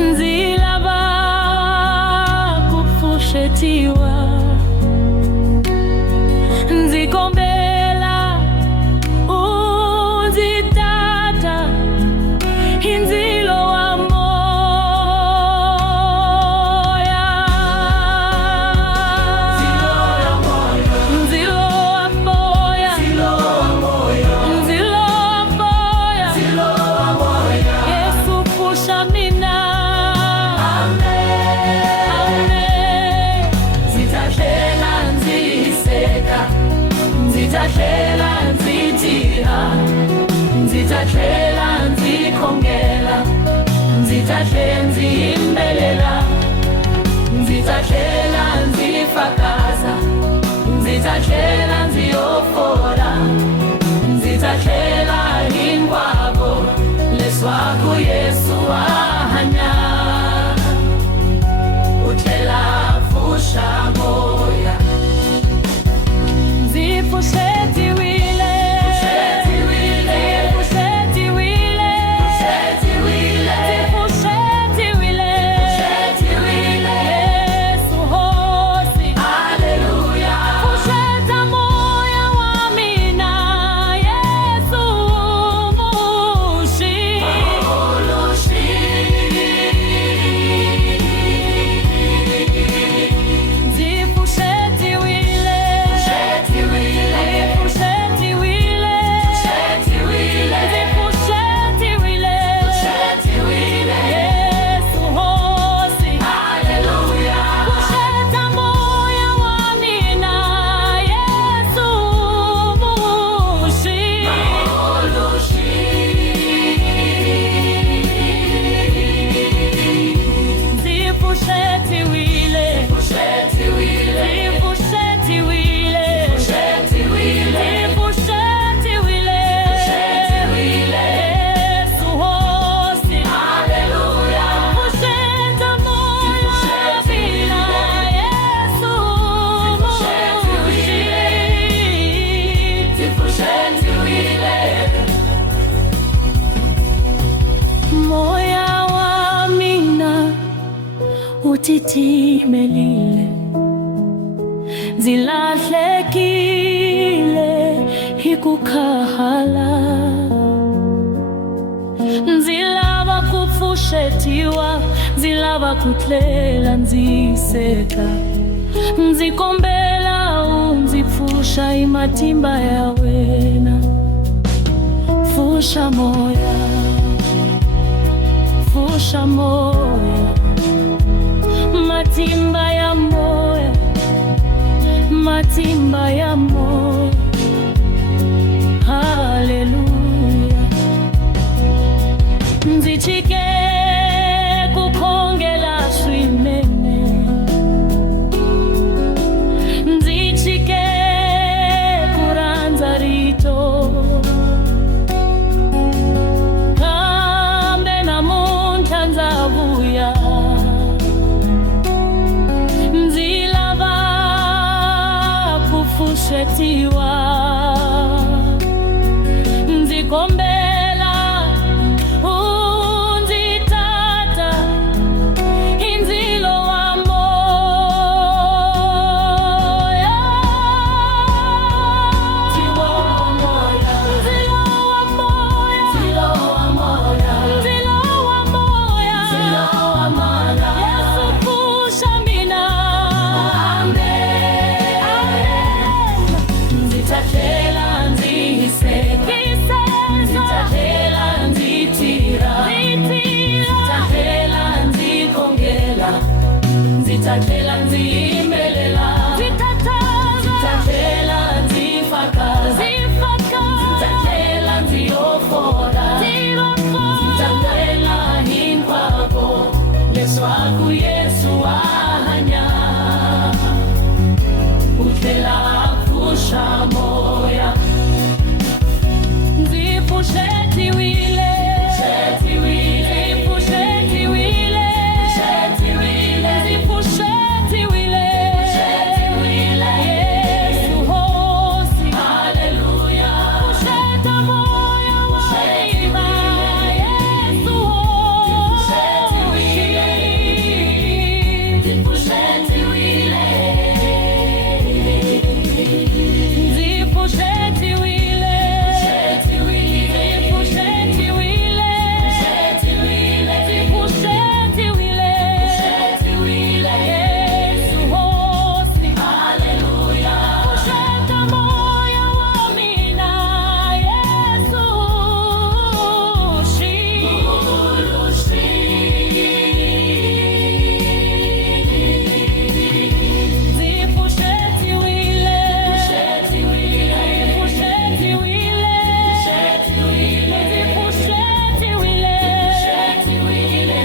nzilava kufushetiwa, nzikombela unzitata inzilo wa moya, nzilo wa moya, nzilo wa moya. Yesu fusha mina, amen. Zitahlela nziseka, zitahlela nzitiha, zitahlela nzikhongela, zitahlela nzimbelela, zitahlela nzifakaza, zitahlela nziyofola, zitahlela hinkwako leswaku Yesu ahanya. Uthlela fusha moya, zifushetiwile, zifushetiwile, zifushetiwile, Yesu hosi, haleluya. Fusheta moya wa mina, Yesu mushi, zifushetiwile, Yesu hosi, haleluya. Fusheta moya wa mina, Yesu mushi, zifushetiwile, zifushetiwile, Yesu hosi, haleluya. Fusheta moya wa mina, Yesu mushi, moya wa mina utitimelile, zilahlekile hikukahala, nzilava kufushetiwa, nzilava kuthlela nziseka, nzikombela unzifusha imatimba ya wena. Fusha moya, fusha moya, matimba ya moya, matimba ya moya. Haleluya. Nzichike kukhongela swinene, nzichike kuranza rito, kambe namuntlha ndzavuya, nzilava kufushetiwa, nzikombela unzitata inzilo wa moya, nzilo wa moya, nzilo wa moya. Yesu fusha mina, amen. Nzitahlela nziseka, Zitatela nzimelela, zitatela nzifakaza, zitatela nziofora, zitatela hinkwako leswaku Yesu ahanya, uthlela pfusha moya. Nzipfuxetiwile, nzipfuxetiwile, nzipfuxetiwile, Yesu hosi, haleluya. Pfuxeta moya wa mina, Yesu hosi, nzipfuxetiwile, nzipfuxetiwile, Yesu hosi, haleluya. Pfuxeta moya wa mina, Yesu nzipfuxetiwile,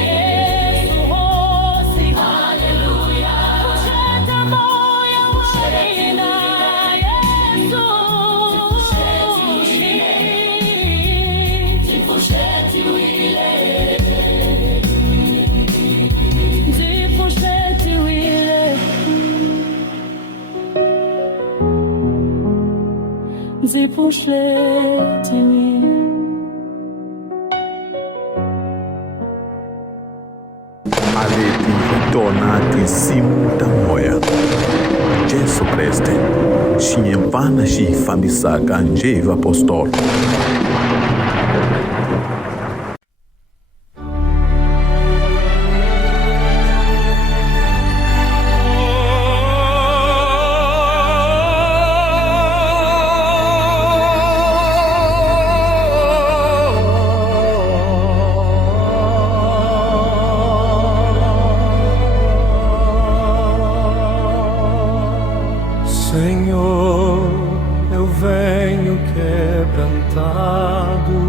Yesu hosi, haleluya. Pfuxeta moya wa mina, Yesu nzipfuxetiwile. A leti hi tona tinsimu ta moya. Jesu Kreste, xinyempfana xi hi fambisaka njhe hi vapostolo. Senhor, eu venho quebrantado,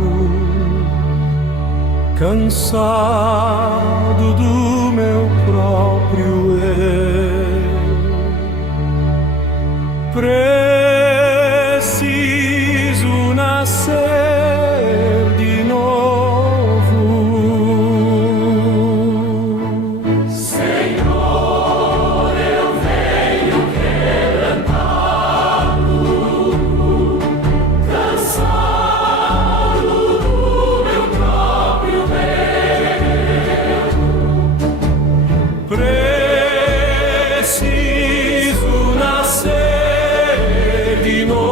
cansado do meu próprio eu. Preciso nascer de novo. Senhor, eu venho quebrantado, cansado do meu próprio eu. Preciso nascer de novo.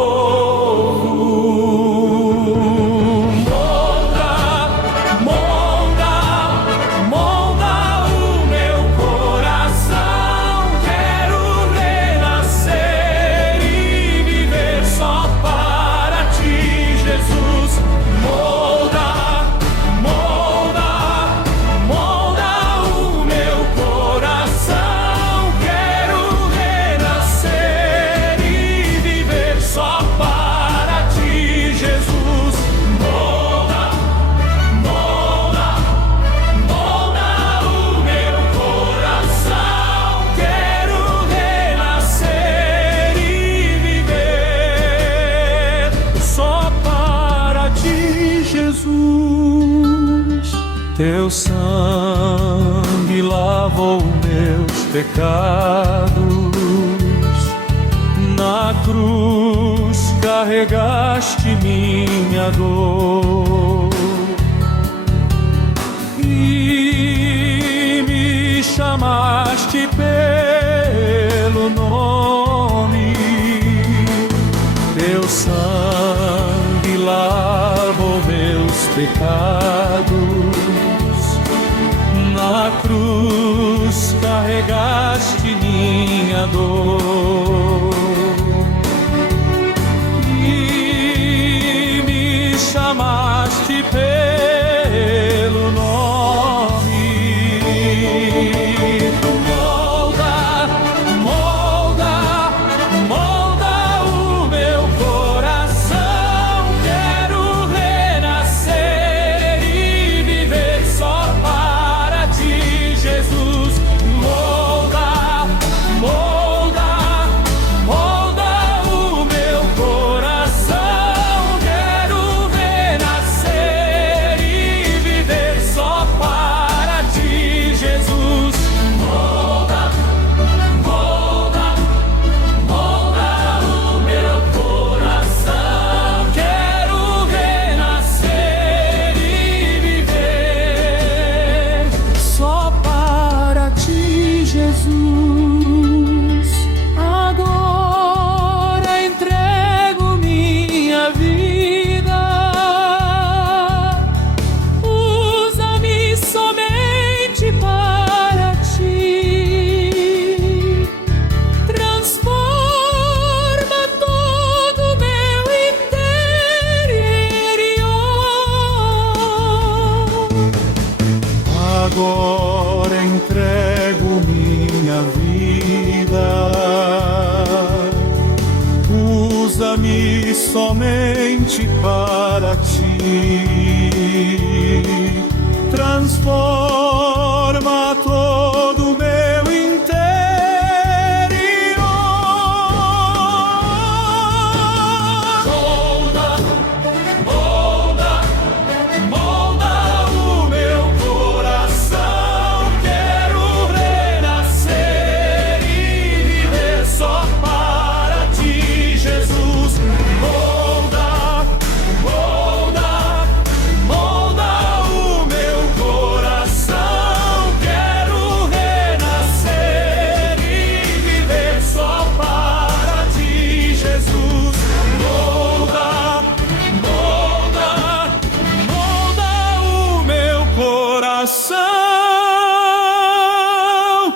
Molda, molda, molda o meu coração. Quero renascer e viver só para ti, Jesus. Molda, molda, molda o meu coração. Quero renascer e viver só para ti, Jesus. Molda, molda, molda o meu coração. Quero renascer e viver só para ti, Jesus. Teu sangue lavou meus pecados. Na cruz carregaste minha dor e me chamaste pelo nome. Teu sangue lavou meus pecados. Na cruz carregaste minha dor e me chamaste pelo nome. Molda, usa-me somente para ti. Transforma todo o meu interior. Molda o meu coração. Quero renascer e viver só para ti, Jesus. Molda o meu coração. Quero renascer e viver só para ti, Jesus. Molda o meu coração.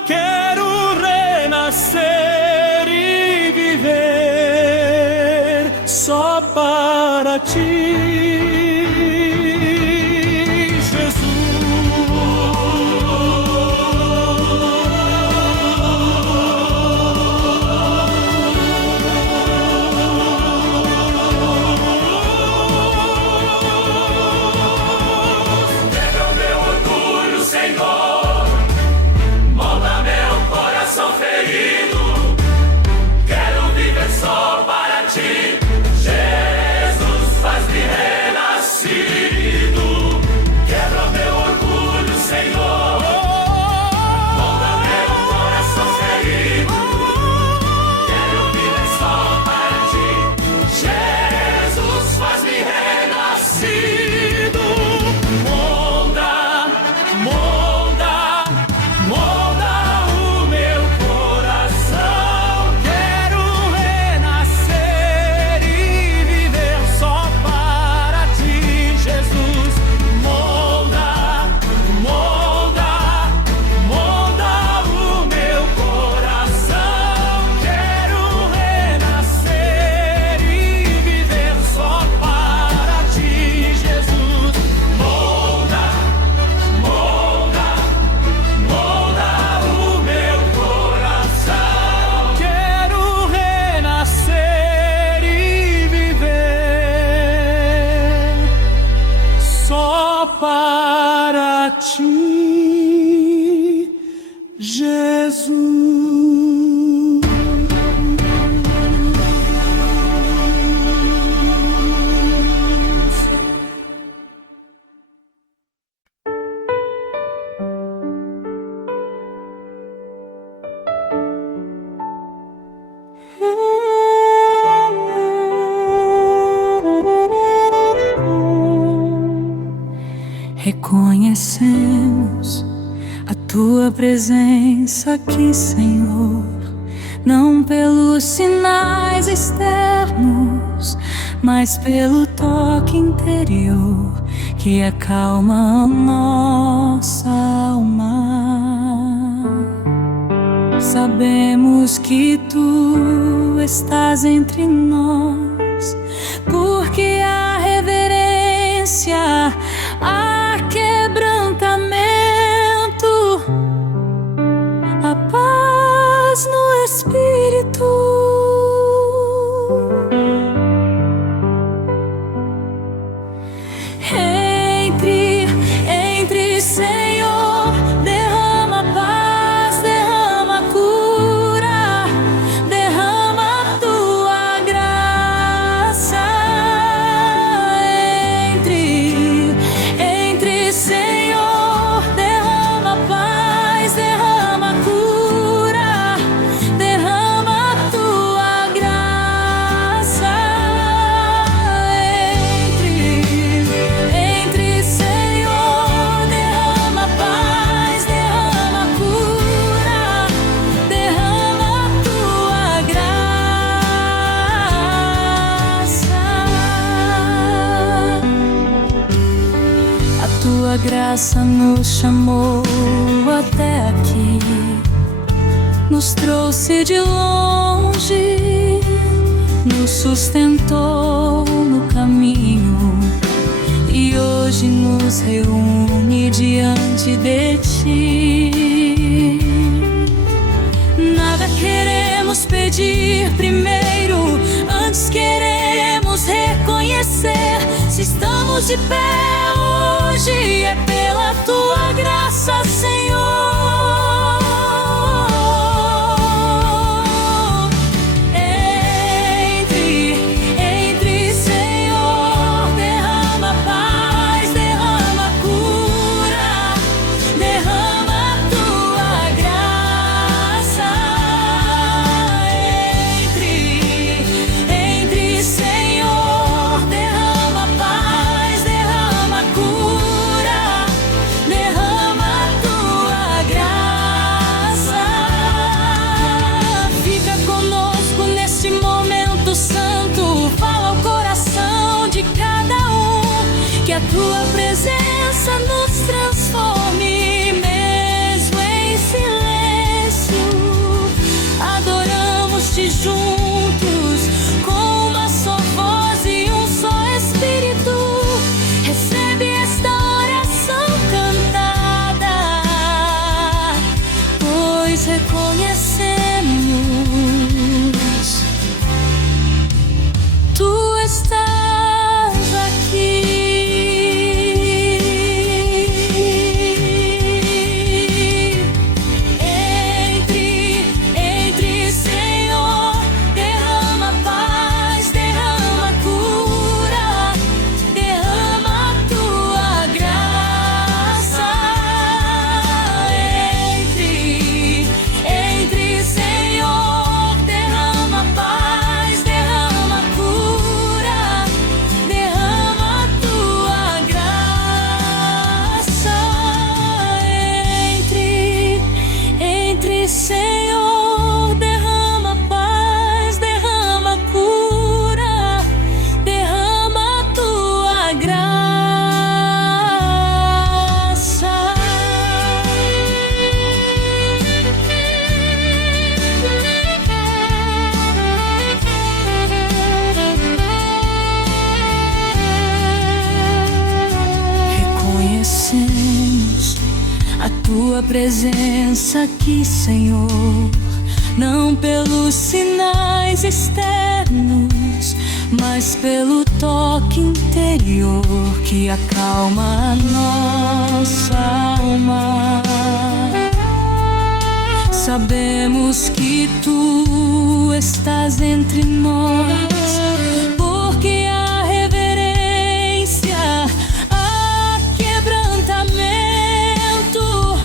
Quero renascer e viver só para ti, Quebra o meu orgulho, Senhor. Molda meu coração ferido. Quero viver só para ti. Jesus, faz-me renascido. Quebra meu orgulho, Senhor. Molda meu coração ferido. Quero viver só para ti. Jesus, faz-me renascido. Molda o meu coração. Quero renascer e viver só para ti, Jesus. Molda o meu coração. Quero renascer e viver só para ti, Jesus. Molda o meu coração. Quero renascer e viver só para ti, Jesus. Reconhecemos a tua presença aqui, Senhor, não pelos sinais externos, mas pelo toque interior que acalma a nossa alma. Sabemos que tu estás entre nós, porque há reverência, há quebrantamento, a paz no Espírito. Entre, Senhor, derrama paz, derrama cura, derrama tua graça. Entre, Senhor, derrama paz, derrama cura, derrama tua graça. Entre, Senhor, derrama paz, derrama cura, derrama tua graça. A tua graça nos chamou até aqui, nos trouxe de longe, nos sustentou no caminho e hoje nos reúne diante de ti. Nada queremos pedir primeiro, antes queremos estamos de pé hoje é pela tua graça, Senhor. Entre, Senhor, derrama paz, derrama cura, derrama tua graça. Entre, Senhor, derrama paz, derrama cura, derrama tua graça. Fica conosco neste momento santo, fala ao coração de cada um, que a tua presença nos transforme, mesmo em silêncio. Adoramos-te juntos, com uma só voz e um só Espírito. Recebe esta oração cantada, pois reconhecemos tu estás aqui. Entre, Senhor, derrama paz, derrama cura, derrama tua graça. Entre, Senhor, derrama paz, derrama cura, derrama tua graça. Entre, Senhor, derrama paz, derrama cura, derrama tua graça. Reconhecemos a tua presença aqui, Senhor, não pelos sinais externos, mas pelo toque interior que acalma a nossa alma. Sabemos que tu estás entre nós, porque há reverência, há quebrantamento,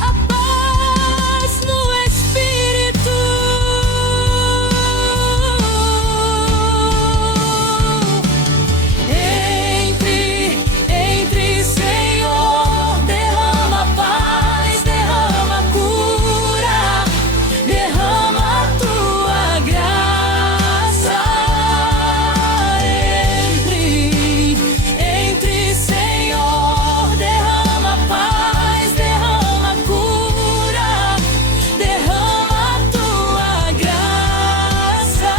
a paz no Espírito. Entre, Senhor, derrama paz, derrama cura, derrama tua graça. Entre, Senhor, derrama paz, derrama cura, derrama tua graça.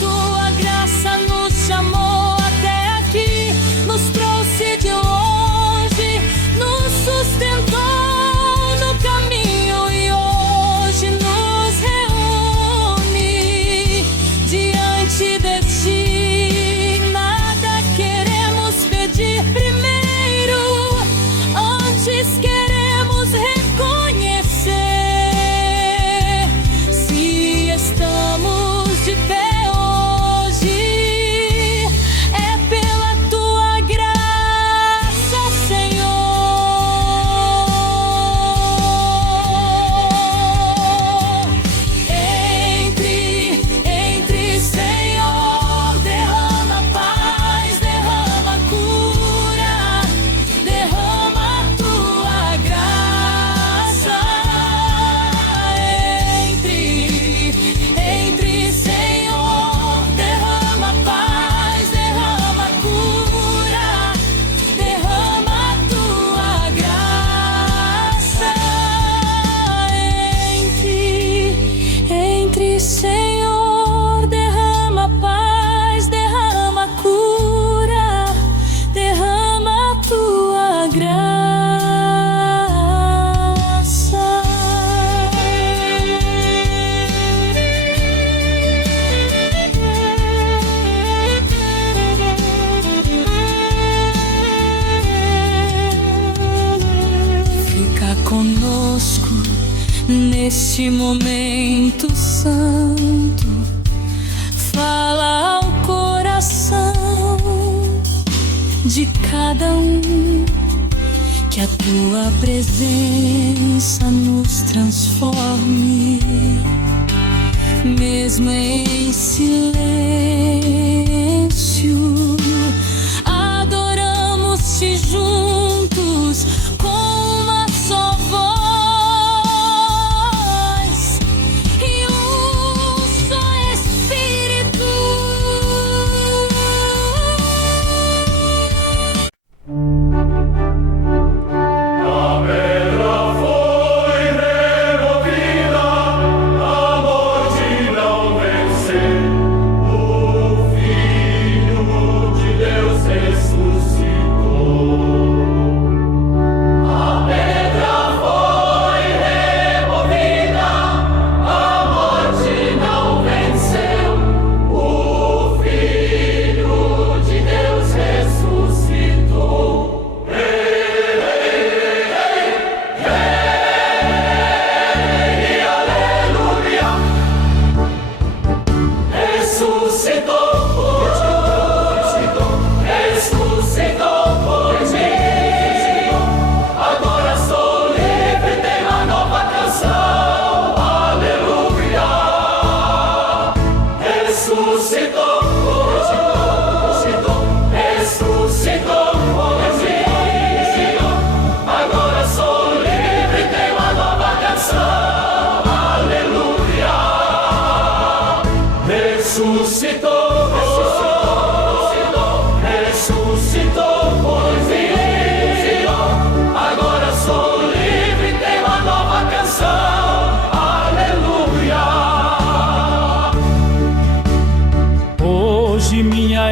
Tua graça nos chamou até aqui, nos trouxe de longe, nos sustentou no caminho e hoje nos reúne diante de ti. Nada queremos pedir primeiro, antes queremos reconhecer se estamos de pé hoje é pela tua graça, Senhor. Entre, Senhor, derrama paz, derrama cura, derrama tua graça. Entre, Senhor, derrama paz, derrama cura, derrama tua graça. Entre, Senhor, derrama paz, derrama cura, derrama tua graça. Neste momento santo, fala ao coração de cada um, que a tua presença nos transforme, mesmo em silêncio. Adoramos-te juntos com uma só voz e um só Espírito.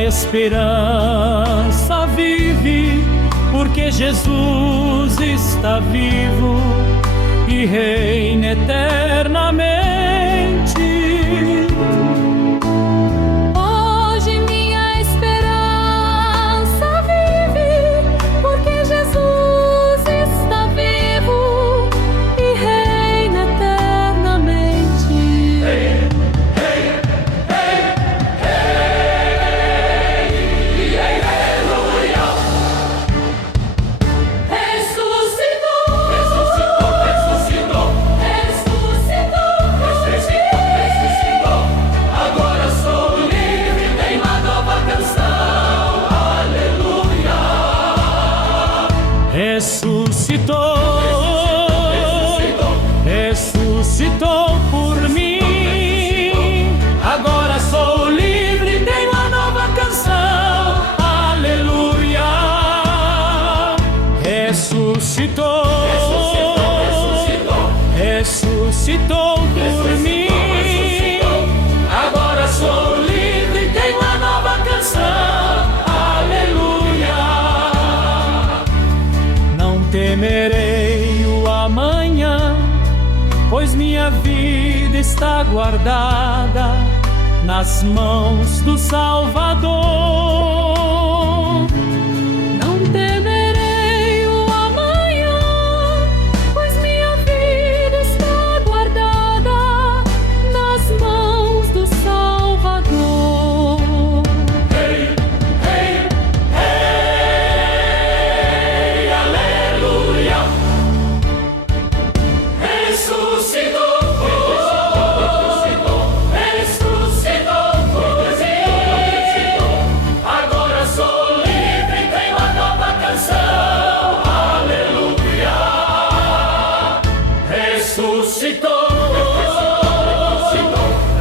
Esperança vive, porque Jesus está vivo e reina eternamente. Hoje minha esperança vive, porque Jesus está vivo e reina eternamente. Ressuscitou por mim. Agora sou livre, tenho uma nova canção. Aleluia. Ressuscitou. Ressuscitou por mim. Agora sou livre, tenho uma nova canção. Aleluia. Não temerei o amanhã, pois minha vida está guardada nas mãos do Salvador. Não temerei o amanhã, pois minha vida está guardada nas mãos do Salvador. Hey, hey, hey, aleluia. Ressuscitou, ressuscitou por mim. Agora sou livre, tenho uma nova canção. Aleluia. Ressuscitou,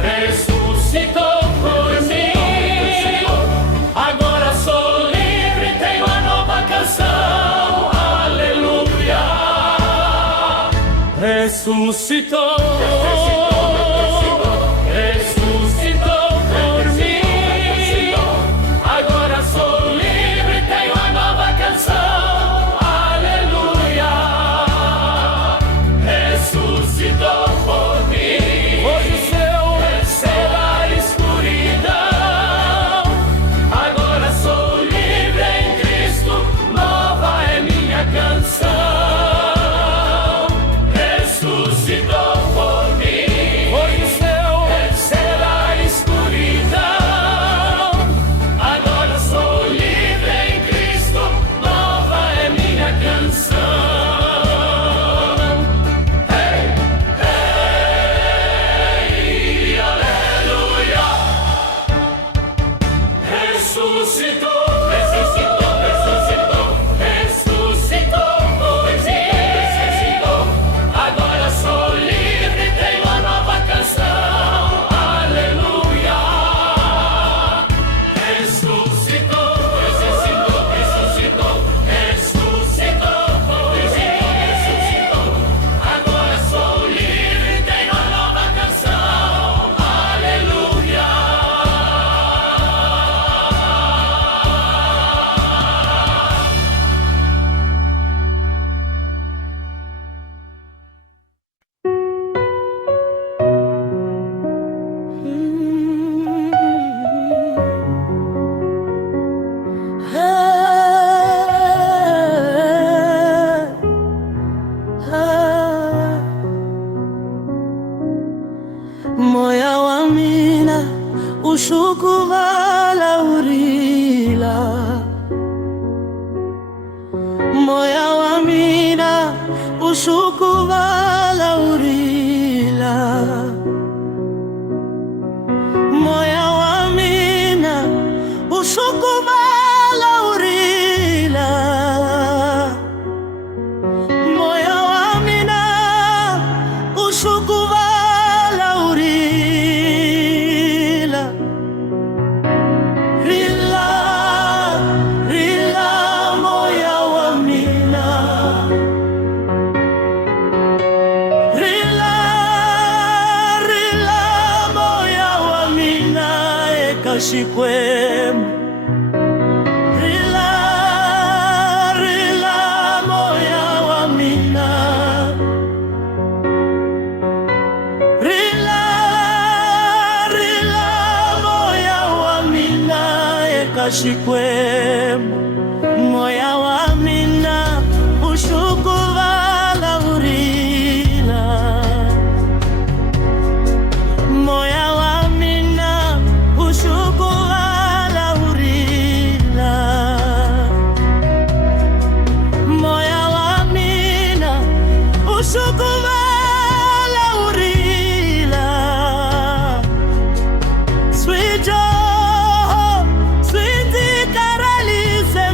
ressuscitou por mim. Agora sou livre, tenho uma nova canção. Aleluia. Ressuscitou, ressuscitou por mim. Agora sou livre, tenho uma nova canção. Aleluia. Ressuscitou por mim. Hoje o céu será escuridão. Agora sou livre em Cristo, nova é minha canção. Ressuscitou por mim. ushukuvala urila moya wa mina ushukuvala urila moya wa mina ushukuvala urila moya wa mina ushukuvala urila rila rila moya wa mina rila rila moya wa mina ekashikwemu rila rila moya wa mina rila rila moya wa mina ekashikwemu moya wa mina ushukuvala urila moya wa mina ushukuvala urila moya wa mina ushukuvala urila sweet joy sweet karalize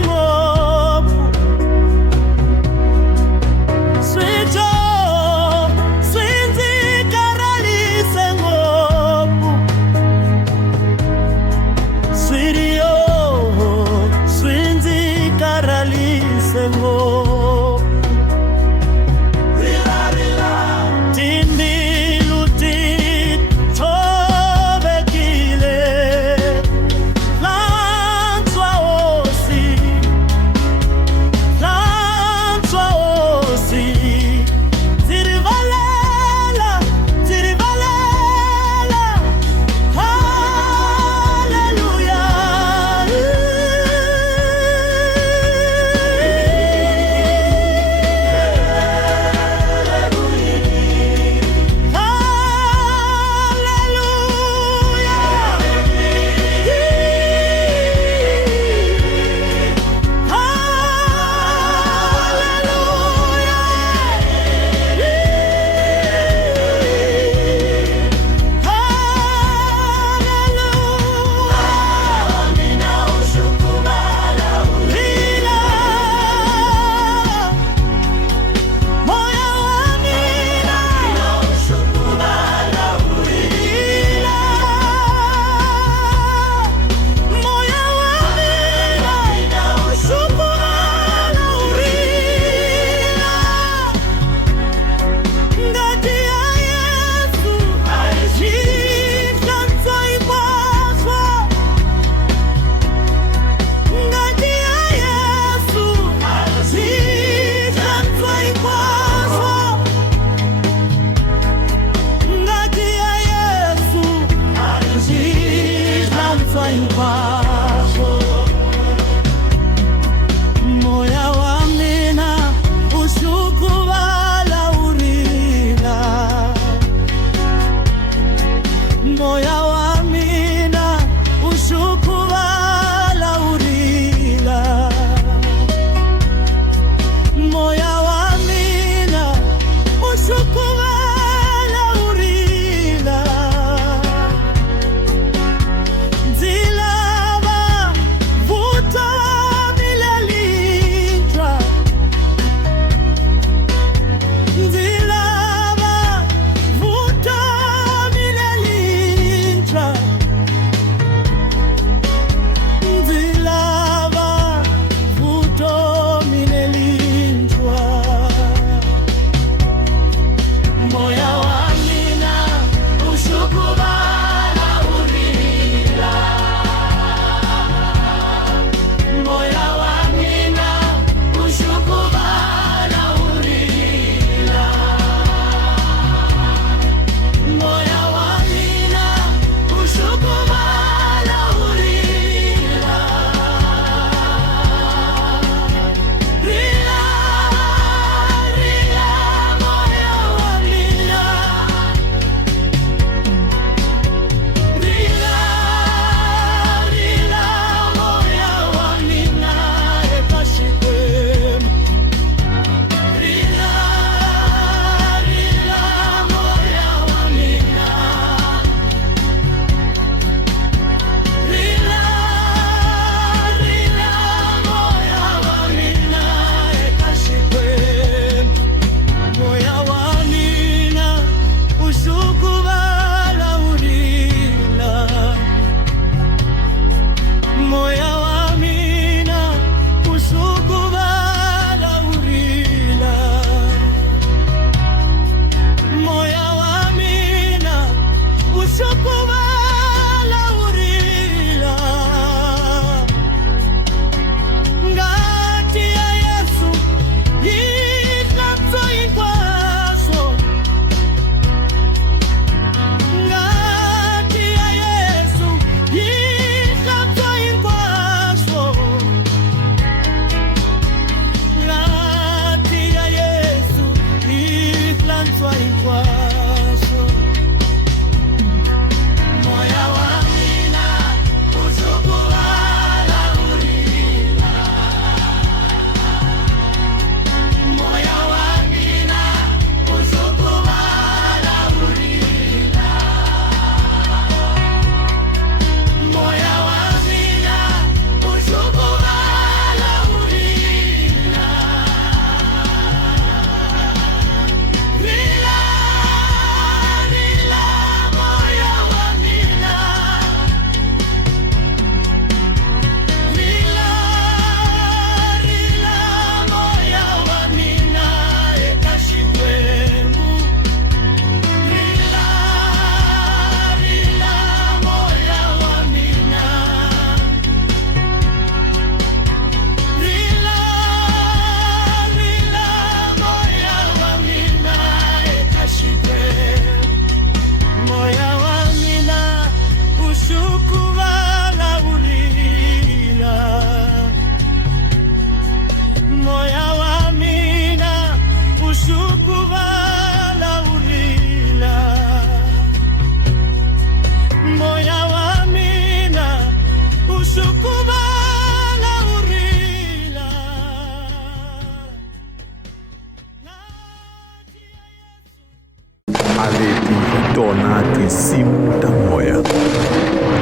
tinsimu ta moya.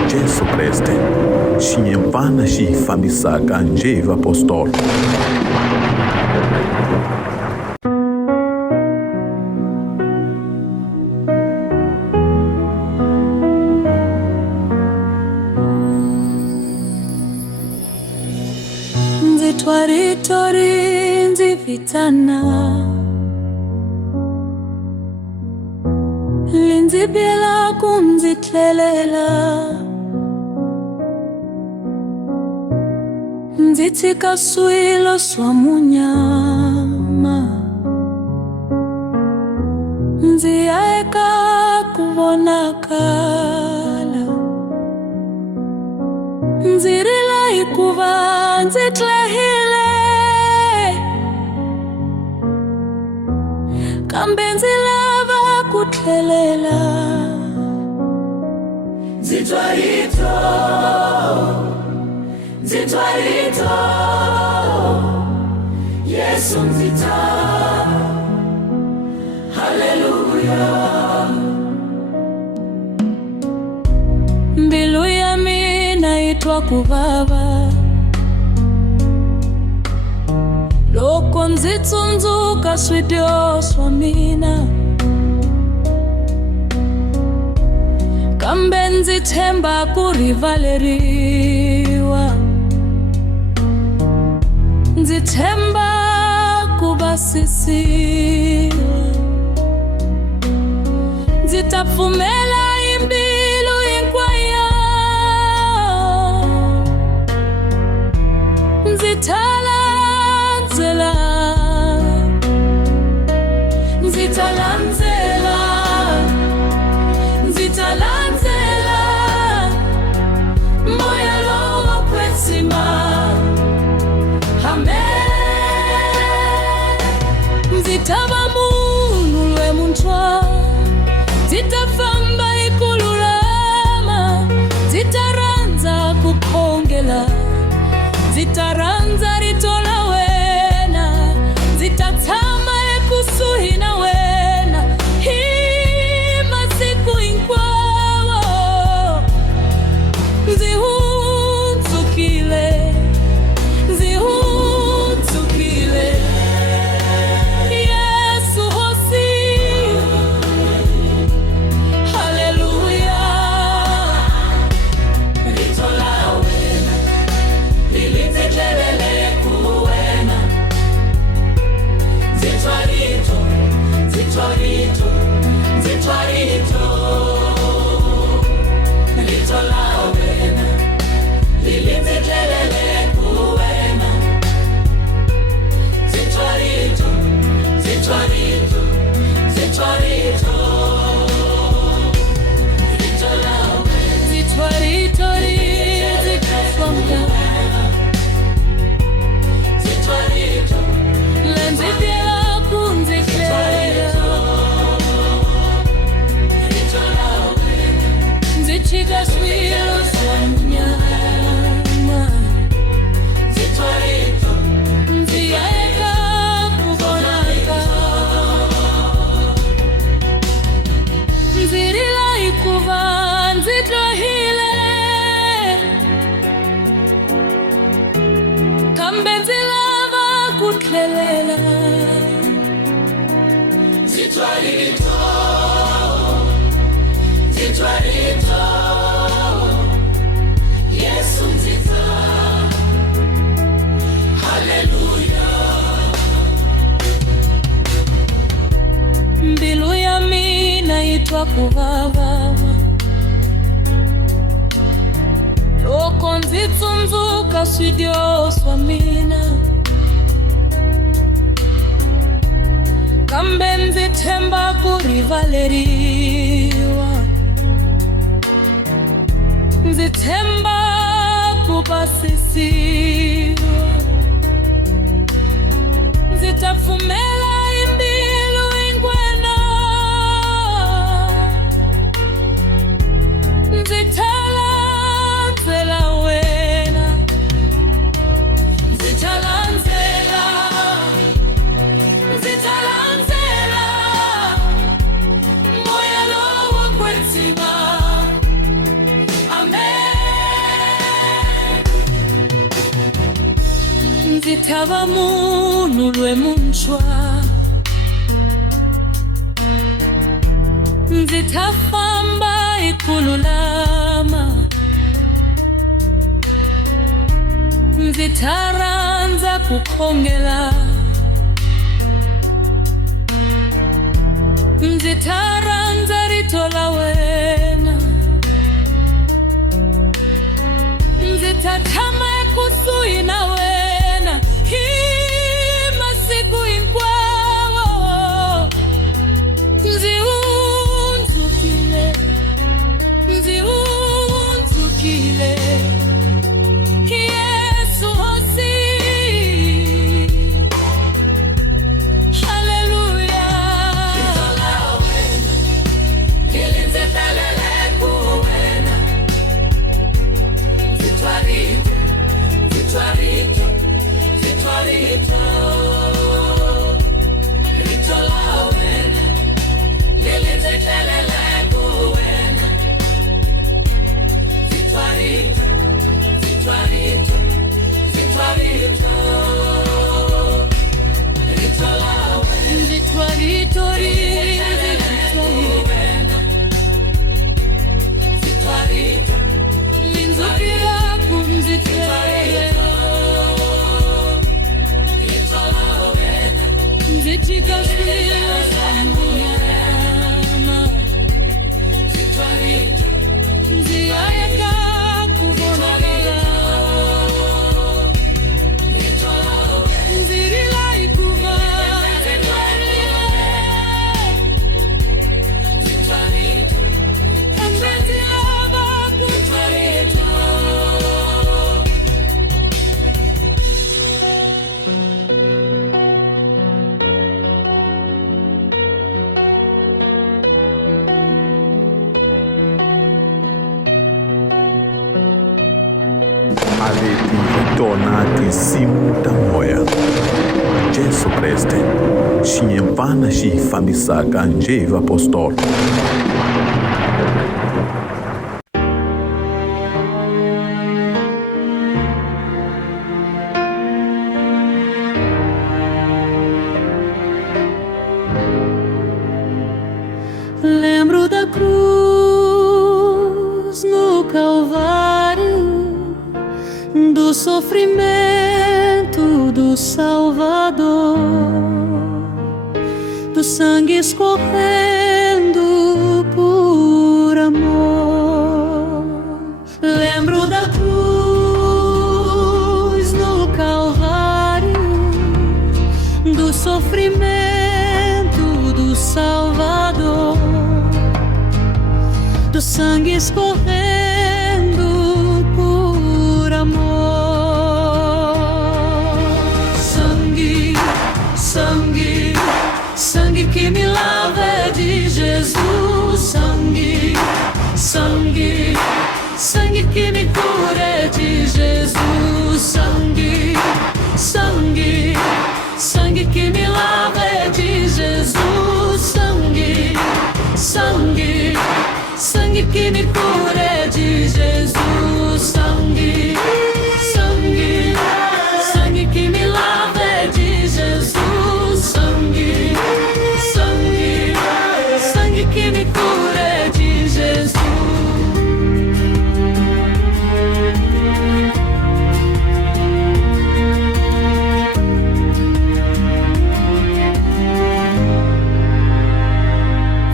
Jesu Kreste xi nyempfana xi hi fambisaka njhe hi vapostolo. Ndzi twa rito ri ndzi vitana, li ndzi byela ku ndzi tlhelela. Ndzi tshika swilo swa munyama, ndzi ya eka ku vonakala. Ndzi rila hikuva ndzi tlehile, kambe ndzi lava ku tlhelela. Ndzi twa rito, ndzi twa rito, Yesu ndzi ta, haleluya. Mbilu ya mina itwa kuvava loko ndzi tsundzuka swidyoho swa mina, kambe ndzi tshemba ku rivaleriwa. Ndzi tshemba ku basisiwa. Ndzi ta pfumela hi mbilu hinkwayo. Ndzi ta landzela, ndzi ta landzela, ndzi ta landzela moya lowo wa kwetsima. Amen. Ndzi ta va munhu lomuntshwa, ndzi ta famba hi ku lulama, ndzi ta rhandza ku khongela, ndzi ta rhandza rito la wena, ndzi ta tshama ekusuhi na wena hi masiku hinkwawo. Ndzi hundzukile, ndzi hundzukile, Yesu hosi, haleluya. Rito la wena lilindzi tlhelele ku wena. Ndzi twa rito, ndzi twa rito, ndzi twa rito, rito la wena lilindzi tlhelele ku wena. Ndzi twa rito, ndzi twa rito, ndzi twa rito, rito la wena. Ndzi twa rito rinzi kafamba, Ndzi twa rito, le ndzi byela ku ndzi tlhelela. rito la wena. Ndzi chika swilo swa munyama, Ndzi twa rito, ndzi ya eka ku vonaka. Ndzi rila hikuva ndzi dyohile, kambe ndzi lava ku tlhelela. ndzi twa rito, ndzi twa rito, Yesu ndzi ta, haleluya. Mbilu ya mina itwa kuvava loko ndzi tsundzuka swidyoho swa mina, kambe ndzi tshemba ku rivaleriwa. Ndzi tshemba ku basisiwa. Ndzi ta pfumela hi mbilu hinkwayo. Ndzi ta landzela wena, Ndzi ta landzela, ndzi ta landzela moya lowo wa kwetsima. nzitava munhu lwemuntshwa, nzitafamba hi ku lulama, nzitarhandza ku khongela, nzitarhandza rito la wena, nzitatshama ekusuhi na wena hi masiku hinkwawo. Ndzi hundzukile Yesu hosi. Haleluya. Rito la wena nilindzetelele ku wena, zitwa rito, zitwa rito, zitwa rito. Rito la wena nilindzetelele ku wena, zitwa rito, zitwa rito, zitwa rito. Rito la wena Nzitwa rito zitwa rito, linzukira kumzitele, rito la wena nzichikaswila samuyama, zitwa rito, nziyayeka kubonakala, rito la wena nzirila ikuva zitwa rito, nzizilava zitwa rito. A leti hi tona tinsimu ta moya. Jesu Kreste, xinyempfana xi hi fambisaka njhe hi vapostolo. Lembro da cruz no Calvário, do sofrimento do Salvador, do sangue escorrendo por amor. Lembro da cruz no Calvário, do sofrimento do Salvador, do sangue escorrendo por amor. Sangue, sangue, sangue que me lava é de Jesus. Sangue, sangue, sangue que me cura é de Jesus. Sangue, sangue, sangue que me lava é de Jesus. Sangue, sangue, sangue que me cura é de Jesus. Sangue, sangue, sangue que me lava é de Jesus. Sangue, sangue, sangue que me cura é de Jesus.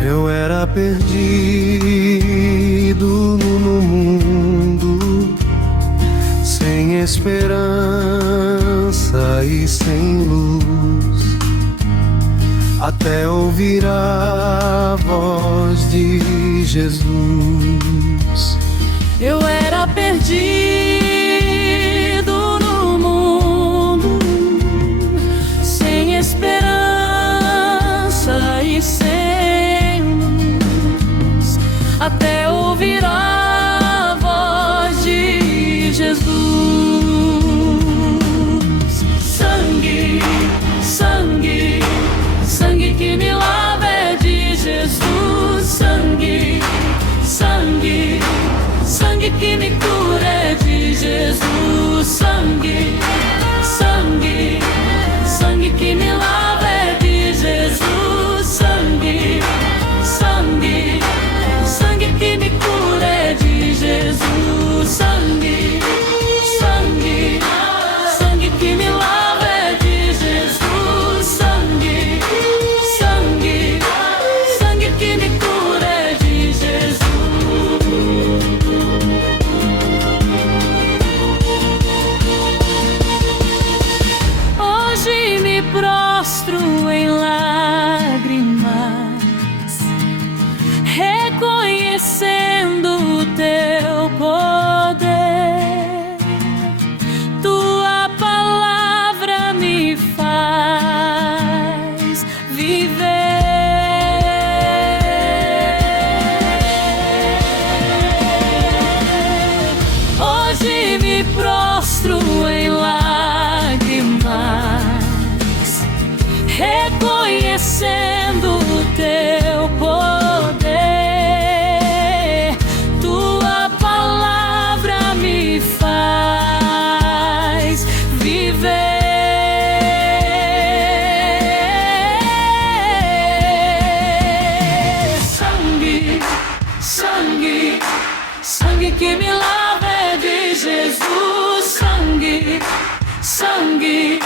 Eu era perdido no mundo, sem esperança e sem luz, até ouvir a voz de Jesus. Eu era perdido no mundo, sem esperança e sem luz, até ouvir a voz de Jesus. Sangue, sangue, sangue que me lava é de Jesus. Sangue, sangue, sangue que me cura é de Jesus. Sangue, sangue, me prostro em lágrimas, reconhecendo o teu poder. Tua palavra me faz viver. Sangue, sangue, sangue que me lava é de Jesus. Sangue, sangue,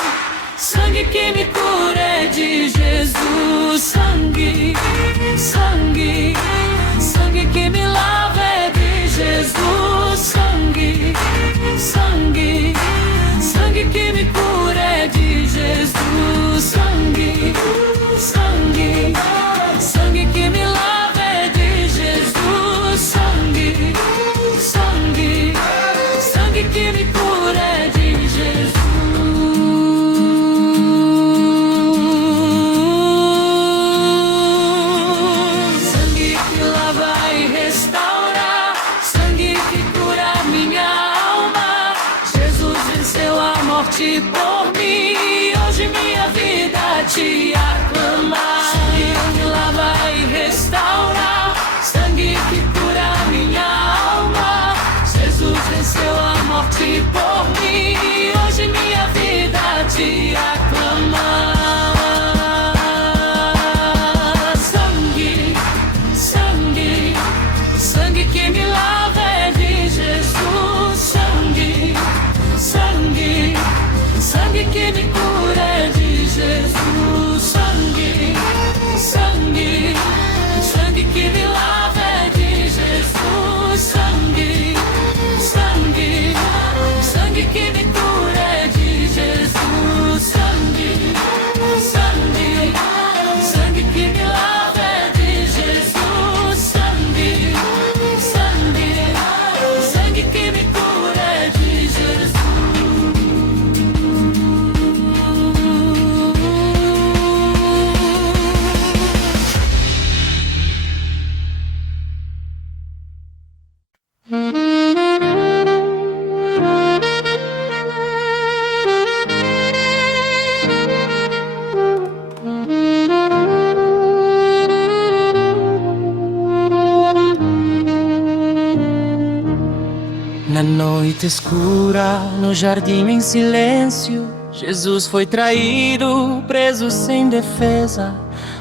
sangue que me cura é de Jesus. Sangue, sangue, sangue que me lava é de Jesus. Sangue, sangue, sangue que me cura é de Jesus. Sangue, sangue, sangue que me lava é de Jesus. Sangue, sangue, sangue que me cura é de Jesus. Sangue que lava e restaura, sangue que cura minha alma. Jesus venceu a morte por mim, hoje minha vida te aclama. Sangue que lava e restaura, sangue que cura minha alma. Jesus venceu a morte por mim, hoje minha vida te aclama. Sangue, sangue, sangue que me lava é de Jesus. Sangue, sangue, sangue que me cura é de Jesus. Sangue, sangue, sangue que me lava é de Jesus. Sangue, sangue, sangue que me cura é de Jesus. Sangue, sangue, sangue que me lava é de Jesus. Sangue, sangue, sangue que me cura é de Jesus. Na noite escura, no jardim em silêncio, Jesus foi traído, preso sem defesa.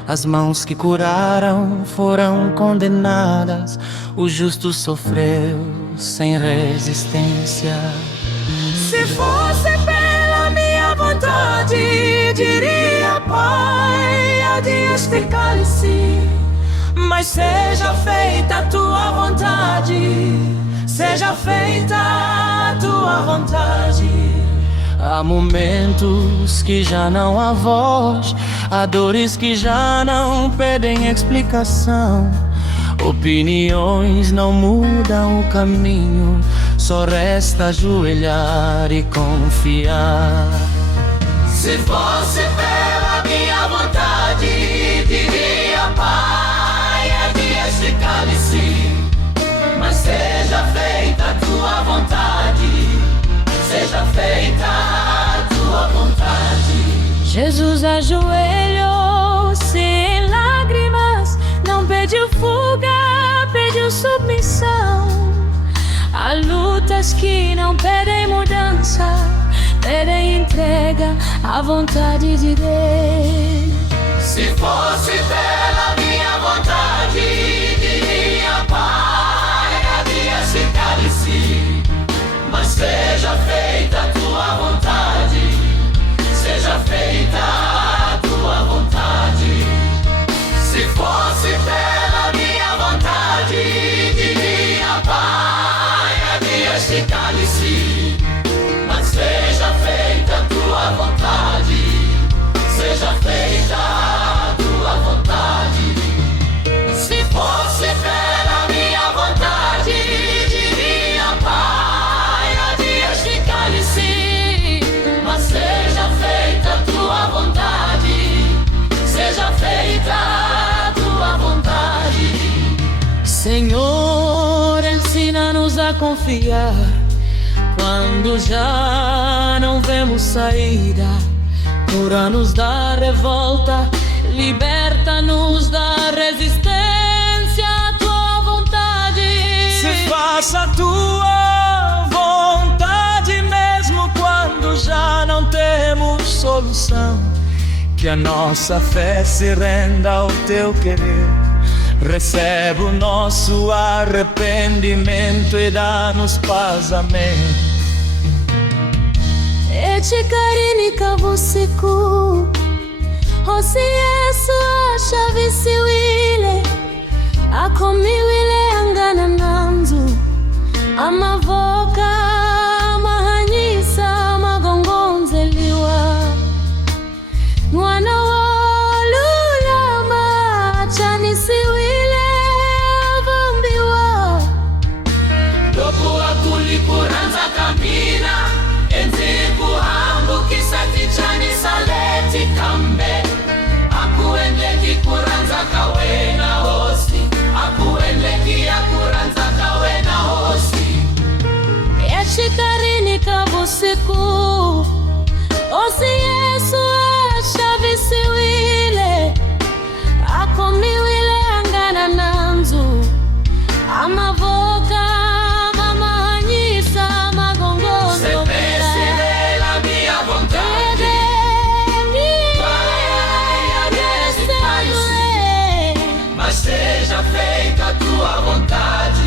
As mãos que curaram foram condenadas. O justo sofreu sem resistência. Se fosse pela minha vontade, diria, Pai, adiante este cálice. Mas seja feita a tua vontade, seja feita a tua vontade. Há momentos que já não há voz, há dores que já não pedem explicação. Opiniões não mudam o caminho, só resta ajoelhar e confiar. Se fosse pela minha vontade, diria, Pai, adiante este cálice. Mas seja feita a tua vontade, seja feita a tua vontade. Jesus ajoelhou-se em lágrimas, não pediu fuga, pediu submissão. Há lutas que não pedem mudança, pedem entrega à vontade de Deus. Se fosse pela minha vontade, diria, Pai, adiante este cálice. Mas seja feita a tua vontade, seja feita a tua vontade. Se fosse pela minha vontade, diria, Pai, adiante este cálice. Mas seja feita a tua vontade, seja feita a tua vontade. Se fosse pela minha vontade, diria, Pai, adiante este cálice. Mas seja feita a tua vontade, seja feita a tua vontade. Senhor, ensina-nos a confiar, quando já não vemos saída. Cura-nos da revolta, liberta-nos da resistência à tua vontade. Se faça a tua vontade mesmo quando já não temos solução. Que a nossa fé se renda ao teu querer. Recebe o nosso arrependimento e dá-nos paz, amém. Echikarinika vusiku Hosi Yesu ashavisiwile Akomiwile angana nanzu Amavoka mahanyisa magongonzeliwa Mwana walulama chanisiwile avambiwa Dopo akulikuranza kamina kisatichani saleti kambe akuendeki kuranza kawena hosi akuendeki akuranza kawena hosi Echikarini kabusiku Osi Yesu ashavisiwile Akomiwile angana nanzu Amavoka mamanyisa magongozo Seja feita a tua vontade,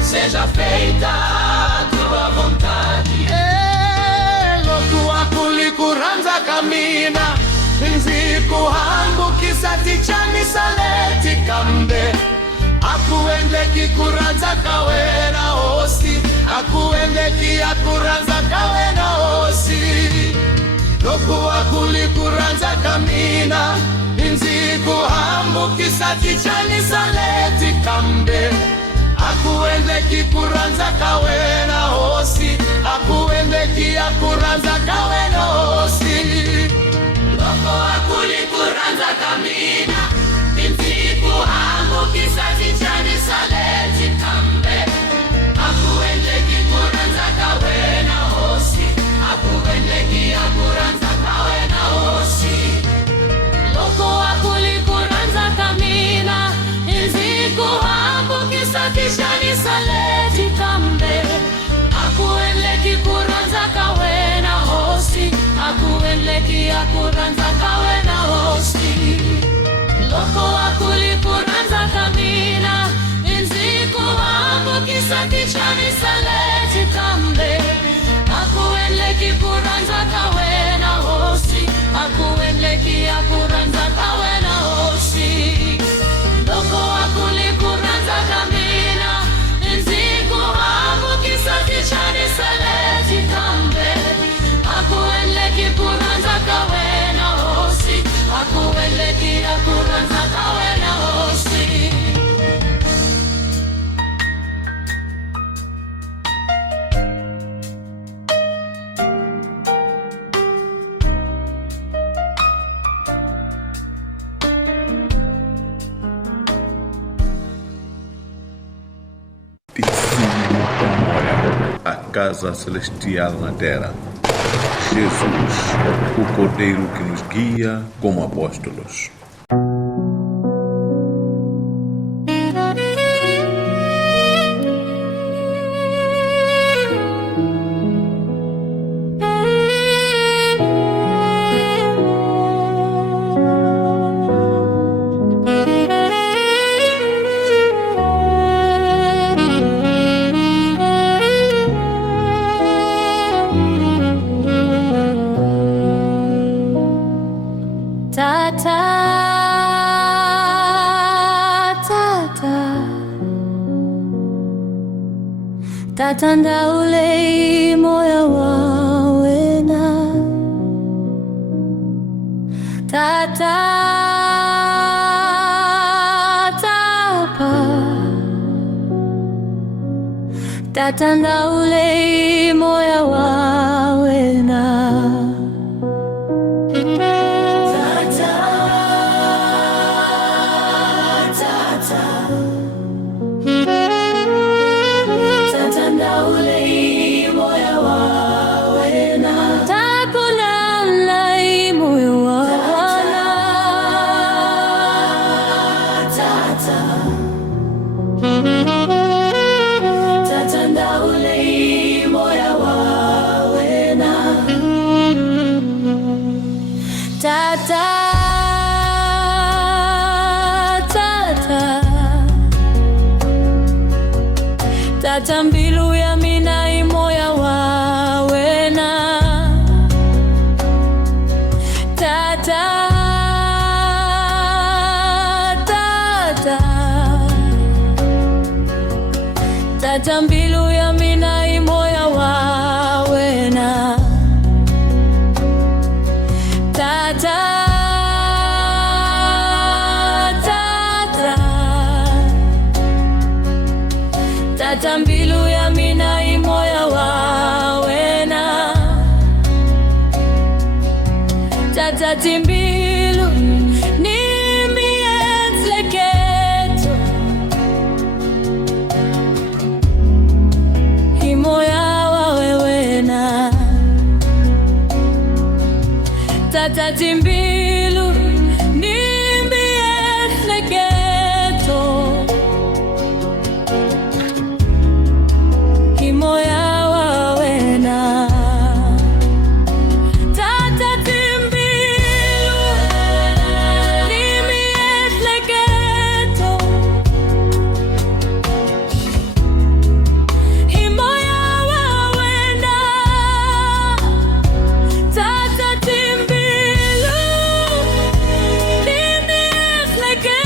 seja feita a tua vontade. Louco akulikuranza kamina Nziku hangu kisatichani saleti kambe Akuendeki kuranza kawena hosi Akuendeki akuranza kawena hosi Louco akulikuranza kamina Nziku hambu kisatichani saleti kambe Akuendeki kuranza kawena hosi Akuendeki akuranza kawena hosi Loko akulikuranza kamina Nziku hambu kisatichani saleti kambe Akuendeki kuranza kawena hosi Akuendeki akuranza kawena hosi Loko akulikuranza kamina Nziku hambu kisatishani saleti kambe Akuendeki kuranza kawena hosi Akuendeki akuranza kawena hosi Loko akulikuranza kamina Nziku hambu kisatishani saleti kambe Akuendeki kuranza kawena hosi Akuendeki akuranza kawena hosi Loko akulikuranza kamina Nziku hambu kisatishani saleti kambe Akuendeki kuranza kawena hosi Akuendeki akuranza kawena hosi A casa celestial na terra. Jesus, o Cordeiro que nos guia como apóstolos. Tatanda ule moya wawena Tata tapa Tatanda ule moya wawena Ule tata mbilu ya mina imoya wawena tata tata mbilu ya mina imoya wawena tata tata mbilu ya mina imoya wawena tata timbilu ni mienzleketo imoya wawena tata timbilu ni mienzleketo moya wawena tata timbilu nimi etleketo imoya wawena tata timbilu nimi etleketo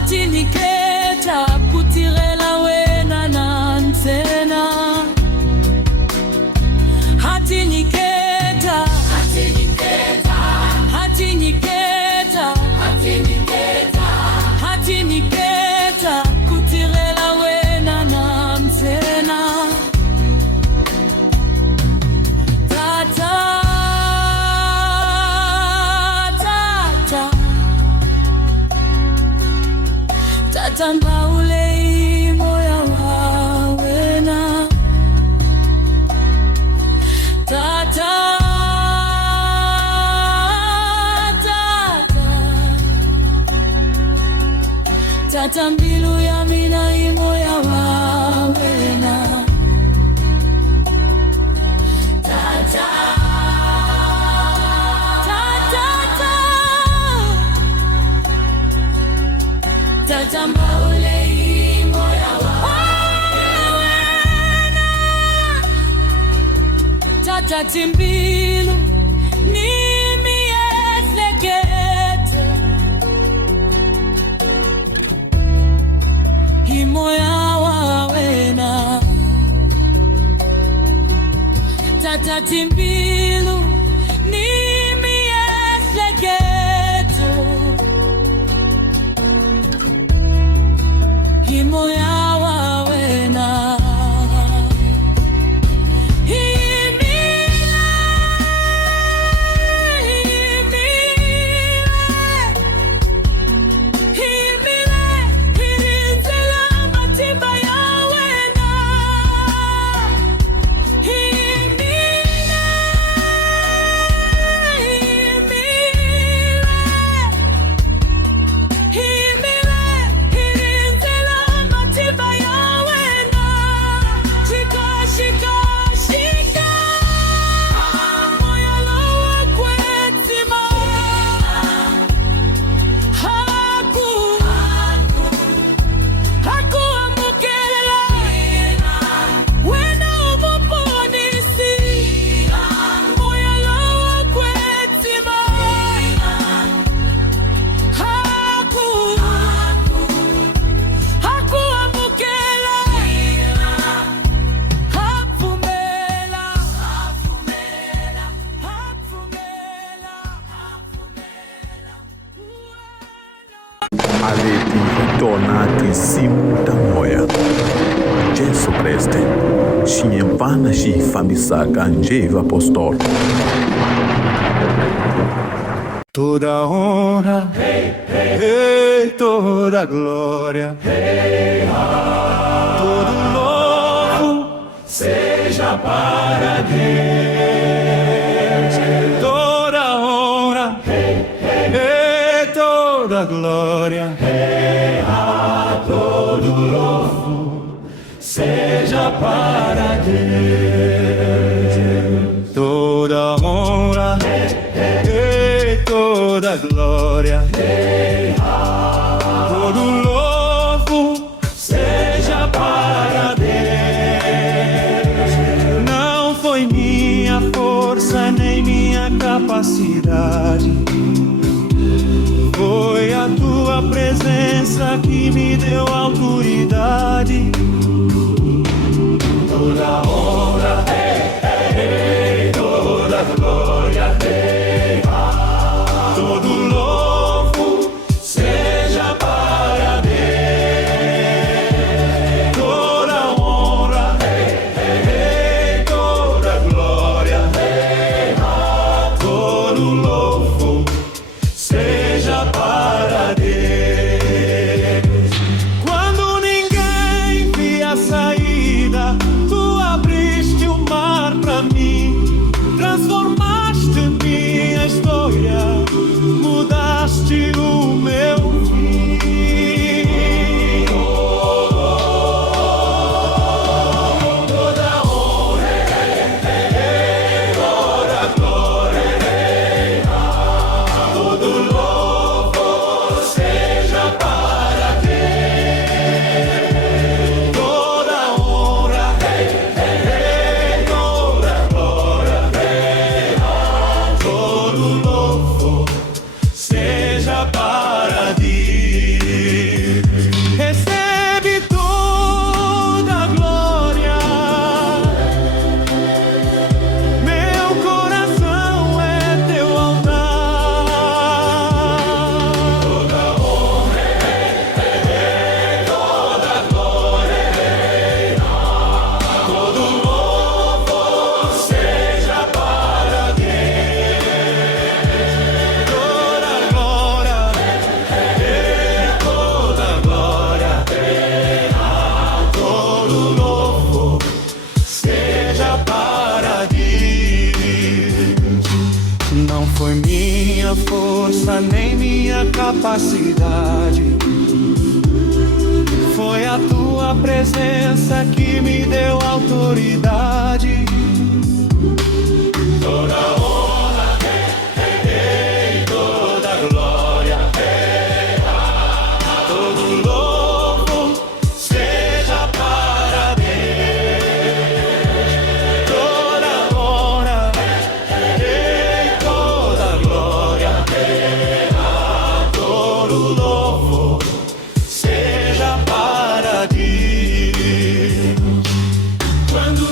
hatiniketa kutirela wena nansena hatiniketa hatiniketa hatiniketa hatiniketa hatiniketa kutirela wena nansena tata tamba ule moya wawena tata tata mbilu ya mina moya wawena tata tamba ule moya wawena tata timbilu nimi etlekete imoya wawena tatatimbilo nimi esleketo imoya wawena A leti hitona tinsimu ta moya. Jesu Kriste, xinhempana xi famisaka njeva apostolo. Toda honra, e toda glória, todo louvor seja para Deus. Toda honra, e toda glória, todo louvor seja para Deus. Toda honra, toda glória, todo louvor seja para Deus. Não foi minha força nem minha capacidade, foi a tua presença que me deu autoridade. Toda honra, toda glória, todo louvor seja para Deus. Toda honra, toda glória, todo louvor seja para Deus. Quando ninguém via saída, tu abriste o mar pra mim, transformaste minha história, mudaste o meu fim. Toda honra, toda glória, todo louvor seja para Deus. Toda honra, toda glória, todo louvor seja para Deus. Recebe toda a glória, meu coração é teu altar. Toda honra, toda glória, todo louvor seja para Deus. Toda glória, toda glória, todo louvor seja para Deus. Não foi minha força nem minha capacidade, foi a tua presença que me deu autoridade. Toda honra, toda glória, todo louvor seja para Deus. Toda honra, toda glória, todo louvor seja para Deus. Quando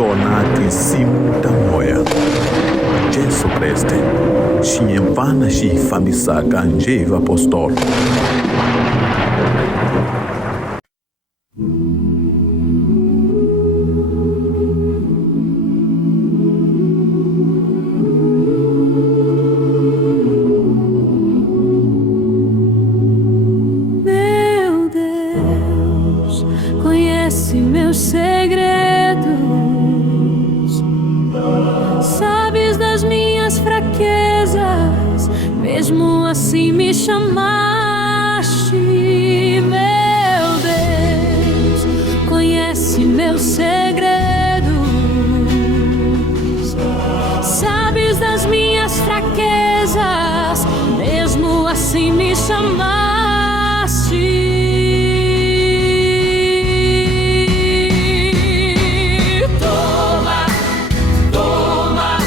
tonatisimu ta moya. Jesu Kreste xiyemfana xi hi fambisaka njhe hi vapostolo. Meu Deus, conhece meus segredos, sabes das minhas fraquezas, mesmo assim me chamaste. Meu Deus, conhece meus segredos, sabes das minhas fraquezas, mesmo assim me chamaste. Toma, toma,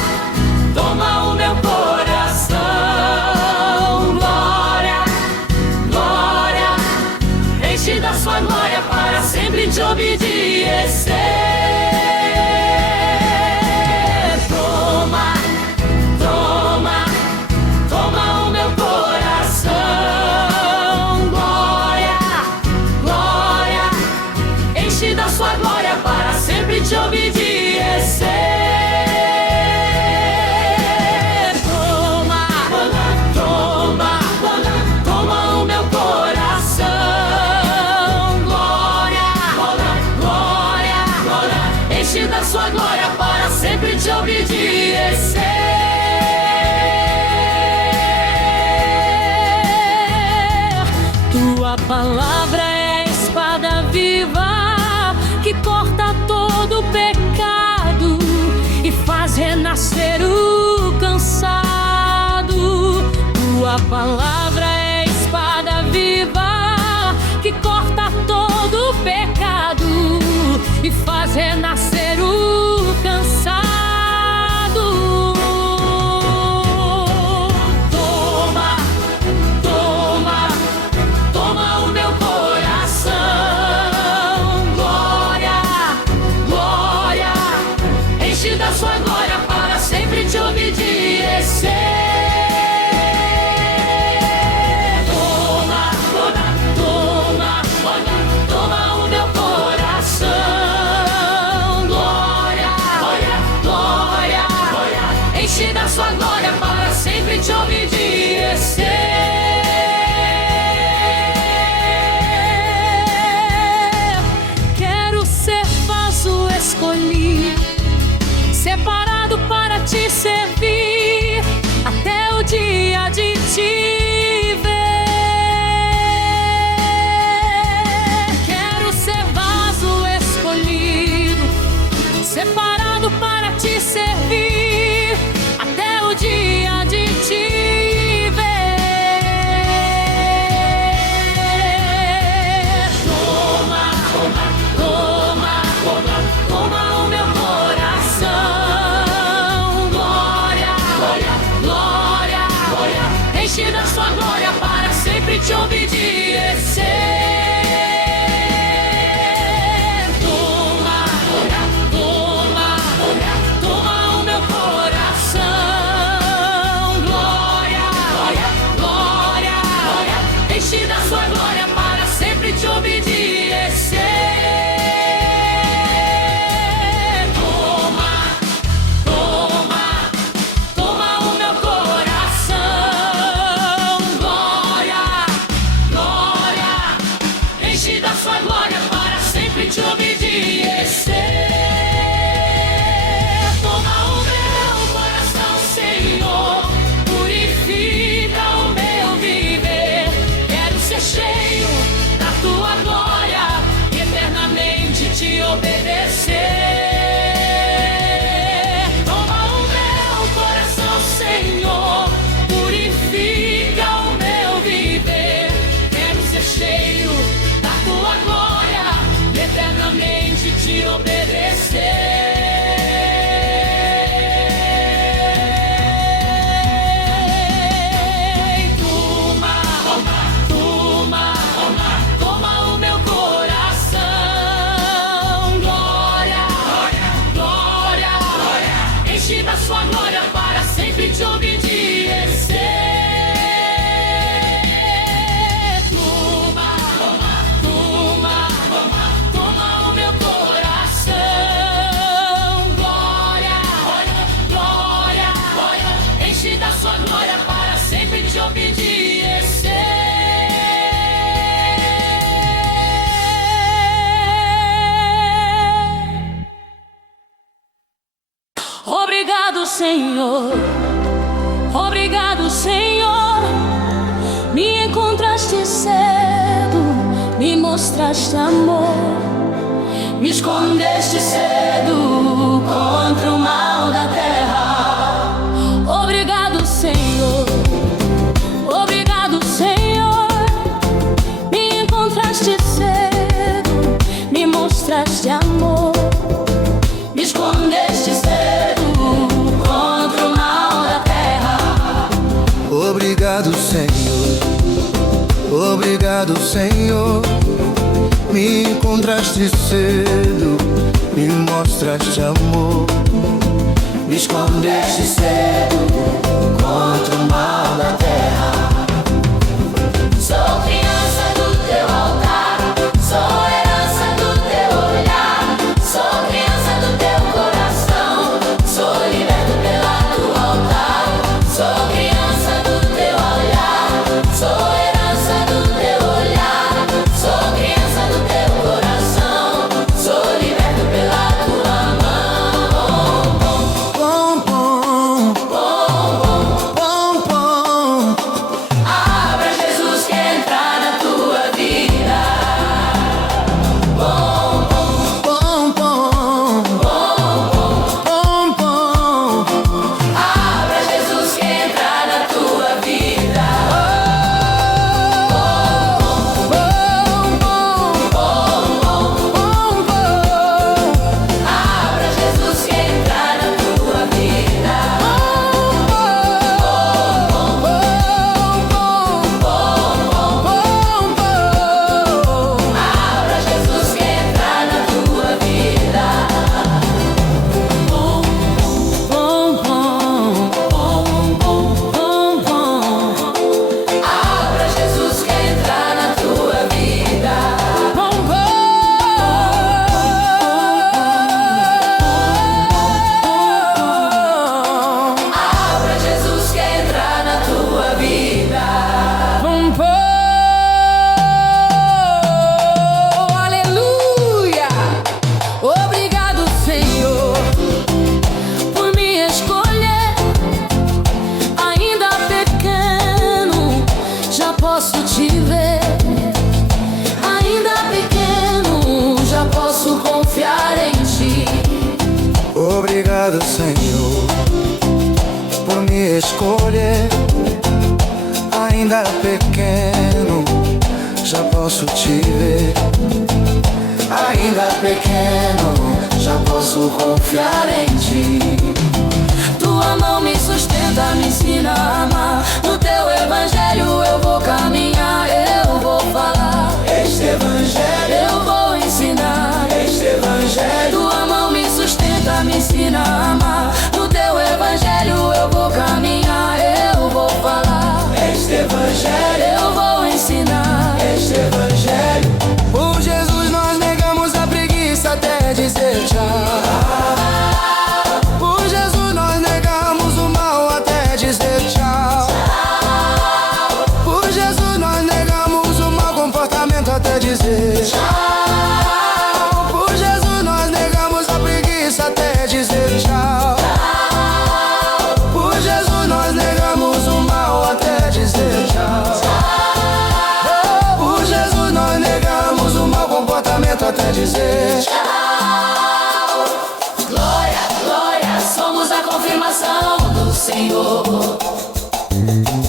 toma o meu coração. Glória, glória, enche da sua glória para sempre te obedecer. Toma, toma, toma o meu coração. Glória, glória, enche da sua glória para sempre te obedecer. Toma, toma, toma o meu coração. Glória, glória, enche da sua glória para sempre te obedecer. Tua palavra é espada viva que corta todo pecado e faz renascer o cansado. Tua palavra é espada viva que corta todo pecado e faz renascer o cansado. Toma, toma, toma o meu coração. Glória, glória, enche da sua glória para sempre te obedecer. Senhor. Obrigado, Senhor. Me encontraste cedo, me mostraste amor, me escondeste cedo contra o mal da terra. Obrigado, Senhor. Obrigado, Senhor. Me encontraste cedo, me mostraste amor, me escondeste cedo contra o mal da terra. Obrigado, Senhor. Obrigado, Senhor. Me encontraste cedo, me mostraste amor, me escondeste cedo contra o mal da terra. Sou criança do teu altar, sou herança do teu olhar, sou criança do teu coração, sou liberto pela tua altar. Sou criança do teu olhar, sou herança do teu olhar, sou criança do teu coração, sou liberto pela tua mão. Pom, pom, Bom, pom, pom. abra Jesus que entrar na tua vida. Bom, Pom, pom, pom, pom. abra Jesus que entrar na tua vida. Abra Jesus que entrar na tua vida. Abra Jesus que entrar na tua vida. Abra Jesus que entrar na tua vida. Abra Jesus que entrar na tua vida. Aleluia! Obrigado, Senhor, Por me escolher, ainda pequeno, já posso te ver. Ainda pequeno, já posso confiar em ti. Obrigado, Senhor, por me escolher. Ainda pequeno, já posso te ver. Ainda pequeno, já posso confiar em ti. Tua mão me sustenta, me ensina a amar. No teu evangelho eu vou caminhar, eu vou falar. Este evangelho, Eu vou ensinar. este evangelho. Tua mão me sustenta, me ensina a amar. No teu evangelho eu vou caminhar, eu vou falar. Este evangelho, Eu vou ensinar. este evangelho. Por Jesus nós negamos a preguiça até dizer tchau. Por Jesus nós negamos o mal até dizer tchau. Por Jesus nós negamos o mau comportamento até dizer tchau. Por Jesus nós negamos a preguiça até dizer tchau. Por Jesus nós negamos o mal até dizer tchau. Por Jesus nós negamos o mau comportamento até dizer tchau. Glória, glória, somos a confirmação do Senhor.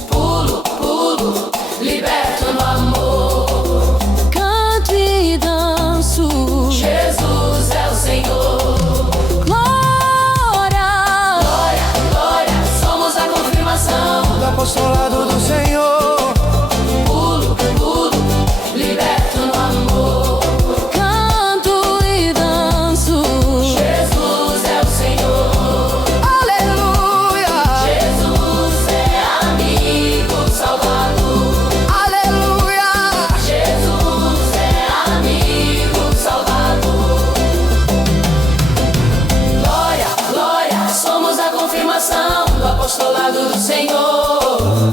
Pulo, pulo, liberto no amor. Canto e danço. Jesus é o Senhor. Glória. Glória, glória, somos a confirmação. Do apostolado do Senhor. Pulo, pulo, liberto no amor. Canto e danço. Jesus é o Senhor. Aleluia. Jesus é amigo salvador. Aleluia. Jesus é amigo salvador. Glória, glória, somos a confirmação do apostolado do Senhor.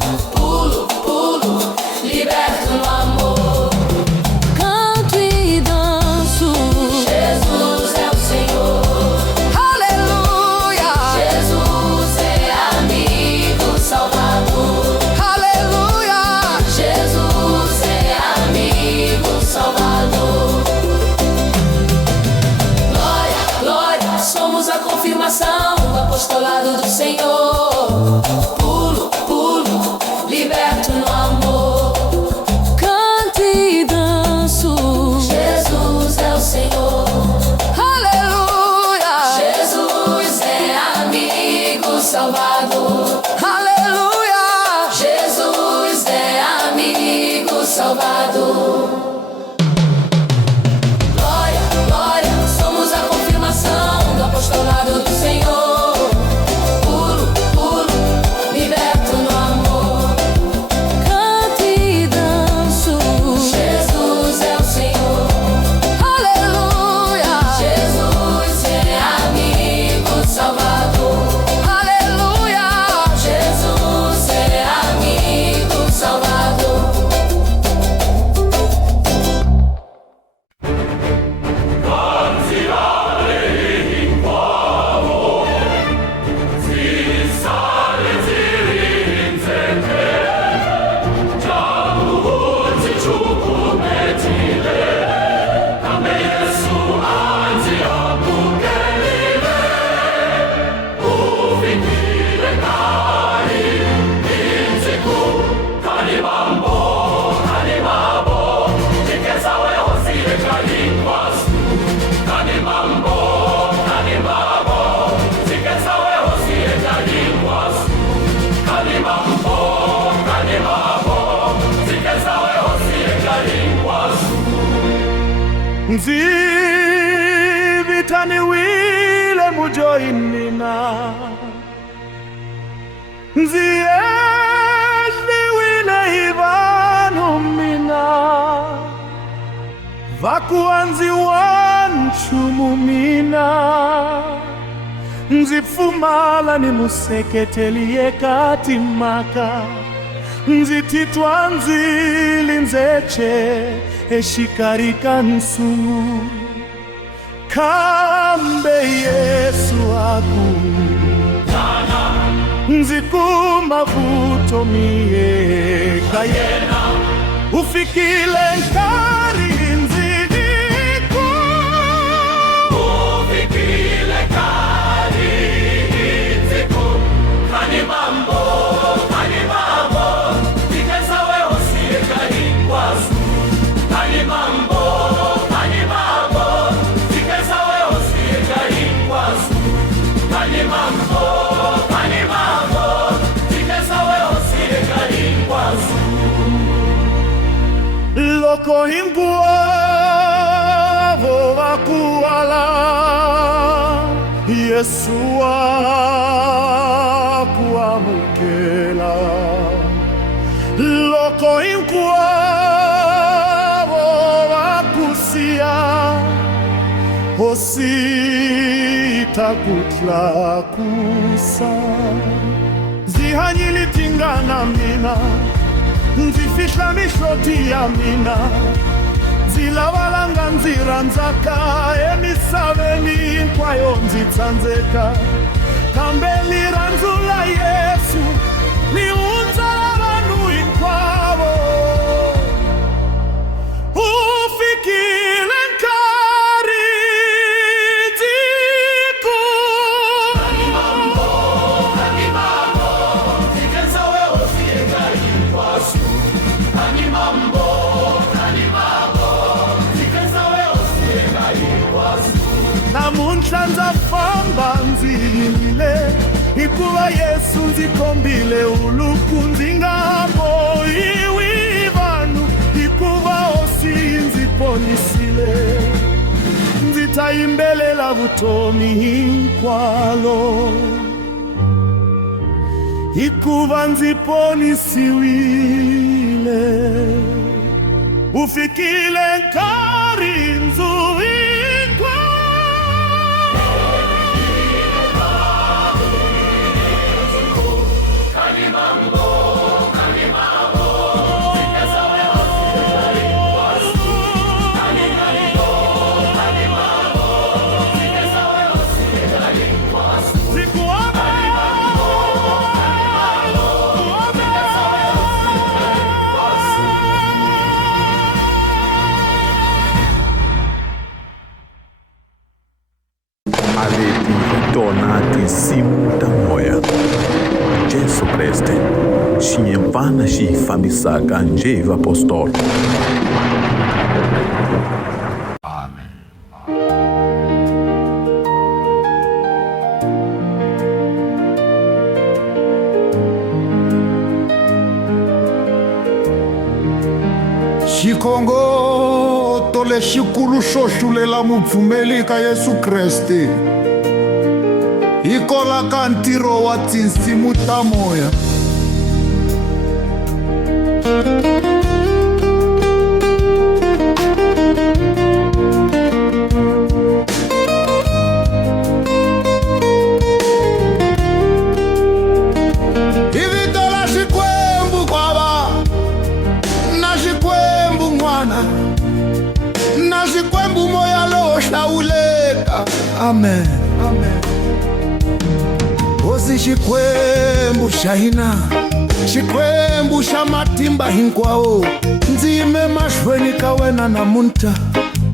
Salvador. Glória, glória, somos a confirmação do apostolado do Senhor. Puro, puro, liberto no amor. Canto e danço. Jesus é o Senhor. Aleluia, Jesus é amigo Salvador. aleluia, Jesus é amigo Salvador. Nzivitaniwile mujoinina, nziehliwile ivanu mina, vakuanziwa nchumu mina, nzifumala ni museketelie katimaka, nzititwa nzili nzeche eshikarika nsungu. Kambe Yesu akutana, nzikuma vuto mie kayena, ufikile nkari nzidiku, Ufikile kari nziku, kani mambo, tikeza wewe usiye kari kwasu. Kani mambo, tikeza wewe usiye kari kwasu. Kani mambo, tikeza wewe usiye kari kwasu. loko imbuavo vakuala, Yesu akuamukela. Loko imbuavo vakusia, osita kusa. Zihanyilitingana mina, nzifihla mishoti ya mina, zilavalanga nzira nzaka, emisaveni kwayo nzitsanzeka. Kambeli ranzula Yesu, niunza vanhu hinkwavo. Ufikile nkari nziku, Tikeza wewe usiye kari kwasu. Kani mambo, tikeza wewe usiye kari kwasu. namuntlha nzafamba nziyimile, hikuva Yesu nzikombile uluku, nzingabohiwi vanhu, hikuva hosi nziponisile. Nzitayimbelela vutomi hinkwalo, hikuva nziponisiwile. Ufikile nkari nzuikwa, Kani mambo, tikeza wewe usiye kari kwasu. Kani mambo, tikeza wewe usiye kari kwasu. zikuomba, Aleti tona tinsimu ta moya. Jesu Kreste, xinhempana xi fambisaka njhevi apostolo. xikhongoto lexikulu xo xulela mupfumeli ka Yesu Kreste hi kolaka ntirho wa tinsimu ta moya. Amen. Amen. Hosi xikwembu xa hina, xikwembu xa matimba hinkwawo, ndzi yime mahlweni ka wena namuntlha,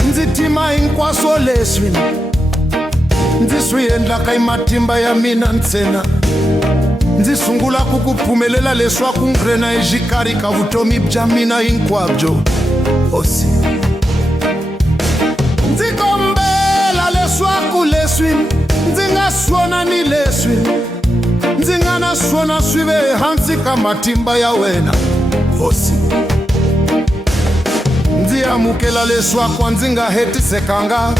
ndzi tima hinkwaswo leswi ndzi swi endlaka hi matimba ya mina ntsena. Ndzi sungula ku ku pfumelela leswaku nghena exikarhi ka vutomi bya mina hinkwabyo. Hosi, ndzi kombela leswaku leswi ndzi nga swona ni leswi ndzi nga na swona swi ve hansi ka matimba ya wena. Hosi, ndzi amukela leswaku a ndzi nga hetisekanga,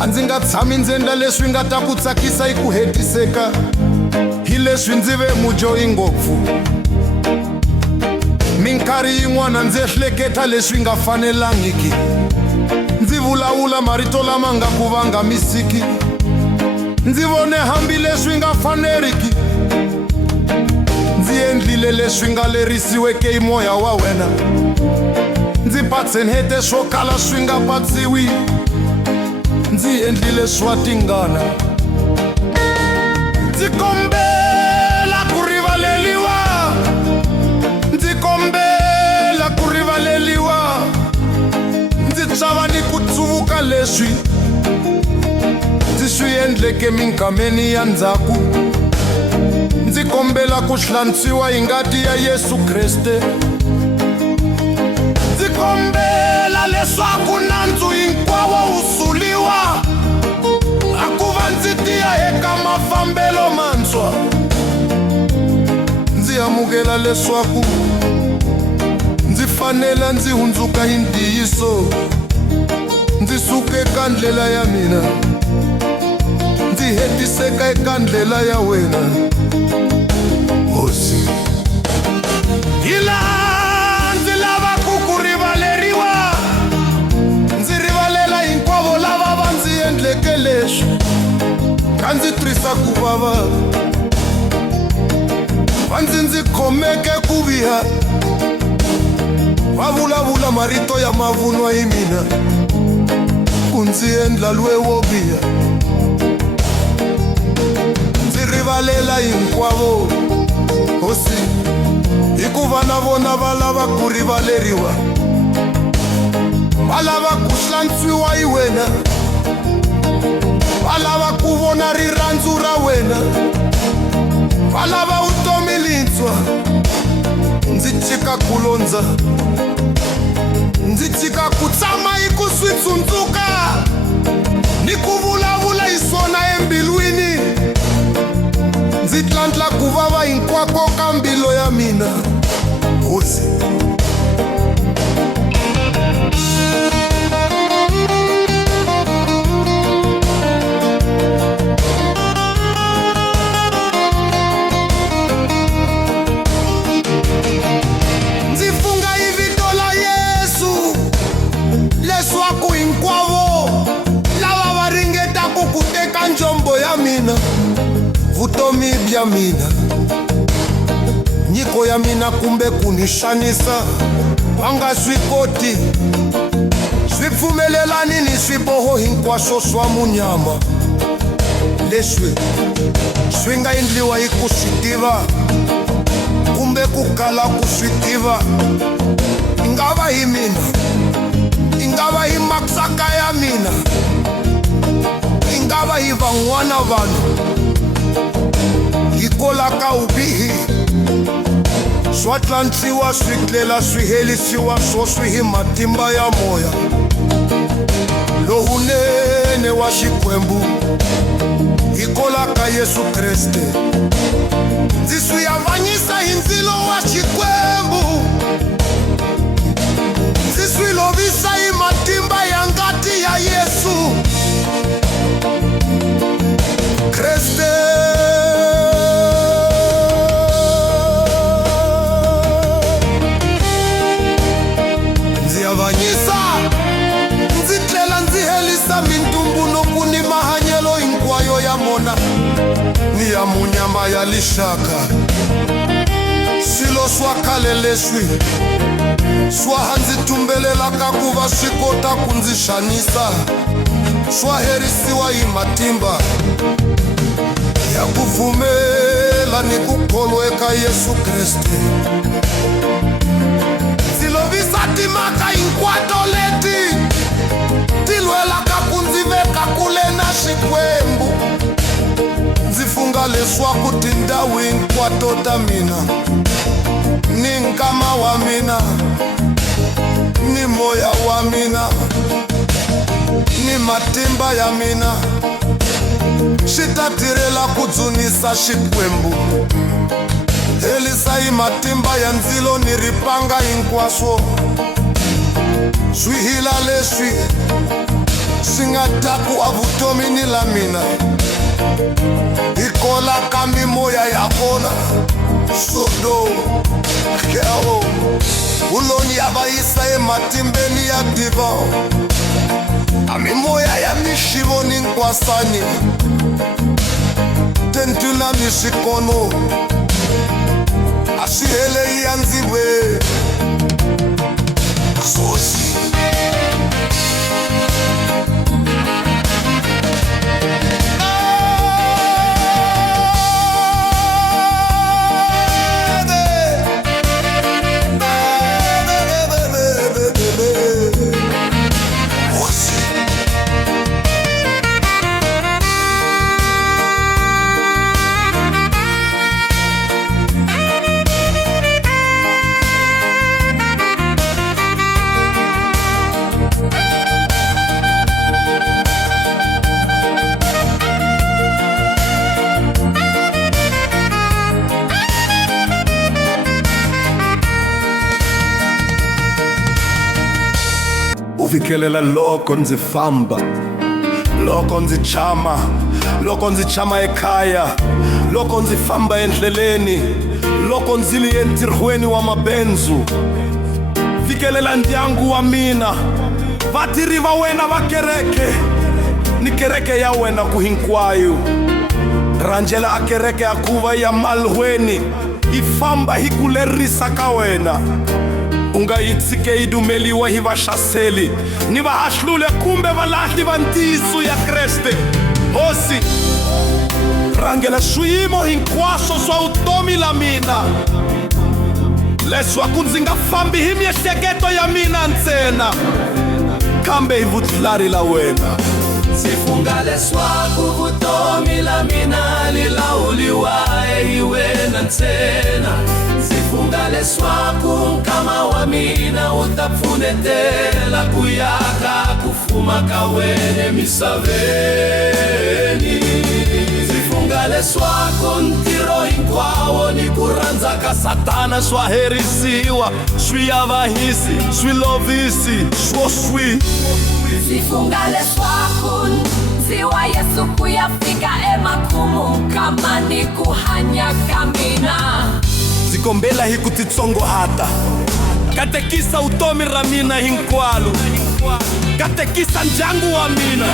a ndzi nga tshami ndzi endla leswi nga ta ku tsakisa hi ku hetiseka, hi leswi ndzi ve mudyohi ngopfu. Minkarhi yin'wana ndzi ehleketa leswi nga fanelangiki, ndzi vulavula marito lama nga ku vangamisiki, ndzi vone hambi leswi nga faneriki, ndzi endlile leswi nga lerisiweke hi moya wa wena, ndzi patsenhete swo kala swi nga patsiwi, ndzi endlile swa tingana. Ndzi kombela ku rivaleliwa, ndzi kombela ku rivaleliwa, ndzi chava ni ku tsuvuka leswi ndzi swi endleke minkameni ya ndzhaku. Ndzi kombela ku hlantswiwa hi ngati ya Yesu Kreste. Ndzi kombela leswaku nandzu hinkwawo wu suliwa, a ku va ndzi tiya eka mafambelo mantshwa. Ndzi amukela leswaku ndzi fanele ndzi hundzuka hi ntiyiso, ndzi suke eka ndlela ya mina, ndzi hetiseka eka ndlela ya wena. Hosi, hilaha ndzi lava ku rivaleriwa, ndzi rivalela hinkwavo lava va ndzi endleke leswi, ka ndzi tirhisa ku vava, va ndzi khomeke ku biha, va vulavula marito ya mavunwa hi mina, ku ndzi endla lwe wo biha. Ndzi rivalela hinkwavo Hosi, hikuva na vona va lava ku rivaleriwa, va lava ku hlantswiwa hi wena, va lava ku vona rirhandzu ra wena, va lava vutomi lintshwa. Ndzi tshika ku londza, ndzi tshika ku tshama hi ku swi tsundzuka, ni ku vulavula hi swona embilwini. Ndzi tlantla ku vava hinkwako ka mbilu ya mina. Hosi, ndzi funga hi vito la Yesu leswaku hinkwavo lava va ringetaku ku teka njombo ya mina, vutomi bya mina, nyiko ya mina kumbe ku ni xanisa, va nga swi koti, swi pfumelelani ni swiboho hinkwaswo swa munyama leswi swi nga endliwa hi ku swi tiva kumbe ku kala ku swi tiva. I nga va hi mina, i nga va hi maksaka ya mina, i nga va hi van'wana vanhu, hikolaka ubihi swa tlantsiwa swi tlela swi helisiwa swo swi hi matimba ya moya lowunene wa Xikwembu, hikolaka Yesu Kreste. Ndzi swi avanyisa hi ndzilo wa Xikwembu, nyama ya lixaka swilo swa khale leswi swa handzi tumbelelaka ku va swi kota ku ndzi xanisa swa herisiwa hi matimba ya ku pfumela ni ku kholwa eka Yesu Kreste. Ndzi lovisa timhaka hinkwato leti ti lwelaka ku ndzi veka kule na Xikwembu. Ndzi funga leswaku tindhawu hinkwato ta mina ni nkama wa mina ni moya wa mina ni matimba ya mina swi ta tirhela ku dzunisa Xikwembu. Helisa hi matimba ya ndzilo ni ripanga hinkwaswo swi hila leswi swi nga taku a vutomi ni la mina hi kola ka mimoya ya kona sodo keo uloni ya va yisa ematimbeni ya divo a mimoya ya mixivo ni nkwasani tentuna ni swikono a swi hele ya ndzive sosi ufikelela loko ndzi famba, loko ndzi chama, loko ndzi chama ekhaya, loko ndzi famba endleleni, loko ndzi li entirhweni wa mabenzu. Fikelela ndyangu wa mina, vatirhi va wena va kereke, ni kereke ya wena ku hinkwayo. Rhanjela a kereke ya kuva ya malweni, hi famba hi ku lerisa ka wena. Unga yi tshike yi dumeliwa hi vaxaseli ni vahahlule kumbe valahli va ntiyiso ya Kreste. Hosi, rhangela swiyimo hinkwaswo swa vutomi la mina, leswaku ndzi nga fambi hi miehleketo ya mina ntsena, kambe hi vutlhari la wena. Ndzi funga leswaku vutomi la mina li lawuliwa hi wena ntsena. Ndzi funga leswaku nkama wa mina wu ta pfunetela ku yaka ku fuma ka wena emisaveni. Ndzi funga leswaku ntirho hinkwawo ni ku rhandza ka Satana swa herisiwa, swi ya vahisi, swi lovisi, swo swi. Sifunga leswaku ndzi wa Yesu ku ya fika emakumu kama ni ku hanya ka mina. Ndzi kombela hi ku titsongohata, katekisa vutomi ra mina hinkwalo, katekisa ndyangu wa mina,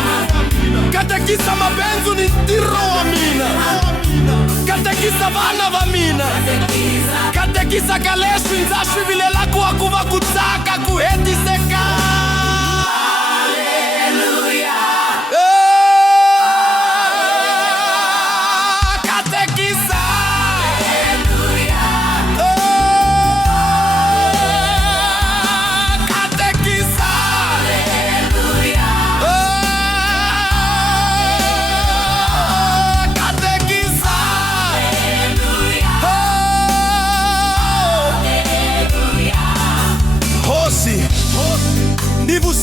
katekisa mabenzu ni ntirho wa mina, katekisa vana va mina, katekisa ka leswi ndza swi vilelaku wa ku va ku tsaka ku hetiseka.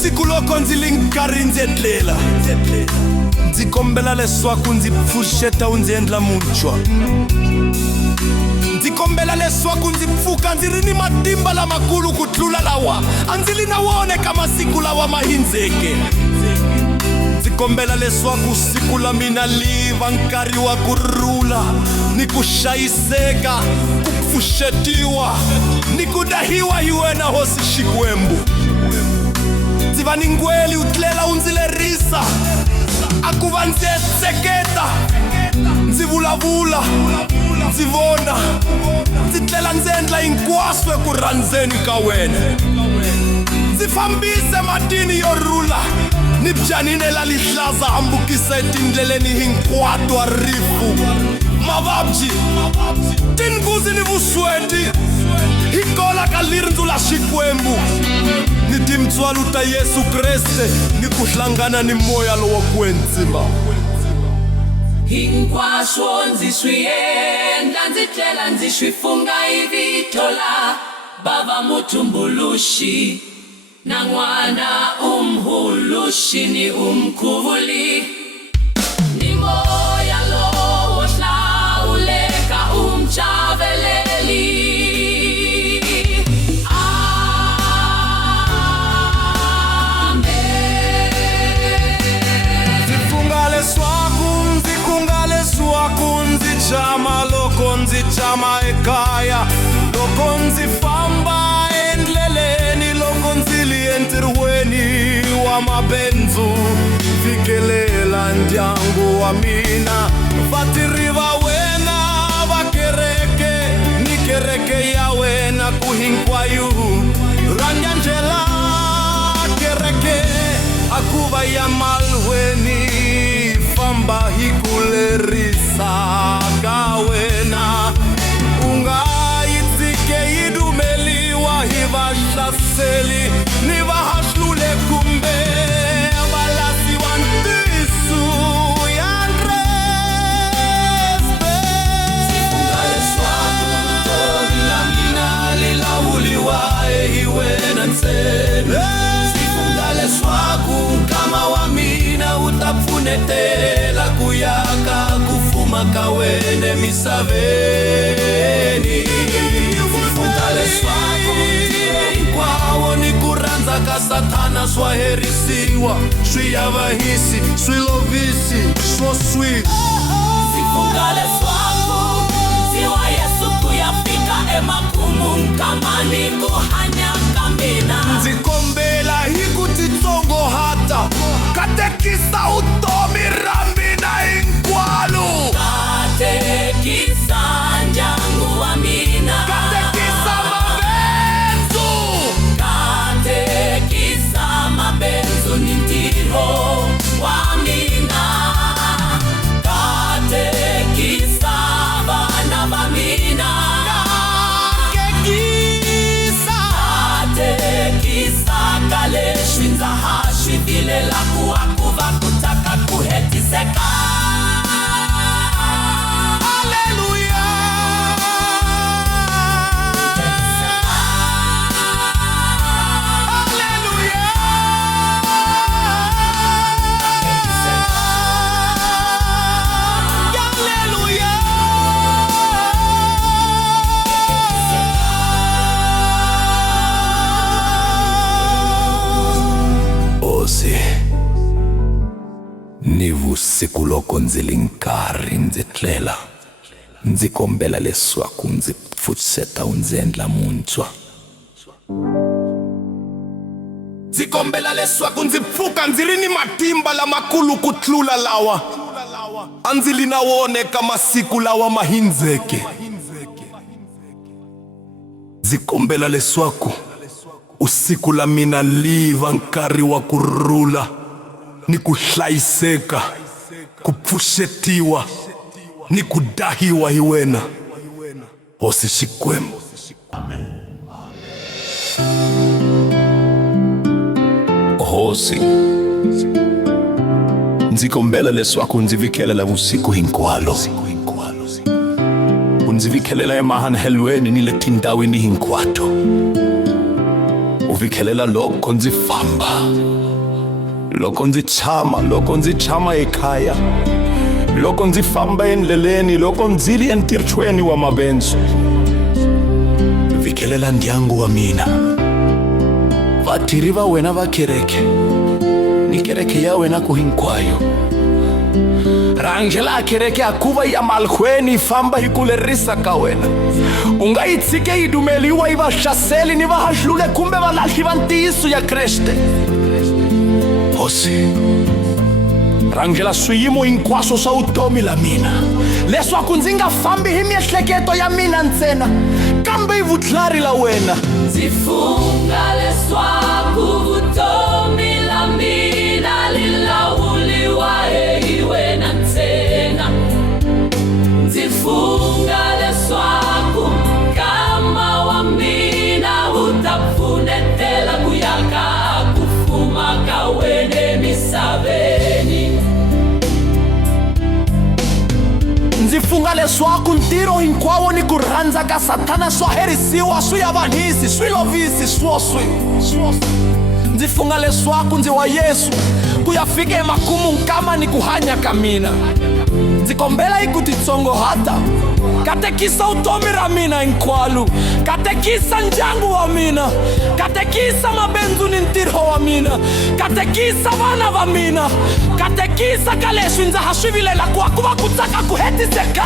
Siku loko ndzi li nkarhi ndzi etlela, ndzi kombela leswaku ndzi pfuxeta u ndzi endla muntshwa. Ndzi kombela leswaku ndzi pfuka ndzi ri ni matimba lamakulu ku tlula lawa a ndzi li na wona ka masiku lawa ma hindzeke. Ndzi kombela leswaku siku la mina li va nkarhi wa kurhula ni ku xayiseka, ku pfuxetiwa ni ku dahiwa hi wena Hosi Xikwembu. Ndzi va ni ngweli u tlela u ndzi lerisa, a ku va ndzi etseketa, ndzi ndzi vulavula, ndzi vona, ndzi tlela ndzi endla hinkwaswo ku rhandzeni ka wena. Ndzi fambise matini yo rhula ni byanine la lihlaza hambukise tindleleni hinkwato wa rifu. Mavabyi, tinguzi ni vusweti hi kola ka lirindzu la Xikwembu. Ni timtswalu ta Yesu Kreste ni ku hlangana ni moya lowo kwenzima. Hinkwaswo ndzi swi endla ndzi tlela ndzi swi funga hi vito la Baba Mutumbuluxi na N'wana Umhuluxi ni umkhuvuli. Ni moya lowo hlawuleka umchaveleli. Leswaku ndzi chama loko ndzi chama ekaya, loko ndzi famba endleleni, loko ndzi li entirhweni wa mabindzu, fikelela ndyangu wa mina. Vatirhi va wena va kereke ni kereke ya wena ku hinkwayo. Rhanga ndlela kereke akuva ya malweni, famba hi kulerisa ka wena. U nga yi tshike yi dumeliwa hi vahlaseli ni vahahlule kumbe valasi va ntisu ya Kreste. Ndzi funga leswaku vutomi la mina li lawuliwa hi wena ntsena. Ndzi funga leswaku nkama wa mina wu ta pfunetela ku yaka ku fuma ka wena misaveni. Ndzi funga leswaku hinkwawo ni ku rhandza ka Sathana swa herisiwa, swi yavahisi, swi lovisi, swo sweet. Ndzi funga leswaku ndzi wa Yesu ku ya fika emakumu nkamani ku hanya ka mina. Ndzi kombela hi ku titsongohata katekisa utomi ra mina hinkwalo. Katekisa ndyangu wa mina. Katekisa mabindzu. Katekisa mabindzu ni ntirho wa mina. Katekisa vana va mina. Katekisa ka leswi ndza ha swi vilela ku akuva ku taka ku hetiseka. Haleluya. Haleluya. Haleluya. Ni vusiku loko ndzi li nkarhi ndzi tlela, ndzi kombela leswaku ndzi pfuxeta u ndzi endla muntswa. Ndzi kombela leswaku ndzi pfuka ndzi ri ni matimba lamakulu ku tlula lawa a ndzi li na wona ka masiku lawa ma hindzeke. Ndzi kombela leswaku usiku la mina li va nkarhi wa kurhula ni ku hlayiseka, ku pfuxetiwa ni ku dahiwa hi wena, Hosi Xikwembu. Amen. Hosi, ndzi kombela leswaku ndzi vikelela vusiku hinkwalo, u ndzi vikelela emahanhelweni ni le tindhawini hinkwato. U vikelela loko ndzi famba, loko ndzi tshama ekaya, loko ndzi famba endleleni, loko ndzi li entirhweni wa mabindzu. Vikelela ndyangu wa mina, vatirhi va wena va kereke ni kereke ya wena ku hinkwayo. Rhangela kereke akuva ya malweni famba hi kulerisa ka wena. U nga yi tshike yi dumeliwa hi vahlaseli ni vahahlule kumbe valahli va ntiyiso ya Kreste. Hosi, rangela swiyimo hinkwaswo swa vutomi la mina, leswaku ndzi nga fambi hi miehleketo ya mina ntsena kambe hi vutlhari la wena. Ndzi funga leswaku vutomi la mina li lawuliwa hi wena ntsena. Ndzi funga leswaku nkama wa mina wu ta pfunetela ku yaka ku fuma ka wena emisaveni. Ndzi funga leswaku ntirho hinkwawo ni ku rhandza ka Satana swa herisiwa, swi avanyisi, swi lovisi swoswi. Ndzi funga leswaku ndzi wa Yesu ku ya fika emakumu nkama ni ku hanya ka mina. Ndzi kombela hi ku titsongohata, katekisa vutomi ra mina hinkwalo, katekisa ndyangu wa mina, katekisa mabindzu ni ntirho wa mina, katekisa vana va mina, katekisa ka leswi ndza ha swi vilela ku va ku tsaka ku hetiseka.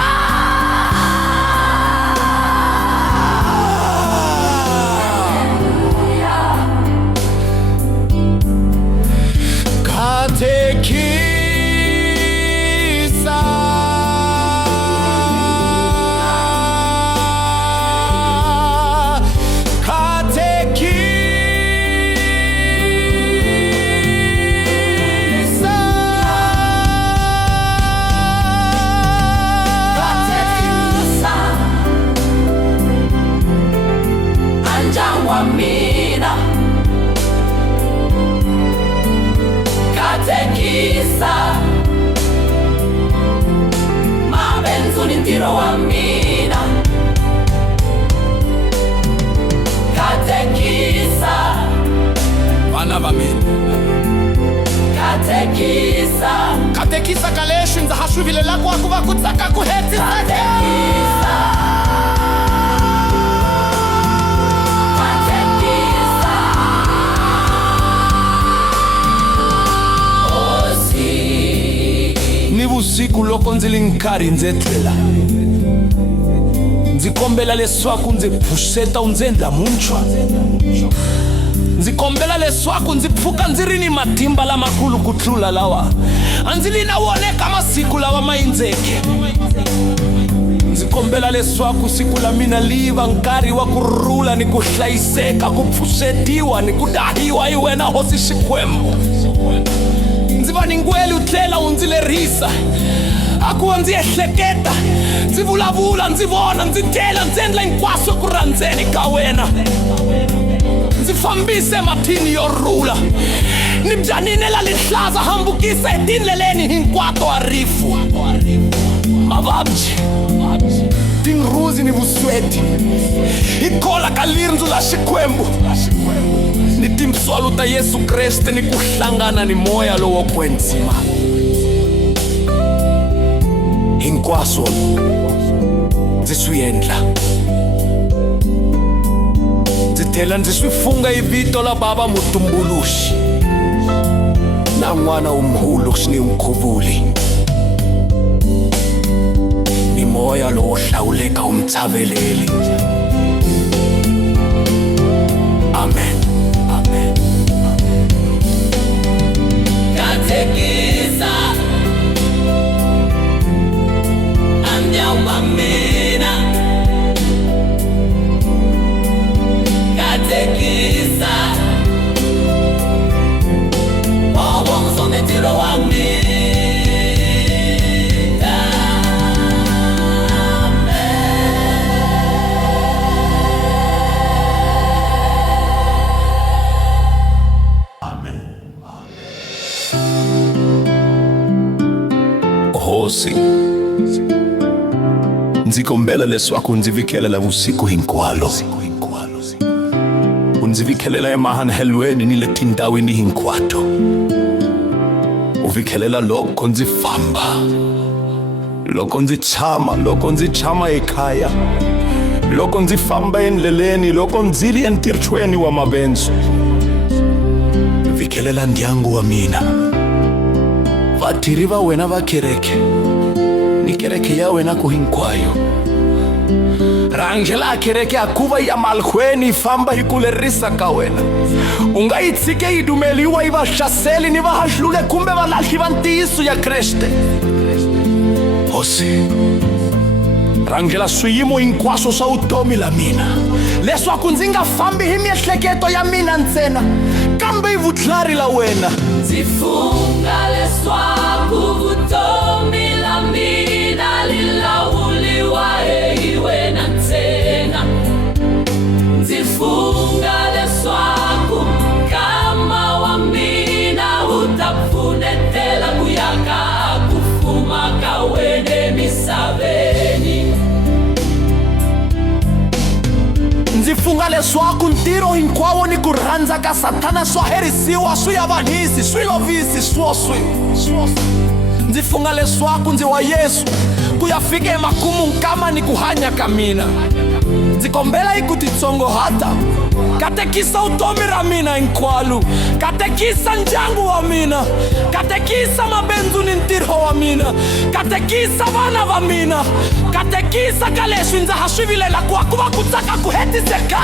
Katekisa mabenzu ni ntiro wa mina, katekisa vana va mina, katekisa ka leswi ndza ha swi vilela ku va ku tsaka ku hetiseka. Vusiku loko ndzi li nkarhi ndzi etlela, ndzi kombela leswaku ndzi pfuxeta u ndzi endla muntshwa. Ndzi kombela leswaku ndzi pfuka ndzi ri ni matimba lamakulu ku tlula lawa a ndzi li na wona ka masiku lawa ma hindzeke. Ndzi kombela leswaku siku la mina li va nkarhi wa ku rhula ni ku hlayiseka, ku pfuxetiwa ni ku dahiwa hi wena Hosi Xikwembu. Ndzi va ni ngweli u tlela u ndzi lerisa, aku va ndzi ehleketa, ndzi vulavula, ndzi vona, ndzi tela, ndzi endla hinkwaswo ku rhandzeni ka wena. Ndzi fambise mathini yo rhula, ni byanine la lihlaza, hambukisa etindleleni hinkwato wa rifu. Mavabyi, tinghuzi ni vusweti, hi kola ka lirindzu la Xikwembu, ni timswalo ta Yesu Kreste ni ku hlangana ni moya lowo kwetsima. Hinkwaswo ndzi swi endla, ndzi thlela ndzi swi funga hi vito la Baba Mutumbuluxi na N'wana Umhulu ni Mkhuvuli, ni moya lowo hlawuleka umtshaveleli. Amen. Amen. Katekisa andyawa mina, katekisa wawonso netiro wa mina. Hosi, ndzi kombela leswaku ndzi vikelela vusiku hinkwalo, u ndzi vikelela emahanhelweni ni le tindhawini hinkwato, u vikelela loko ndzi famba, loko ndzi tshama ekaya, loko ndzi famba endleleni, loko ndzi ri entirhweni wa mabindzu. Vikelela ndyangu wa mina, vatirhi va wena va kereke ni kereke ya wena ku hinkwayo. rangela akereke akuva ya malhweni ifamba hikulerisa ka wena u nga yi tshike yi dumeliwa yi vahlaseli ni vahahlule kumbe valahli va ntiyiso ya kreste hosi rangela swiyimo hinkwaswo swa vutomi la mina leswaku ndzi nga fambi hi miehleketo ya mina ntsena kambe hi vutlhari la wena ndzi funga leswaku vutomi la mina lilawuliwa hi wena ntsena ndzi funga leswaku kama wa mina wu ta pfunetela ku yaka ku fuma ka wena emisaveni ndzi funga leswaku ntirho hinkwawo ni ku rhandza ka satana swa herisiwa swi ya vanhisi swi lovisi swoswi ndzi funga leswaku ndzi wa Yesu ku ya fika emakumu nkama ni ku hanya ka mina ndzi kombela hi ku titsongohata katekisa vutomi ra mina hinkwalo katekisa ndyangu wa mina katekisa mabindzu ni ntirho wa mina katekisa vana va mina katekisa ka leswi ndza ha swi vilela ku va ku tsaka ku hetiseka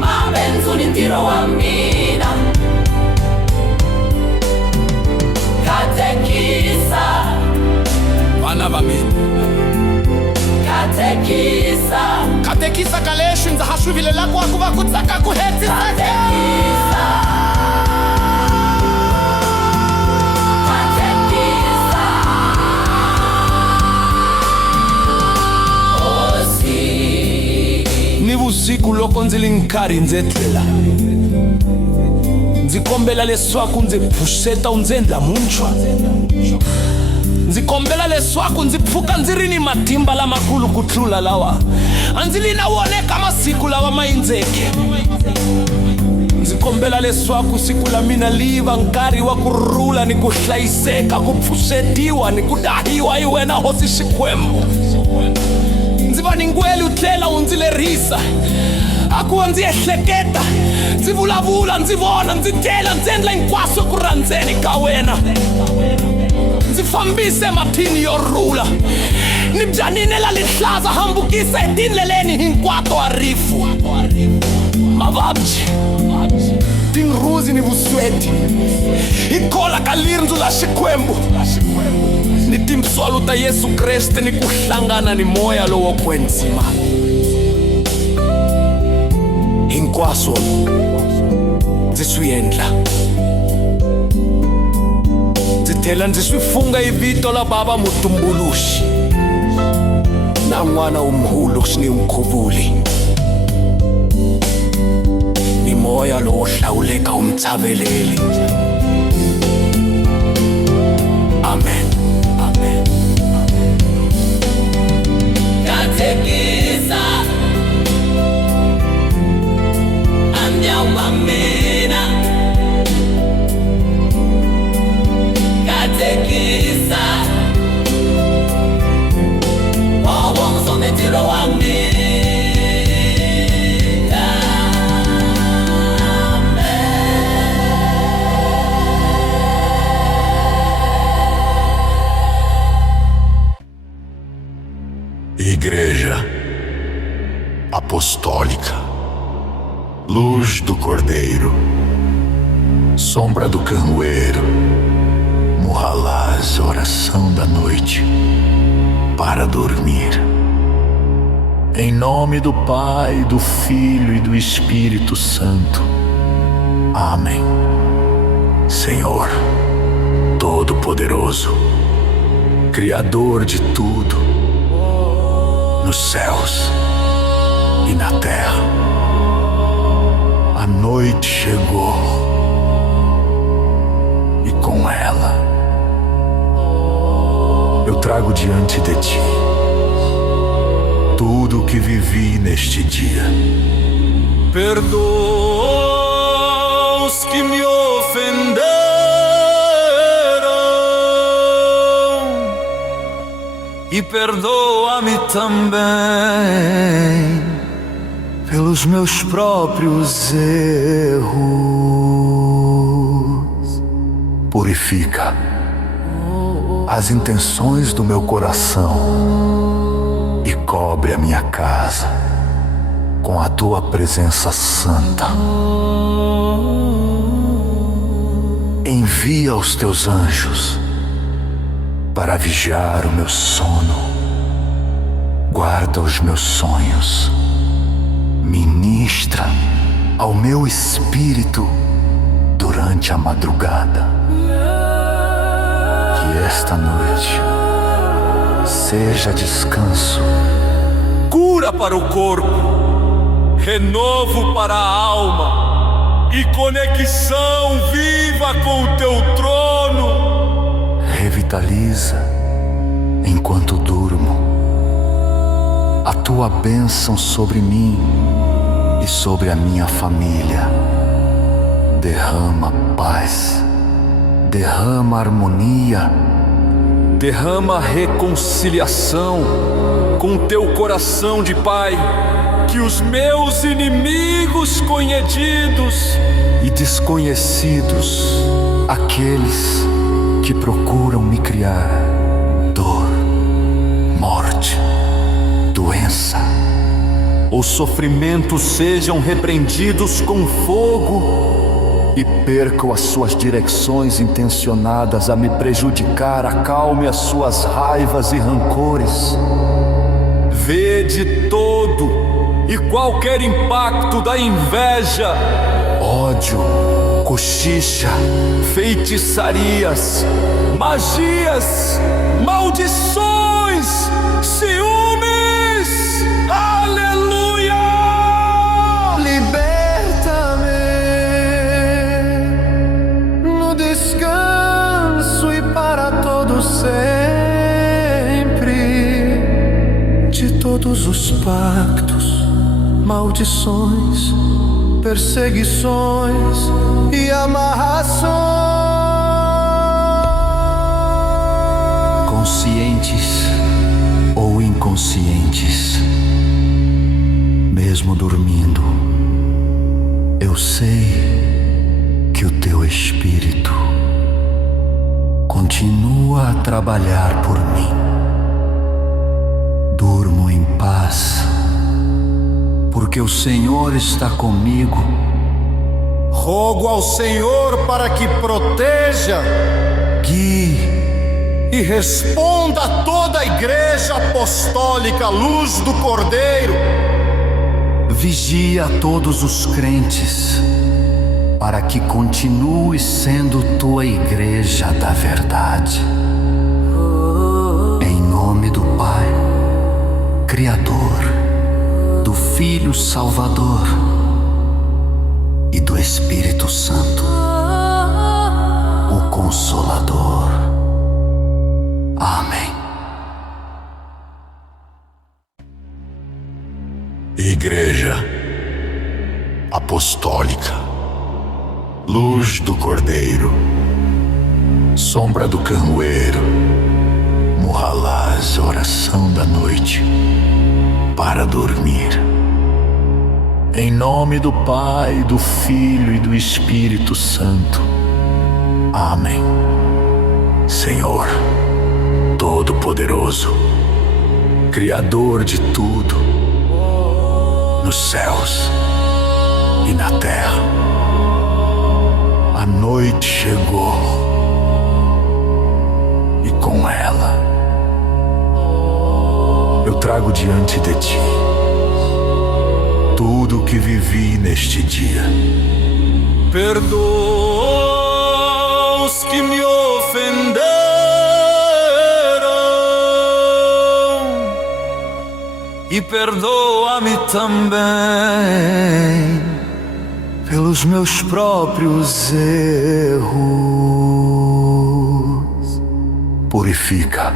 mabenzu ni ntirho wa mina katekisa vana va mina katekisa ka leswi ndza ha swi vilelaku ku va ku tsaka ku hetiseka vusiku loko ndzi li nkarhi ndzi etlela ndzi kombela leswaku ndzi pfuxeta u ndzi endla muntshwa ndzi kombela leswaku ndzi pfuka ndzi ri ni matimba lamakulu ku tlula lawa a ndzi li na woneka masiku lawa ma hindzeke ndzi kombela leswaku siku la mina li va nkarhi wa ku rhula ni ku hlayiseka ku pfuxetiwa ni ku dahiwa hi wena hosi Xikwembu ndzi va ni ngweli u tlela u ndzi lerisa a ku va ndzi ehleketa ndzi vulavula ndzi vona ndzi tela ndzi endla hinkwaswo ku rhandzeni ka wena ndzi fambise mathini yo rhula ni byanine la lihlaza hambukisa etindleleni hinkwato wa rifu mavabyi tinghuzi ni vusweti hi kola ka lirindzu la Xikwembu ni timswalo ta Yesu Kreste ni ku hlangana ni moya lowo kwenzima hinkwaswo ndzi swi endla ndzi thela ndzi swi funga hi vito la Baba Mutumbuluxi na N'wana Umhulu ni Mkhuvuli ni moya lowo hlawuleka umtshaveleli amen. katekisa andyawa mina katekisa wawonso netiro wa mina Igreja Apostólica, Luz do Cordeiro, Sombra do Canhoeiro, Muhalás, oração da noite, para dormir. Em nome do Pai, do Filho e do Espírito Santo. Amém. Senhor, Todo-Poderoso, Criador de tudo, nos céus e na terra. A noite chegou e com ela eu trago diante de ti tudo o que vivi neste dia. Perdoa os que me ofenderam e perdoa-me também pelos meus próprios erros. Purifica as intenções do meu coração e cobre a minha casa com a tua presença santa. Envia os teus anjos para vigiar o meu sono. Guarda os meus sonhos. Ministra ao meu espírito durante a madrugada. Que esta noite seja descanso, cura para o corpo, renovo para a alma e conexão viva com o teu trono. Revitaliza enquanto durmo a tua bênção sobre mim e sobre a minha família. Derrama paz, derrama harmonia, derrama reconciliação com teu coração de Pai. Que os meus inimigos conhecidos e desconhecidos, aqueles que procuram me criar dor, morte, doença ou sofrimento, sejam repreendidos com fogo e percam as suas direções intencionadas a me prejudicar. Acalme as suas raivas e rancores. Vede todo e qualquer impacto da inveja, ódio, cochicha, feitiçarias, magias, maldições, ciúmes. Aleluia! Liberta-me no descanso e para todo sempre de todos os pactos, maldições, perseguições e amarrações. Conscientes ou inconscientes, mesmo dormindo, eu sei que o teu Espírito continua a trabalhar por mim. Durmo em paz, porque o Senhor está comigo. Rogo ao Senhor para que proteja, guie e responda a toda a Igreja Apostólica Luz do Cordeiro. Vigia todos os crentes, para que continue sendo tua igreja da verdade. Em nome do Pai, Criador, do Filho Salvador e do Espírito Santo, o Consolador. Amém. Igreja Apostólica Luz do Cordeiro, Sombra do Canhoeiro, Muhalás, oração da noite para dormir. Em nome do Pai, do Filho e do Espírito Santo. Amém. Senhor Todo-Poderoso, Criador de tudo, nos céus e na terra, a noite chegou e com ela eu trago diante de ti tudo o que vivi neste dia. Perdoa os que me ofenderam e perdoa-me também pelos meus próprios erros. Purifica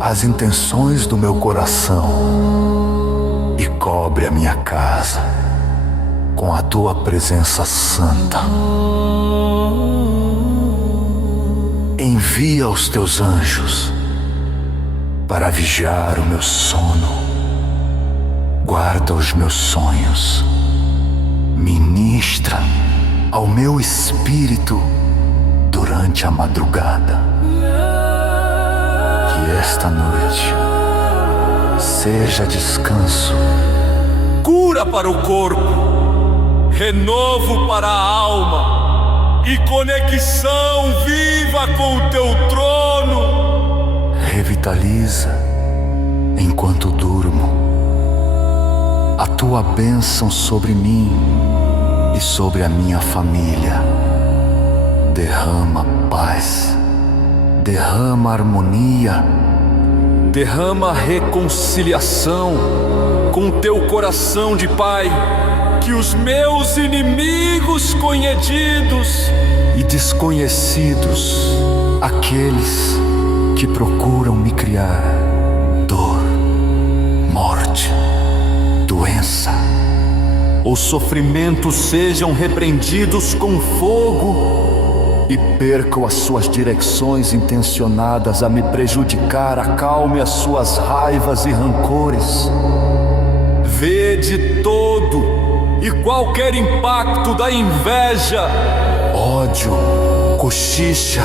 as intenções do meu coração e cobre a minha casa com a tua presença santa. Envia os teus anjos para vigiar o meu sono. Guarda os meus sonhos. Ministra ao meu espírito durante a madrugada. Que esta noite seja descanso, Cura para o corpo, renovo para a alma e conexão viva com o teu trono. revitaliza enquanto durmo. A tua bênção sobre mim e sobre a minha família. Derrama paz, derrama harmonia, derrama reconciliação com teu coração de Pai. Que os meus inimigos conhecidos e desconhecidos, aqueles que procuram me criar dor, morte, doença ou sofrimento, sejam repreendidos com fogo e percam as suas direções intencionadas a me prejudicar. Acalme as suas raivas e rancores. Vede todo e qualquer impacto da inveja, ódio, cochicha,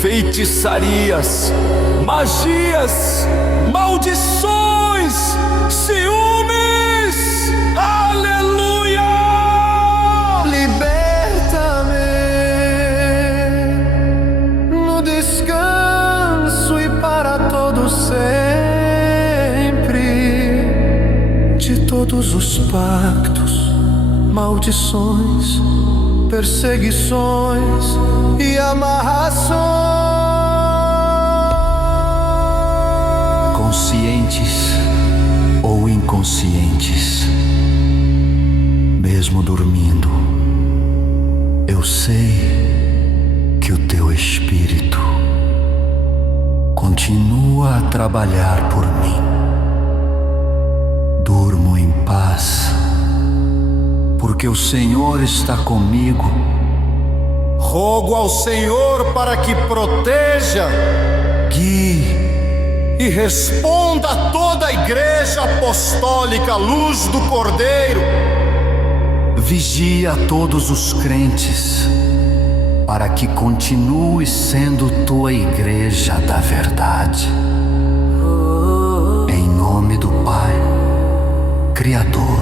feitiçarias, magias, maldições, ciúmes. Aleluia! Liberta-me no descanso e para todo sempre de todos os pactos, maldições, perseguições e amarrações. Conscientes ou inconscientes, mesmo dormindo, eu sei que o teu Espírito continua a trabalhar por mim. Durmo em paz, porque o Senhor está comigo. Rogo ao Senhor para que proteja, guie e responda a toda a Igreja Apostólica Luz do Cordeiro. Vigia todos os crentes, para que continue sendo tua igreja da verdade. Em nome do Pai, Criador,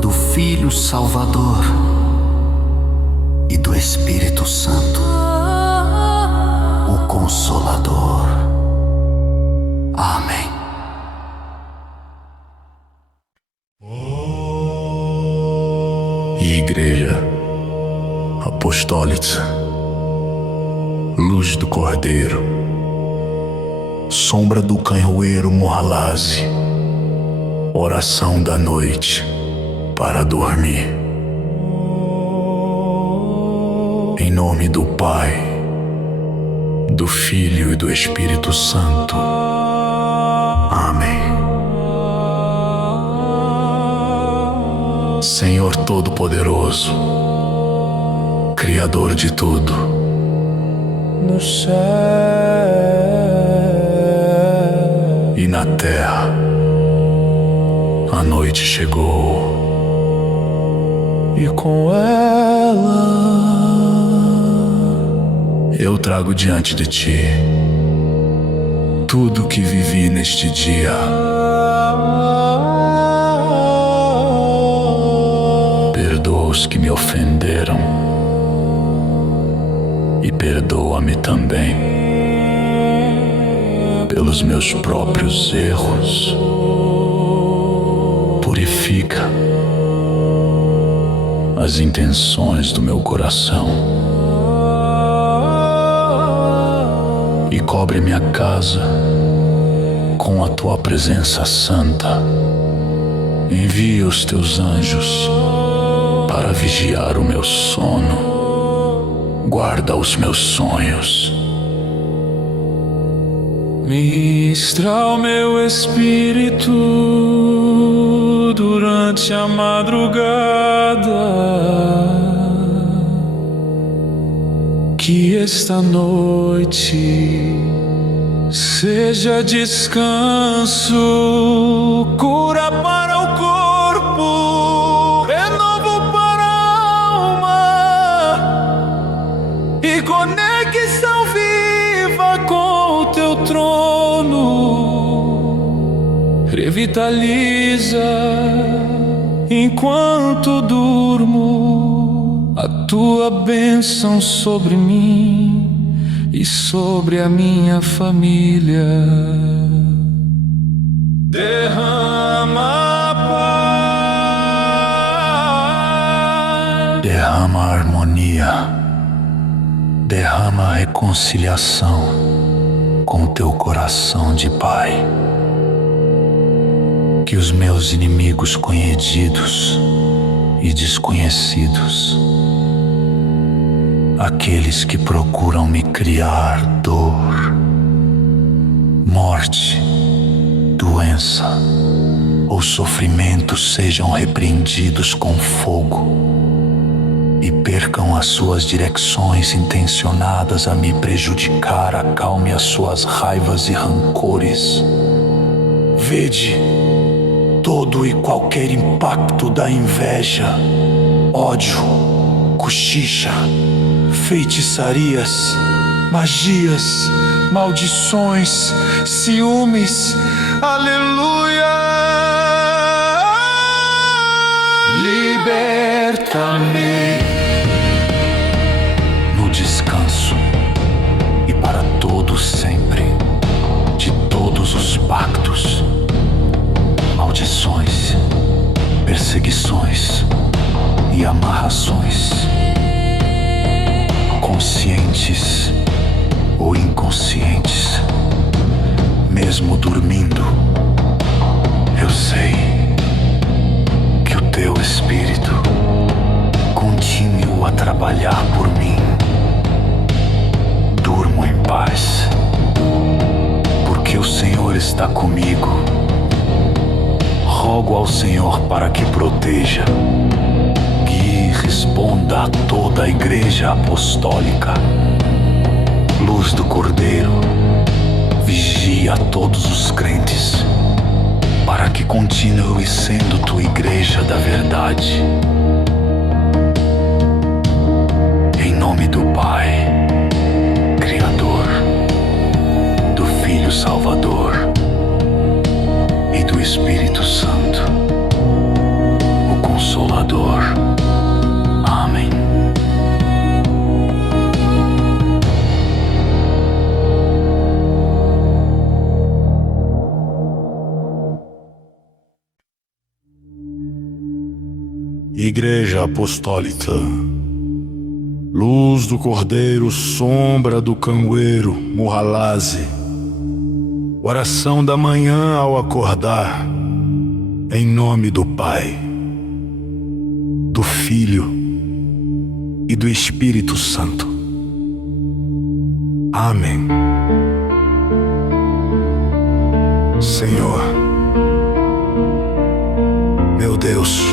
do Filho Salvador e do Espírito Santo, o Consolador. Amém. Igreja Apostólica Luz do Cordeiro, sombra do canhoeiro Morralaze, oração da noite para dormir. Em nome do Pai, do Filho e do Espírito Santo. Amém. Senhor Todo-Poderoso, Criador de tudo, No céu e na terra, a noite chegou, e com ela eu trago diante de ti tudo que vivi neste dia. Perdoa os que me ofenderam e perdoa-me também pelos meus próprios erros. Purifica as intenções do meu coração e cobre minha casa com com a tua presença santa. Envia os teus anjos para vigiar o meu sono. Guarda os meus sonhos. Ministra o meu espírito durante a madrugada. Que esta noite seja descanso, cura para o corpo, renovo para a alma e conexão viva com o teu trono. Revitaliza enquanto durmo a tua bênção sobre mim e sobre a minha família. Derrama paz, derrama harmonia, derrama reconciliação com teu coração de Pai. Que os meus inimigos conhecidos e desconhecidos, aqueles que procuram me criar dor, morte, doença ou sofrimento, sejam repreendidos com fogo e percam as suas direções intencionadas a me prejudicar. Acalme as suas raivas e rancores. Vede todo e qualquer impacto da inveja, ódio, cochicha, feitiçarias, magias, maldições, ciúmes. Aleluia! Liberta-me no descanso e para todo sempre de todos os pactos, maldições, perseguições e amarrações, conscientes ou inconscientes. Mesmo dormindo, eu sei que o teu Espírito continua a trabalhar por mim. Durmo em paz, porque o Senhor está comigo. Rogo ao Senhor para que proteja, guie e responda a toda a Igreja Apostólica. Luz do Cordeiro, vigia a todos os crentes, para que continue sendo tua Igreja da verdade. Em nome do Pai, Criador, do Filho Salvador e do Espírito Santo, o Consolador. Amém. Igreja Apostólica, luz do Cordeiro, sombra do cangueiro, Muhalaze, oração da manhã ao acordar, em nome do Pai, do Filho e do Espírito Santo. Amém. Senhor, meu Deus,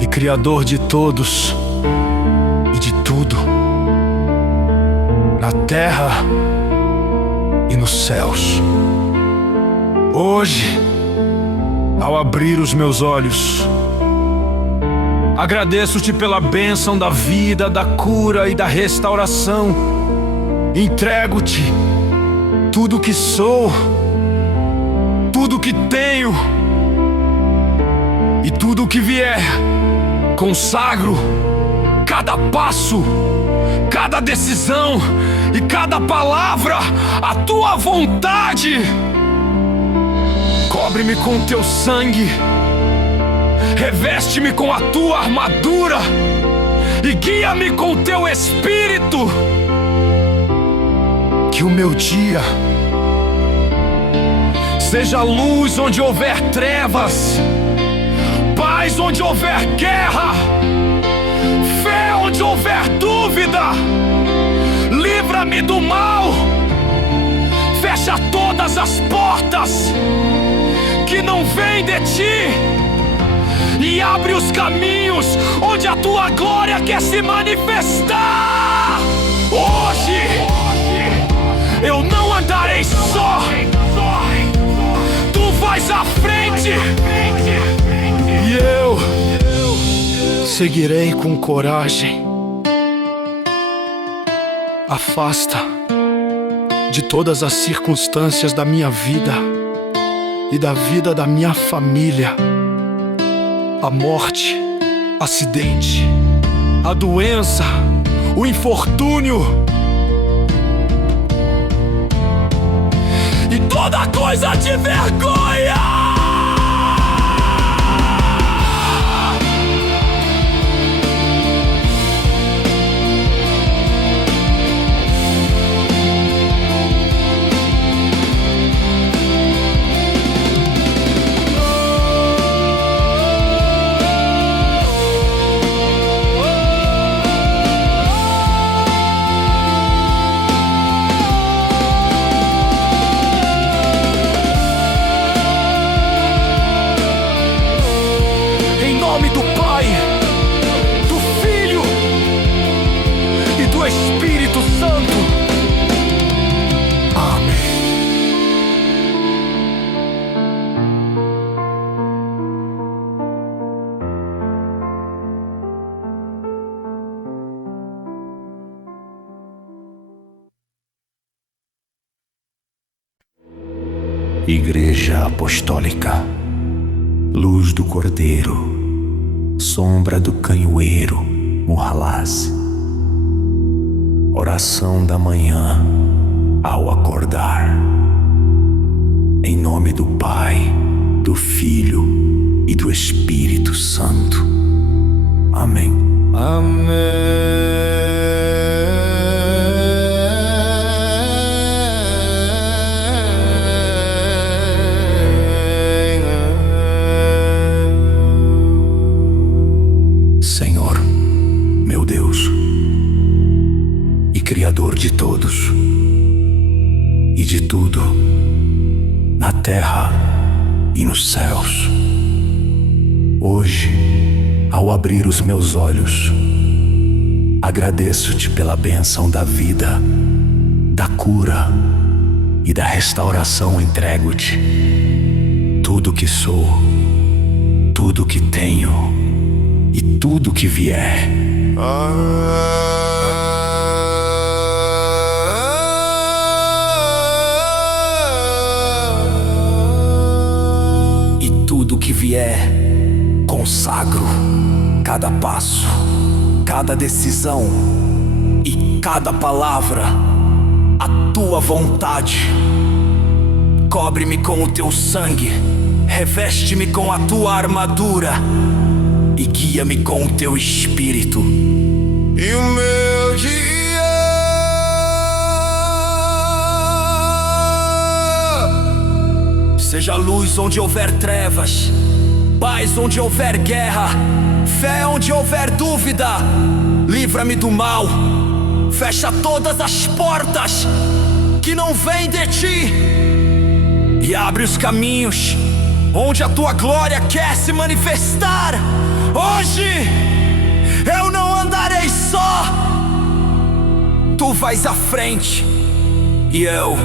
e Criador de todos e de tudo, na terra e nos céus. Hoje, ao abrir os meus olhos, agradeço-te pela bênção da vida, da cura e da restauração. Entrego-te tudo que sou, tudo que tenho e tudo que vier. Consagro cada passo, cada decisão e cada palavra à tua vontade. Cobre-me com teu sangue, reveste-me com a tua armadura e guia-me com teu Espírito. Que o meu dia seja luz onde houver trevas, paz onde houver guerra, fé onde houver dúvida. Livra-me do mal, fecha todas as portas que não vêm de ti e abre os caminhos onde a tua glória quer se manifestar. Hoje eu não andarei só, tu vais à frente e eu seguirei com coragem. Afasta de todas as circunstâncias da minha vida e da vida da minha família a morte, acidente, a doença, o infortúnio e toda coisa de vergonha. Igreja Apostólica, luz do Cordeiro, sombra do canhoeiro, Muhalaz. Oração da manhã ao acordar. Em nome do Pai, do Filho e do Espírito Santo. Amém. Amém. Senhor, meu Deus, e Criador de todos e de tudo, na terra e nos céus, hoje, ao abrir os meus olhos, agradeço-te pela bênção da vida, da cura e da restauração. Entrego-te tudo que sou, tudo que tenho e tudo que vier. E tudo que vier, consagro cada passo, cada decisão e cada palavra à tua vontade. Cobre-me com o teu sangue, reveste-me com a tua armadura e guia-me com o teu espírito. E o meu dia seja luz onde houver trevas, paz onde houver guerra, fé onde houver dúvida. Livra-me do mal, fecha todas as portas que não vêm de ti e abre os caminhos onde a tua glória quer se manifestar. Hoje eu não andarei só, tu vais à frente e eu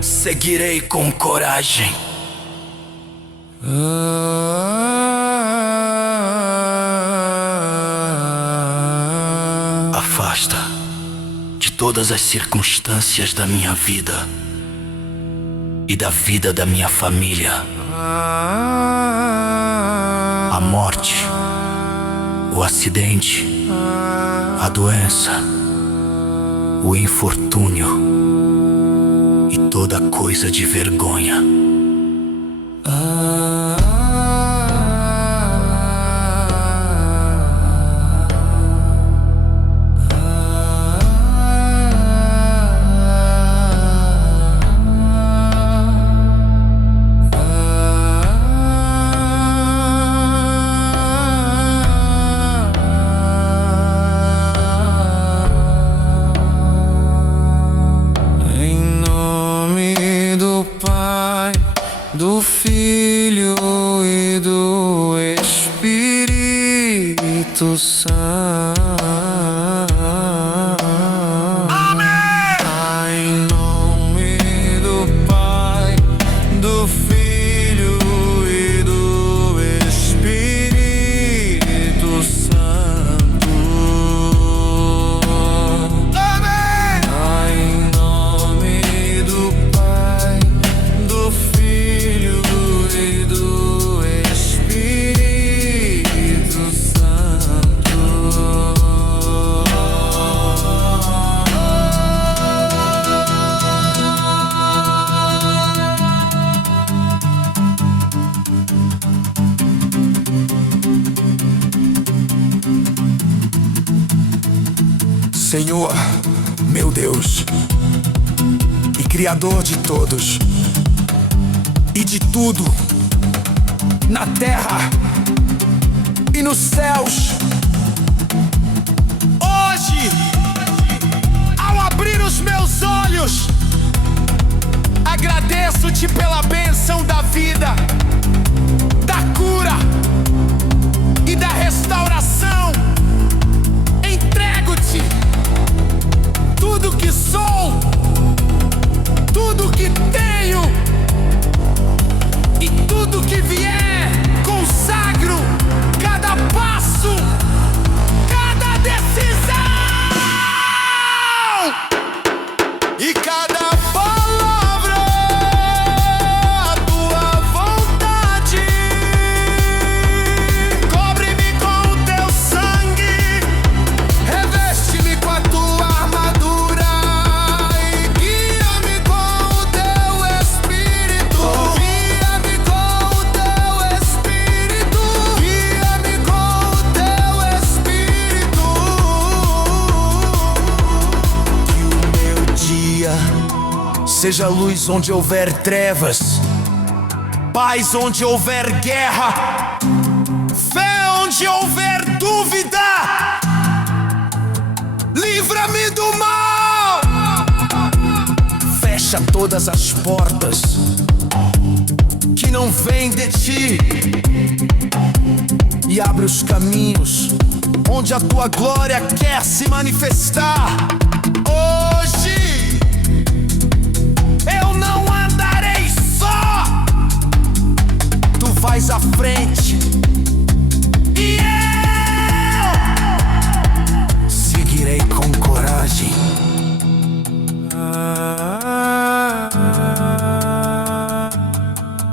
seguirei com coragem. Afasta de todas as circunstâncias da minha vida e da vida da minha família a morte, o acidente, a doença, o infortúnio e toda coisa de vergonha. Senhor, meu Deus, e Criador de todos e de tudo, na terra e nos céus. Hoje, ao abrir os meus olhos, agradeço-te pela bênção da vida, da cura e da restauração. Entrego-te tudo que sou, tudo que tenho e tudo que vier. Consagro cada passo, cada decisão e cada palavra, a tua vontade. Cobre-me com o teu sangue, reveste-me com a tua armadura e guia-me com o teu espírito. Guia-me com o teu espírito. Guia-me com o teu espírito. Que o meu dia seja luz onde houver trevas, paz onde houver guerra, fé onde houver dúvida. Livra-me do mal. Fecha todas as portas que não vêm de ti e abre os caminhos onde a tua glória quer se manifestar. Hoje eu não andarei só, tu vais à frente e eu seguirei com coragem.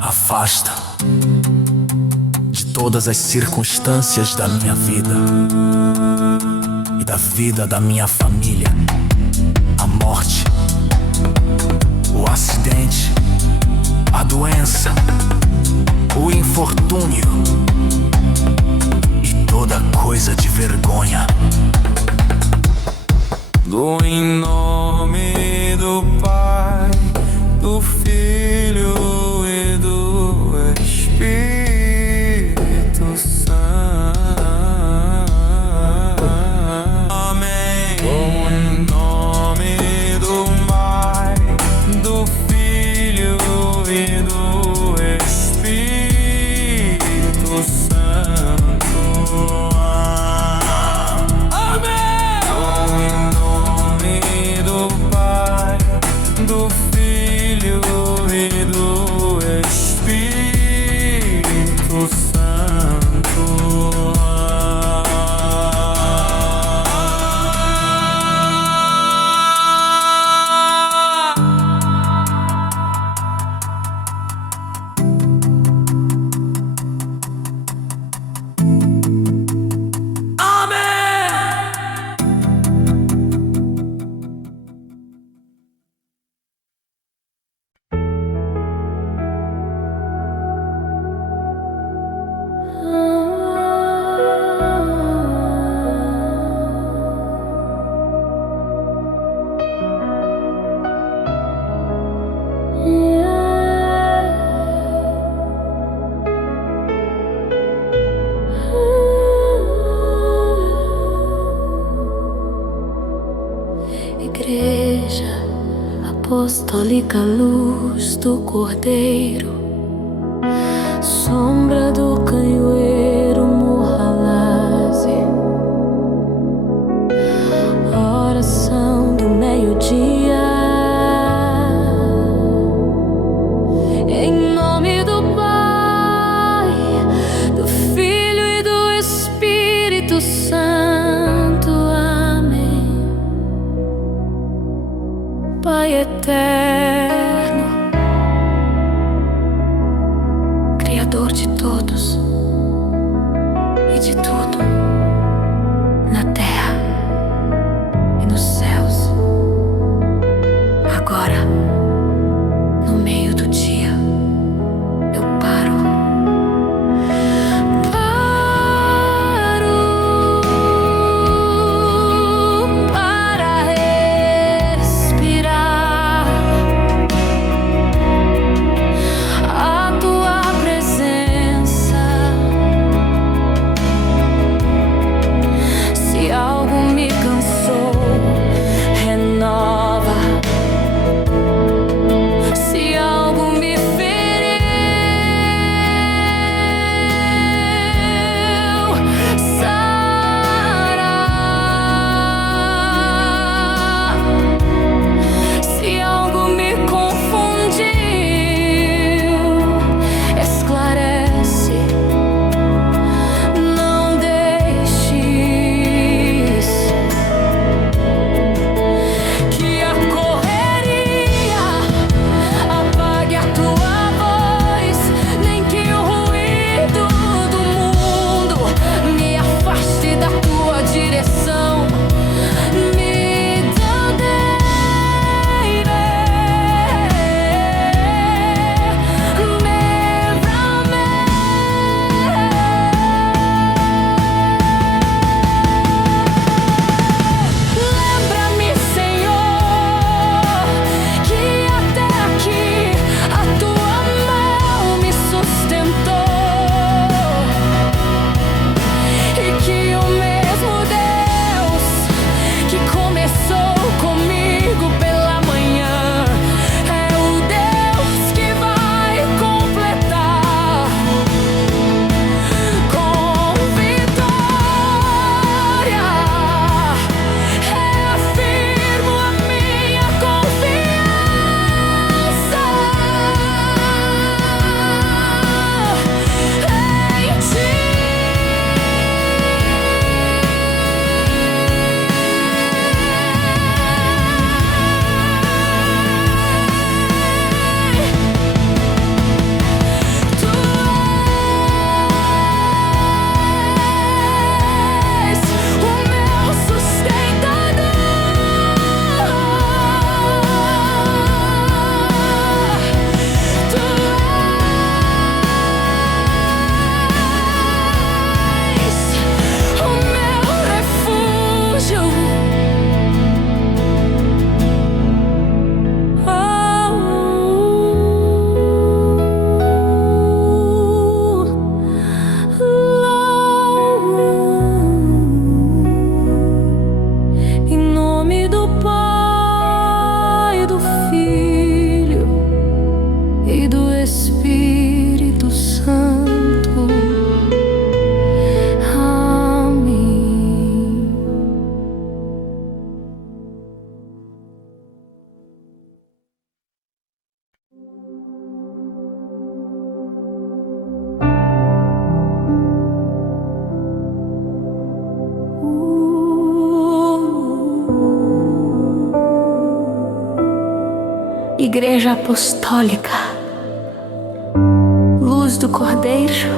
Afasta de todas as circunstâncias da minha vida e da vida da minha família a morte, o acidente, a doença, o infortúnio e toda coisa de vergonha. Em nome do Pai, do Filho e do Espírito Santo. Amém. Em nome do Pai, do Filho e do Espírito Santo. Amém. Em nome do Pai, do Filho e do Espírito Santo. Igreja Apostólica, luz do Cordeiro, sombra do canhoeiro Murralaze, oração do meio-dia. Em nome do Pai, do Filho e do Espírito Santo. Amém. Pai eterno, Criador de todos e de tudo, na terra e nos céus, agora, no meio do dia, eu paro para Igreja Apostólica, luz do Cordeiro,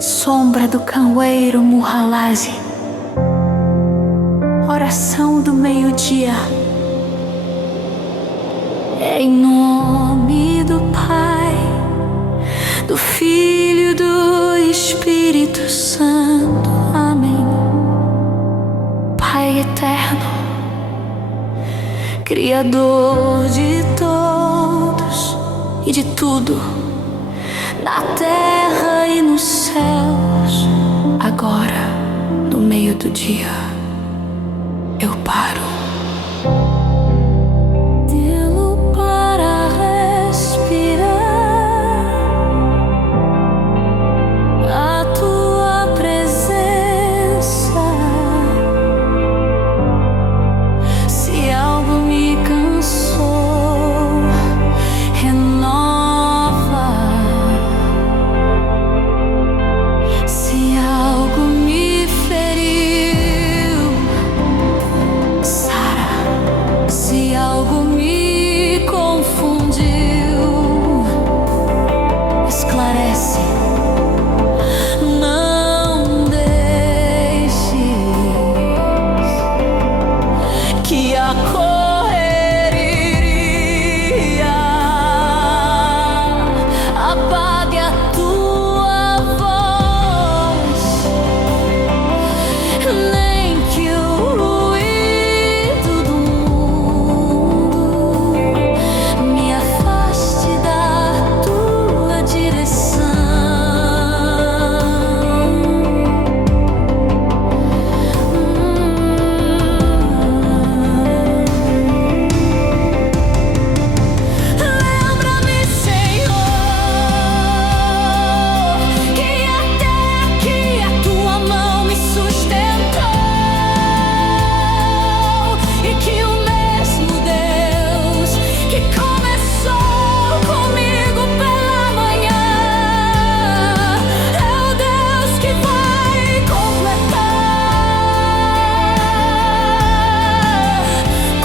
sombra do canhoeiro Muhalazi, oração do meio-dia. Em nome do Pai, do Filho e do Espírito Santo. Amém. Pai eterno, Criador de todos e de tudo, na terra e nos céus, agora, no meio do dia, eu paro. Tempo para respirar a tua presença. Se algo me cansou, renova. Se algo me feriu, sara. Se algo me confundiu, esclarece. Não deixes que a correria apague a tua voz, nem que o ruído do mundo me afaste da tua direção. Lembra-me, Senhor, que até aqui a tua mão me sustentou e que o mesmo Deus que começou comigo pela manhã é o Deus que vai completar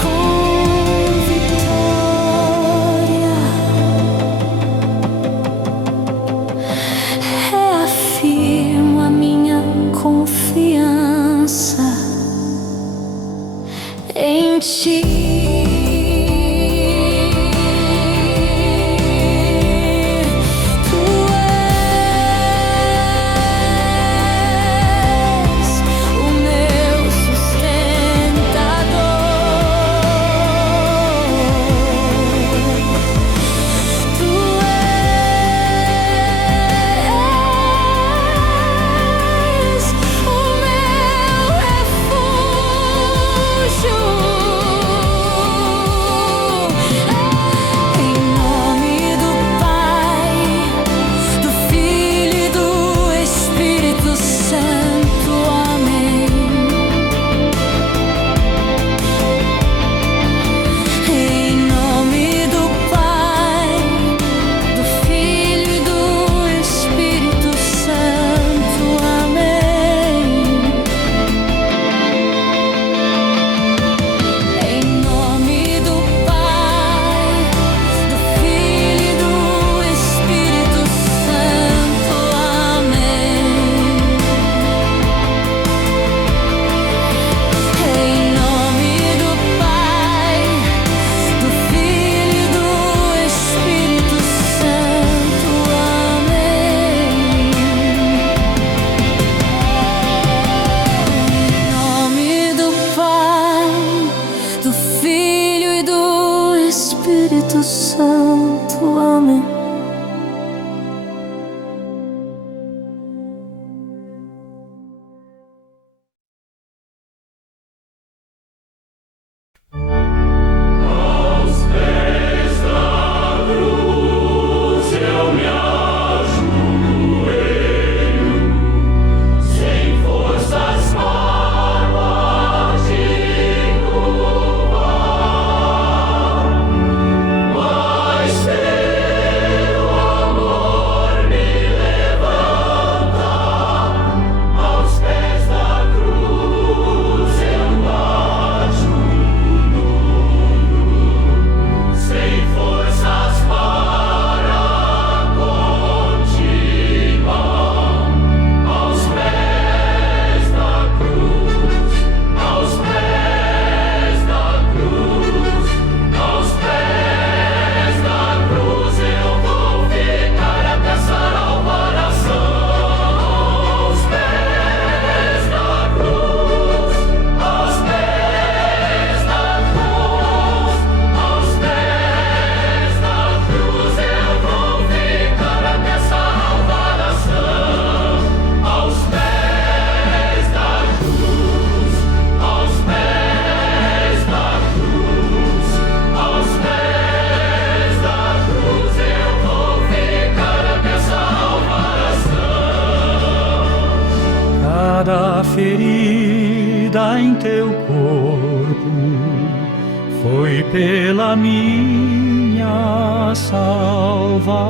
com vitória. Reafirmo a minha confiança em ti. Tu és o meu sustentador. Tu és o meu refúgio. Em nome do Pai, do Filho e do Espírito Santo. Amém. Em nome do Pai, do Filho e do Espírito Santo. Amém. Em nome do Pai, do Filho e do Espírito Santo. Amém. Em nome do Pai, do Filho e do Espírito Santo. Amém. Em nome do Pai, do Filho e do Espírito Santo. Amém. Aos pés da cruz eu me ajoelho, sem forças para te louvar, mas teu corpo foi pela minha salvação,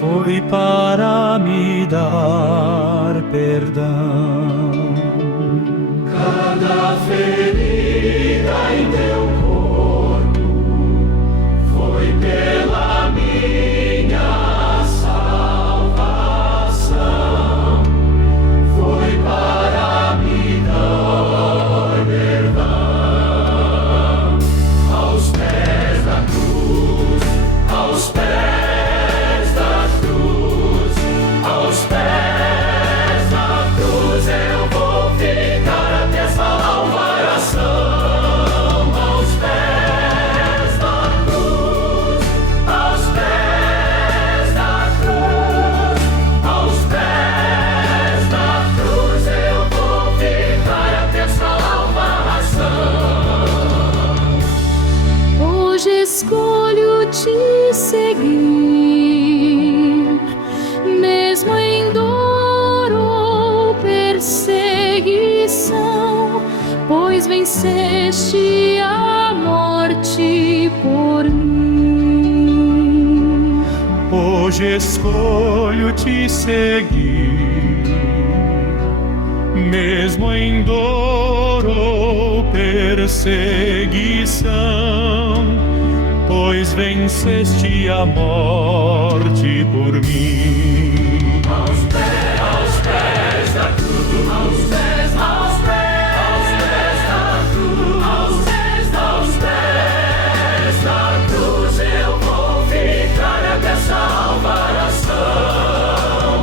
foi para me dar perdão. Cada ferida em teu corpo foi pela minha salvação, foi para me dar perdão. Aos pés da cruz, aos pés da cruz, aos pés da cruz eu vou ficar até salvação. Aos pés da cruz, aos pés da cruz, aos pés da cruz eu vou ficar até salvação. Hoje escolho te seguir, mesmo em dor ou perseguição, pois venceste a morte por mim. Hoje escolho te seguir, mesmo em dor ou perseguição, pois venceste a morte por mim. Aos pés da cruz, aos pés da cruz, aos pés da cruz eu vou ficar até salvação.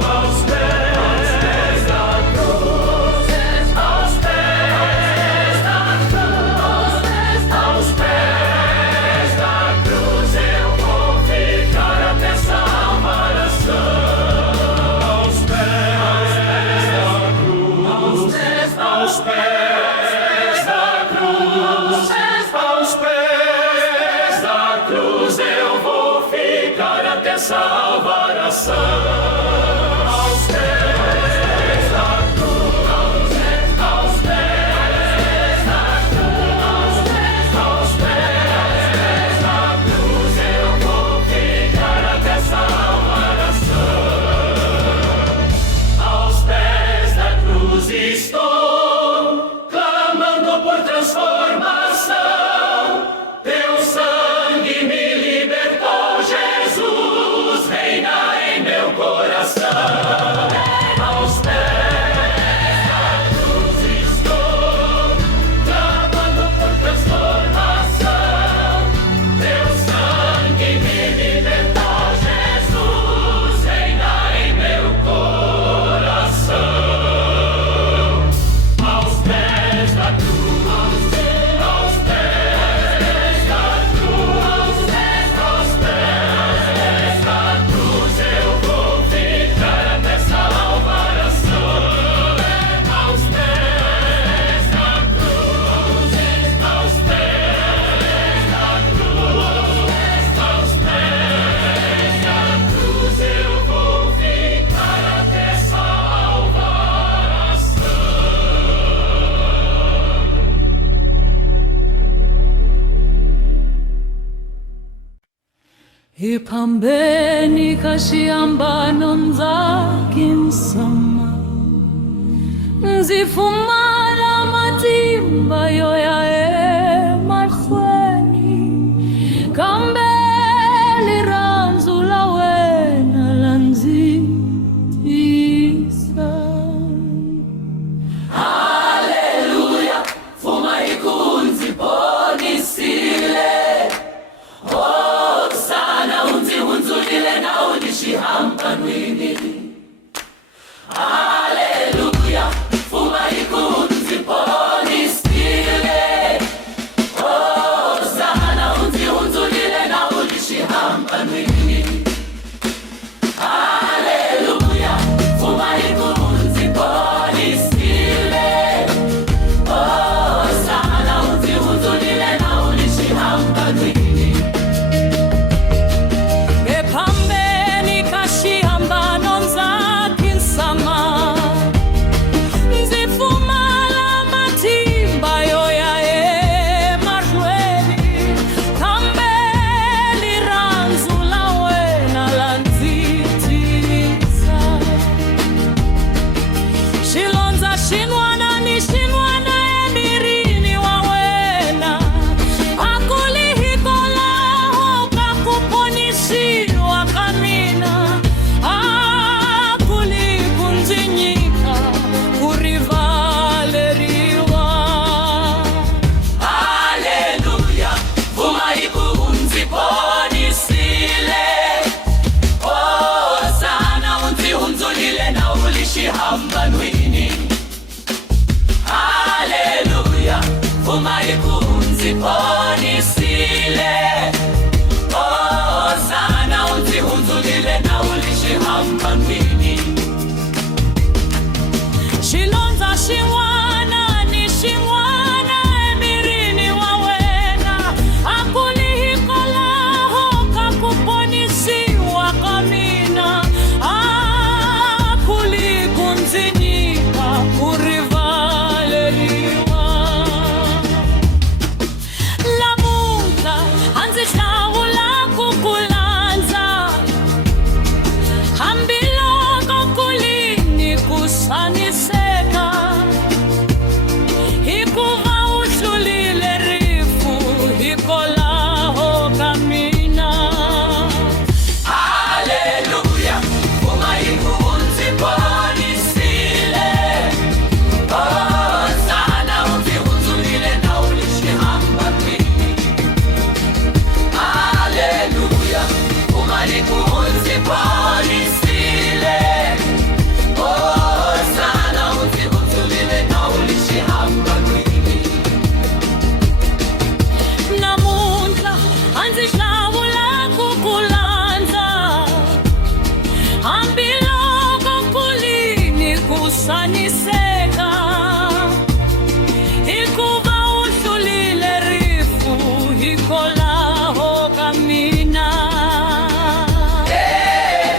Aos pés da cruz, aos pés da cruz, aos pés da cruz eu vou ficar até salvação. Aos pés da cruz, aos pés da cruz, aos pés da cruz eu vou ficar até salvação. Aos pés da cruz, aos pés da cruz, aos pés da cruz eu vou ficar até salvação. Aos pés da cruz estou clamando por transformação. Teu sangue me libertou, Jesus reina em meu coração. Aos pés da cruz estou clamando por transformação. Teu sangue me libertou, Jesus reina em meu coração. Aos pés da cruz, aos pés da cruz, aos pés da cruz eu vou ficar até salvação. Aos pés da cruz, aos pés da cruz, aos pés da cruz eu vou ficar até salvação. Ipambeni kashiambanon zakin sama, nzifumana matimba yoyae marhweni, kambeli ranzula wena lanzitisa. Aleluia, fuma ikunzi ponisile. Oh, sana unzi unzulile na unishihampanwini. Aleluia, fuma ikunzi ponisile. umaikunzi ponisile sana unzihunzulile na ulishihamba mbini Shilonza shingwana ni shingwana emirini wawena akulihikolaho kakuponisiwa kamina akulikunzinika kurivaleliwa lamunta hanzishawula kukulanza hambiloko kulini kusaniseka hikuva uhlulile rifu hikolaho kamina haleluya umaikunzi ponisile sana unzihunzulile na ulishihamba mbini haleluya umaikunzi ponisile sana unzihunzulile na ulishihamba mbini namunta anzishawula kukulanza hambiloko kulini kusaniseka hikuva uhlulile rifu hikolaho kamina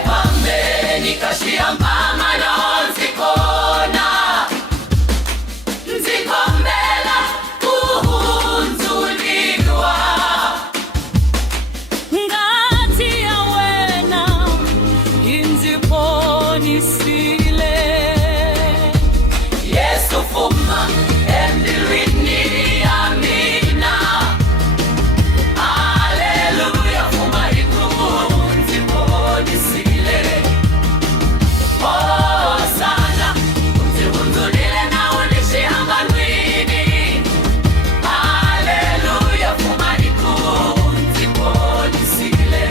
pambeni kashiyambama nonzikona nzikombela kuhunzuliwa ngati yawena inziponisile yesu fuma emdilwini amina haleluya fuma ikunzi ponisile sana unzihunzulile na ulishihamba nwini haleluya fuma ikunzi ponisile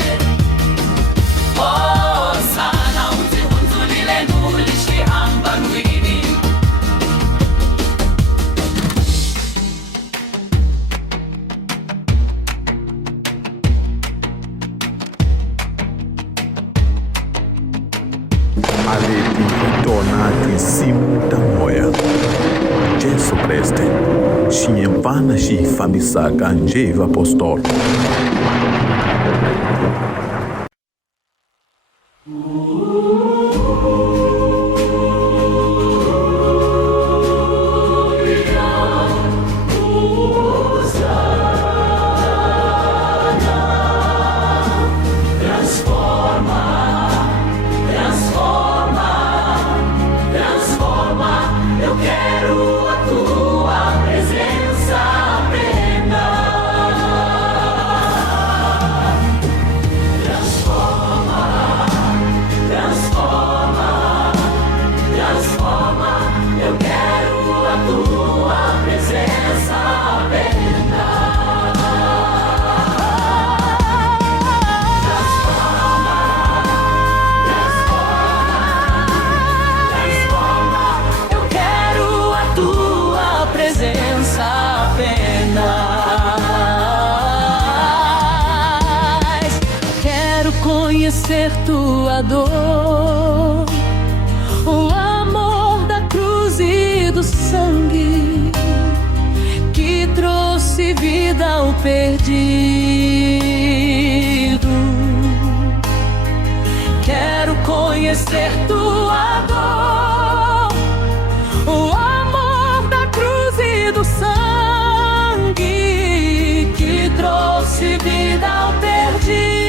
sana unzihunzulile nulishihamba nwini a leti hi tona tinsimu ta moya Jesu Kreste xinyempana xi hi fambisaka njhevi apostolo eu quero a tua presença plena. conhecer tua dor, o amor da cruz e do sangue que trouxe vida ao perdido. Quero conhecer tua dor, o amor da cruz e do sangue que trouxe vida ao perdido.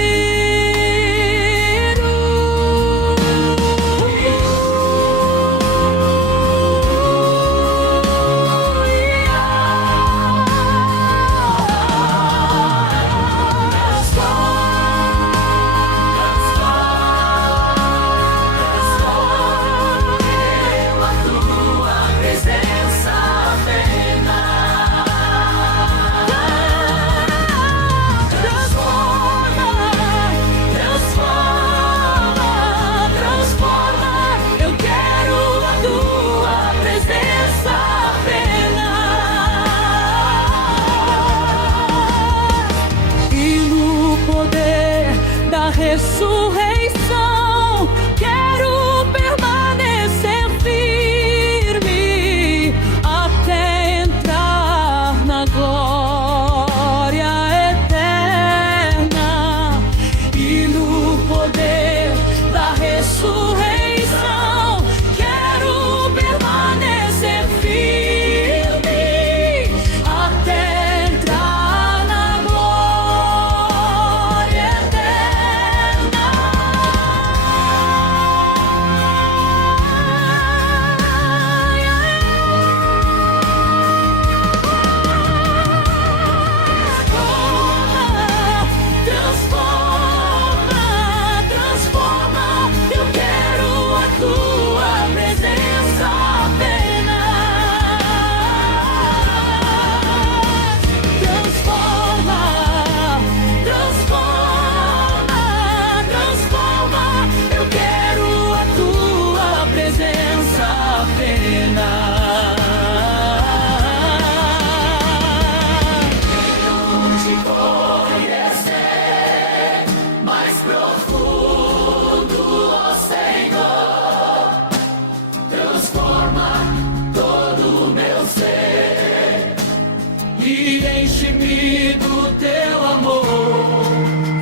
enche-me do teu amor.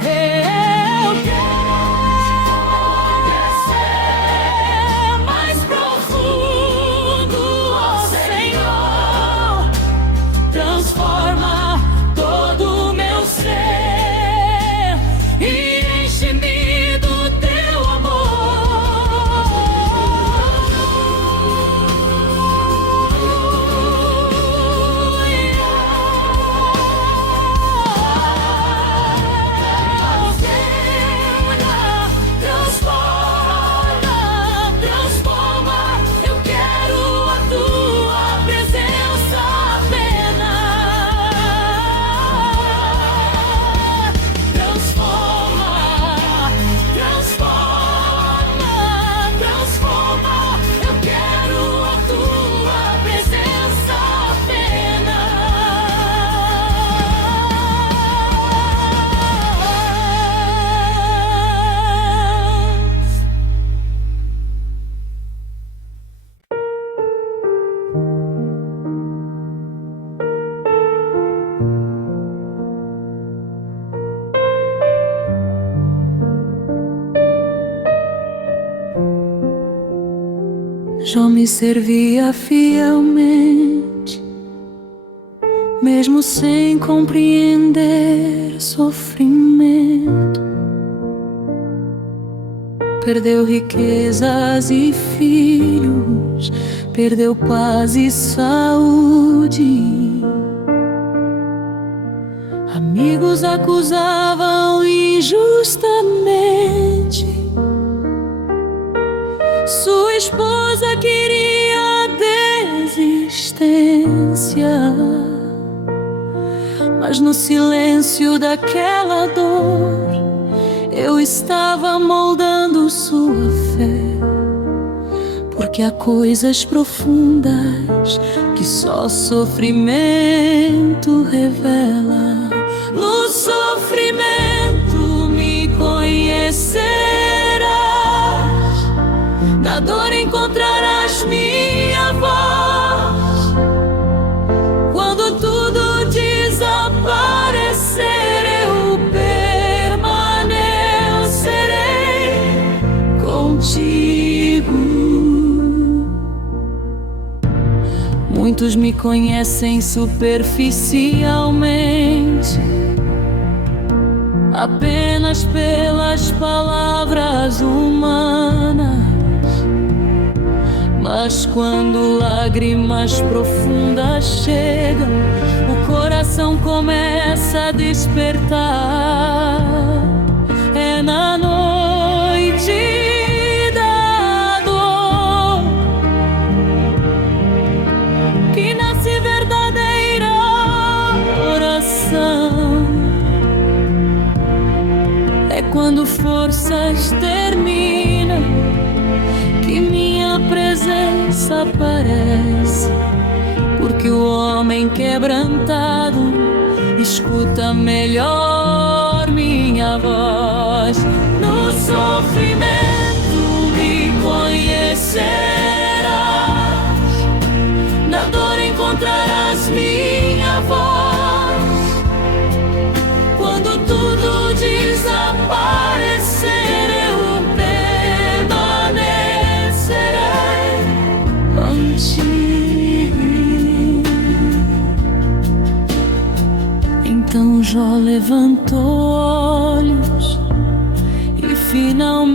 Eu quero ser mais profundo, ó Senhor. Transforma todo o meu ser e enche-me do teu Transforma, eu quero a tua presença apenas. Transforma, eu quero a tua presença apenas. Jó me servia fielmente, mesmo sem compreender sofrimento. Perdeu riquezas e filhos, perdeu paz e saúde. Amigos acusavam injustamente. Sua esposa queria desistência, mas no silêncio daquela dor eu estava moldando sua fé, porque há coisas profundas que só sofrimento revela. No sofrimento me conhecerás, na dor encontrarás minha voz. Quando tudo desaparecer, eu permanecerei contigo. Muitos me conhecem superficialmente, apenas pelas palavras humanas. Mas quando lágrimas profundas chegam, o coração começa a despertar. É na noite da dor que nasce verdadeira oração. É quando forças terminam que minha presença aparece, porque o homem quebrantado escuta melhor minha voz. No sofrimento me conhecerás, na dor encontrarás minha voz. Quando tudo desaparecer, eu permanecerei contigo. Então Jó levantou olhos e finalmente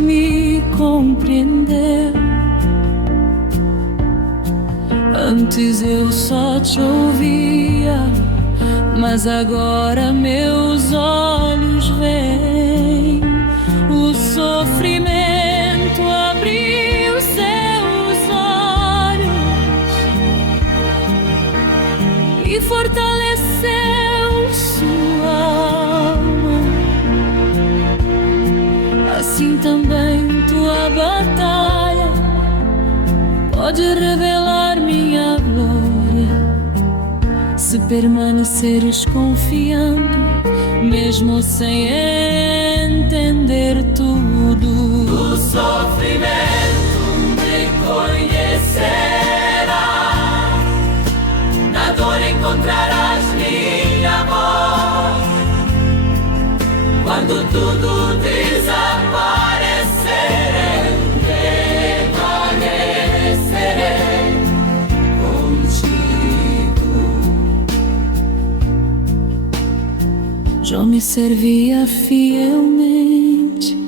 me compreendeu. Antes eu só te ouvia, mas agora meus olhos veem. O sofrimento abriu seus olhos e fortaleceu sua alma. Assim também tua batalha pode revelar minha glória, se permaneceres confiando, mesmo sem entender tudo. O sofrimento me conhecerás, na dor encontrarás tudo desaparecerei, permanecerei contigo. Jó me servia fielmente,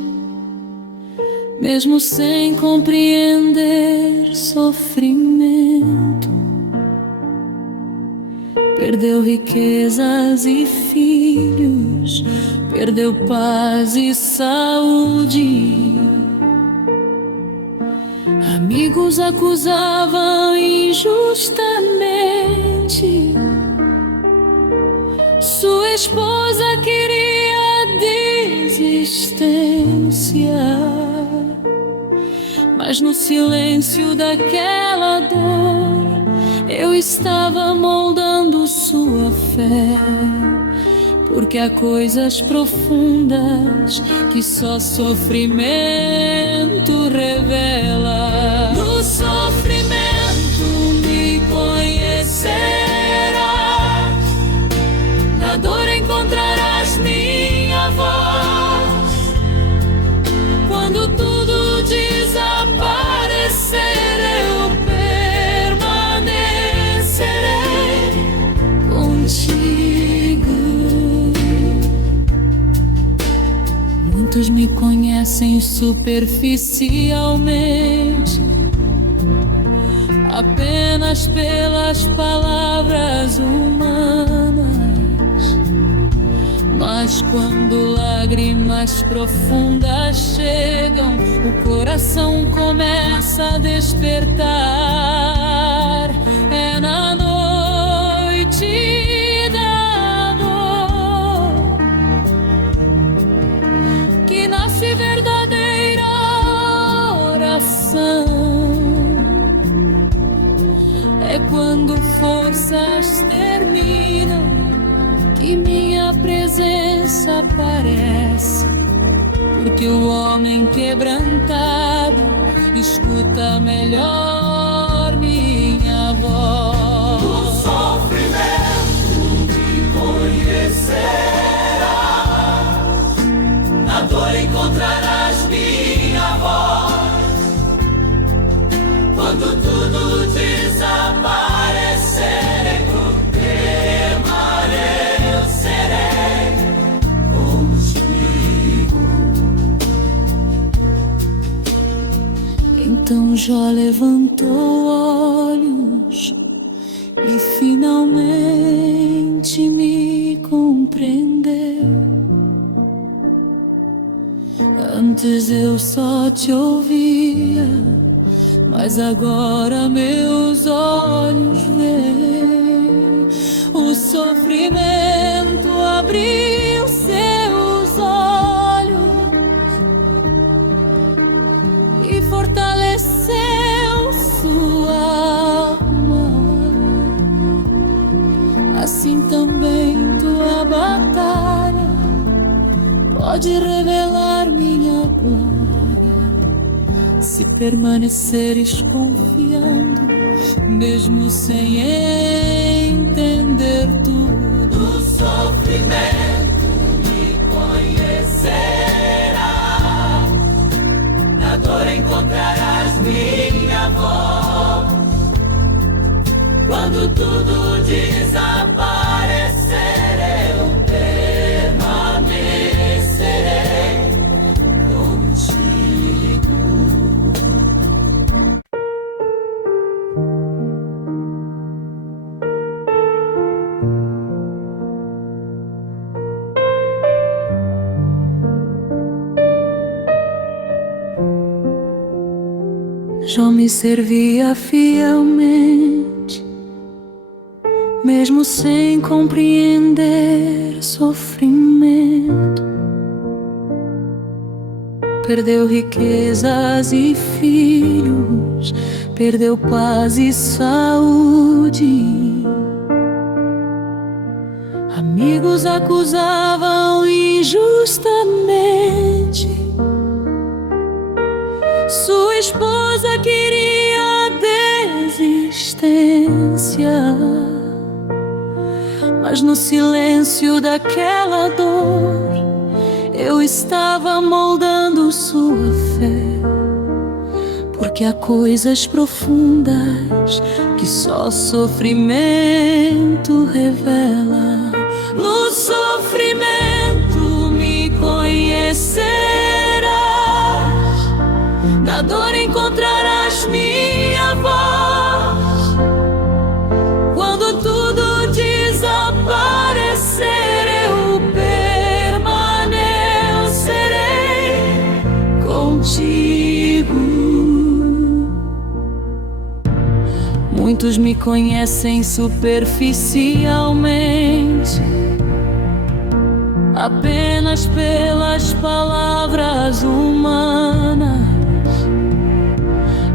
mesmo sem compreender sofrimento. Perdeu riquezas e filhos, perdeu paz e saúde. Amigos acusavam injustamente. Sua esposa queria desistência, mas no silêncio daquela dor eu estava moldando sua fé, porque há coisas profundas que só sofrimento revela. No sofrimento me conhecerás, na dor encontrarás minha voz. Quando tudo desaparecer, eu permanecerei contigo. Muitos me conhecem superficialmente, apenas pelas palavras humanas. Mas quando lágrimas profundas chegam, o coração começa a despertar. É na noite da dor que nasce verdadeira oração. É quando forças terminam que minha presença aparece, porque o homem quebrantado escuta melhor minha voz. No sofrimento me conhecerás, na dor encontrarás minha voz. Quando tudo desaparecer, eu permanecerei contigo. Então Jó levantou olhos e finalmente me compreendeu. Antes eu só te ouvia, mas agora meus olhos veem. O sofrimento abriu seus olhos e fortaleceu sua alma. Assim também tua batalha pode revelar minha glória, se permaneceres confiando, mesmo sem entender tudo. No sofrimento me conhecerás, na dor encontrarás minha voz. Quando tudo desaparecer, eu permanecerei contigo. Jó me servia fielmente, mesmo sem compreender sofrimento. Perdeu riquezas e filhos, perdeu paz e saúde. Amigos acusavam injustamente. Sua esposa queria desistência, mas no silêncio daquela dor eu estava moldando sua fé, porque há coisas profundas que só sofrimento revela. No sofrimento me conhecerás, na dor encontrarás minha voz. Quando tudo desaparecer, eu permanecerei contigo. Muitos me conhecem superficialmente, apenas pelas palavras humanas.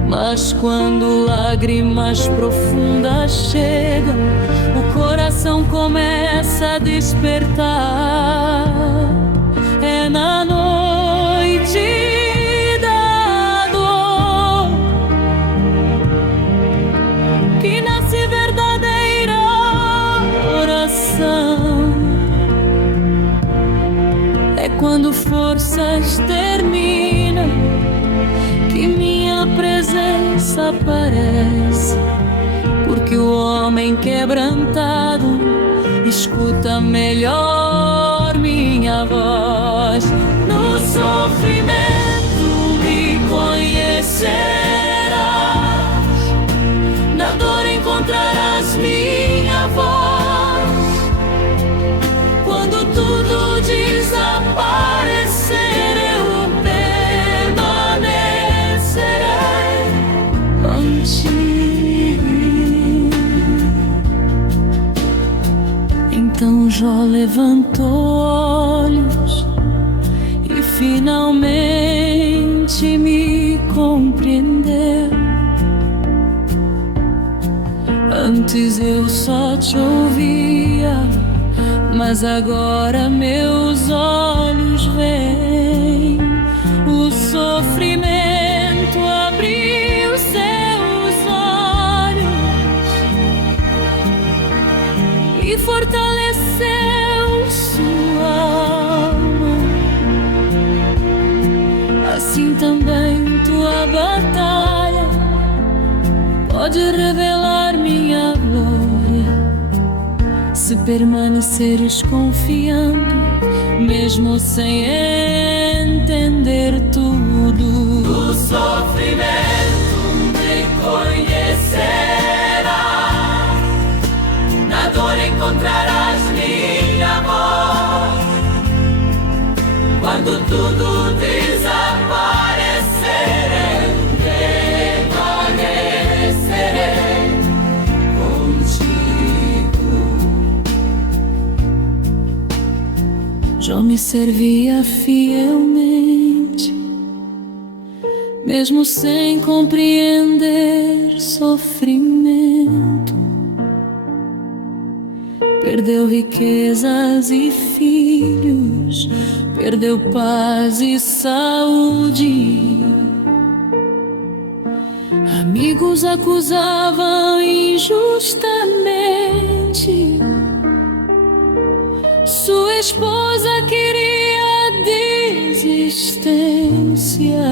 Mas quando lágrimas profundas chegam, o coração começa a despertar. É na noite da dor que nasce verdadeira oração. É quando forças terminam que minha presença aparece, porque o homem quebrantado escuta melhor minha voz. No sofrimento me conhecerás, na dor encontrarás minha voz. Quando tudo desaparecer, eu permanecerei contigo. Então Jó levantou olhos e finalmente me compreendeu. Antes eu só te ouvia, mas agora meus olhos veem. O sofrimento abriu seus olhos e fortaleceu sua alma. Assim também tua batalha pode revelar minha glória, se permaneceres confiando, mesmo sem entender tudo. No sofrimento me conhecerás, na dor encontrarás minha voz. Quando tudo desaparecer, eu permanecerei contigo. Jó me servia fielmente, mesmo sem compreender sofrimento. Perdeu riquezas e filhos, perdeu paz e saúde. Amigos acusavam injustamente, sua esposa queria desistência.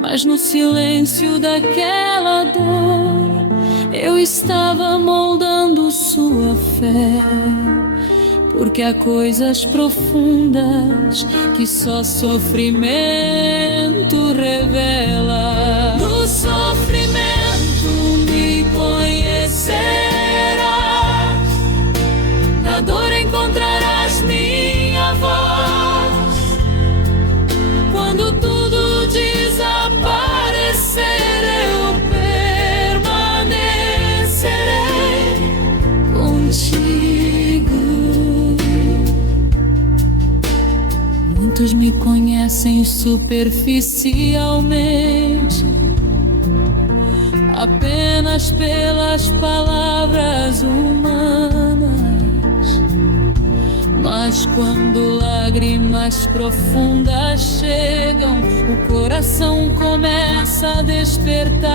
Mas no silêncio daquela dor, eu estava moldando sua fé, porque há coisas profundas que só sofrimento revela. No sofrimento me conhecerás, na dor encontrarás minha voz. Quando tudo desaparecer, eu permanecerei contigo. Muitos me conhecem superficialmente, apenas pelas palavras humanas. Mas quando lágrimas profundas chegam, o coração começa a despertar.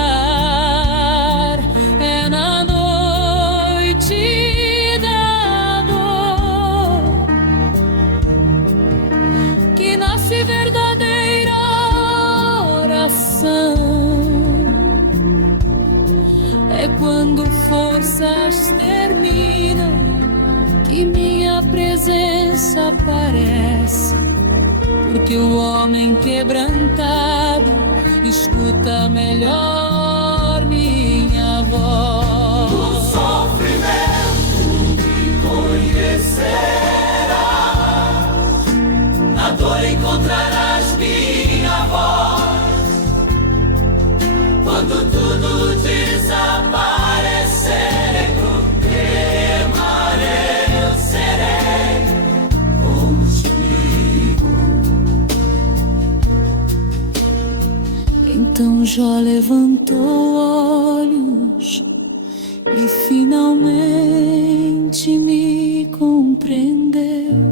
É na noite da dor É quando forças terminam que minha presença aparece, porque o homem quebrantado escuta melhor minha voz. No sofrimento me conhecerás, na dor encontrarás minha voz. Quando tudo desaparecer, eu permanecerei contigo. Então Jó levantou olhos e finalmente me compreendeu.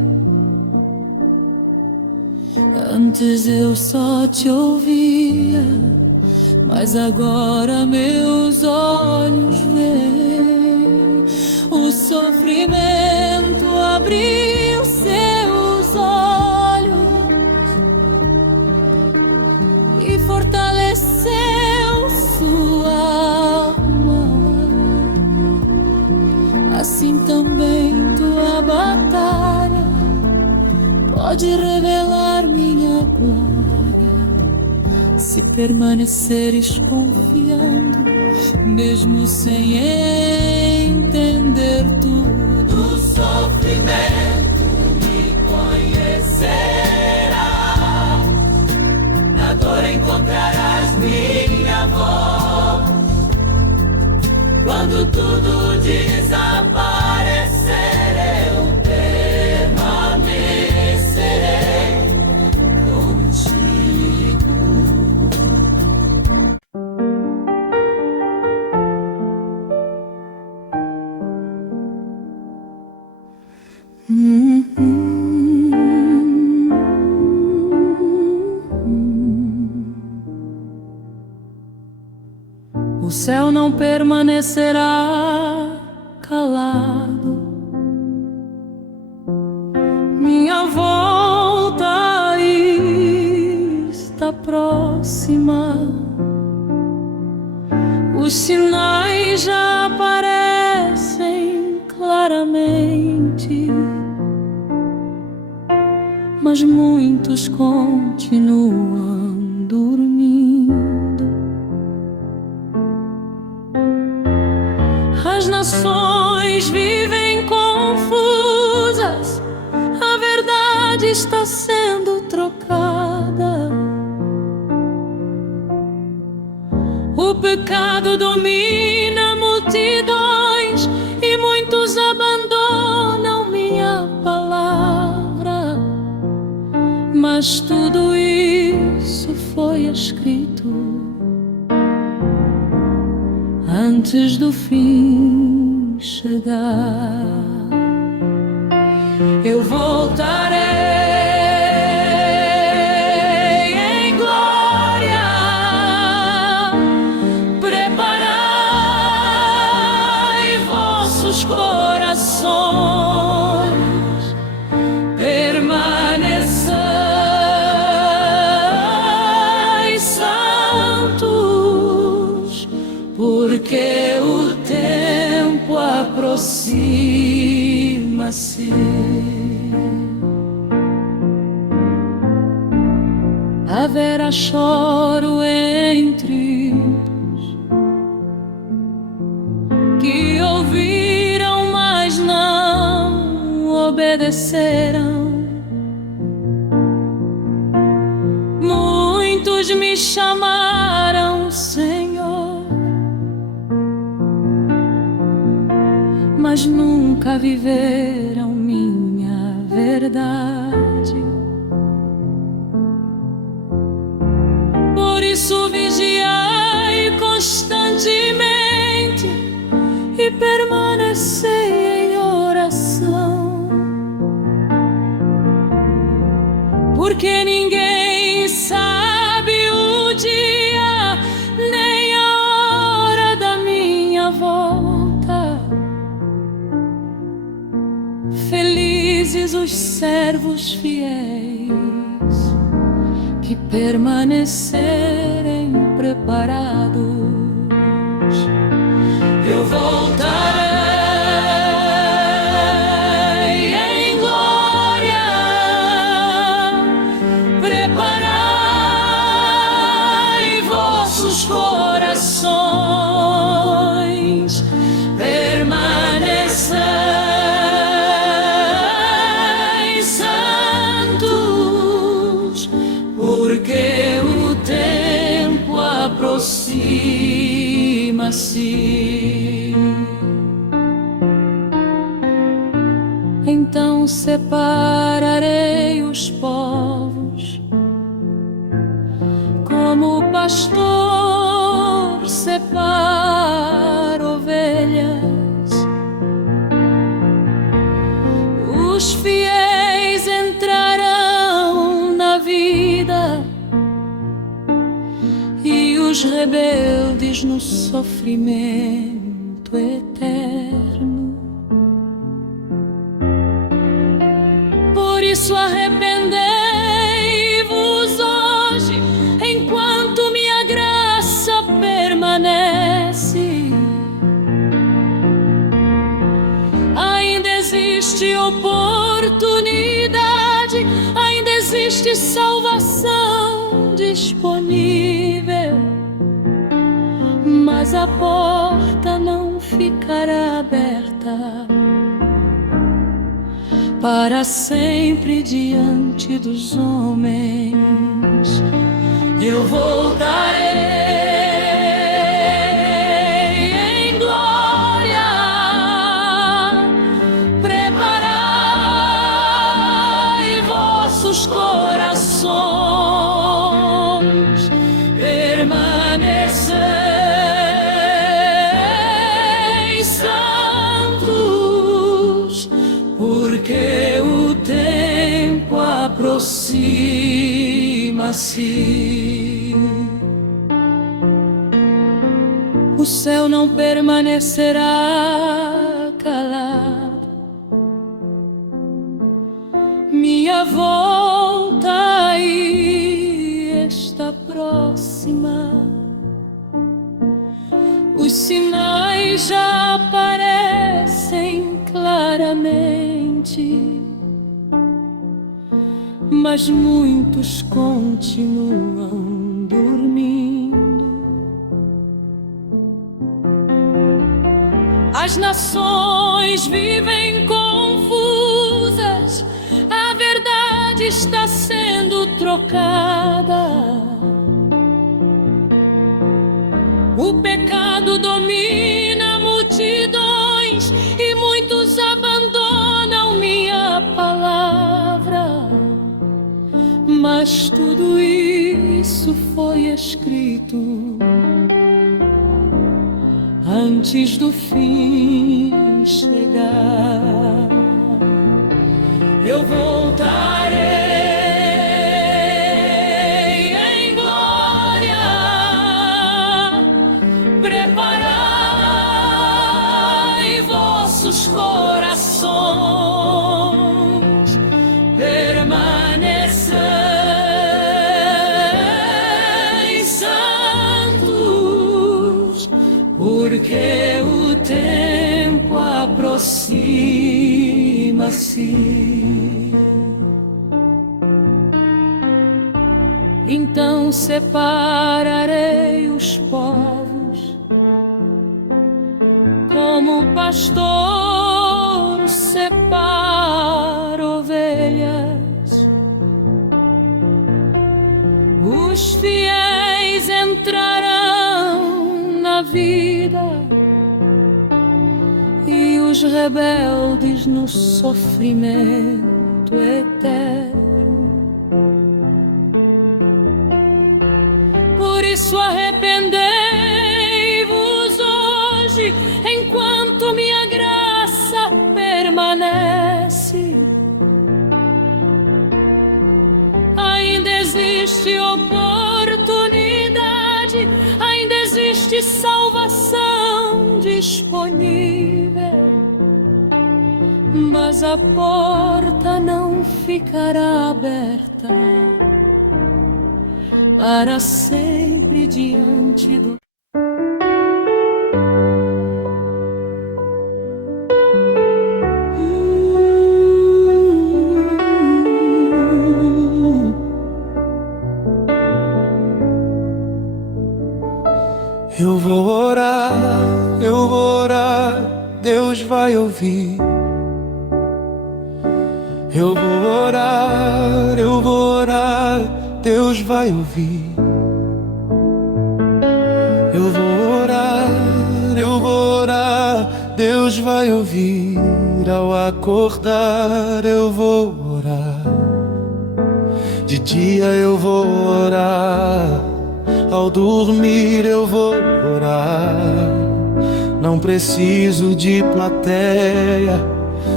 Antes eu só te ouvia, mas agora meus olhos veem. O sofrimento abriu seus olhos e fortaleceu sua alma. Assim também tua batalha pode revelar minha glória, se permaneceres confiando, mesmo sem entender tudo. No sofrimento me conhecerás, na dor encontrarás minha voz. Quando tudo desaparecer, eu permanecerei contigo. O céu não permanecerá calado, minha volta está próxima. Os sinais já aparecem claramente, mas muitos continuam dormindo. As nações vivem confusas, a verdade está sendo trocada. O pecado domina multidões e muitos abandonam minha palavra. Mas tudo isso foi escrito antes do fim chegar. Eu voltarei em glória, preparai vossos corações, permaneçai santos, porque o tempo aproxima-se. Haverá choro entre os que ouviram, mas não obedeceram. Muitos me chamaram Senhor, mas nunca viveram minha verdade. Por isso vigiai constantemente e permanecei em oração, porque ninguém sabe o dia nem a hora da minha volta. Felizes os servos fiéis que permanecerem preparados. separarei os povos, como o pastor separa ovelhas. Os fiéis entrarão na vida e os rebeldes no sofrimento eterno. Por isso arrependei-vos hoje, enquanto minha graça permanece. Ainda existe oportunidade, ainda existe salvação disponível, mas a porta não ficará aberta para sempre diante dos homens. Eu voltarei em glória, preparai vossos corações, permaneceis santos, porque o tempo aproxima-se. O céu não permanecerá calado, minha volta aí está próxima. Os sinais já aparecem claramente, mas muitos continuam dormindo. As nações vivem confusas, a verdade está sendo trocada. O pecado domina multidões e muitos abandonam minha palavra. Mas tudo isso foi escrito antes do fim chegar. Eu voltarei em glória, preparai vossos corações, permaneceis santos, porque o tempo aproxima-se. Então separarei os povos, como o pastor separa ovelhas. Os fiéis entrarão na vida e os rebeldes no sofrimento eterno. Por isso arrependei-vos hoje, enquanto minha graça permanece. Ainda existe oportunidade, ainda existe salvação disponível, mas a porta não ficará aberta para sempre diante do Eu vou orar, Deus vai ouvir. Eu vou orar, Deus vai ouvir. Eu vou orar, Deus vai ouvir Ao acordar eu vou orar, de dia eu vou orar, ao dormir eu vou orar. Não preciso de plateia,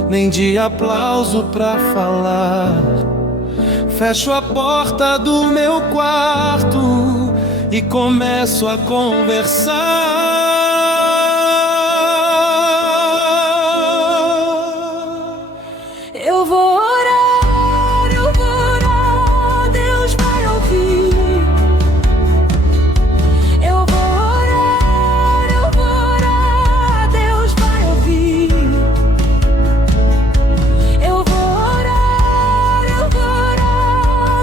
nem de aplauso pra falar. Fecho a porta do meu quarto e começo a conversar. Eu vou orar, Deus vai ouvir. Eu vou orar, Deus vai ouvir. Eu vou orar,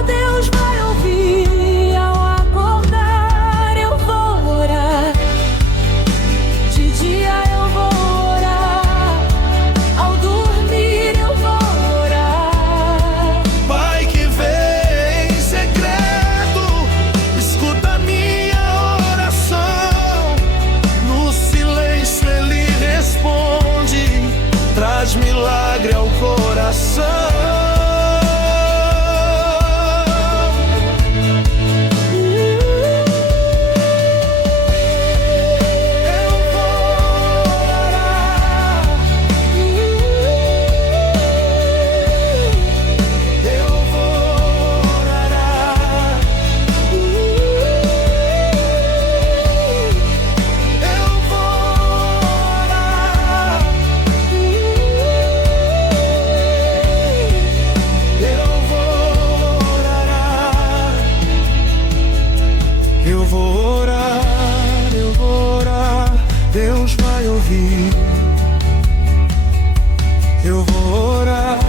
Deus vai ouvir. Ao acordar eu vou orar, de dia eu vou orar, ao dormir eu vou orar. Pai que vem em secreto, escuta minha oração. No silêncio ele responde, traz milagre ao coração. Eu vou orar, eu vou orar, eu vou orar, eu vou orar, Deus vai ouvir. Eu vou orar,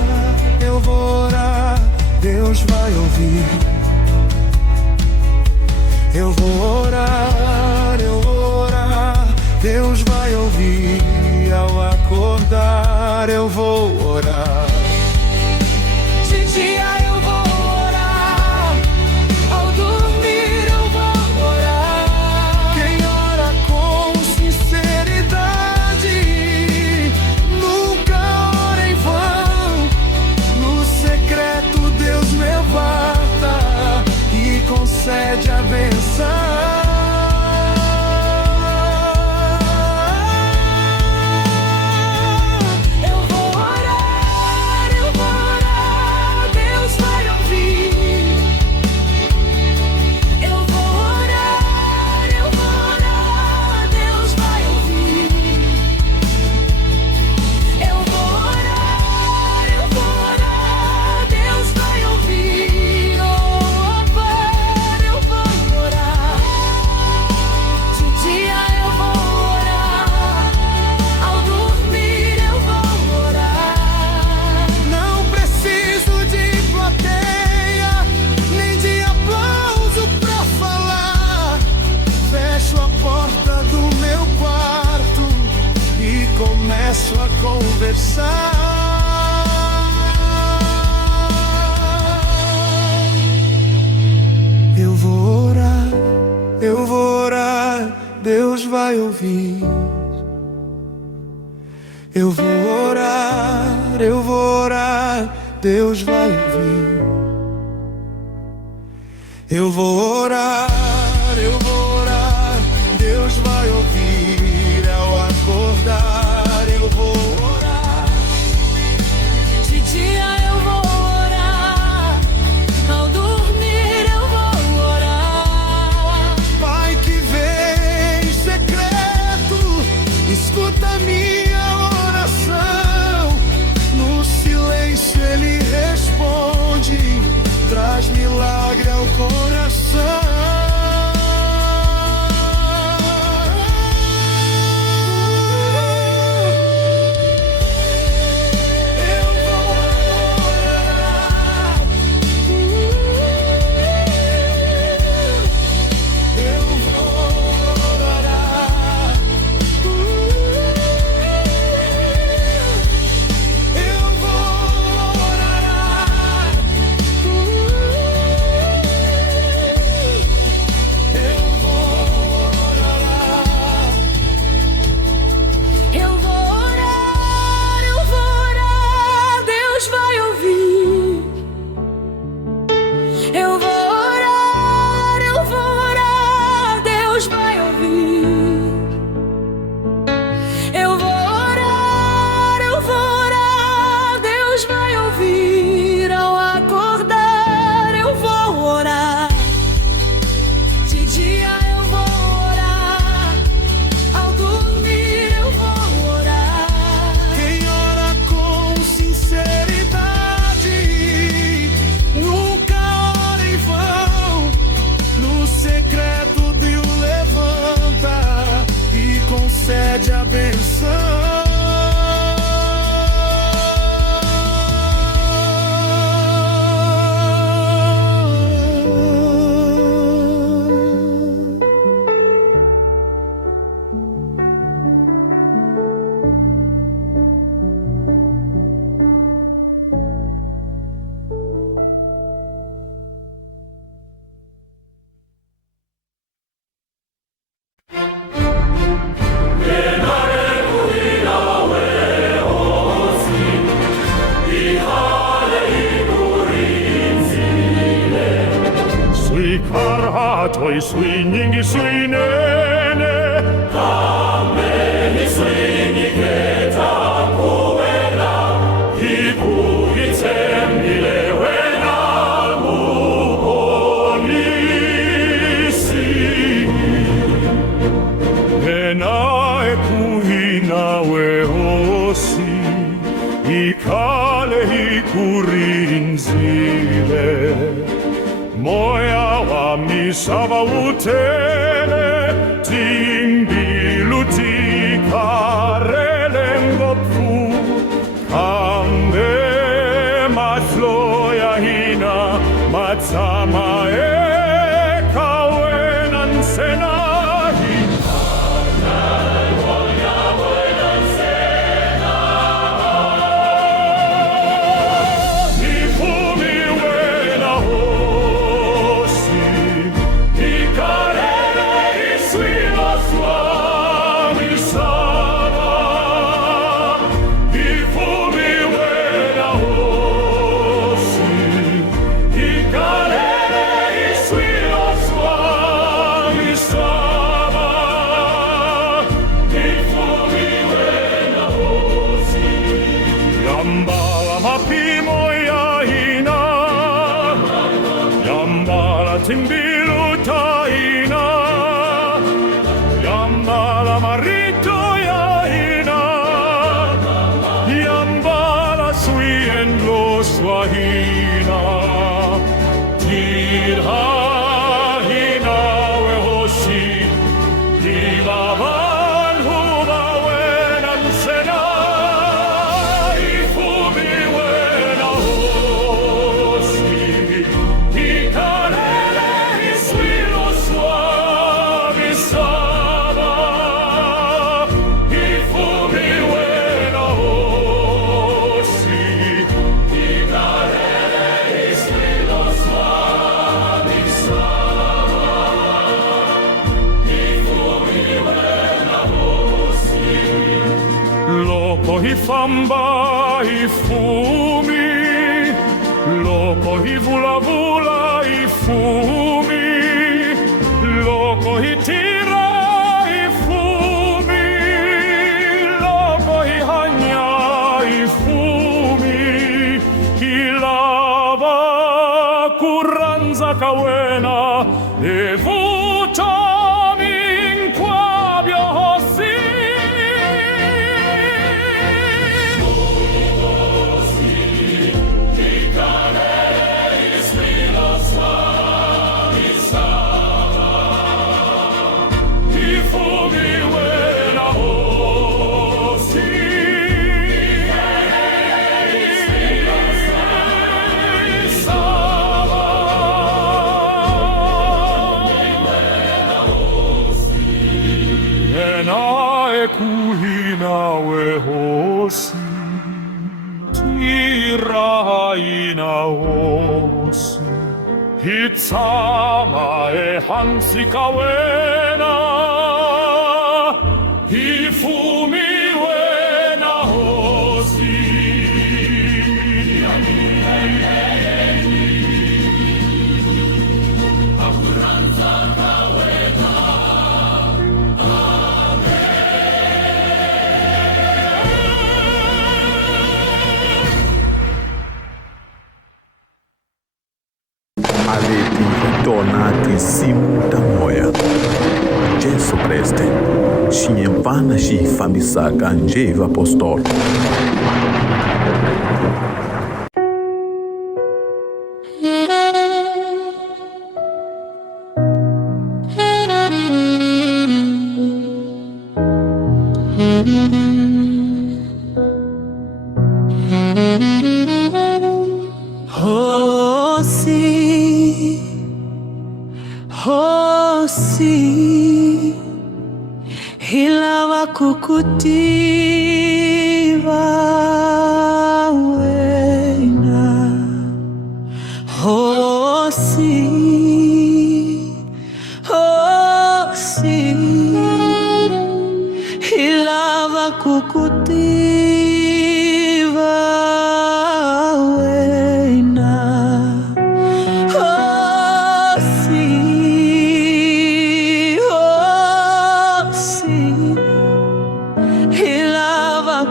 Deus vai ouvir. Eu vou orar, Deus vai ouvir. Ao acordar eu vou orar, De dia eu vou orar, ao dormir eu vou orar. quem ora com sinceridade nunca ora em vão. No secreto Deus levanta e concede a benção. Eu vou orar, Deus vai ouvir. Eu vou orar, Deus vai ouvir. Eu vou orar, Deus vai ouvir. Oh, Pai, eu vou orar. De dia eu vou orar, ao dormir eu vou orar. Não preciso de plateia, nem de aplauso pra falar. Fecho a porta do meu quarto e começo a conversar. Eu vou orar, Deus vai ouvir. Eu vou orar, Deus vai ouvir. Eu vou orar, Deus vai ouvir. Ao acordar eu vou orar, De dia eu vou orar, ao dormir eu vou orar. Pai que vem em secreto, escuta minha oração. No silêncio ele responde, traz milagre ao coração. Eu vou orar, eu vou orar, Toi sui nyingi sui nene Kameni swingi keta kuwena Hipugi tembile wena mukonisi Enae kuhina wehosi Ikale hikurinzile Moya wa misava utele Timbilu tikarele ngopfu Kambe matloya hina Matsama eka wena nsenahi Nifumi wena hosi Ikarele iswilo swami sama Nifumi wena hosi Ikarele iswilo swami sama Nifumi wena hosi Yambala mapimo ya hina Yambala timbilu taina Yambala marito ya hina Yambala sui en lo swahina Tirha hina we hoshi Dilavan huba wenan sena Ifumi wena hosi Ikarele iswilo swami sama Ifumi wena hosi Ikarele iswilo swami sama Ifumi wena hosi Loko hifamba ifumi Loko hivulavula ifumi Loko hitira ifumi Loko hihanya ifumi Hilava kuranza kawena Evuta minkwabyo hosi Ifumi wena hosi sama Enae kuhina we hosi Tirahaina hosi Hitsama e hansi kawena Hifumi wena hosi Abranza kawena Aleti tonati simu ta moya Jesu Kreste Xinyempana xi fambisaka njeva apostolo Hosi ila wakukutiva wena Hosi ila wakukutiva wena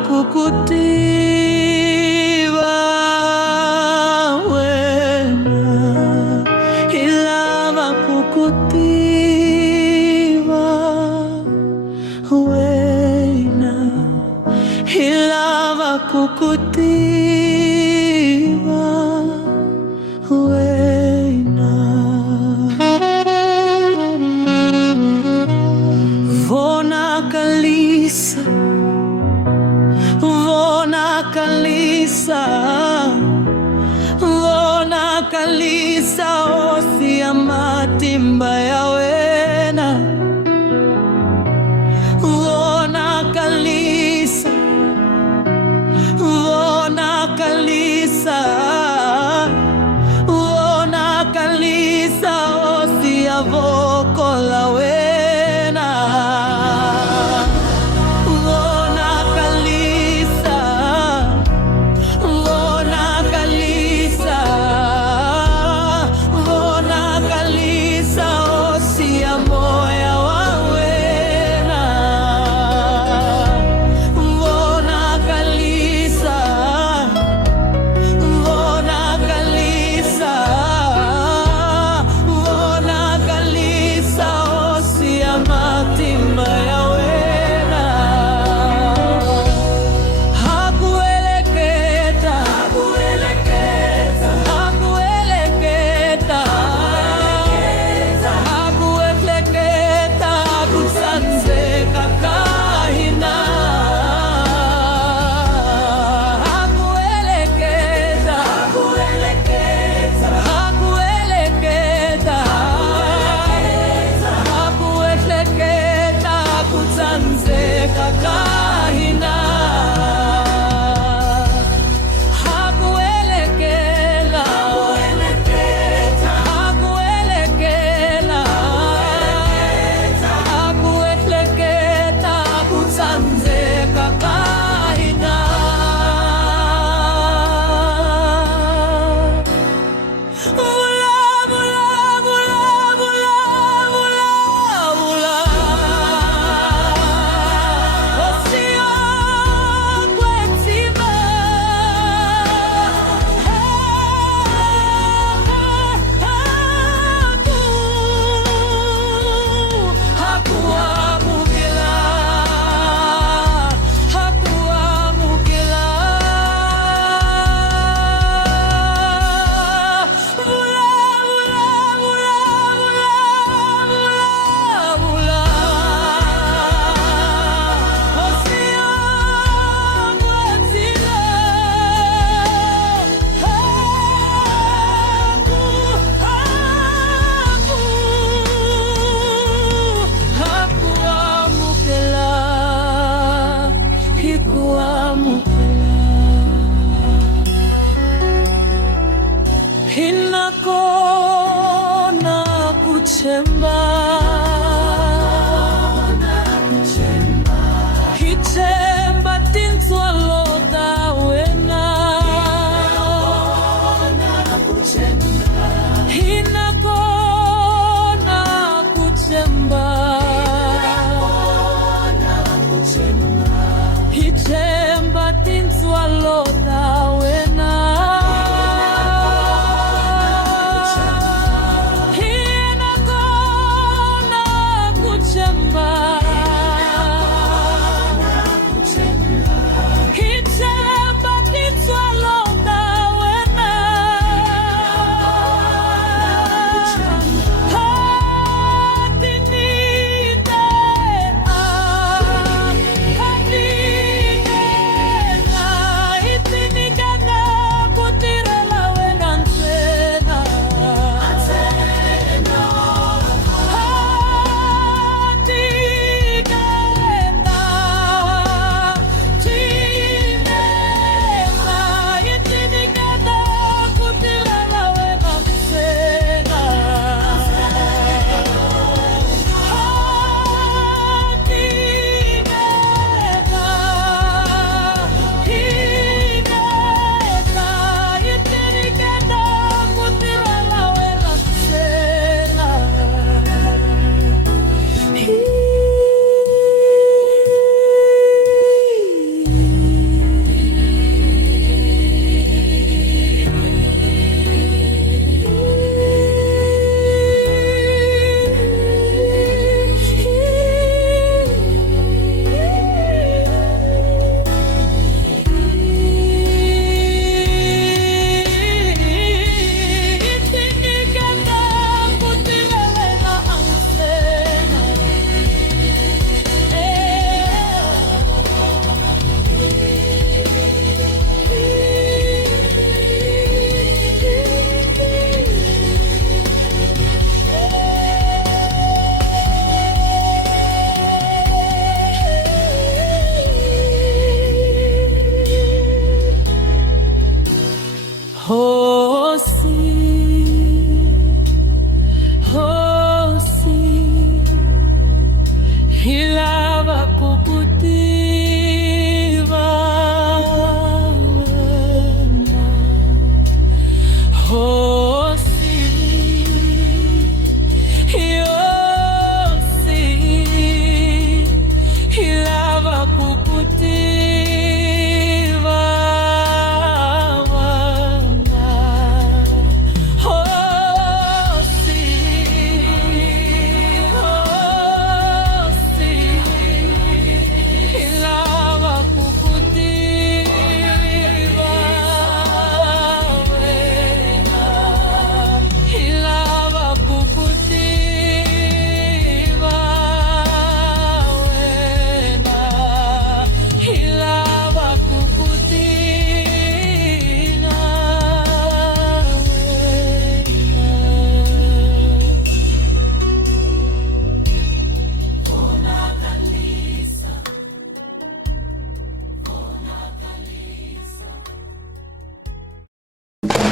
kukutiva wena ila wakukutiva wena ila wakukutiva wena Vona Kalisa Vona Kalisa osi ya matimba ya wena Vona Kalisa osi ya voko la wena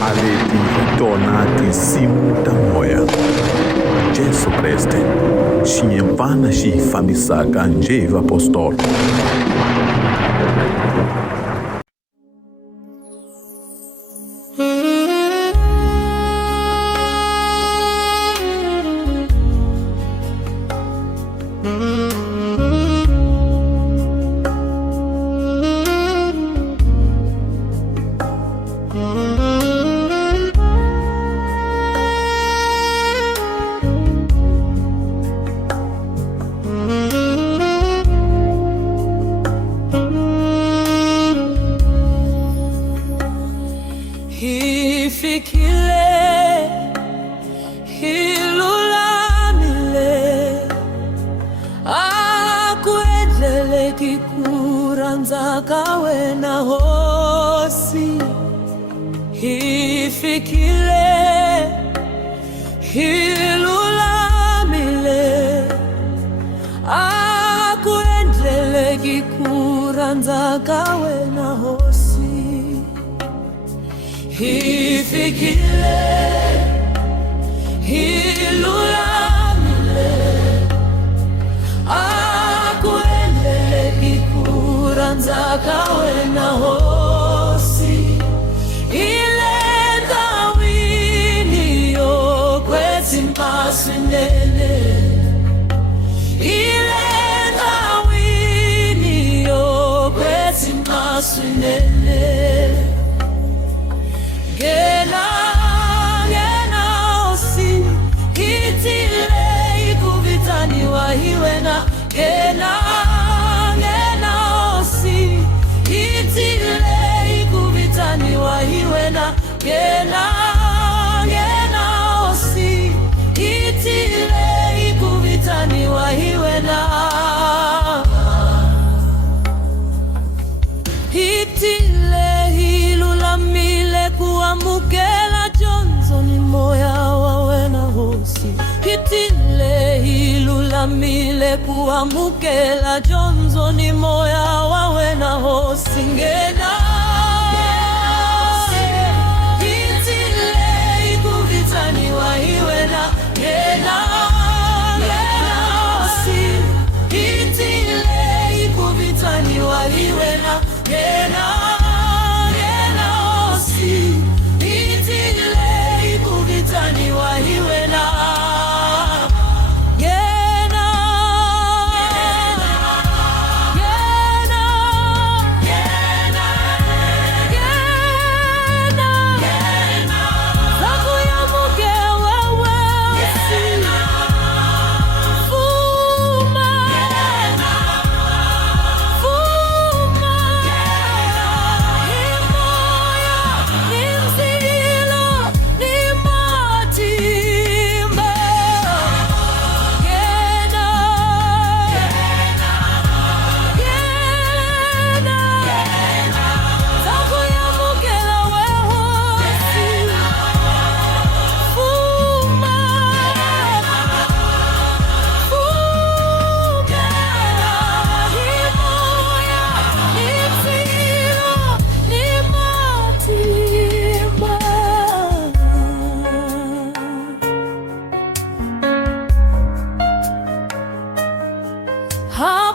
a leti hi tona tinsimu ta moya. Jesu Kreste, xinhempana xi hi fambisaka njhevi apostolo. Hifikile hilulamile akuendlele kikuranza kawe na hosi. Hifikile hilulamile akuendlele kikuranza kawe na hosi. Hifikile hilulamile akuendele kikuranza kawe na hosi. Ile ndawini yokwezi mpasinene, ile ndawini yokwezi mpasinene. Gena osi hitile ikuvitani wahiwena. Gena osi hitile ikuvitani wahiwena. Gena osi hitile ikuvitani wahiwena. Hitile hilulamile kuamukela jonzo ni moya wawe na hosi. Hitile hilulamile kuamukela jonzo ni moya wawe na hosi. Ngena hitile ikuvitani wahiwena. Ngena osi hitile ikuvitani wahiwena. Ngena osi hitile ikuvitani wahiwena.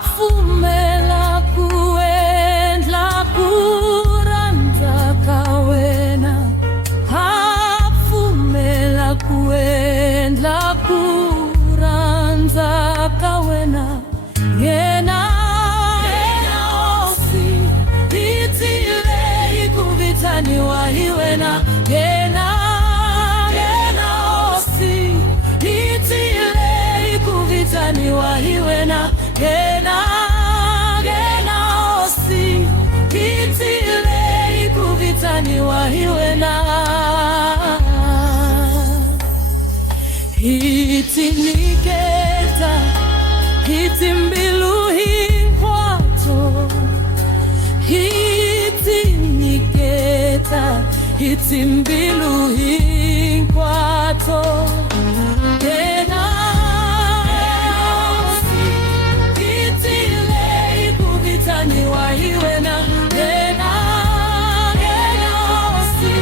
Hapfumela kuendla kuranza kawena. Hapfumela kuendla kuranza kawena. Ngena osi hitile ikuvitani wahiwena. Ngena osi hitile ikuvitani wahiwena. Gena osi hitile ikuvitani wahiwena. Hitiniketa hitimbilu hinkwato. Hitiniketa hitimbilu hinkwato. Hitile wahiwena. Gena osi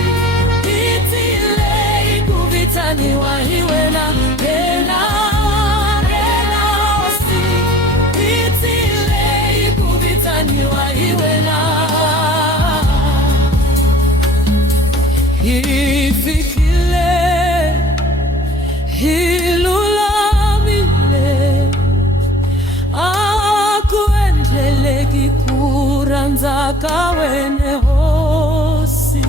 nzaka wene hosi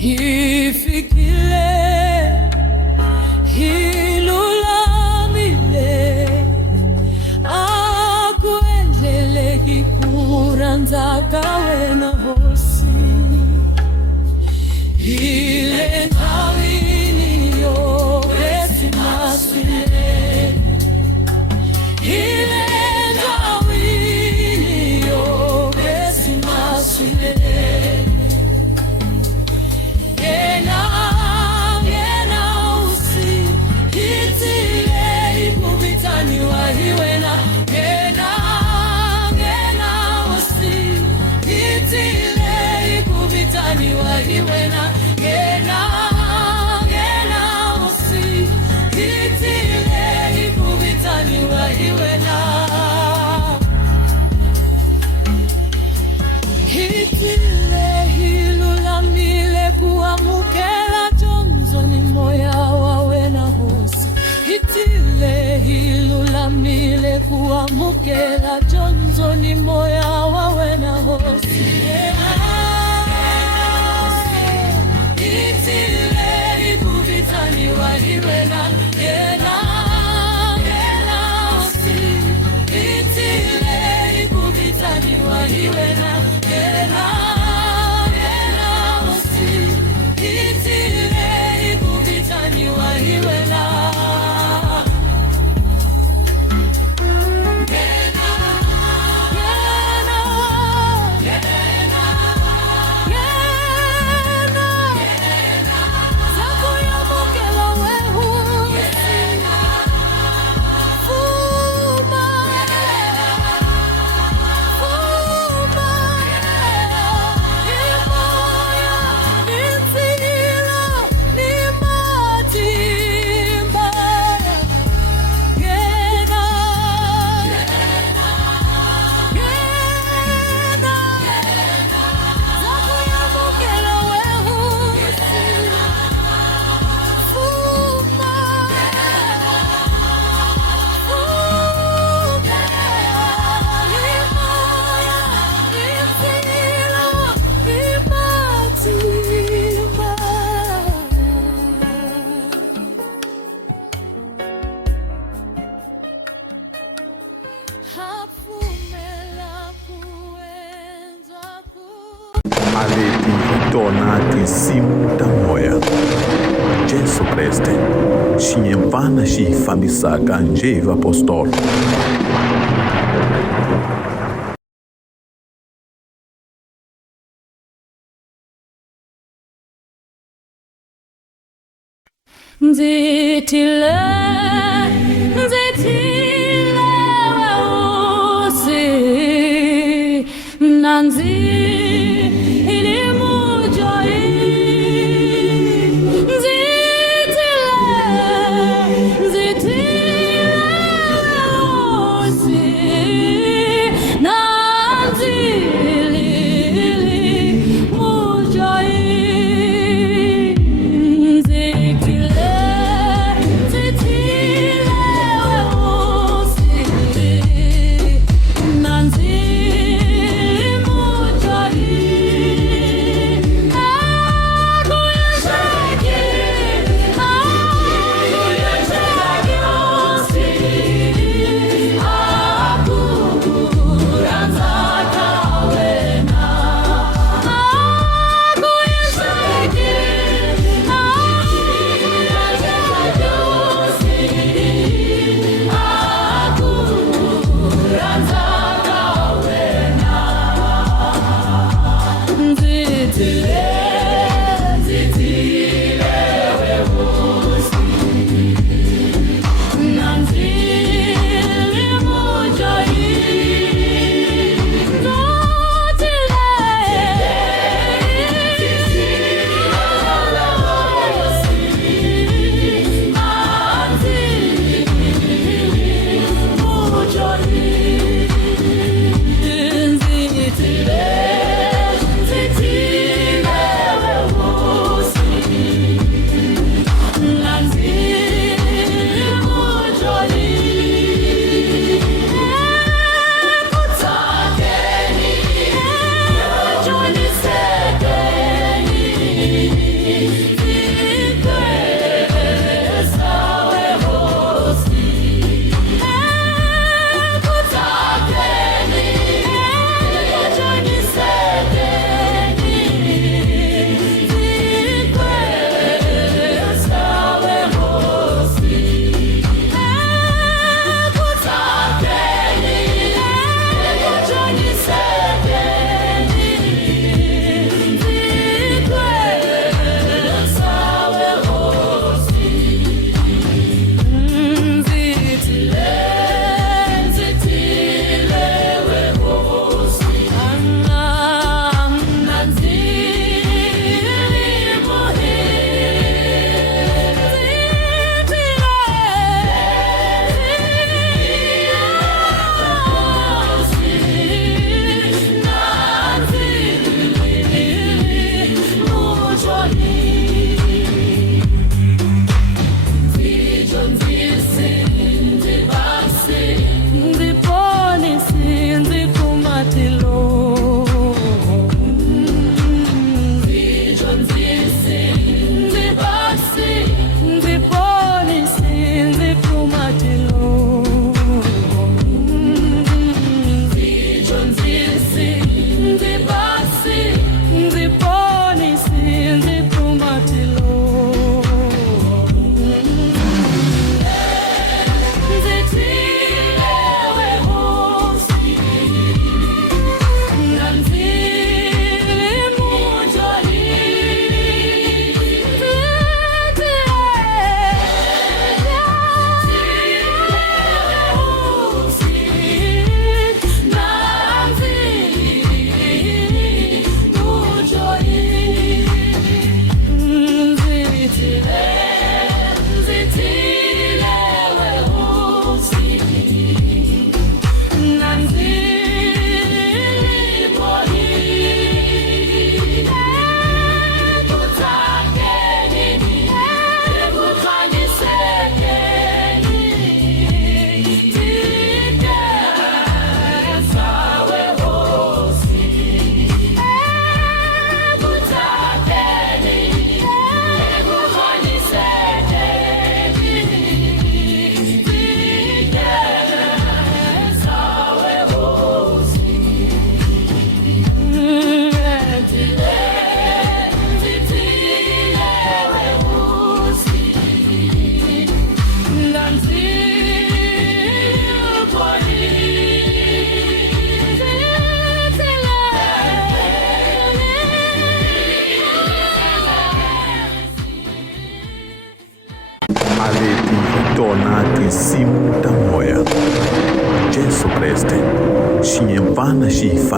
ifikile hilulamile akuendele kikura nzaka wene hosi ile tawini yo Christmasile ile tawini yo Christmasile Gena usi hitile ikubitani wahiwena Gena usi hitile ikubitani wahiwena Gena usi hitile ikubitani wahiwena Hitile hilulamile kuamukela jonzo ni moya wawe na hosi Hitile hilulamile kuamukela jonzo ni moya wawe na hosi Hitile ikubitani wahiwena Gena usi hitile ikubitani wahiwena Gena usi hitile ikubitani wahiwena Aleti hi tona tinsimu ta moya. Jesu Kreste, xinhempana xi hi fambisaka njhe vapostolo. Nzitile weusi nanzi Nanzi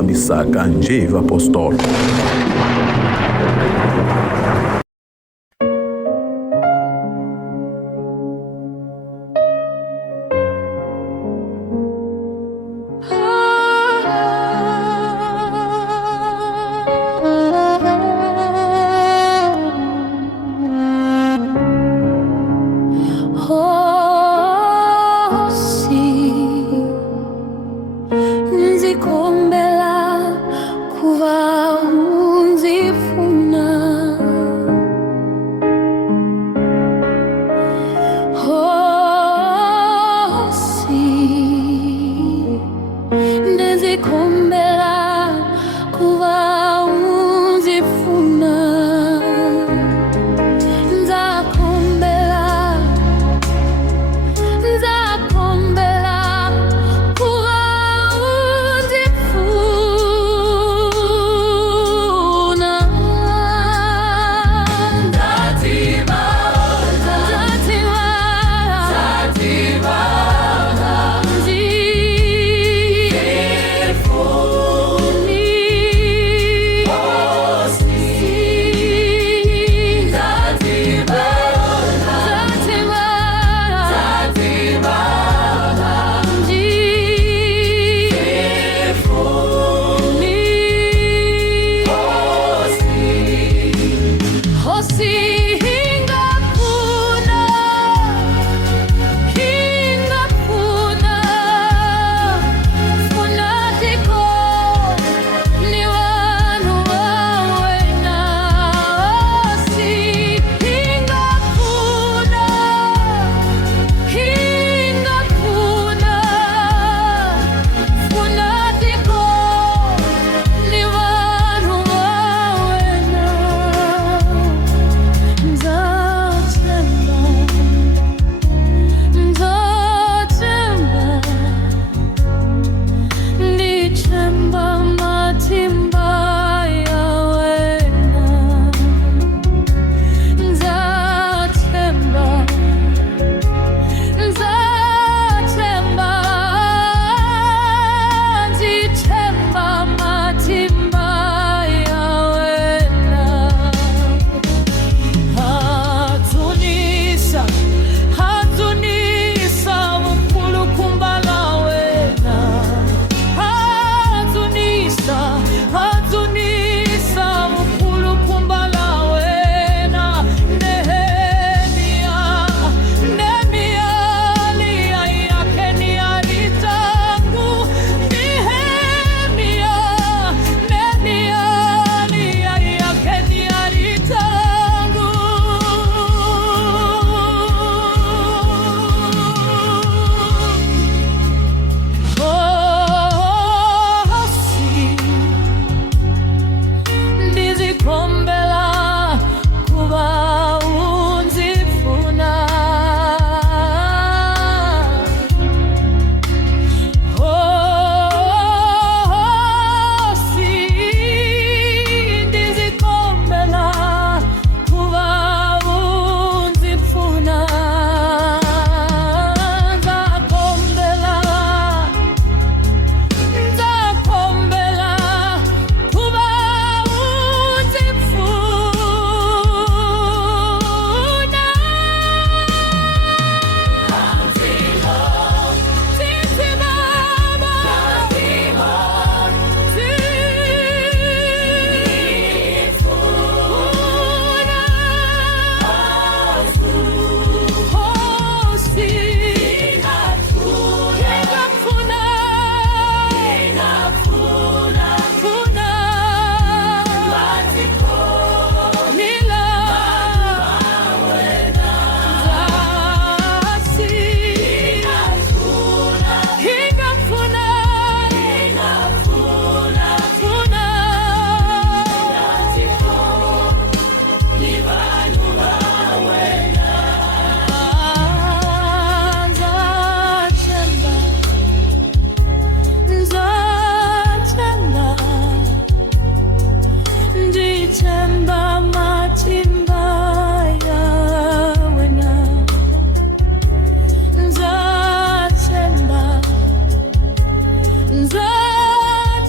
fambisaka nje vapostolo.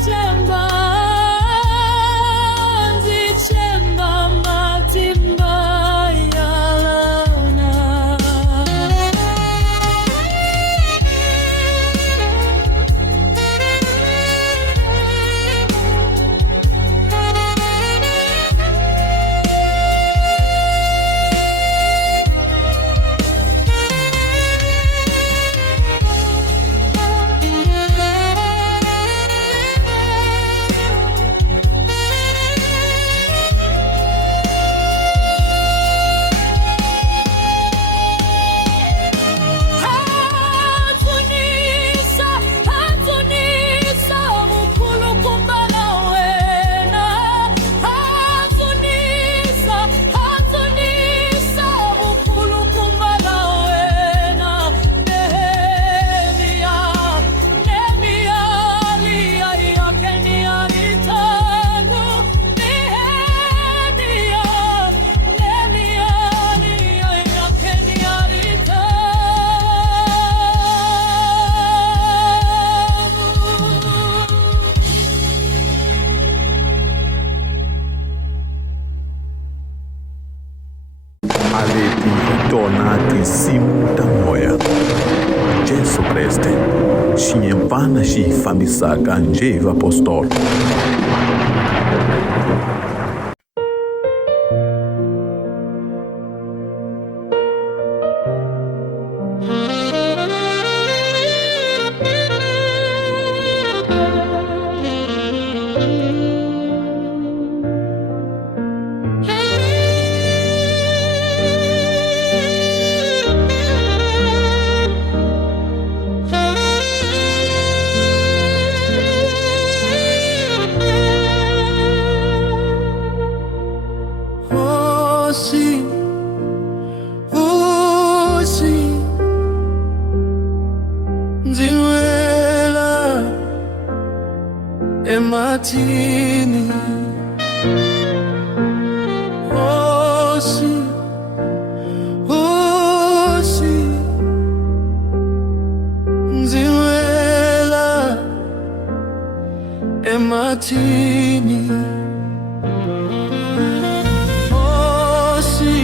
September a leti hi tona tinsimu ta moya. Jesu Kreste xi nyempana xi hi fambisaka njhevi apostolo. Ematini Osi Nziwela Ematini Osi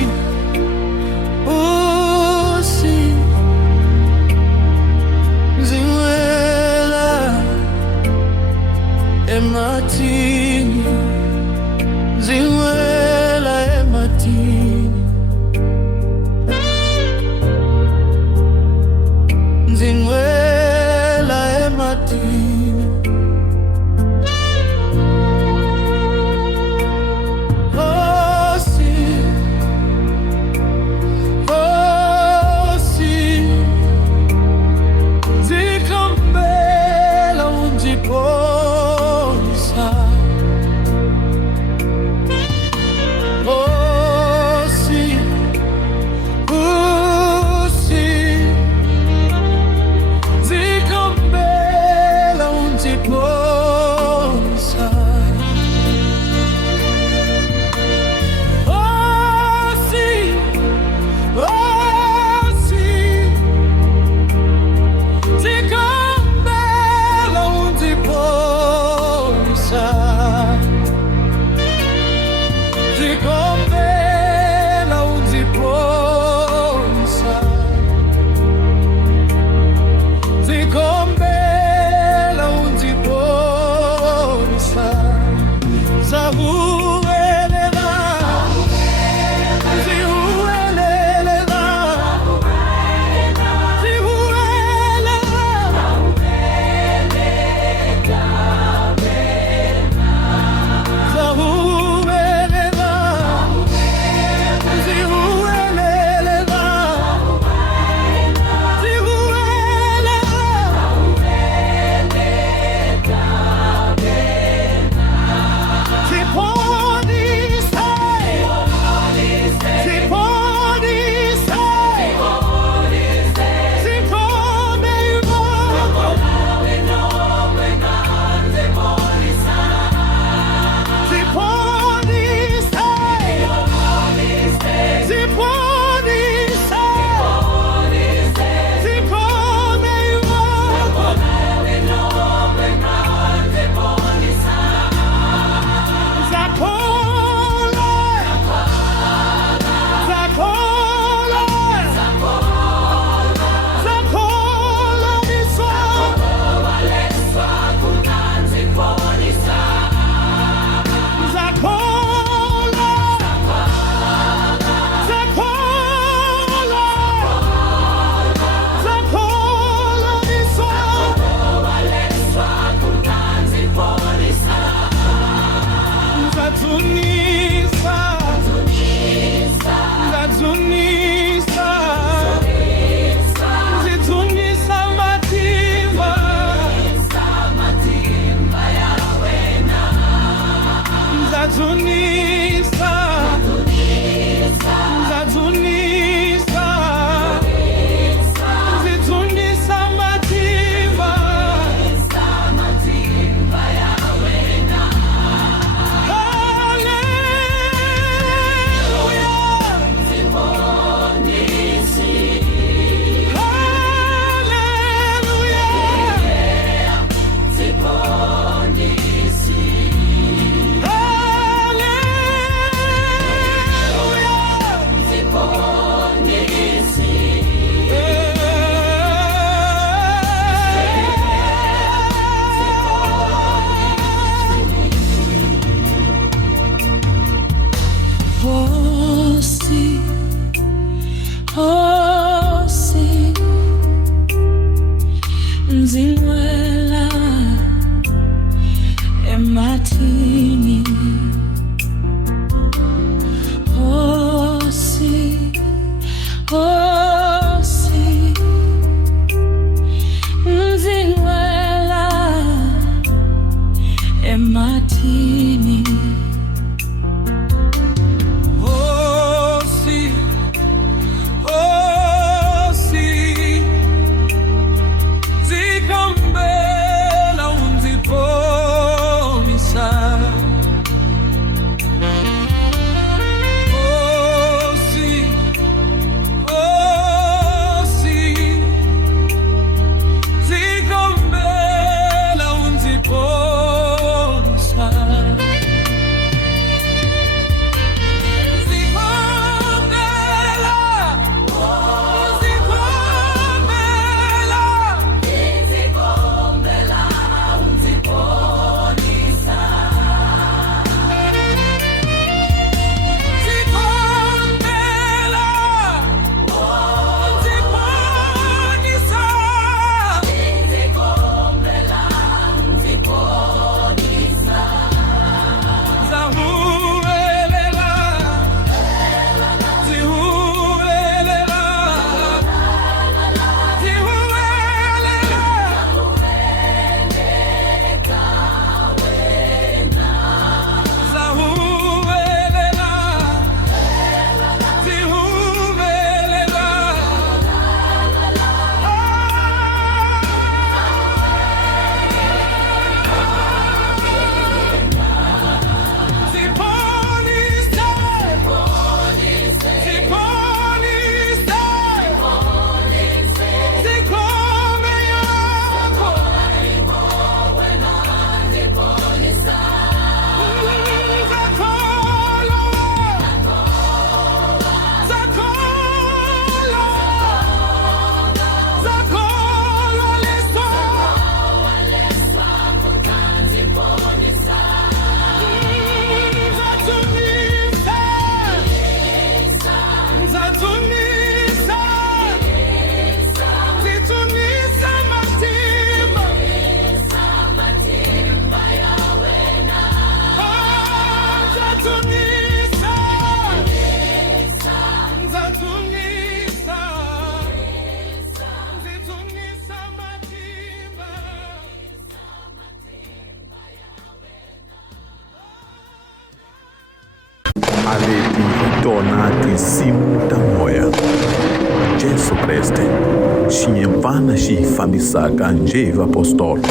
Nziwela Ematini, Ziwela Ematini, Ziwela Ematini, Osi, Zikambela unjipo. a leti hi tona tinsimu ta moya. Jesu Kreste, xinhempana xi hi fambisaka njhevi apostolo.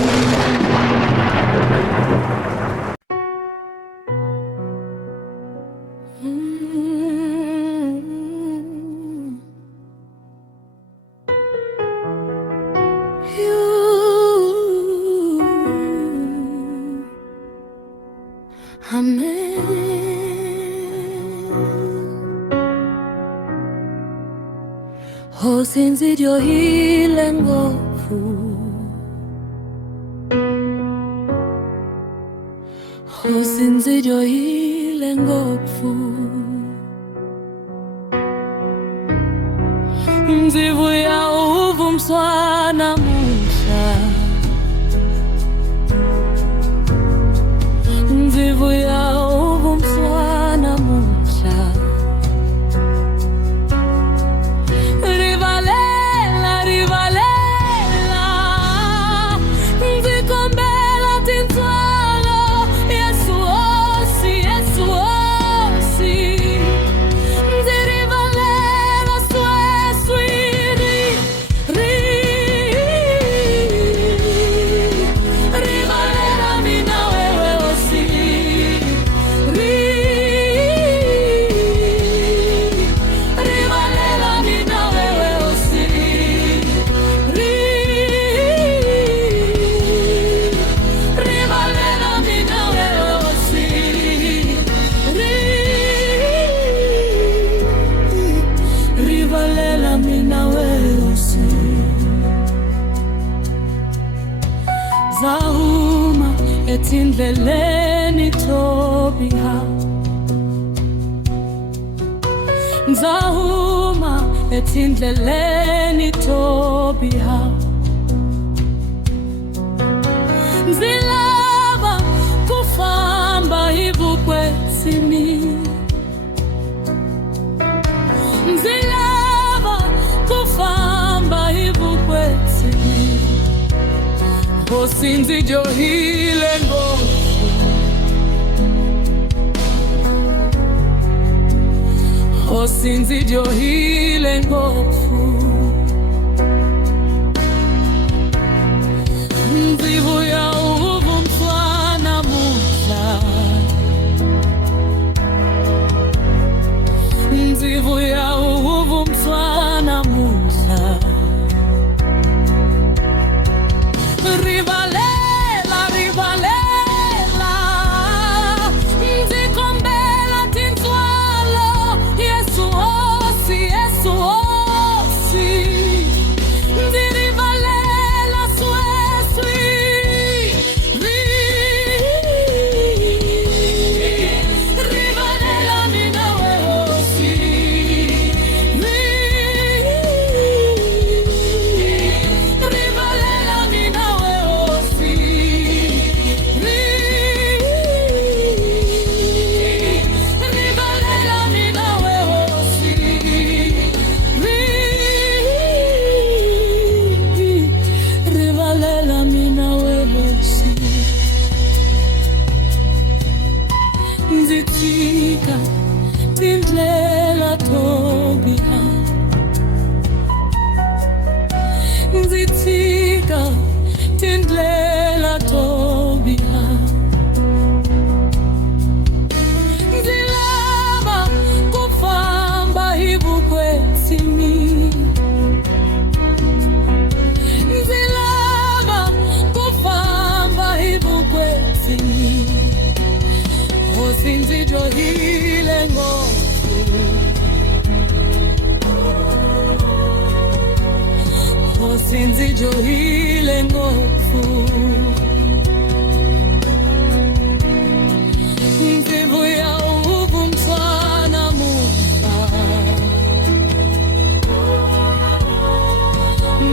Hosinzidio hile ngofu, hosinzidio hile ngofu, nzivu ya uvu mswana musha, nzivu ya uvu mswana musha. Zahuma etindleleni Tobiha, Zahuma etindleleni Tobiha, zilava kufamba hivukwesini, zilava kufamba hivukwesini. Hosinzidio hile ngofu, hosinzidio hile ngofu, nzivu ya uvu mswana musha, nzivu ya uvu mswana musha. Rivalela, rivalela, nzikombela tinzwalo, Yesu osi, Yesu osi, nzirivalela sweswi, rivalela mina weosi, rivalela mina nzitika tindlela Tobiha, nzitika tindlela Tobiha, nzilava kufamba hivukwesini, nzilava kufamba hivukwesini. Hosinzidio hile ngofu, hosinzidio hile ngofu, nzivu ya uvu mswana musha,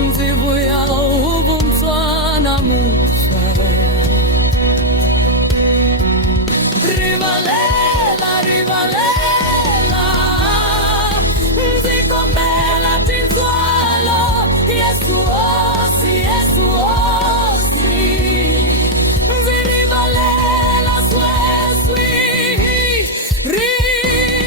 nzivu ya uvu mswana musha. Rivalela, rivalela, nzikombela tinzwalo, Yesu osi, Yesu osi, nzirivalela sweswi, rivalela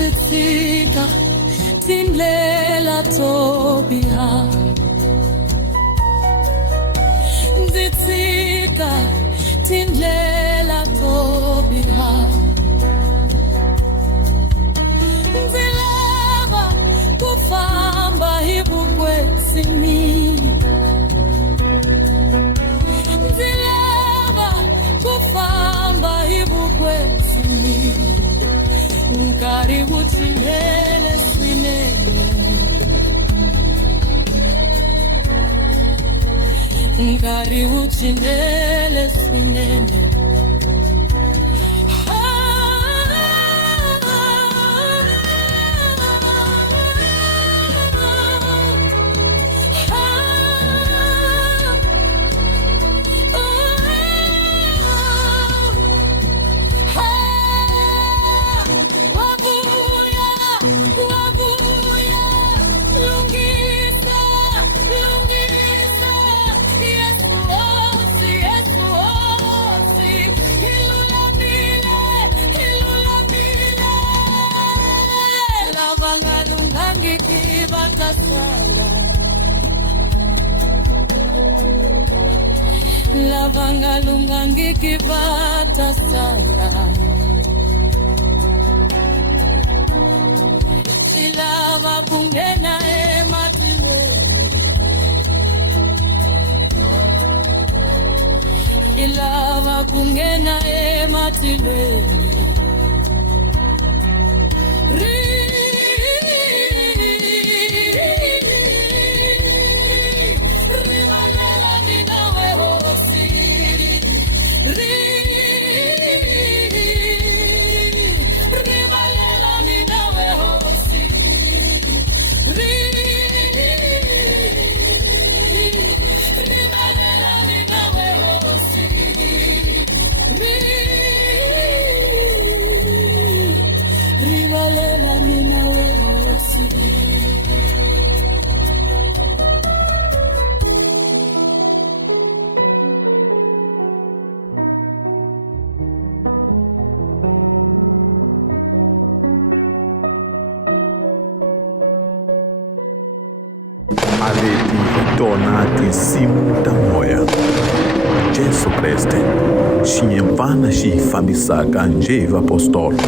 Nzitsika tindlela to biha, nzitsika tindlela to biha, nzilava kufamba hivukwesimi, nzilava kufamba hivukwesimi, nkari utinene swinene, nkari utinene swinene. Lavangalunga ngikivata sala, silava kungena ematilweni, silava kungena ematilweni. A leti hi tona tinsimu ta moya. Jesu Kreste, xinyempfana xi hi fambisaka njhe vapostolo.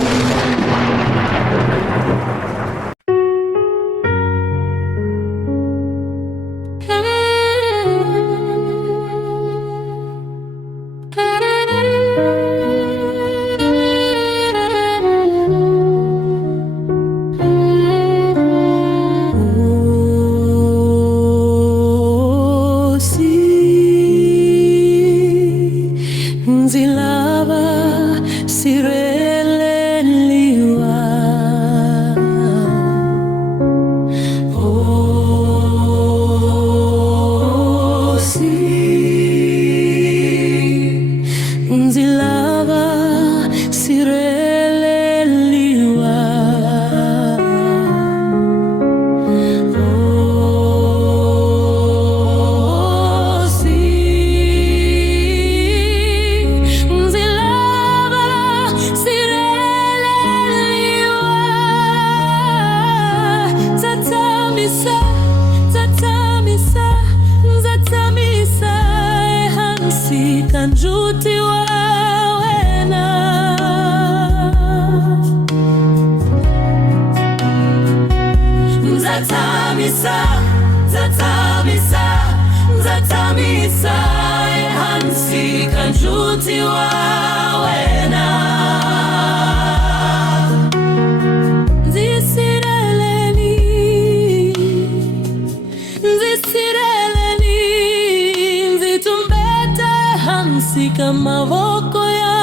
Mavoko ya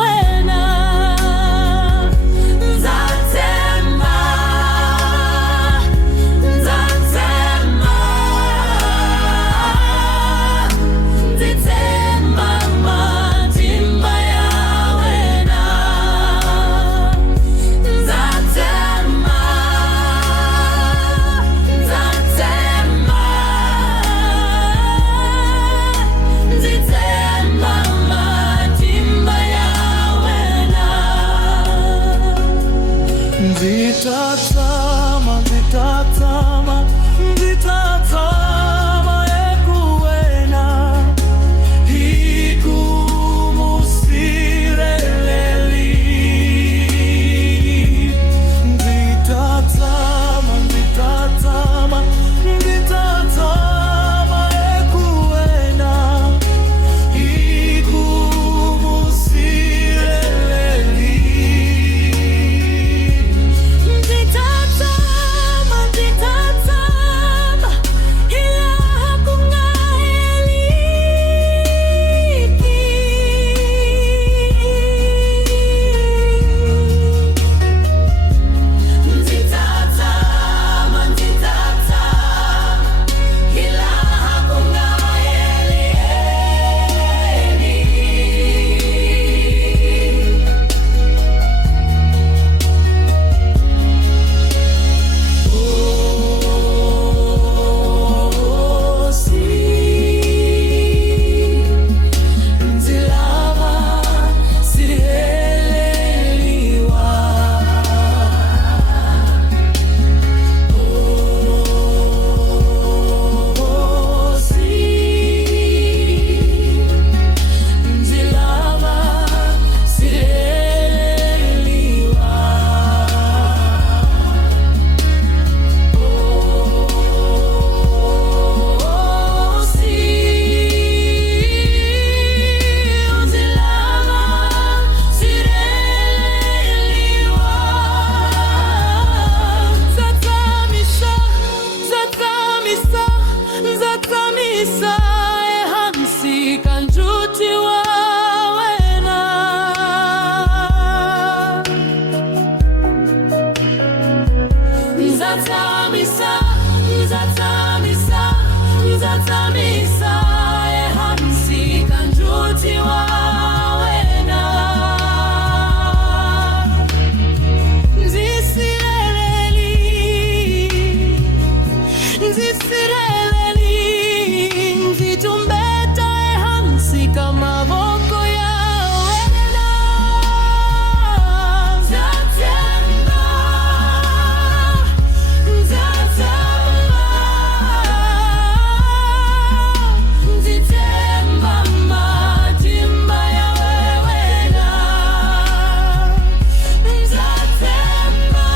wena nzatema, nzatema, nzitema matimba Nzitatama, nzitatama, nzitatama ekuwena ikumusireleli. Nzitatama, nzitatama, nzitatama ekuwena ikumusireleli. Nzitatama, nzitatama, ila hakungaeliki. Nzitatama, nzitatama, ila Oh, sim, nzilava sirheleliwa. Oh, sim, nzilava sirheleliwa. Oh, sim, nzilava sirheleliwa. Nzatamisa, nzatamisa, nzatamisa ehansi kanjuti wa wena. Nzatamisa, nzatamisa, nzatamisa ehansi kanjuti wa wena. Nzisireleli, nzisireleli, nzitumbeta ehansi kamavoko ya wena. Nzatemba, nzitemba matimba ya wewena. Nzatemba,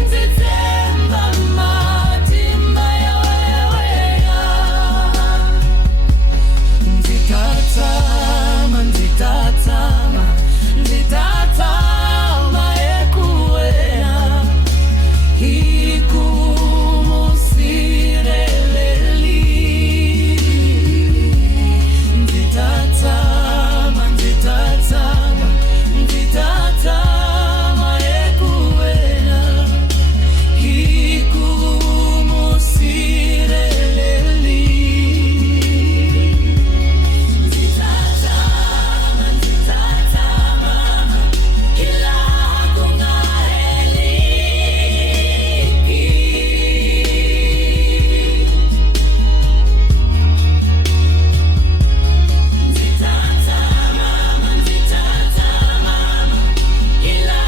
nzitemba matimba ya wewena. Nzitatama, nzitatama, nzitatama ekuwena ikumusireleli. Nzitatama, nzitatama, nzitatama ekuwena ikumusireleli. Nzitatama, nzitatama, ila hakungaeliki. Nzitatama, nzitatama, ila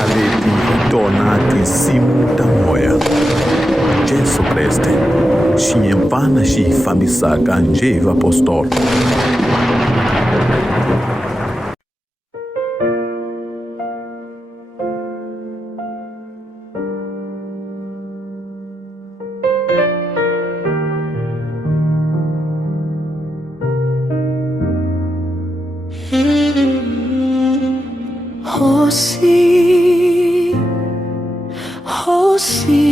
Aleti tona tinsimu ta moya. Jesu Kreste, xinhempana xi fambisaka njeva apostolo. Hosi, hosi,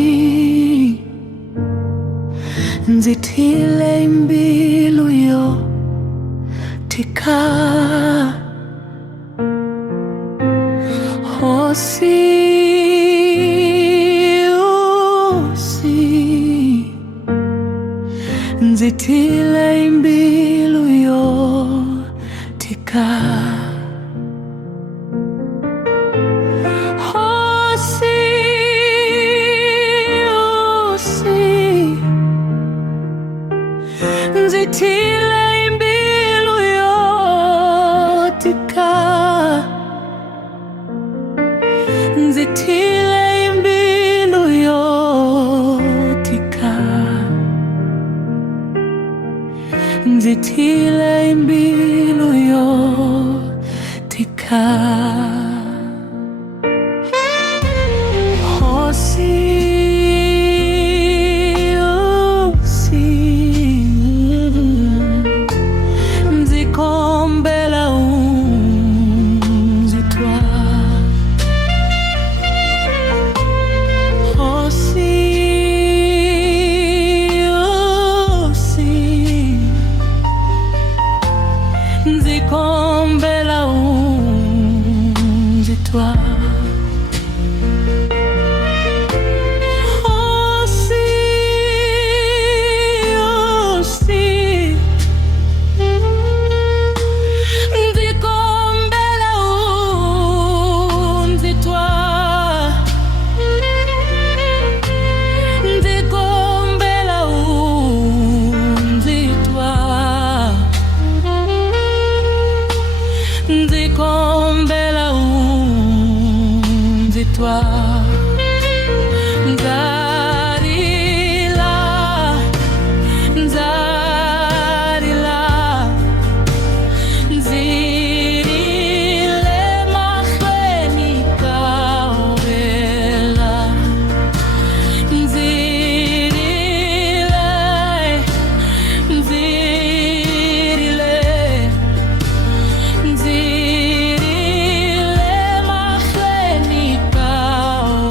nzithile impilo yothika. Hosi, hosi, nzithile impilo yothika. Nzithile impilo yothika. Nzithile impilo yothika. Nzithile impilo yothika. Hosi, nzikombela unzitwa. Hosi, hosi, nzikombela unzitwa. Nzikombela unzitwa. Nzarila, nzarila, nzirile mahlweni kawela. Nzirile, nzirile, nzirile mahlweni kawela.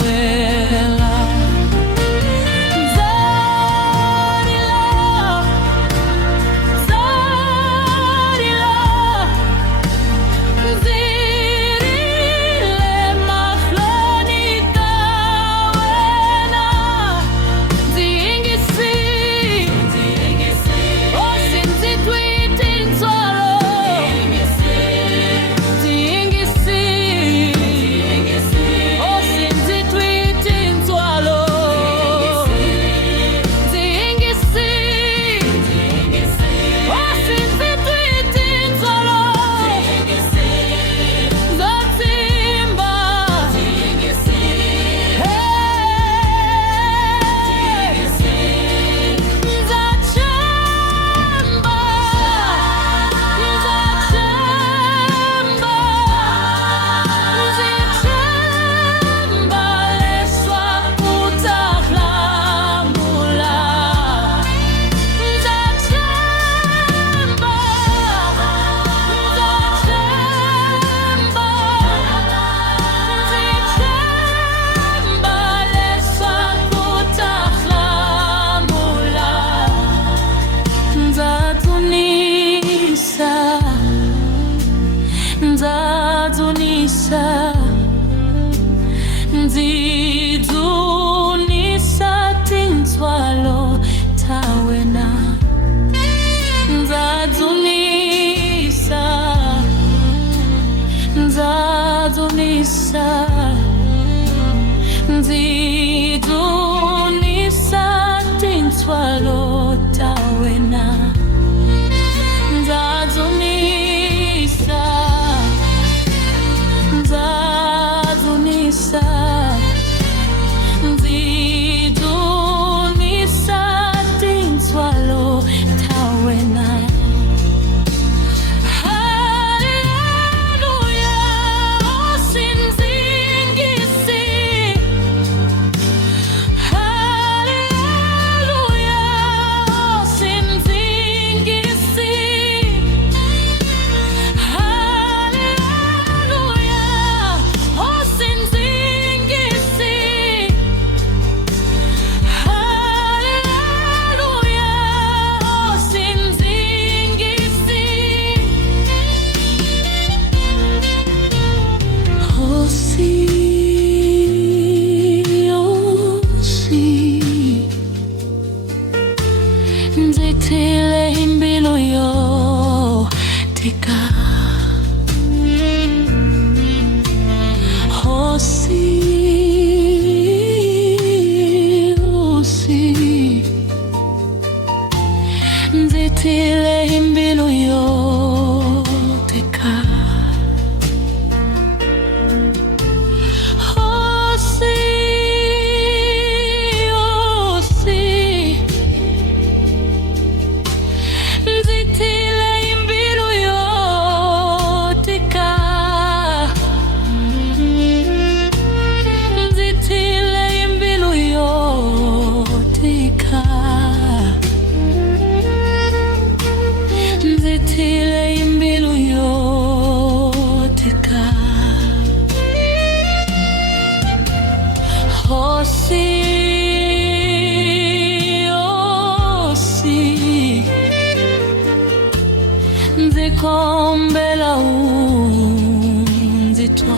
Nzikombela unzitwa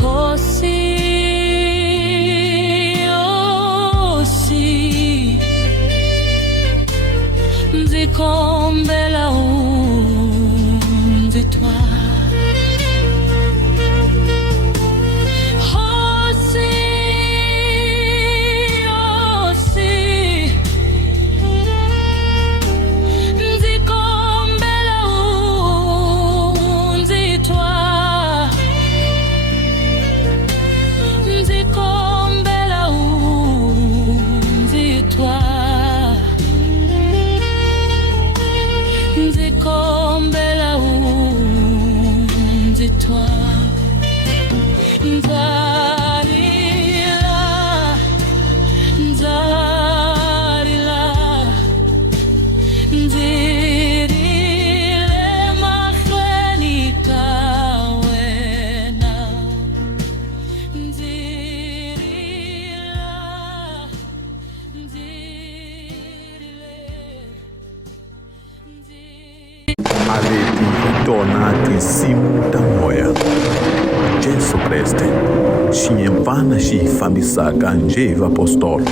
Hosi Osi Nzikombela unzitwa Aleti tona tinsimu ta moya. Jesu Kreste xi nyempfana xi hi fambisaka njhevi apostolo.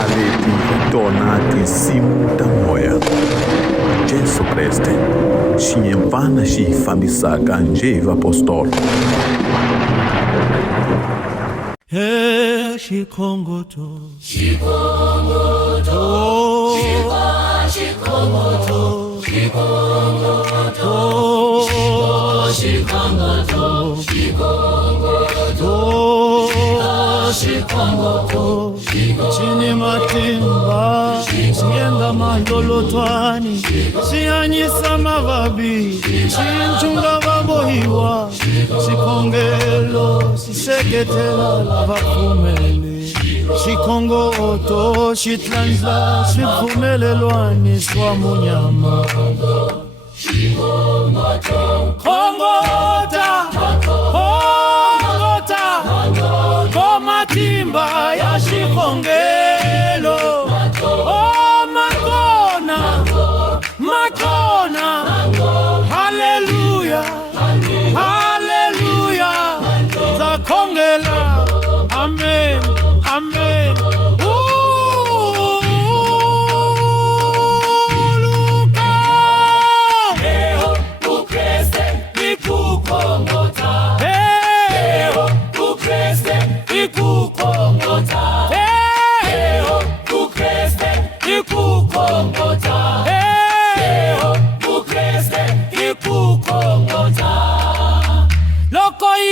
a leti hi tona tinsimu ta moya. Jesu Kreste xi nyempfana xi hi fambisaka njhe vapostolo. Xikhongoto, Xikhongoto, Xikhongoto, Xikhongoto, Xikhongoto, Xikhongoto, Xikhongoto, chini matimba, sienda malolotwani, sianyisa mavabi, sinchunga vabohiwa, sikongelo, siseketela lavafumeli, sikongoto, sitlanza, sivumelelwani swa munyama. Kongota, kongota, komatimba ya shikongelo. Oh makona, makona, hallelujah, hallelujah, zakongela, amen, amen.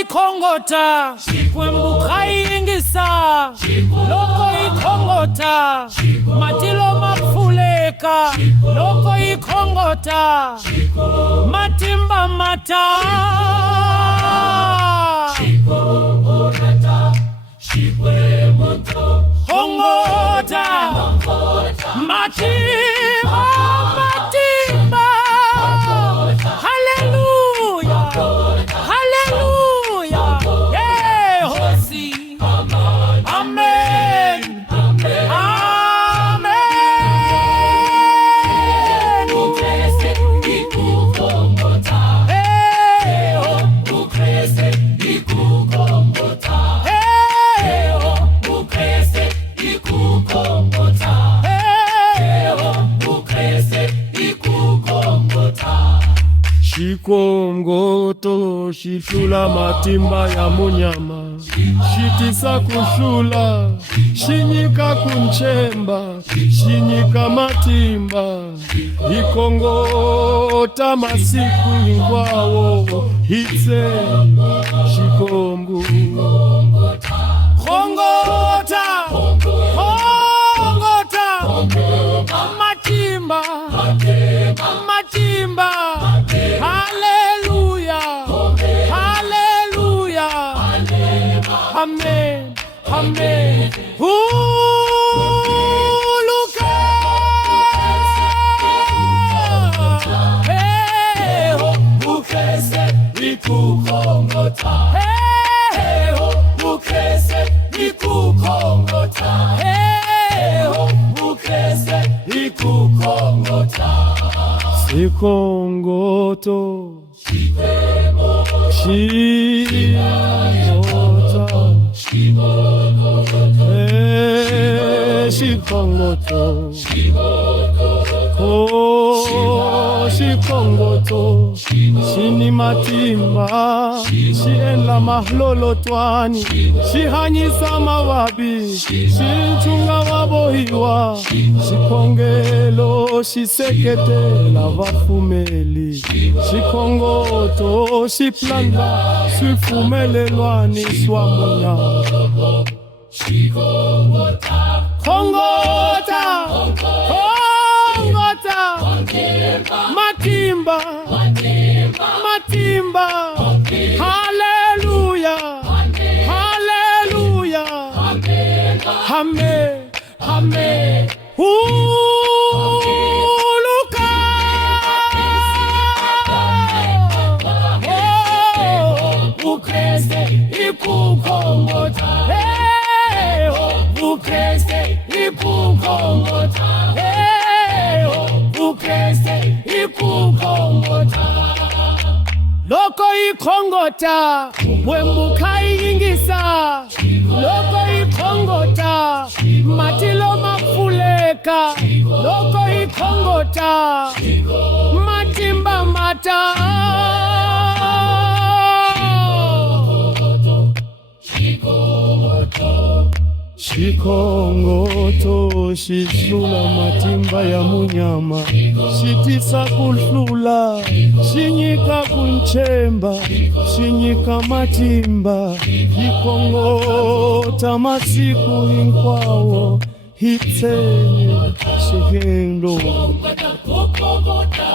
Kongota, kwembuka ingisa, loko ikongota, matilo mafuleka, loko ikongota, matimba mata. Kongota, matimba, matimba, hallelujah, hallelujah. Amen. Amen. Ukreste ikukongota. Ukreste ikukongota. Ukreste ikukongota. Ukreste ikukongota. Xikongoto xiflula matimba ya munyama, xitisa kuhlula, xinyika kunchemba, xinyika matimba, ikongota masiku hinkwawo, hitse xikongo. Kongota, kongota, matimba, matimba, hallelujah, hallelujah, amen, amen. Luka, hey, ukreste ikukongota, hey, ukreste ikukongota, hey, ukreste ikukongota. Sikongoto, Sikongoto, oh, Sikongoto, sini matimba, sienla mahlolotwani, sihanyisa mawabi, sinchunga wabohiwa, sikongelo, siseketela vafumeli, sikongoto, siplanda, sifumelelwani swa munyama. Kongota, kongota, matimba, matimba, hallelujah, hallelujah, amen, amen. Luka, oh, ukreste ikukongota. Ukreste ikukongota, ukreste ikukongota. Loko ikongota, wembuka ingisa. Loko ikongota, matilo libeka loko ikongota matimba mata Shikongoto shihlula matimba ya munyama shitisa kuhlula shinyika kunchemba shinyika matimba ikongota masiku hinkwawo hitsene shihendo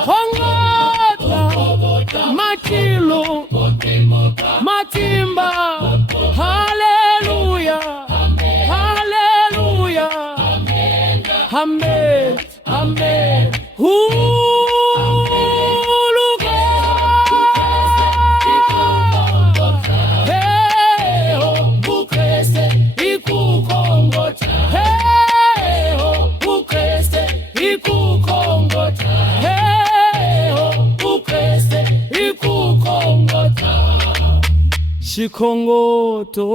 kongota matilo matimba haleluya Amen, amen. Huluka. Hey ho, Bukreste ikukongota. Hey ho, Bukreste ikukongota. Hey ho, Bukreste ikukongota. Shikongoto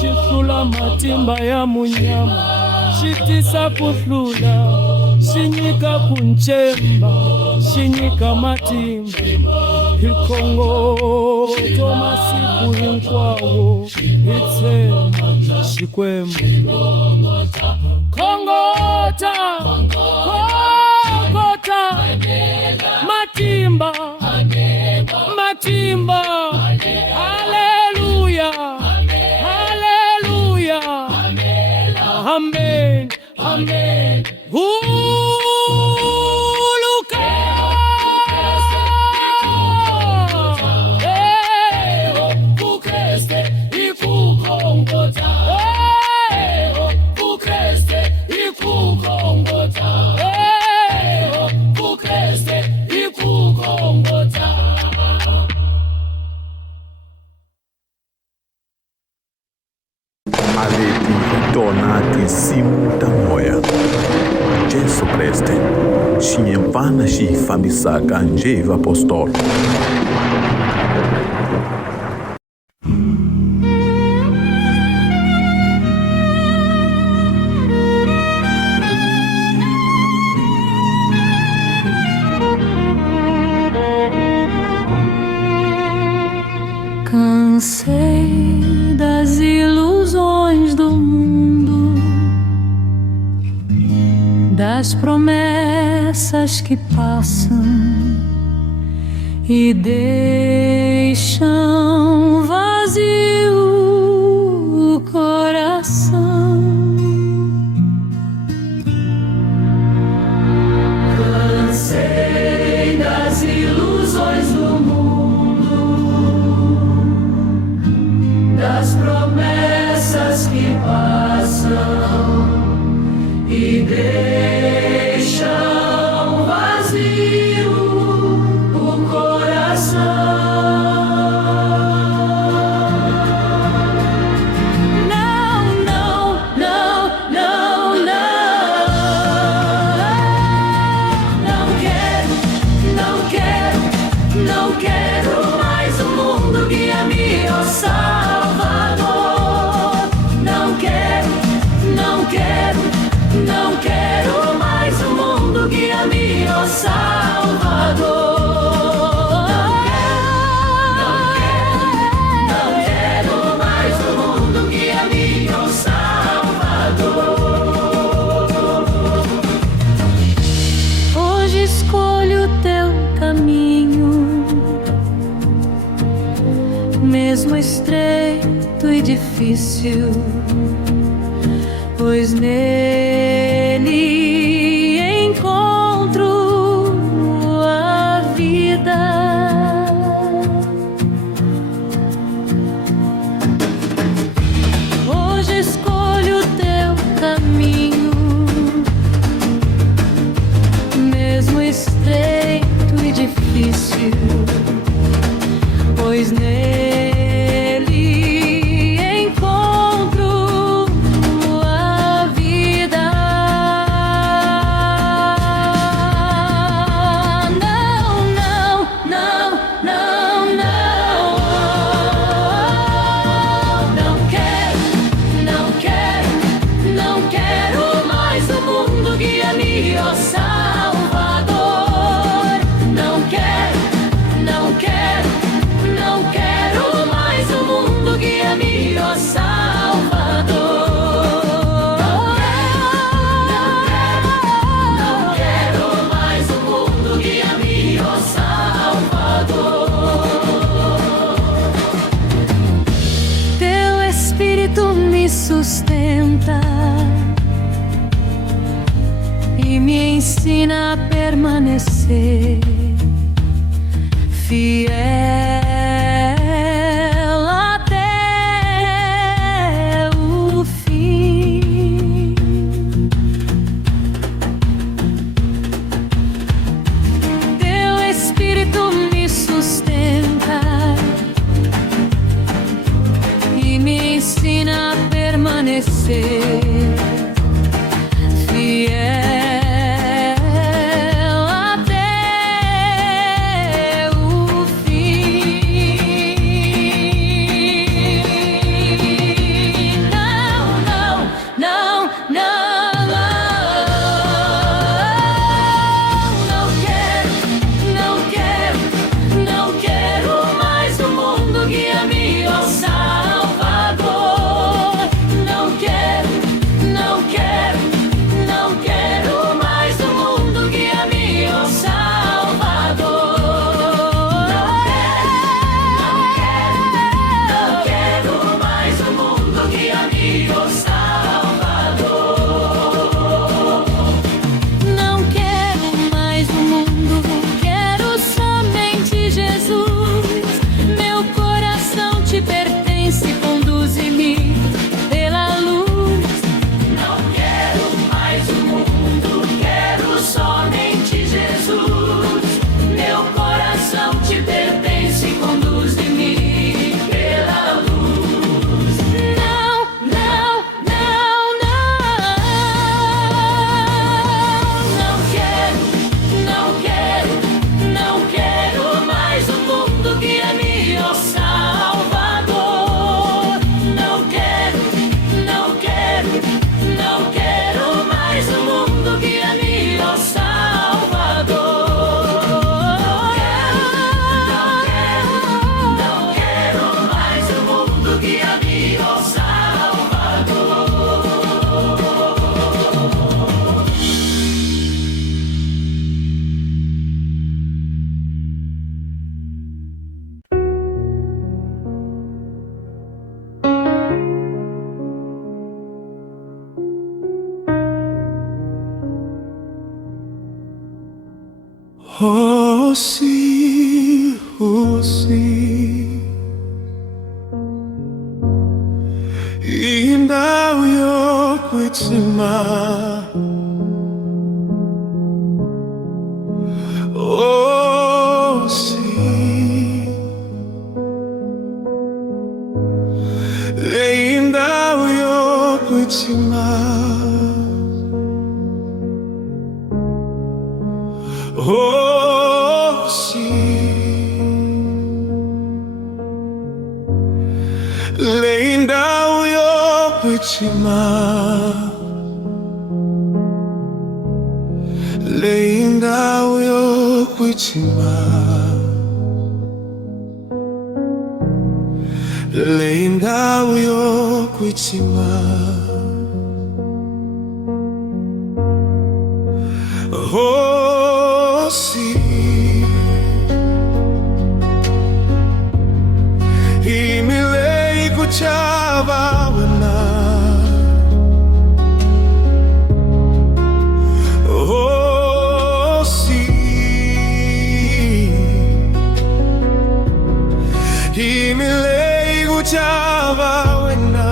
shihlula matimba ya munyama shitisa kuhlula shinyika kunchemba shinyika matimba ikongoto masiku hinkwawo itsema shikwemba kongota matimba haleluya amen, amen. Huluka. Hey ho, Bukreste ikukongota. Hey ho, Bukreste ikukongota. Hey ho, Bukreste ikukongota. Aleti Donati Simu Tamoya Jesu Kreste Shinyempana shi fambisaka njeva apostolo Cansei das ilusões do mundo, das promessas que passam e deixam vazio o coração. Cansei das ilusões do mundo, das promessas que passam e deixam vazio o coração. Não, não, não, não, não. Não quero, não quero, não quero mais um mundo guia-me, ó Salvador. Não quero, não quero, não quero mais um mundo guia-me, ó Salvador. Não quero mais um mundo guia-me, ó Salvador. Hoje escolho o teu caminho, mesmo estreito e difícil, pois nele encontro a vida. Hoje escolho o teu caminho, mesmo estreito e difícil, pois nele encontro a vida. me sustenta e me ensina a permanecer fiel até o fim. Teu Espírito me sustenta e me ensina a permanecer fiel. Hosi, hosi, indawo yokuthima, hosi, indawo yokuthima. Hosi, indawo yokuthima, indawo yokuthima, indawo yokuthima. Hosi, imilei kuchava wana. Hosi, imilei kuchava wana.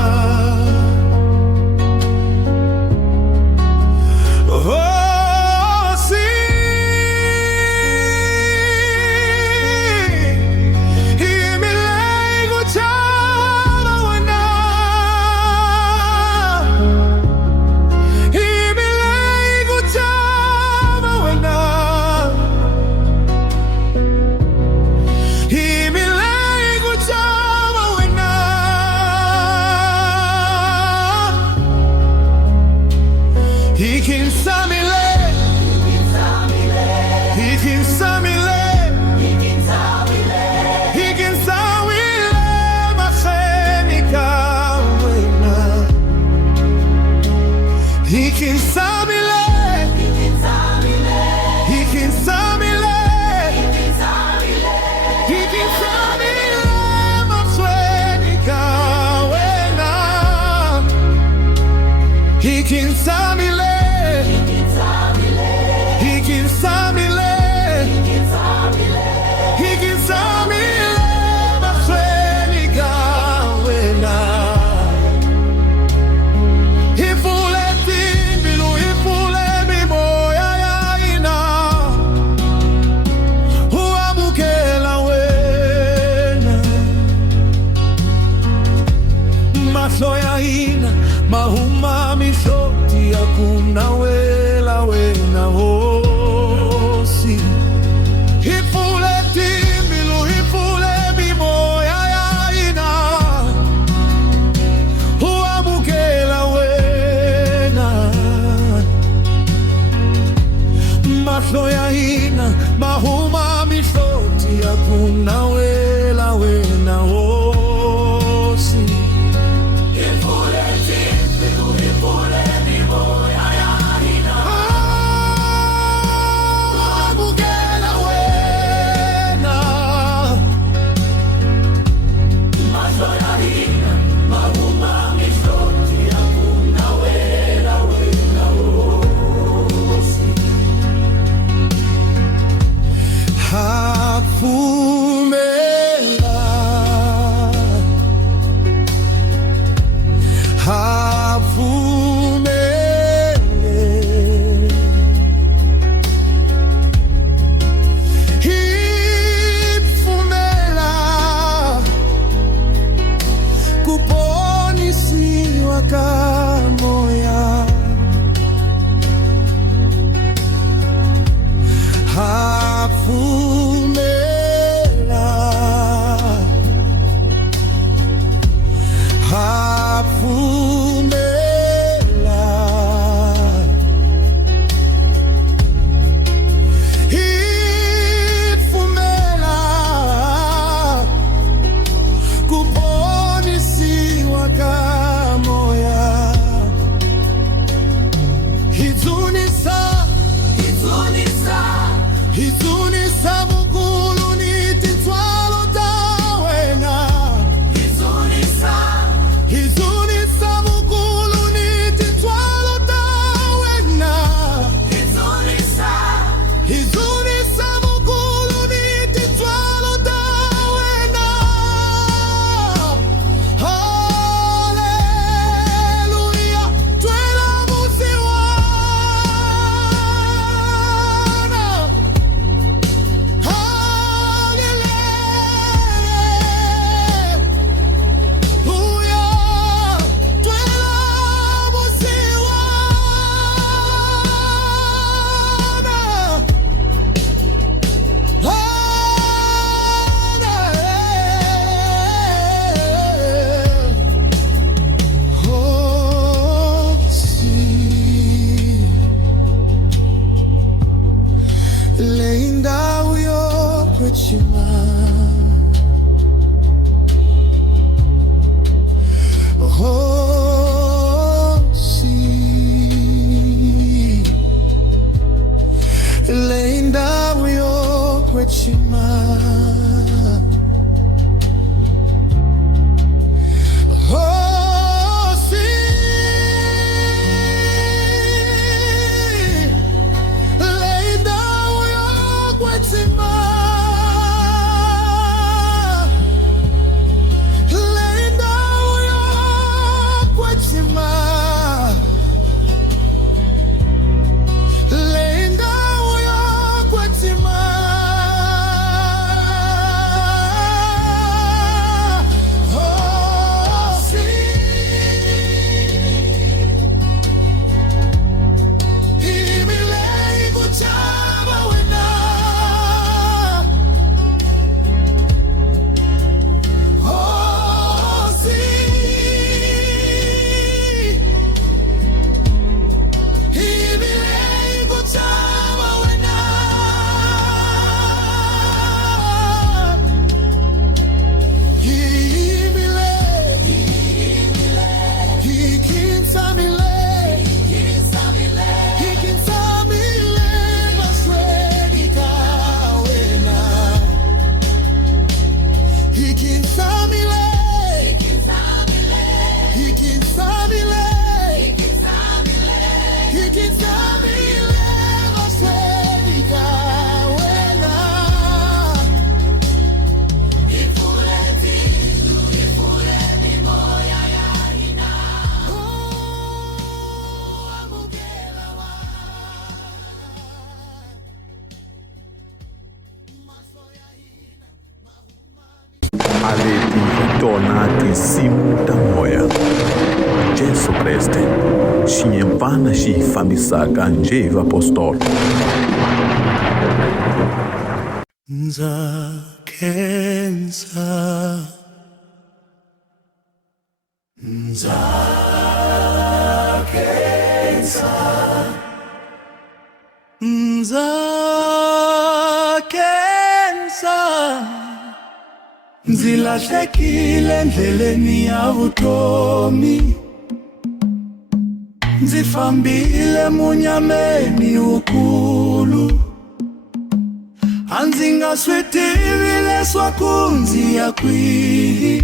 Ikinsamile, ikinsamile, ikinsamile, basweni kawena. Ifule timbilu, ifule mimoya yaina, uamukela wena. Mahlo yaina, mahuma misoti hakuna wela wena hosi. Ifule timbilu, ifule mimoya yaina, uamukela wena. Mahlo yaina, mahuma misoti hakuna wela wena hosi. Aleti tona tinsimu ta moya. Jesu Kreste xi nyempana xi hi fambisaka njhevi apostolo. Nza kensa Nzilahlekile endleleni ya vutomi, nzifambile munyameni ukulu, a ndzi nga swi tivi leswaku ndzi ya kwihi.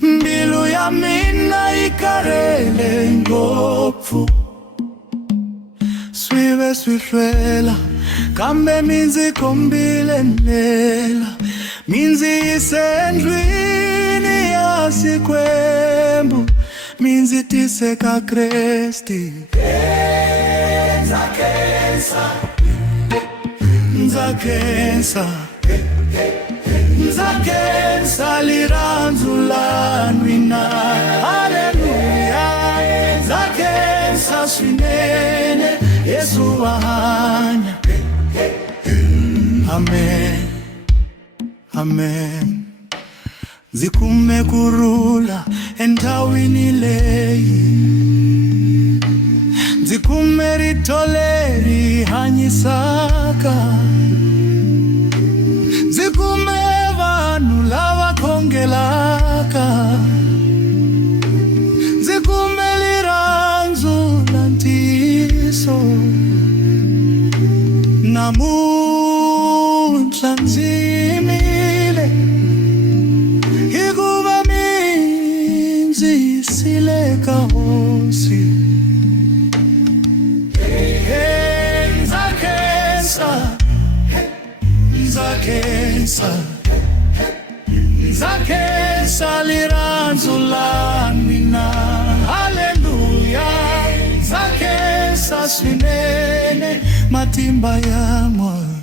Mbilu ya mina yi karhele ngopfu, swi ve swi hlwela kambe mi ndzi kombile ndlela, mi ndzi yise endlwini ya Xikwembu, mi ndzi tise ka Kreste. Nza kensa liranzu la nwina, haleluya. Nza kensa swinene, Yesu wa hanya. Amen, amen. Ndzi kume kurhula endhawini leyi, ndzi kume rito leri hanyisaka, ndzi kume vanhu lava khongelaka, ndzi kume liranzu la ntiyiso. Namuntlha ndzi yimile hikuva mi ndzi yisile ka Hosi. Nza kensa liranzu la mina, haleluya. Nza kensa swinene matimba ya moyo,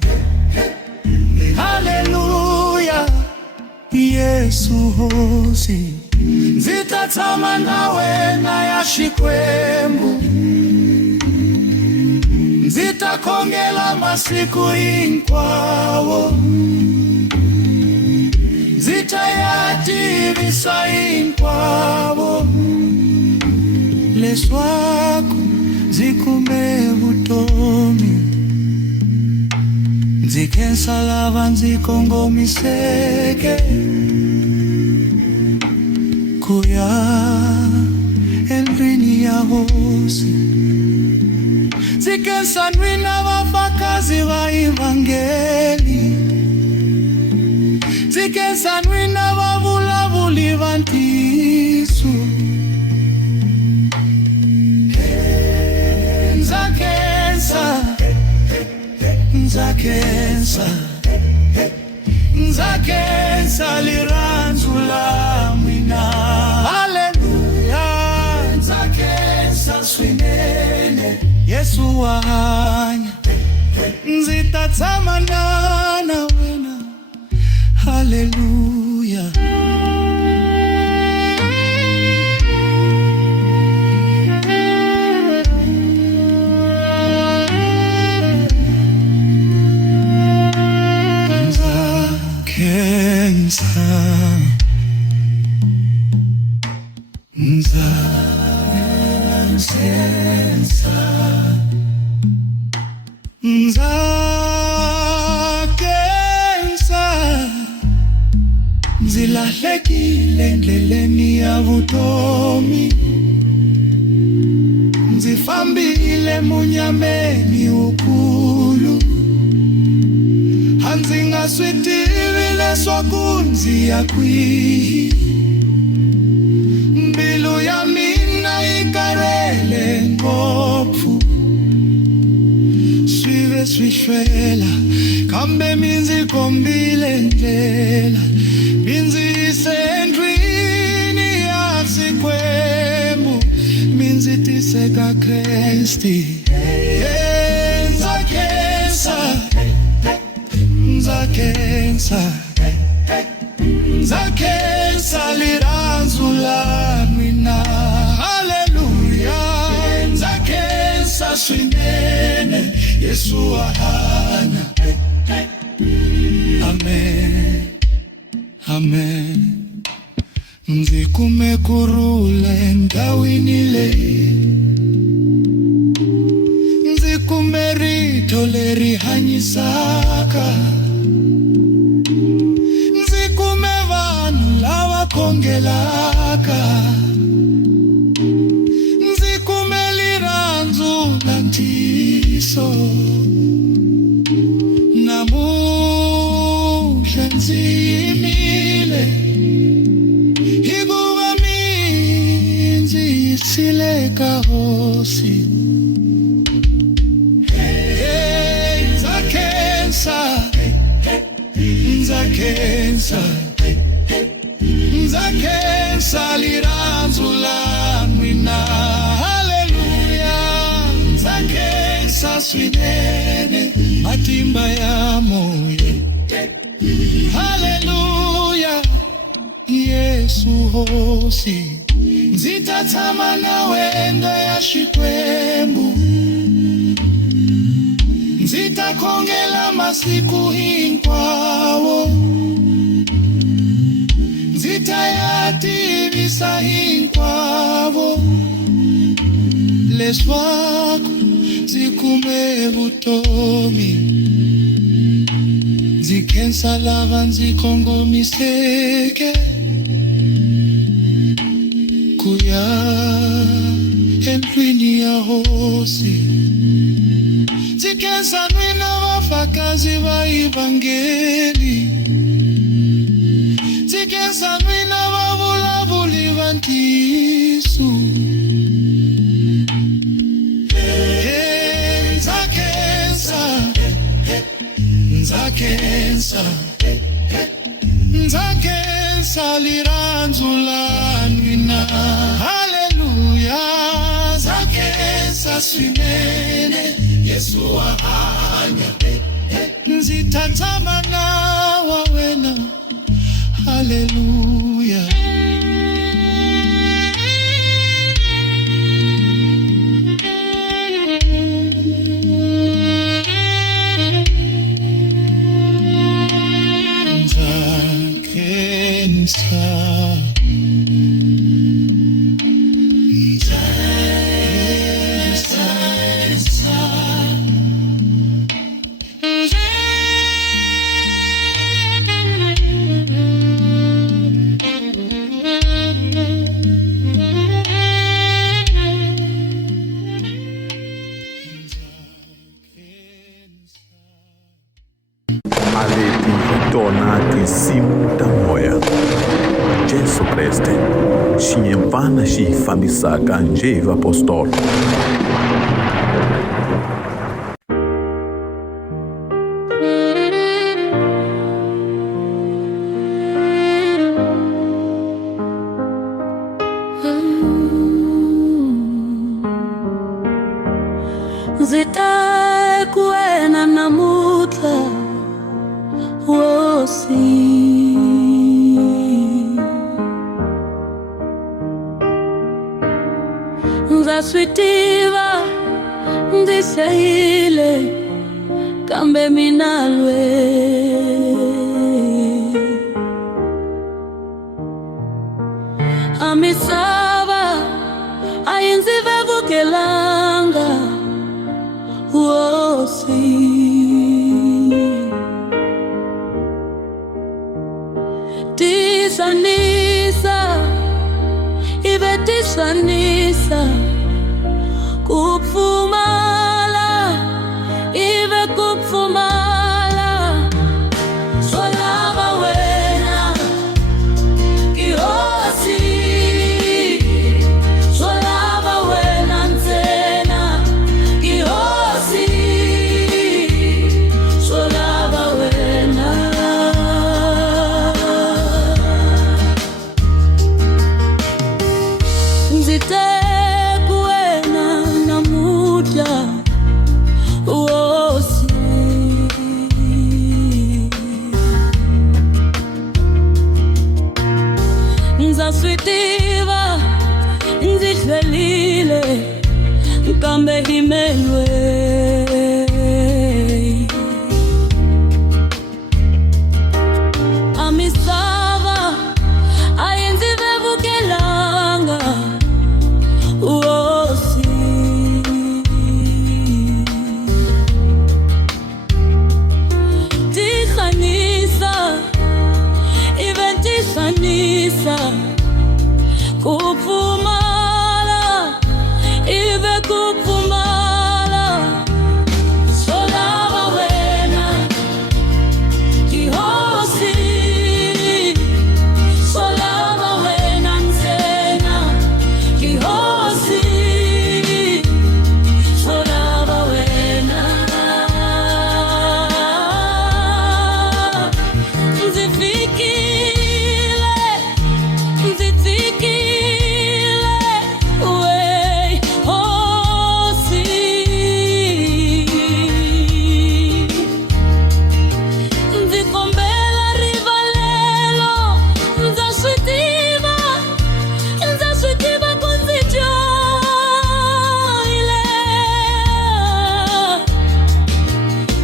haleluya. Yesu Hosi, ndzi ta tshama na wena ya Xikwembu, ndzi ta khongela masiku hinkwawo, ndzi ta ya tivisa hinkwavo leswaku ndzi kume vutomi. Ndzi khensa lava ndzi kongomiseke ku ya endlwini ya Hosi. Ndzi khensa nwina vafakazi va ivangeli, ndzi khensa nwina vavulavuli va ntiyiso. Nza kensa liranzu la mina, haleluya. Nza kensa swinene, Yesu wa hanya. Ndzi ta tshama na wena, haleluya. Nzilahlekile endleleni ya vutomi, nzifambile munyameni ukulu, a ndzi nga swi tivi leswaku ndzi ya kwihi. Mbilu ya mina yi karhele ngopfu, hlwela kambe minzi kombile ndlela minzi sendwini ya sikwembu minzi tiseka Kristi Nzakensa liranzula mina haleluya nzakensa swinene Yesu ahana amen amen nzikume kurula endawini le nzikume rito leri hanyisaka kongelaka nzikumelirandzu lantiso namuhla nzimile hikuva minzi yisileka hosi nzakensa liranzula mina haleluya nzakensa swinene matimba ya moyo haleluya Yesu hosi nzitatama nawe ndo ya Shikwembu nzitakongela masiku hinkwawo nzitayativisa hinkwavo leswaku nzikume vutomi nzikensa lava nzikongomiseke kuya endlwini ya hosi nzikensa nwina vafakazi va evangeli nzikensa nwina vavulavuli va ntiyiso nzakensa liranzula nwina haleluya nzakensa swinene Yesu ahanya nzitatama nawe wena haleluya Aleti tona tinsimu ta moya Jesu Kreste xinhempana xi fambisaka njeva apostolo Zitakuena namutla wosi nzaswitiva ndisehile kambe minalwe amisava ayinzivevukelanga wosi tisanisa ive tisanisa kupfumala ive kupfumala swalava wena kihosi swalava wena ntsena kihosi moja wosi nzaswitiva nzihlelile kambe himelwe amisava ayenzivevukelanga wosi tihlanisa iventihlanisa kupfumala ive kupfumala solava wena Kihosi solava wena ntsena Kihosi solava wena nzifikile nzitsikile we hosi nzikombela rivalelo nzaswitiva kunzijoile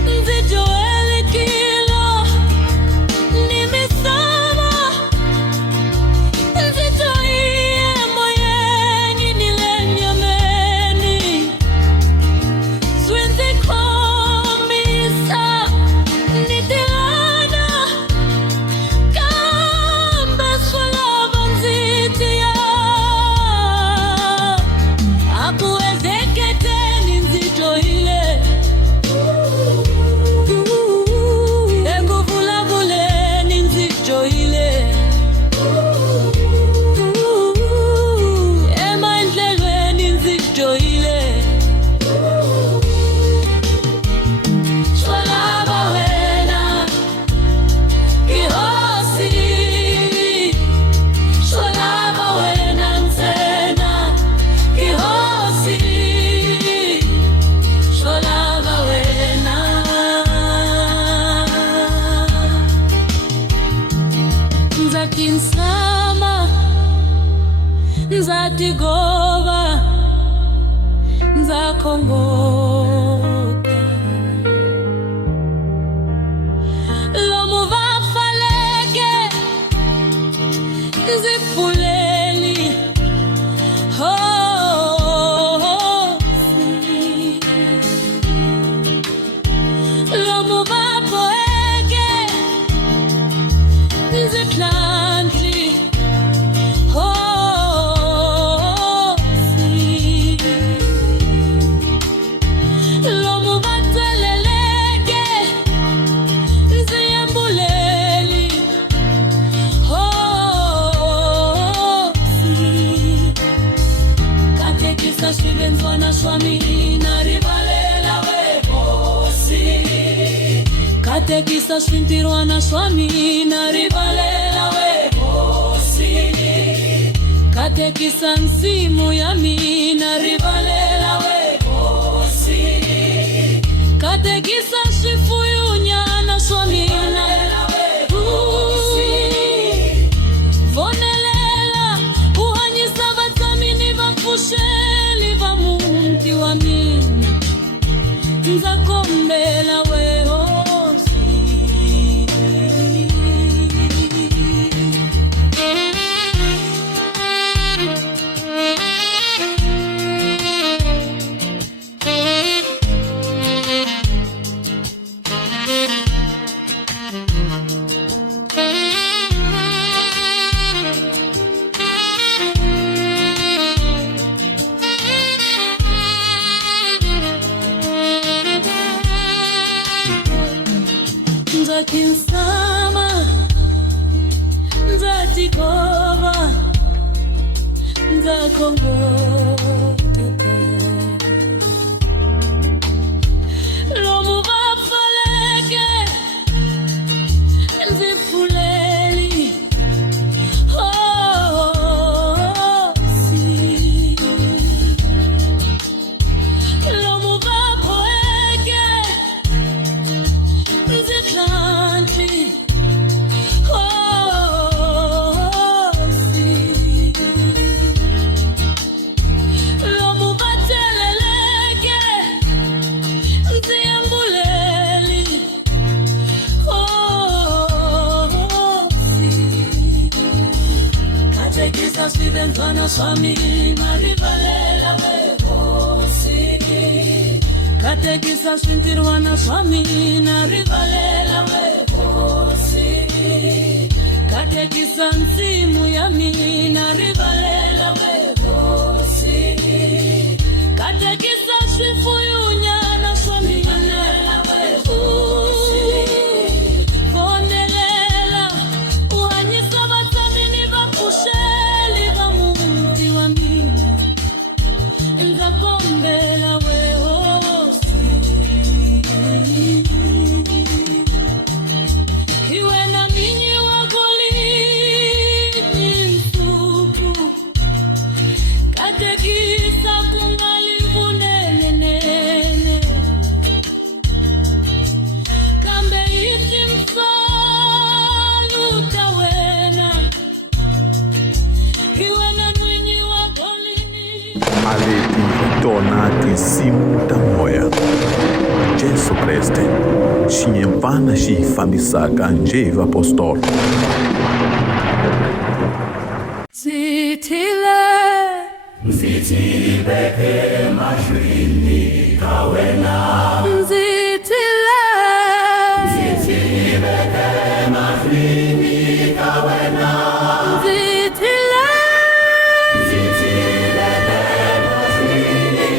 nzijoelekilo ni misava nzijoiye moyeni nilenyameni swinzikhomisa nitilana kambe swalava nzitiya akuwezeketeni nzijoile ekuvulavuleni nzijoile emandlelweni nzijoile swalava wena Kihosi swalava wena ntsena Kihosi swalava wena nzatinsama nzatigova nzakhongota lomu vafaleke nzipfuleli hosi lomu vaboeke nziplanti hosi lomu vatseleleke nziyembuleli hosi katekisa swivenzwana swa mina rivalela we hosi katekisa swintirwana swa mina rivalela we hosi katekisa nsimu ya mina rivalela we hosi katekisa swifuyunyana swa mina vonelela uhanyisa vatsamini vapfuxeli va munti wa mina nzakombela we hosi nzatinsama nzatigova nzakhongoteka lomu vafaleke nzipfuleli hosi lomu wana swami marivalela wehosi katekisa swintir wana swami narivalela wehosi katekisa nsimu ya mina rivalela wehosi katekisa swifuyunya na swami narivalela wehosi vonelela uhanyisa vatamini vakusheli va muti wa mina nzakombela wehosi iwe na ninyi wagolini nsuku katekisa kungalivunenenene kambe iti msaluta wena iwe na ninyi wagolini Maleti hi tona tinsimu ta moya. Jesu Kreste, xinyempfana xi hi fambisaka njhevi apostolo. Zithile Zithibeke mahlweni ka wena Zithile Zithibeke mahlweni ka wena Zithile Zithibeke mahlweni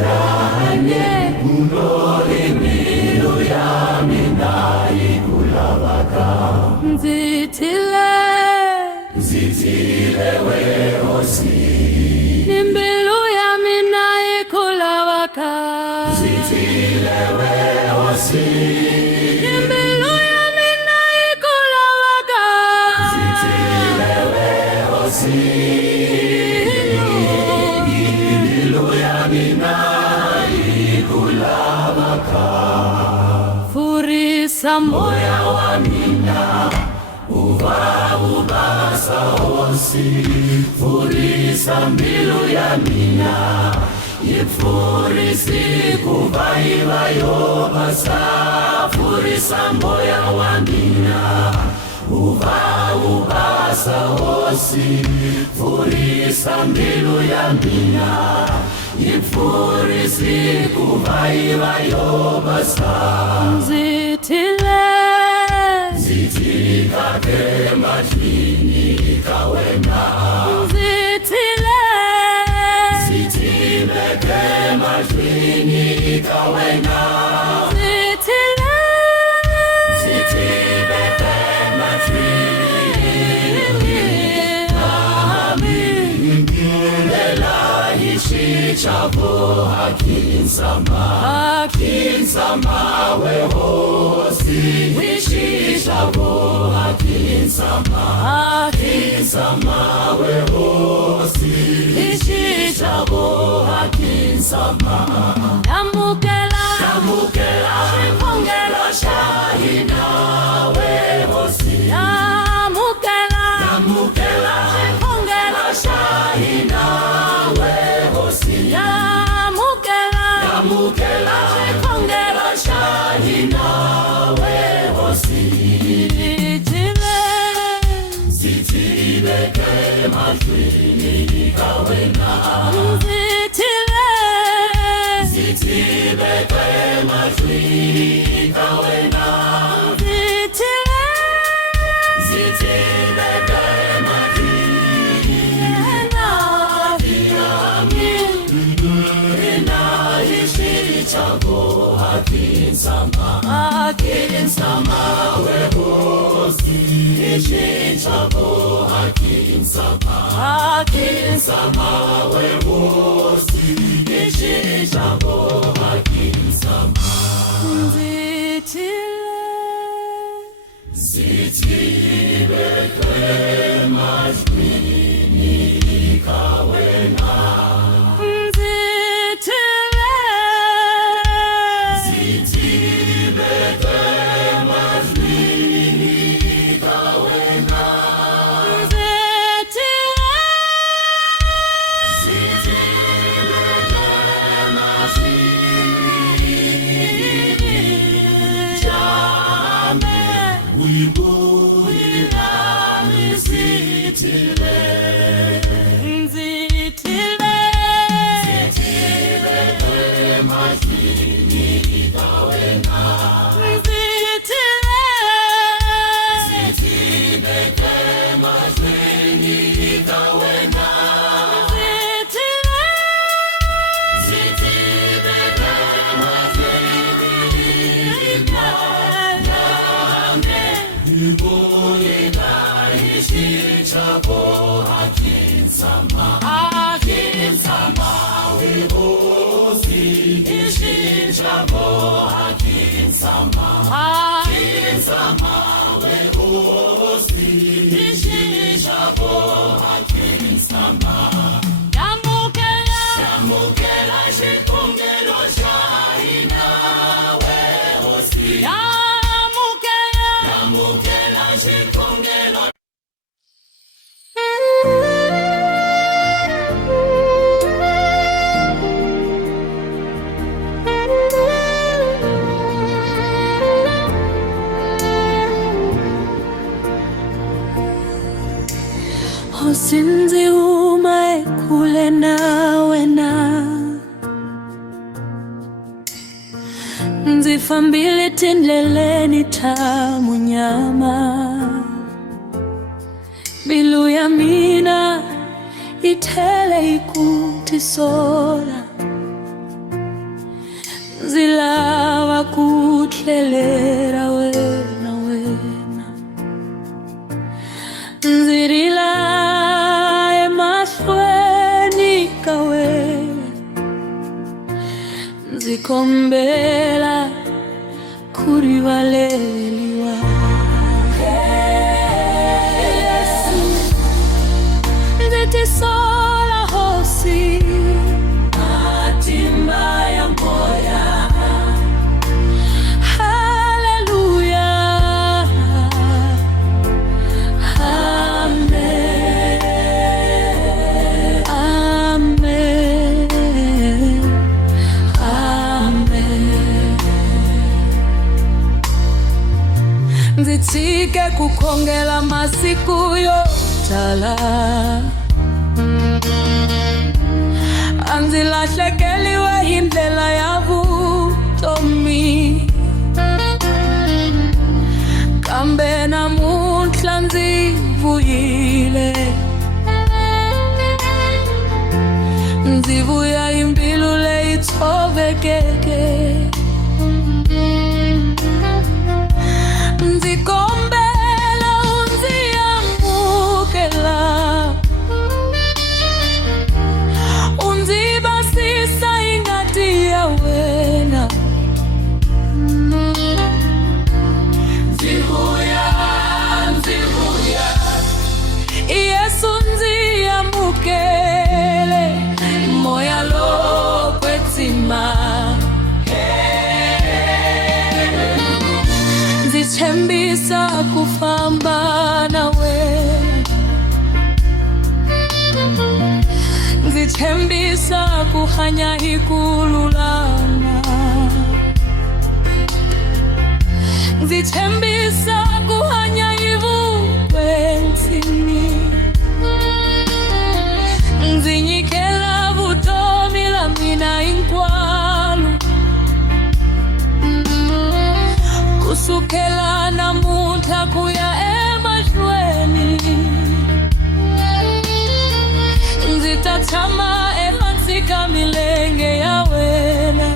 yanye Unoli milu ya mina ikulavaka Zithile Zithile wehosi Nimbilu ya mina ikulawaka Zithile wehosi Nimbilu ya mina ikulawaka Zithile wehosi Nimbilu ya mina ikulavaka Furisa moya wa mina ubasa hosi Furisa mbilu ya mina Yifurisi kuvaiva yobasa Furisa moya wa mina ubasa hosi Furisa mbilu ya mina Yifurisi kuvaiva yobasa Zithile Zitikake mahlweni ka wena Zithile Zitibeke mahlweni ka wena Zithile Zitibeke mahlweni Ngindela ishichabo Hakinsama wehosi Ishichabo Hakinsama wehosi Ishichabo Hakinsama Namukela Shipongelo shahina wehosi Namukela Shipongelo shahina wehosi Namukela Shipongelo shahina wehosi Zithibeke mahlweni ka wena Zithibeke mahlweni ka wena Zithibeke mahlweni Ina ishichabo Hakinsama wehosi Ishichabo Hakinsama wehosi Ishichabo Hakinsama Zithibeke mahlweni ka wena Zithibeke mahlweni ka wena Zithibeke Nzifambile tindleleni tamu nyama, mbilu ya mina itele ikutisola, nzilava kutlelera wena wena, nzirila emahlweni kawe, nzikombela kurivaleliwa. Yesu, nzitisola hosi matimba ya moya. Haleluya, amen, amen, amen. Nzitike kukongela masiku yotala, anzilahlekeliwe indlela yavutomi, kambe namuhla nzivuyile, nzivuya imbilu leyitsobekeke, nzikombela unziyamukela, unzibasisa ingati ya wena. Nzivuya, nzivuya, Yesu nziyamukele, moya lokwetima, nzithembisa kufamba nawe, nzithembisa kuhanya ikululama, nzithembisa kuhanya ivukwensini, nzinyikela vutomi la mina inkwalu, kusukela namuhla kuya emahlweni, nzitatshama ehansi ka milenge ya wena,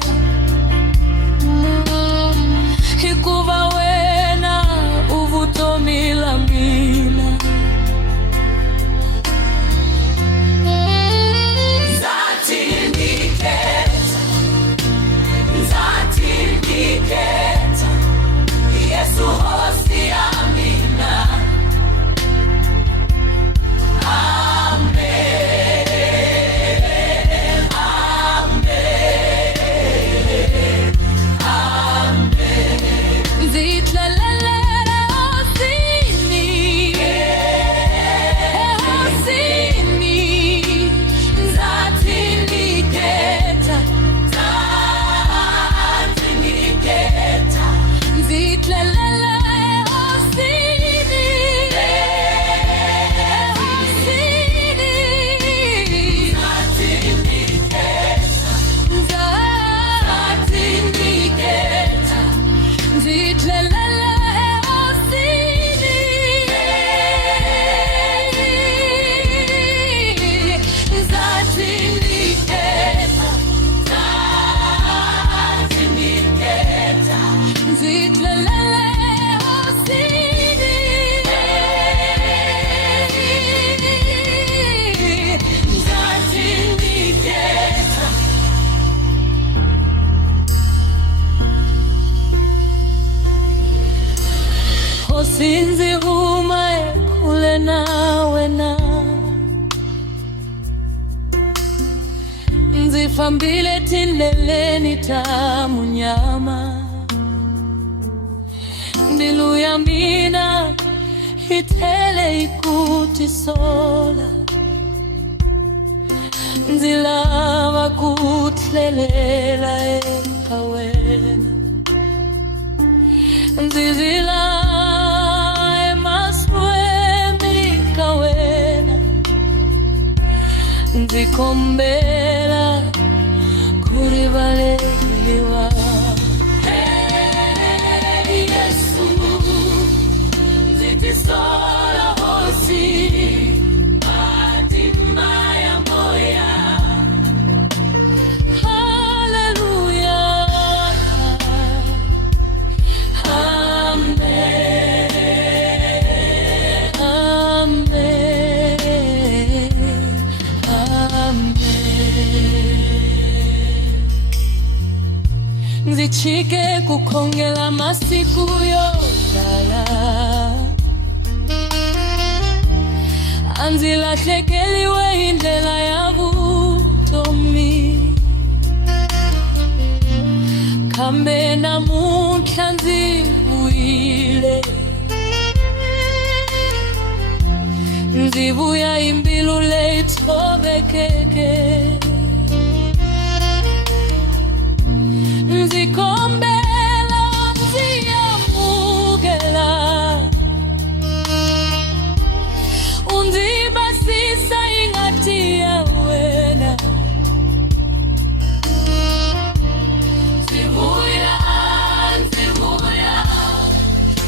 hikuva wena uvutomi la mina. Nzati niketa, nzati niketa, Yesu hosi ya mina. Amen, amen, amen. Nzitlalela hosini, hosini, nzati niketa, nzati niketa, nzitlalela hosini, hosini, nzati niketa, nzati niketa, nzitlalela hosini, nzati niketa, nzati niketa, nzitlalela hosini, nzati niketa. Hosi nzihuma kule nawe na, nzifambile tindleleni tamu nyama, mbilu ya mina itele ikutisola, nzilava kutlelela eka wena, nzizila emasweni kawena, nzikombela kurivaleliwa. Nzichike kukongela masiku yodala Anzilahlekeliwe indlela yavutomi Kambe namuhla nzibuyile Nzibuya imbilu leyithobekeke Nzikombela nziyamukela Unzibasisa ingati yawena Nzibuya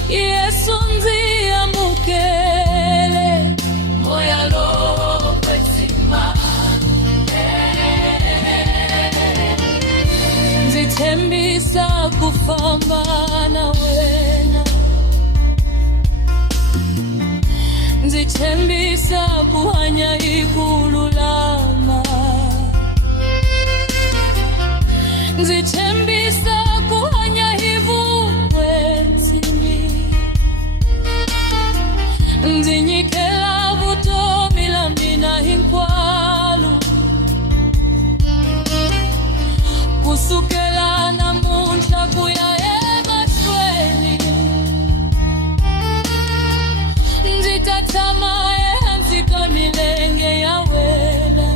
Yesu nziyamukele Moya lokwezima Nzithembisa kufamba na wena Nzithembisa kuhanya ikululama Nzithembisa kuhanya ivukwenzini Nzinyikela vutomi la mina hinkwalo Kusukela namunhla kuya emahlweni Nzitathama ehansi ka milenge ya wena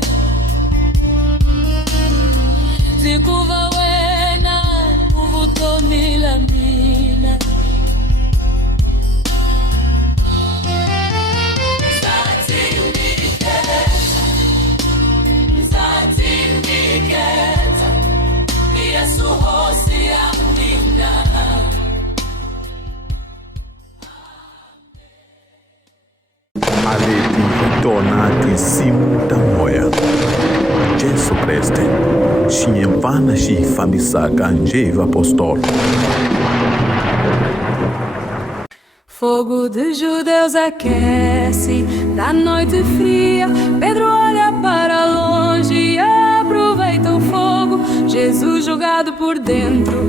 Zikuva wena uvutomi la mina Nzatiniketa Yesu hosi yamina Aleti hi tona tinsimu ta moya Jesu Kreste xinyempfana xi hi fambisaka njhe vapostolo Fogo de judeus aquece da noite fria. Pedro olha para longe e aproveita o fogo. Jesus jogado por dentro,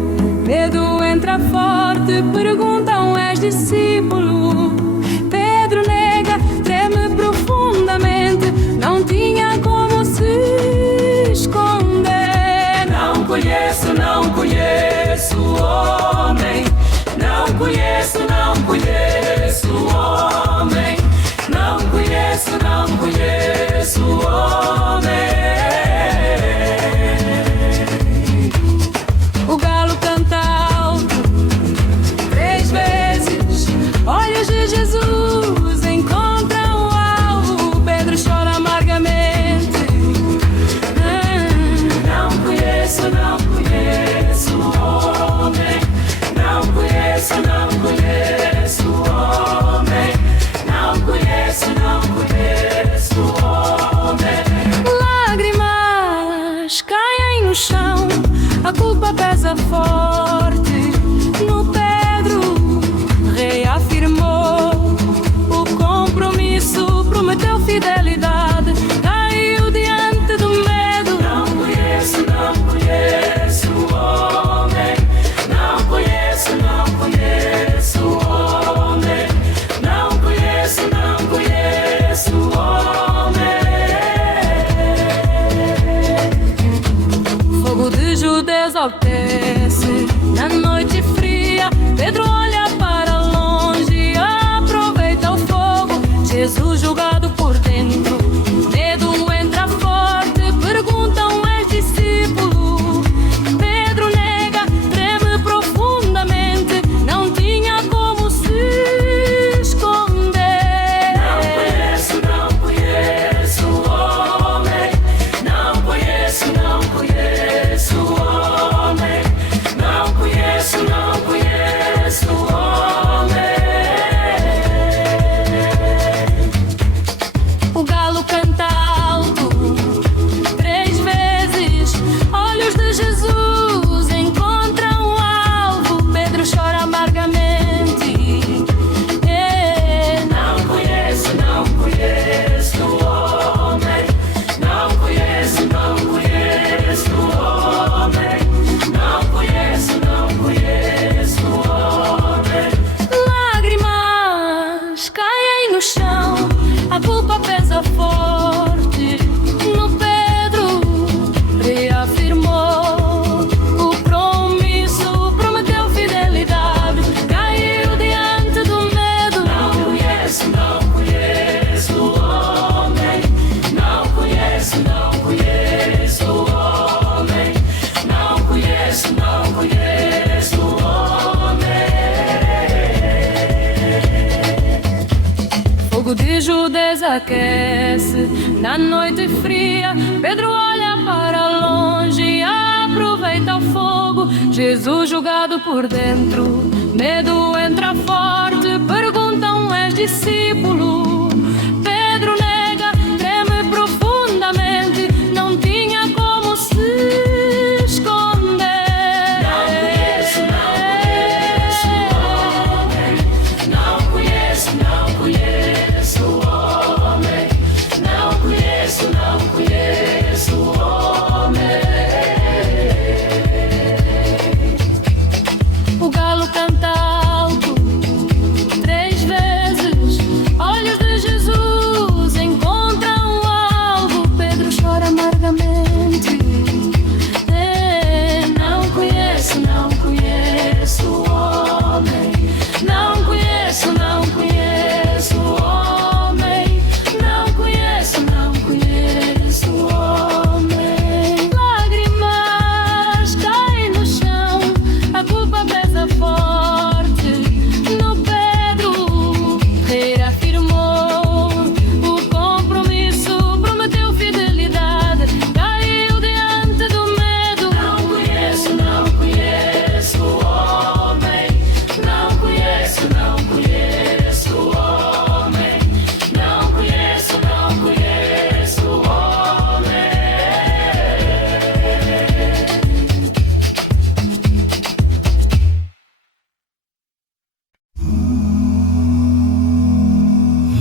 medo entra forte. Perguntam: és discípulo? Pedro nega, treme profundamente. Não tinha como se esconder. Não conheço o homem. Não conheço o homem. Não conheço o homem. O galo canta alto 3 vezes. Olhos de Jesus encontram o alvo. Pedro chora amargamente. Não conheço o homem. Não conheço o homem. Não conheço o homem. Lágrimas caem no chão. A culpa pesa forte no Pedro. Reafirmou o compromisso. Prometeu fidelidade. Caiu diante do medo. Não conheço o homem. Não conheço o homem. Não conheço o homem. Fogo de judeus altece na noite fria. Pedro olha para longe e aproveita o fogo. Jesus julgado por dentro, medo entra forte. Perguntam: és discípulo? Pedro nega, treme profundamente. Não tinha como se esconder. Não conheço o homem. Não conheço o homem. Não conheço o amanhece na noite fria. Pedro olha para longe e aproveita o fogo. Jesus julgado por dentro, medo entra forte. Perguntam: és discípulo? Pedro nega, treme profundamente. Não tinha como se esconder. Não conheço o homem. Não conheço o homem. O galo canta alto 3 vezes. Olhos de Jesus encontram o alvo. Pedro chora amargamente. Não conheço o homem. Não conheço o homem. Não conheço o homem. Lágrimas caem no chão. A culpa pesa forte no Pedro. Reafirmou o compromisso, prometeu fidelidade, caiu diante do medo. Não conheço o homem. Não conheço o homem. Não conheço o homem.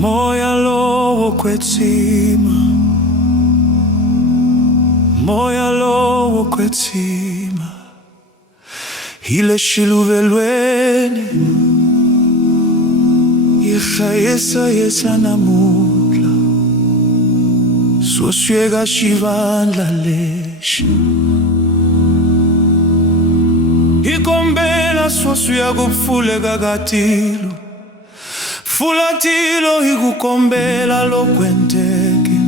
Moya lowo kwetsima, moya lowo kwetsima, hile shiluvelweni, yesa namudla, soswega shivandla leshi, ikombela soswega kupfulega katilo, fulatilo ikukombela lokwenteke.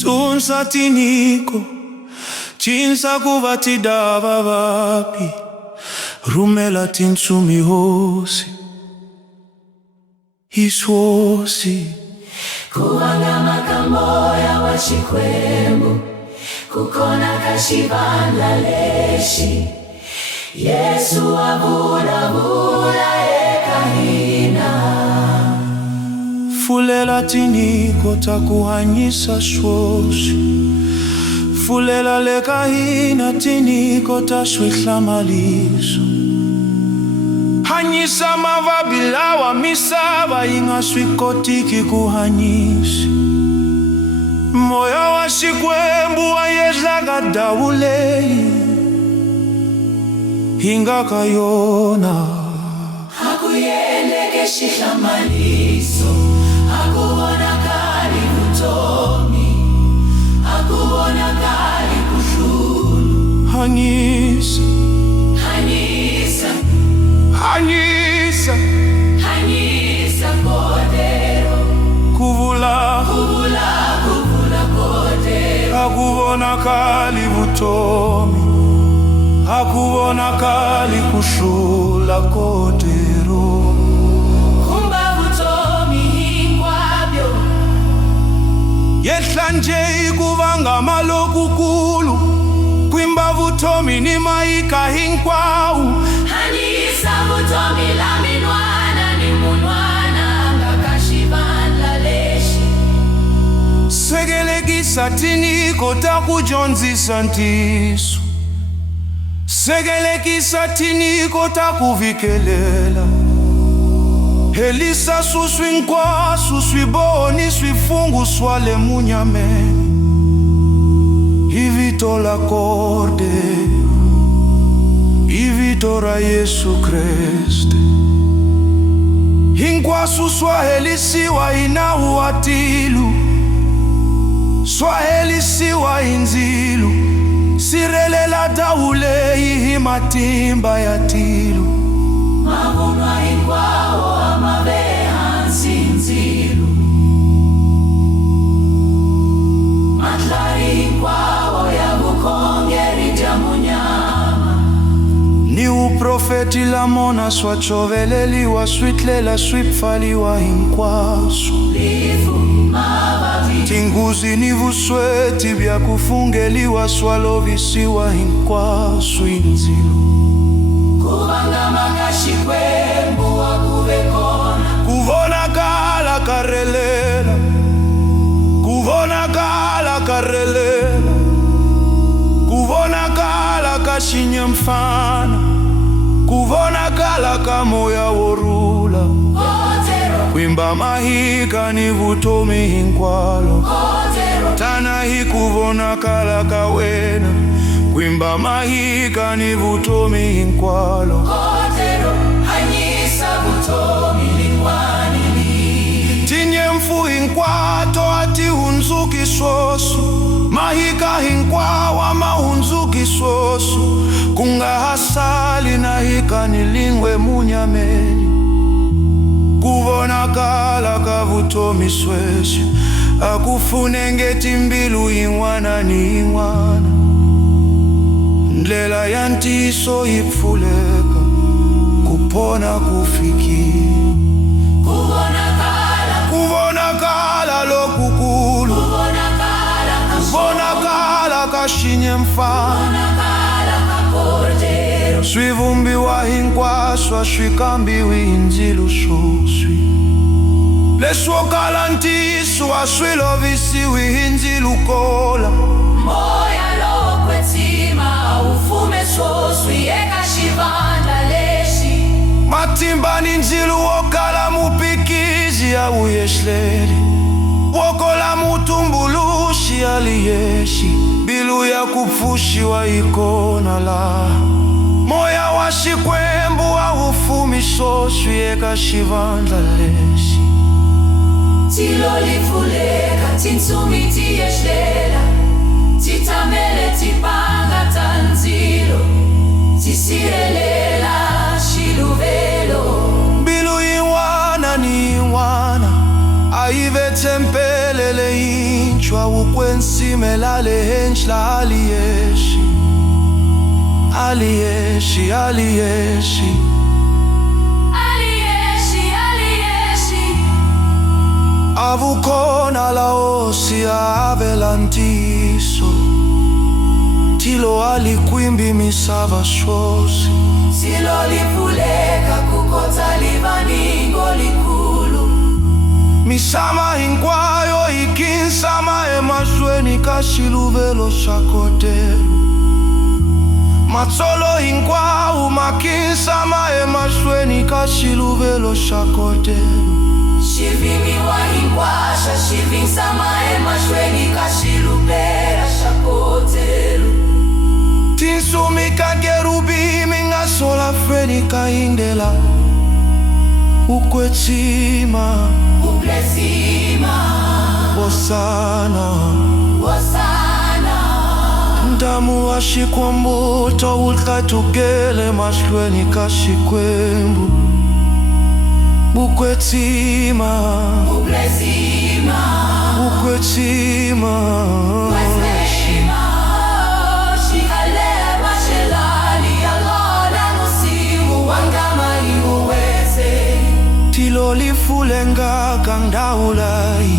Tunsa tiniko, chinsa kuvatidava vapi, rumela tinsumi hosi, iswosi. Kuangama kamoya wa chikwembu, kukona kashivandla leshi. Yesu avula ekahina. Fulela tiniko takuhanyisa swosi, fulela lekahina tiniko tashwihla maliso. Hanyisa mavabilawa misava ingaswikotiki kuhanyisi. Moya wa shikwembu wayezlaga dawulei, hingakayona. Hakuyendeke shihla maliso, hakuona kali utomi, hakuona kali kushulu. Hanyisa, hanyisa kodero. kuvula kodero. Hakuona kali utomi, hakuona kali kushula kodero. Kumba utomi hinkwabyo, yehlanje ikuvanga malokukulu, kwimba utomi ni maika hinkwawu. hanyisa utomi la minwana ni munwana ngakashivandla leshi. Segelekisa tiniko takujonzisa ntiso, segelekisa tiniko takuvikelela. Helisa suswi nkwa, suswi boni, swifungu swale munyameni. Ivito la corde, ivito ra Yesu Kriste. Hinkwa suswaheli siwa ina uatilu, swaheli siwa inzilu. Sirelela dawulei himatimba ya tilu. Mavunwa hinkwawo amabeha nsinzilu. Matlari hinkwawo ya bukongeri ja munyama. Ni uprofeti la mona swachoveleliwa, switlela swipfaliwa hinkwaso. Lifu tinguzi ni vusweti bya kufungeliwa swalo visiwa hinkwaswi nzilu Kuvangamagashikwengu wakuvekona kuvona kala karelela kuvona kala karelela kuvona kala kashinya mfana kuvona kala kamoya worula kwimba mahika ni vutomi hinkwalo tana hi kuvona kala kawena kwimba mahika ni vutomi hinkwalo hanyisa vutomi lingwanili tinye mfu hinkwato ati hunzuki sosu mahika hinkwawa mahunzuki sosu kunga hasali na hika nilingwe munyameni kuvona kala kavutomi sweshu akufune ngeti mbilu ingwana ni ingwana ndlela ya ntiso ipfuleka kupona kufiki kuvona kala lokukulu kuvona kala kashinye mfana swivumbiwa hinkwaswa swikambiwi hindzilu swoswi leswokala ntiswa swilovisiwi hindzilu kola moya lokwetima ufume swoswi eka xivandla lexi matimba ni ndzilu wokala mupikizi awuyehleli wokola mutumbulushi aliyeshi bilu ya kupfushiwa ikona la moya wa xikwembu awufumi swoswi eka xivandla lexi tilo lifuleka tinsumi tiyexlela titamele tipanga tanzilo tisirelela xiluvelo mbilu yin'wana ni yin'wana ayive tempelele yintshwa wukwensimela le henhla aliyeshi aliyeshi aliyeshi avukhona laosi avela ntiso tilo alikwimbi misava swosi tilo lifuleka kukota livaningo likulu misama hinkwayo ikinsama emahlweni ka xiluvelo xa kotelo matsolo hinkwawo makinsama emahlweni ka xiluvelo xa kotelo xivimiwa hinkwaswa xivinsama emahlweni ka xiluvelo xa kotelo tinsumi ka kerubi mi nga sola fweni ka indela ukwetsima Hosana ndamu wa xikwembuto wutlatukele mahlweni ka xikwembu bukwetsima tilo lifulenga kangdaulai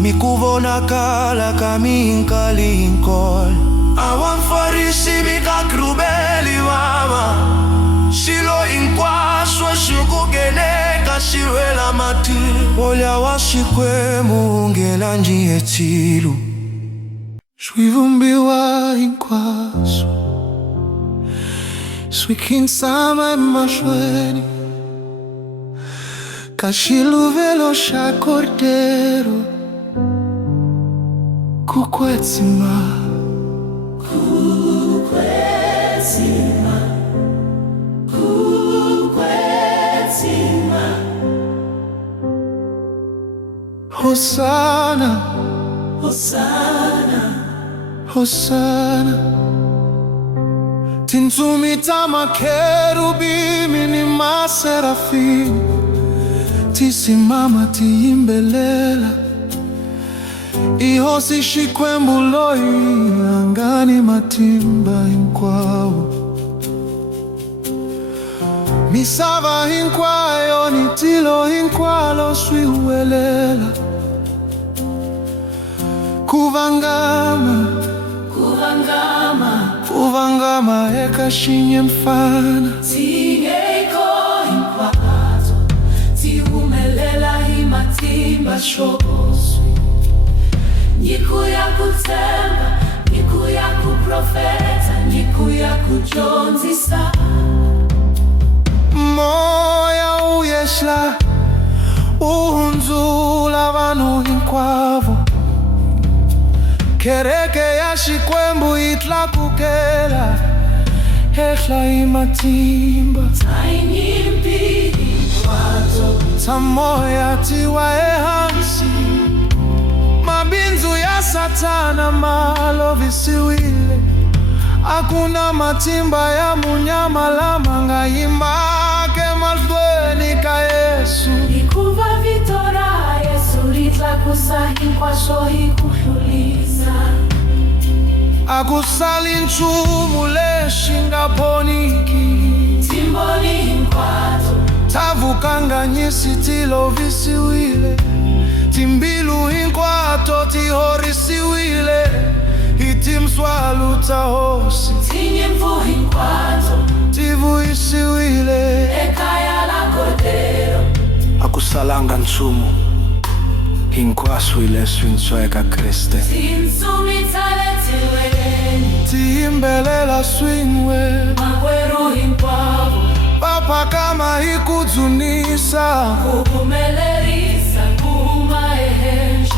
mikuvona kala kaminkali inkol awanfarisi mikakrubeli mama silo inkwaswa shukugeneka shiwela mati olya wa xikwembu ngela njiye tsilu swivumbiwa inkwaswa swikinsama emahlweni ka xiluvelo xa kordero kukwetsima Hosana Hosana tinsumi ta makerubimi ni maserafini tisimama tiimbelela ihosi xikwembu loyi angani matimba hinkwawo misava hinkwayo ni tilo hinkwalo swihuwelela Kuvangama eka shinye mfana Tingeko hinkwato Tiumelela himatimba shoswi Nyiku ya kutemba Nyiku ya kuprofeta Nyiku ya kujonzisa Moya uyeshla Uhunzula vanu hinkwavo Kereke ya shikwembu itla kukela Heshla imatimba Tainimpi hinkwato Tamoya tiwa ehansi Mabinzu ya satana malo visiwile Hakuna matimba ya munyama la manga Imake malfweni ka Yesu Nikuva vitora Yesu litla kusahi kwa shohi kuhuliza Akusali nchumu le shinga poniki Timboni hinkwato Tavukanga nyisi tilo visiwile Timbilu hinkwato tihorisiwile Itimswalu tahosi Tinyemvu hinkwato Tivu isiwile Ekaya la Cordero Akusalanga nchumu Hinkwasu ile swinsoeka Kriste Tinsumi taletiweni Tiimbelela swinwe Magweru hinkwavu Papa kama hikudzunisa Kukumelerisa kuma ehensha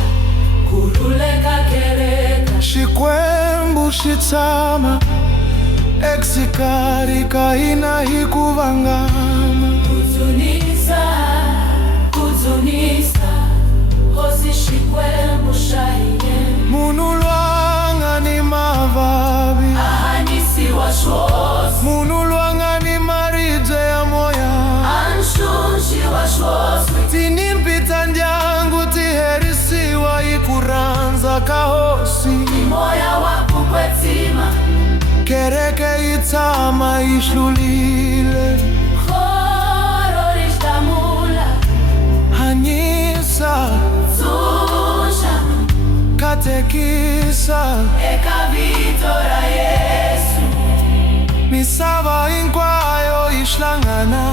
Kuruleka kereka Shikwembu shitama Eksikari kaina hikuvangama Kuzunisa Kosi shikwembu shahiye Munu lwanga ni mavabi Ahanisi wa shwosi Munu lwanga ni marije ya moya Anshunshi wa shwosi Tinimpita ndyangu tiherisiwa ikuranza kahosi Moya waku kwetima Kereke itama ishlulile Khoro rishtamula Hanyisa Zusha Katekisa Eka vitora Yesu Misava inkwayo ishlangana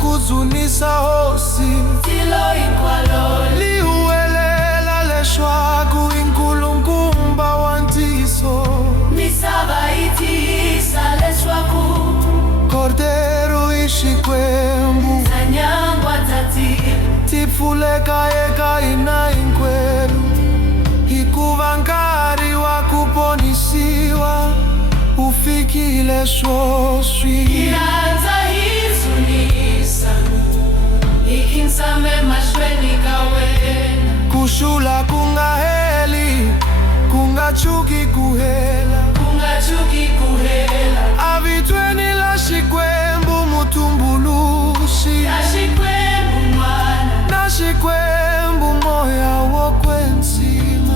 Kuzunisa hosi Tilo inkwaloli Lihuelela leshwaku inkulunkumba wantiso Misava itisa leswaku Cordero ishikwembu Zanyangwa tati Tipfuleka eka ina inkweru Hikuvankari wa kuponisiwa Ufikile shoswi Iranza hizunisa Ikinsame mashweni kawena Kushula kunga heli Kunga chuki kuhela Kunga chuki kuhela Avitweni la shikwembu mutumbulushi Nashikwembu mwana Na shikwembu moya wokwenzima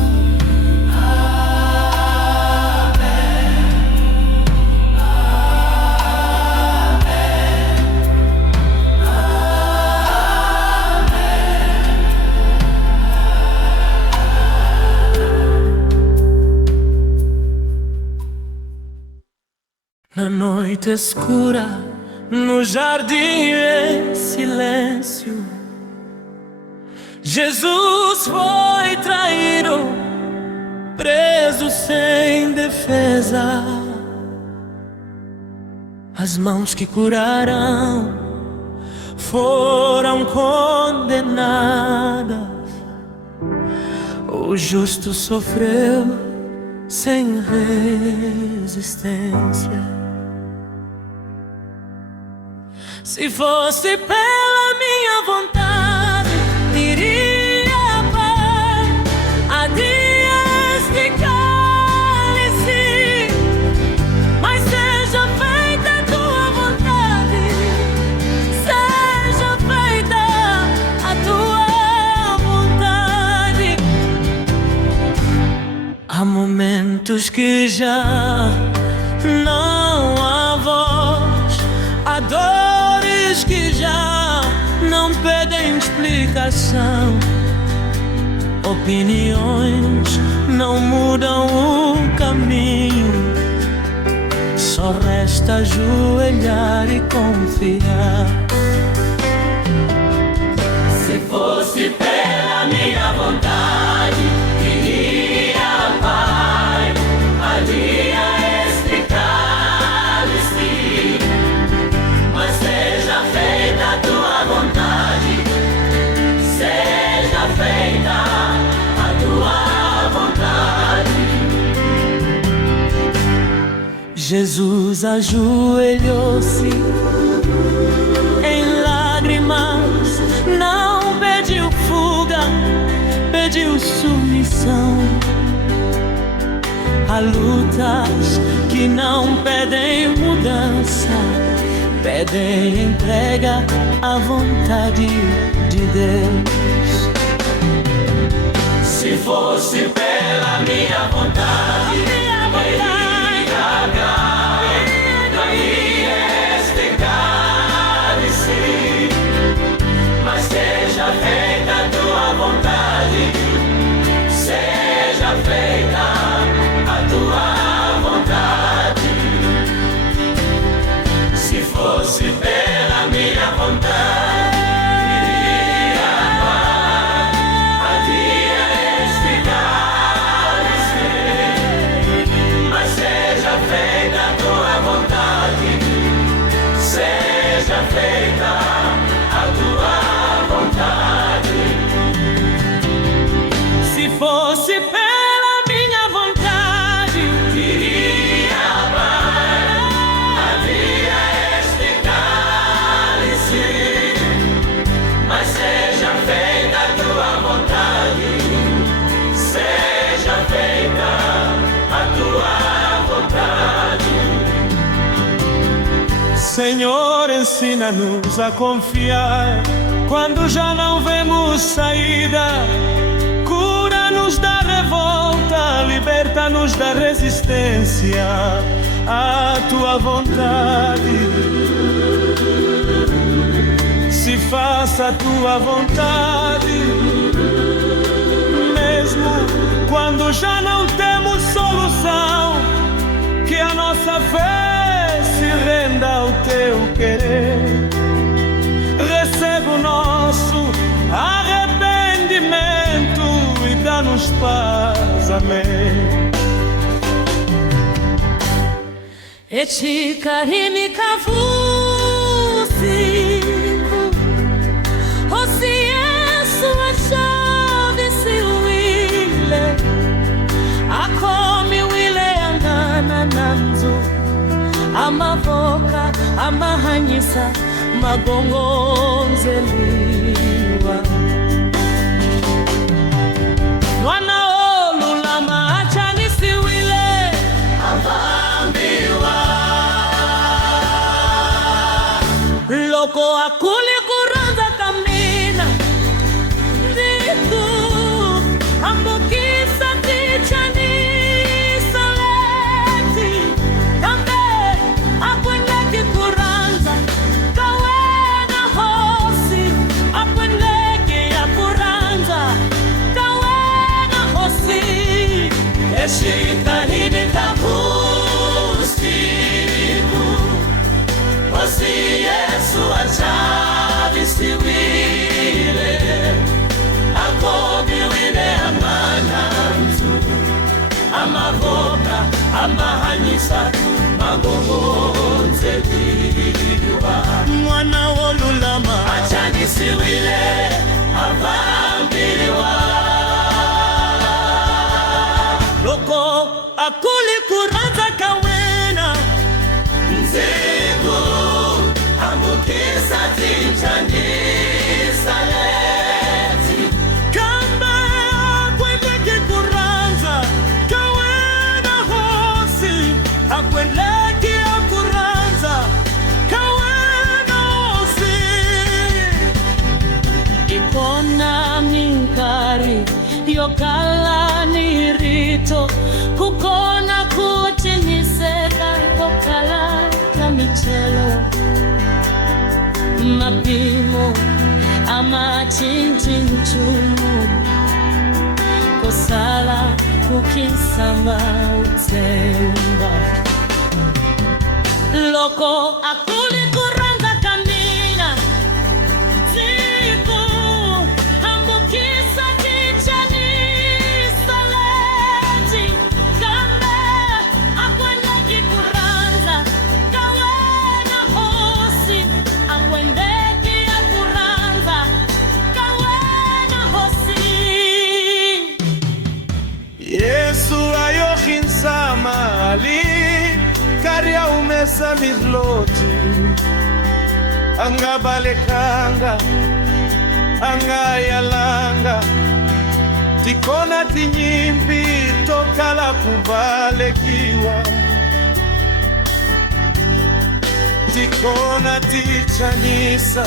Na noite escura, no jardim em silêncio, Jesus foi traído, preso sem defesa. As mãos que curaram foram condenadas. O justo sofreu sem resistência. Se fosse pela minha vontade, iria Pai, a dias de cálice, mas seja feita a tua vontade, seja feita a tua vontade. Há momentos que já não há voz, há dores que já não pedem explicação. Opiniões não mudam o caminho, só resta ajoelhar e confiar. Se fosse pela minha vontade, iria, Pai, ali a este cálice, mas seja feita a tua vontade, seja feita a tua vontade. Jesus ajoelhou-se em lágrimas, não pediu fuga, pediu submissão. Há lutas que não pedem mudança, pedem entrega à vontade de Deus. Se fosse pela minha vontade, este cálice, mas seja feita a tua vontade, seja feita a tua vontade. Se fosse pela minha vontade, seja feita a tua vontade. Se fosse pela minha vontade, iria, Pai, havia este cálice, mas seja feita a tua vontade, seja feita a tua vontade. Senhor, ensina-nos a confiar quando já não vemos saída. Cura-nos da revolta, liberta-nos da resistência à tua vontade. Se faça a tua vontade, mesmo quando já não temos solução, que a nossa fé se renda ao teu querer. Receba o nosso arrependimento e dá-nos paz. Amém. Echikarimi kavusiku Osi Yesu achave si wile Akomi wile angana nanzu Amavoka amahanyisa magongonzeliwa Mwana olulama achani si wile Avambiwa Loko akuli kuranza kamina Ziku ambukisa tichani saleti Kambe apwenleki kuranza Kawena hosi apwenleki ya kuranza Kawena hosi Eshika hini tapustiku Osi Yesu achave si wile Akomi wile amanantu Amavoka amahanyisa magongonzeliwa Mwana wolulama achani si wile avambiliwa Loko akuli kuranza kawena Nzigu ambukisa tichani saleti Kamba akwendeki kuranza Kawena hosi Akwendeki akuranza Kawena hosi Ikona minkari Yokala nirito Kukona kutiniseka Yokala kamichelo Mapimo ama chinchinchumu kusala kukisama utemba loko akuli kuranga kamina ziku ambukisa kichani saleti kambe akwendeki kuranza kawena hosi akwendeki akuranza kawena hosi Yesu ayochin samali Karia umesa misloti Anga balekanga Anga yalanga Tikona tinyimpi Toka la kubalekiwa Tikona tichanisa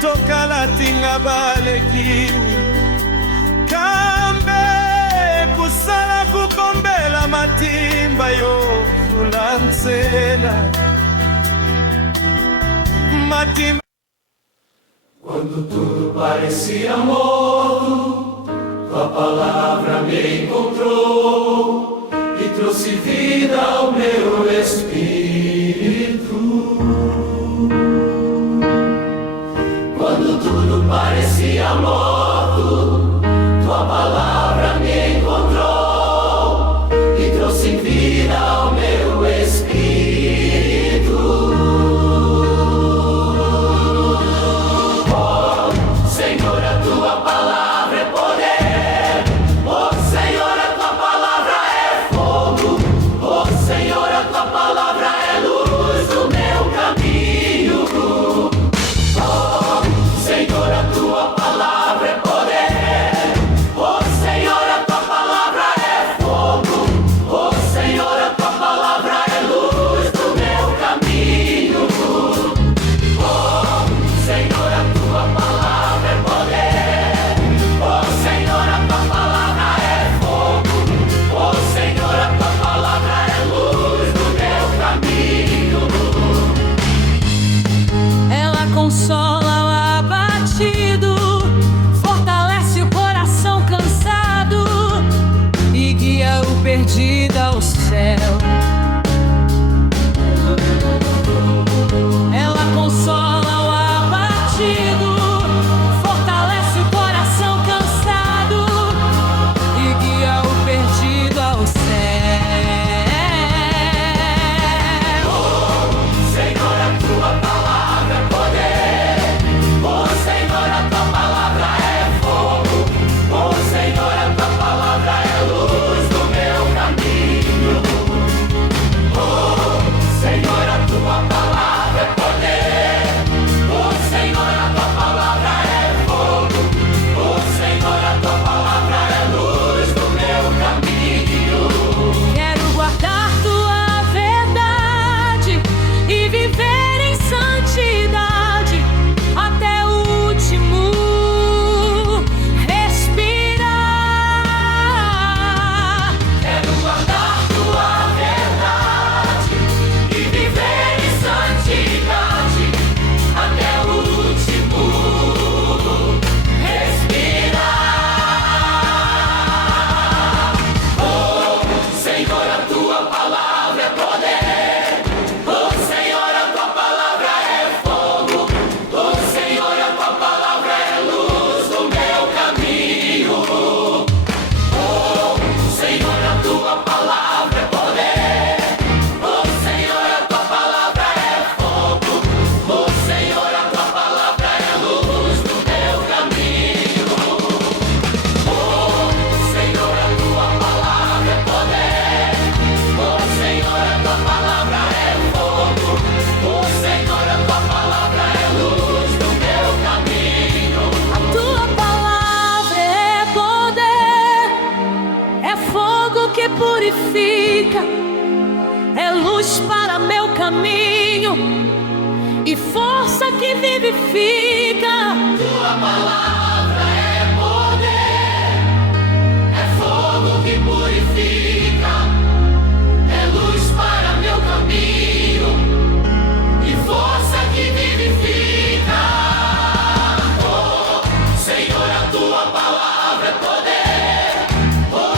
Toka la tingabalekiwa Kambe kusala kukombela matimba yo Lancena Matimba. Quando tudo parecia morto, tua palavra me encontrou e trouxe vida ao meu espírito. Quando tudo parecia morto, tua palavra me encontrou e trouxe vida ao meu espírito. Oh, Senhor, a tua palavra é poder. Oh, Senhor, a tua palavra é fogo. Oh, Senhor, a tua palavra é luz do meu caminho. Oh, Senhor, a tua palavra é poder. Oh, Senhor, a tua palavra é fogo. Oh, Senhor, a tua palavra é luz do meu caminho. Oh, Senhor, a tua palavra é poder. Oh, Senhor, a tua palavra é fogo. Oh, Senhor, a tua palavra é luz do meu caminho. Ela consola o abatido, fortalece o coração cansado e guia o perdido ao céu. Ela consola o abatido, fortalece o coração cansado e guia o perdido ao céu. Senhor, a tua palavra é poder. Oh, Senhor, a tua palavra é fogo. Oh, Senhor, a tua palavra é luz do meu caminho. Oh, Senhor, a tua palavra é poder. Oh, Senhor, a tua palavra é fogo. Oh, Senhor, a tua palavra é luz do meu caminho. Quero guardar tua verdade e viver em santidade até o último respirar. Quero guardar tua verdade e viver em santidade até o último respirar. Oh, Senhor, a tua palavra é poder. Oh, Senhor, a tua palavra é fogo. Oh, Senhor, a tua palavra é luz do meu caminho. Oh, Senhor, a tua palavra é poder. Oh, Senhor, a tua palavra é fogo. Oh, Senhor, a tua palavra é luz do meu caminho. Oh, Senhor, a tua palavra é poder. Oh, Senhor, a tua palavra é fogo. Oh, Senhor, a tua palavra é luz do meu caminho. A tua palavra é poder, é fogo que purifica, é luz para meu caminho e força que vivifica. Tua palavra é poder, é fogo que purifica, é luz para meu caminho e força que vivifica. Oh, Senhor, a tua palavra é poder. Oh,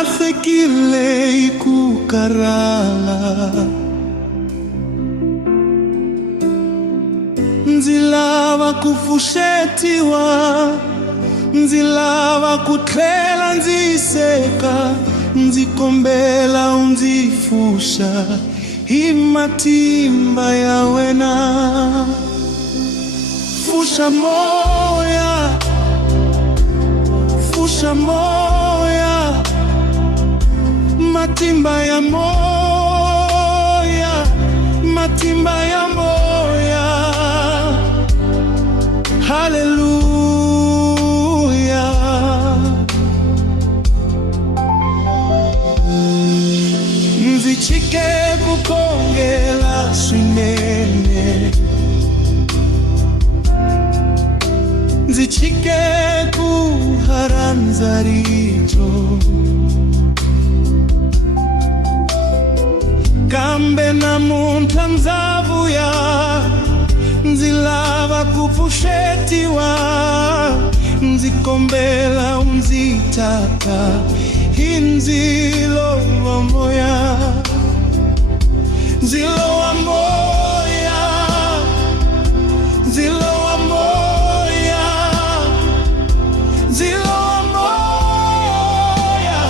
Zilahlekile ikukarala, nzilava kufushetiwa, nzilava kutlela nziseka, nzikombela unzifusha imatimba ya wena. Fusha moya, fusha moya, matimba ya moya, matimba ya moya. Haleluya. Nzichike kukongela swinene, nzichike kuharanza rito, kambe na munta nzavuya, nzilava kufushetiwa, nzikombela unzitaka inzilo moya, nzilo wa moya, nzilo wa moya, nzilo wa moya.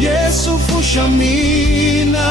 Yesu fusha mina,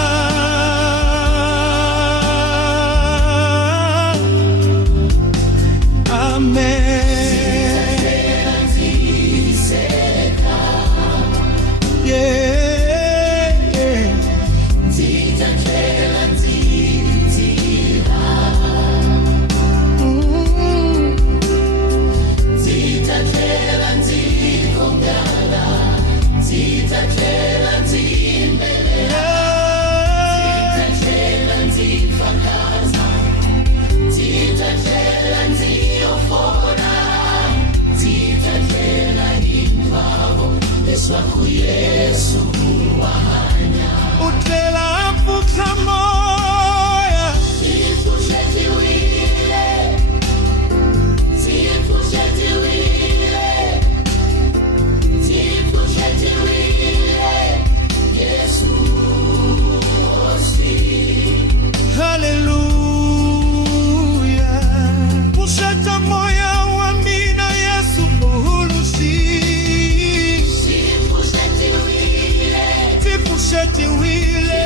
utela futa moya, Zifushetiwile, zifushetiwile, Yesu osi. haleluya. Fusheta moya wa mina Yesu muhulusi, Zifushetiwile, zifushetiwile,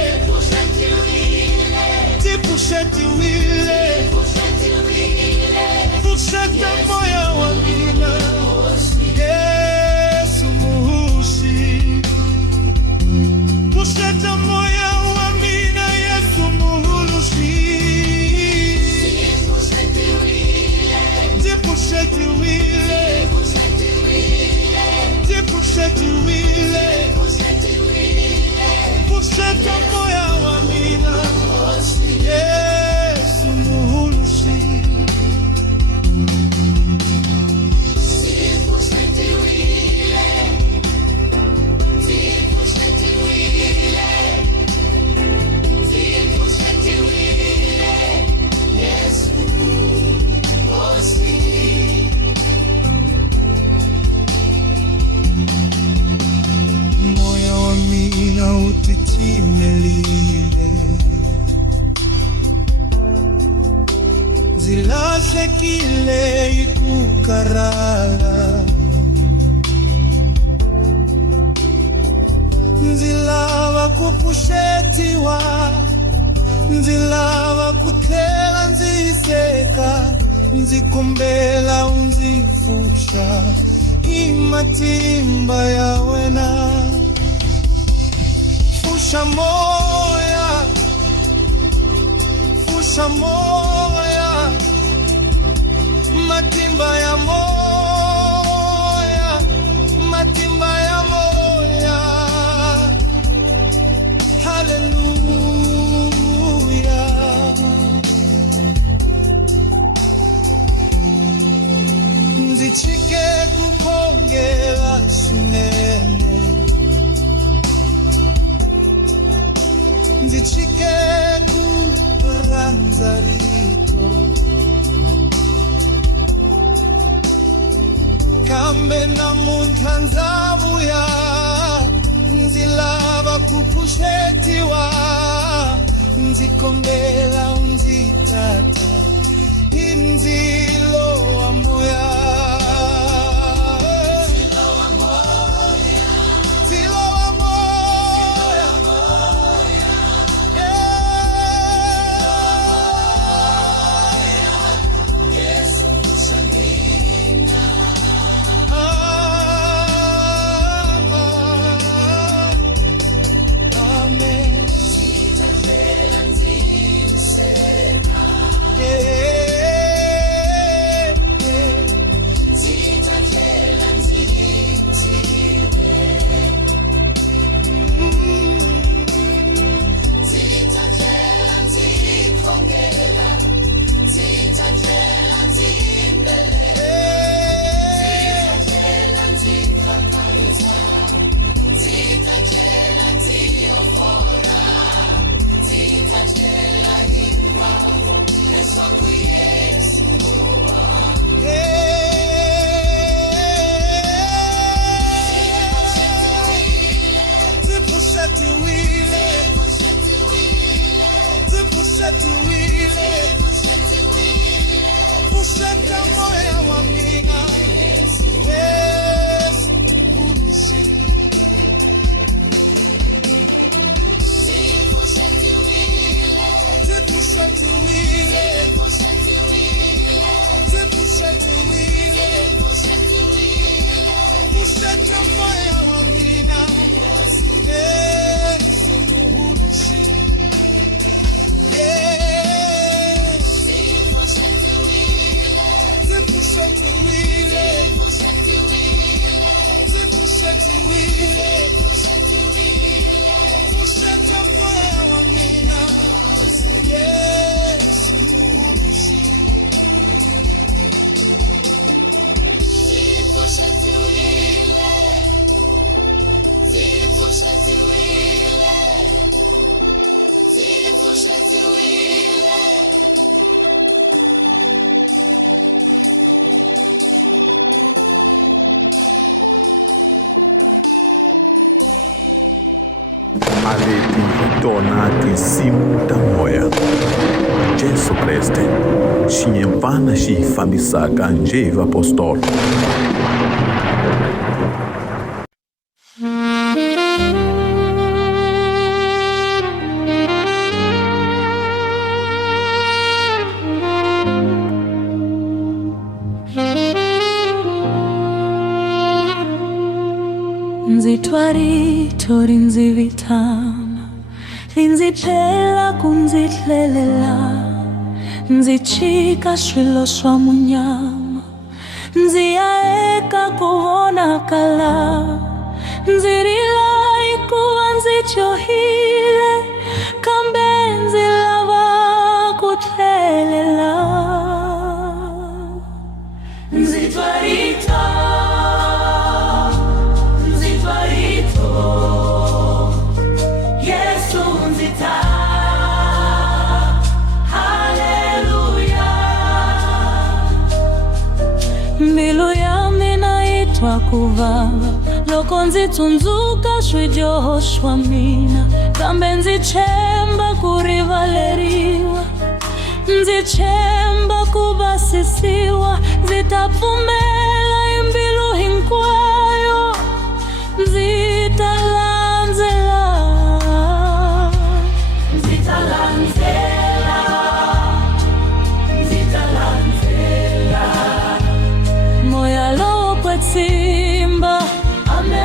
zifushetiwile, fusheta moya wa mina Yesu muhulusi, fusheta moya wa mina Yesu muhulusi, zifushetiwile, zifushetiwile, fusheta moya wa mina Yesu muhulusi. Moya wa mina utitimelile, zilahlekile ikukarala, nzilava kufushetiwa, nzilava kutlela nziseka, nzikombela unzifusha imatimba ya wena. Fusha moya, fusha moya, matimba ya moya, matimba ya moya. Haleluya. Nzichike kukongela swinene, nzichike kuranza rito, kambe namuntu nzabuya nzilaba kupushetiwa nzikombela unzitata inzilo wa moya Pusheta moya wa mina Yes, unusi Pusheti wile Pusheta moya wa mina Yes, unusi Maleti tona tinsimu ta moya. Jesu Kreste xi nyempana xi hi fambisaka njhevi apostolo. Nzitwarito rinzivitana Rinzitela kunzitlelela Nzichika swilo swa munyama Nziyaeka kuona kala Nzirilai kuwa nzichohile Kambe nzilava kutlelela Nzitwarito Mbilu yami naitwa kuvava Loko nzitunzuka shwijohoshwa mina Kambe nzichemba kurivaleriwa Nzichemba kubasisiwa Nzitapfumela imbilu hinkwayo Nzitalanzela Moya lo kwetsimba Amen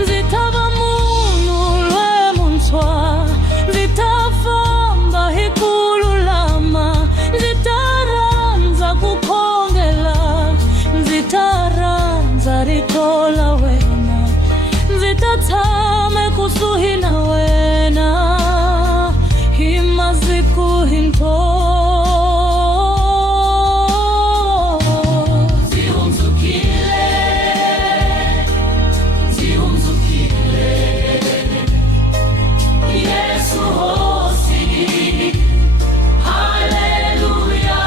Nzitava munu lwe muntwa Nzitafamba hikululama Nzitaranza kukongela Nzitaranza ritola wena Nzitatame kusuhina wena Himaziku hinto Yesu hosi, haleluya.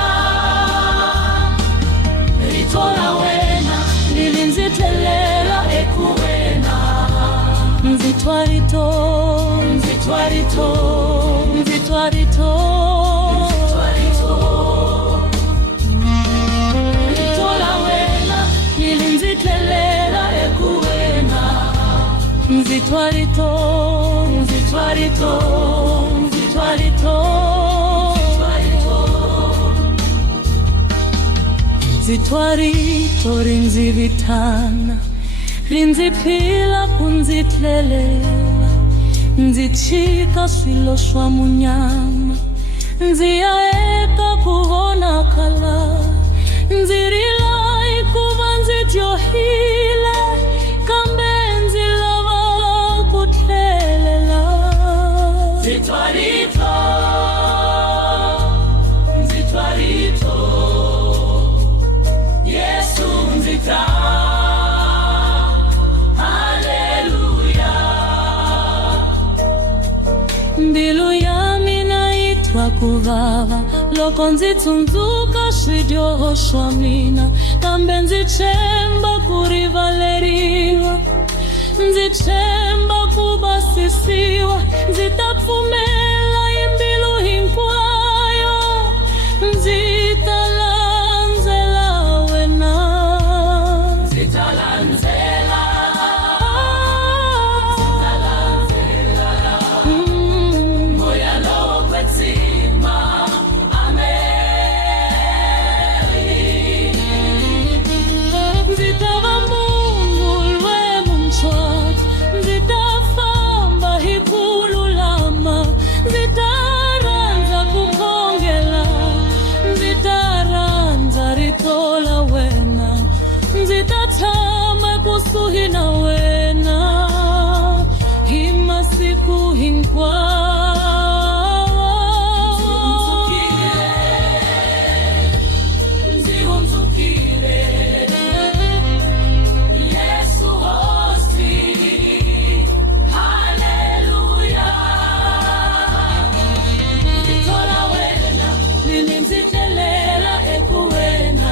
Nzitwarito, nzitwarito, rito la wena lilinzitlelela ekuwena. Nzitwarito, nzitwarito, nzitwarito, nzitwarito rinzivitana, rinziphila kunzitlelela. Nzichika swilo swa munyama, nziyaeka kuvonakala. Nzirilai kuva nzityohile, kambe nzilava kuthelela. Nzitwarito, nzitwarito, Yesu nzita. Mbilu yami naitwa kuvava, loko nzitsundzuka swidyoho swa mina. Kambe nzichemba kurivaleriwa, nzichemba kubasisiwa. Nzitapfumela imbilu hinkwayo, nzitalanzela wena. Nzitalanzela, nzitatama kusuhi na wena, hima siku hinkwa. Nzihunzukile, Yesu hosti, haleluya. Nzitola wena, lilinzitelela ekuwena.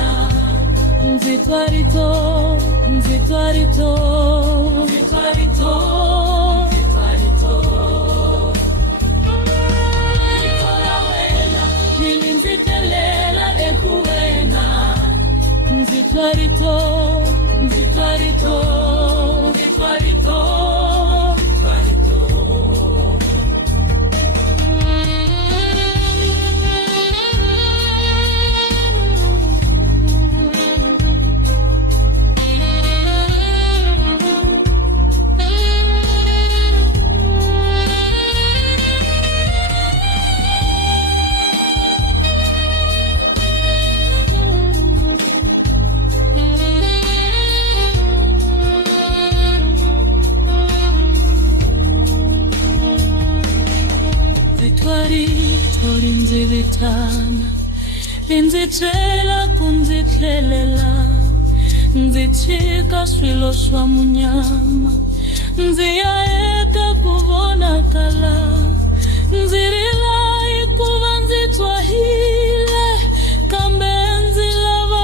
Nzitwarito, nzitwarito, nzitwarito, nzitwarito, nzitola wena lilinzitelela ekuwena. Nzitwarito, nzitwarito, nzitwarito, nzitwarito. Rinzivitana, rinzitela kunzitlelela. Nzichika swilo swa munyama, nziyaeka kuvonakala. Nzirilai kuva nzitwahile, kambe nzilava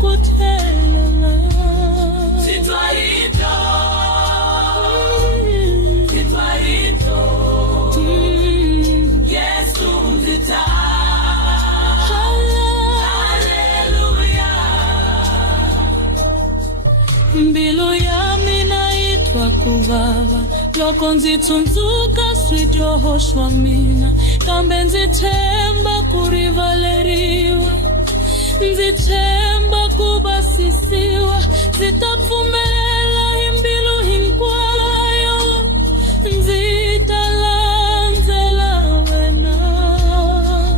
kuthelela. Nzitwarito, nzitwarito, Yesu nzita. Haleluya. Mbilu yami naitwa kuvava, loko nzitsundzuka swidyoho swa mina. Kambe nzichemba kurivaleriwa, nzichemba kubasisiwa. Nzitapfumela imbilu hinkwayo, nzitalanzela wena.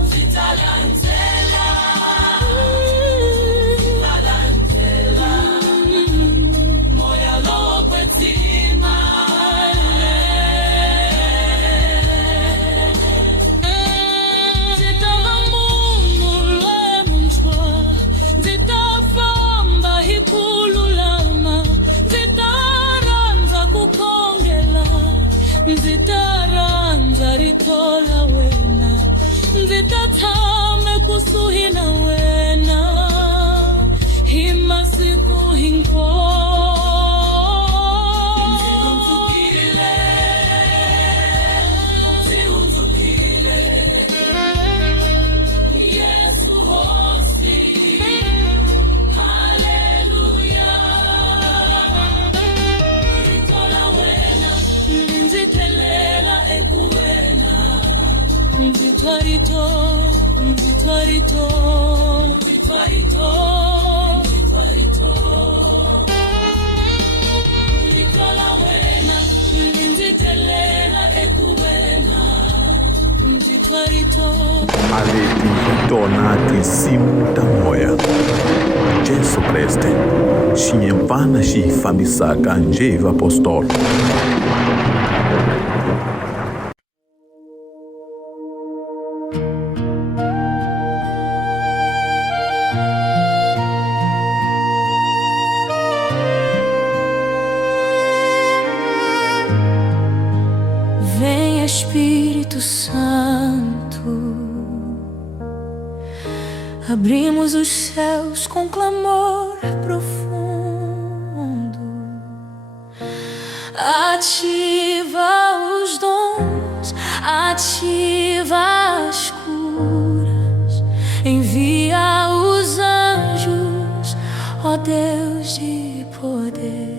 Nzitalanzela, nzitalanzela, moya lowo kwetima. Nzitava mungu lwe muntshwa, nzitafamba hikululama. xinhempana xifambisaka njeva apostolo. Vem Espírito Santo, abrimos os céus com clamor profundo. Ativa os dons, ativa as curas, envia os anjos, ó Deus de poder.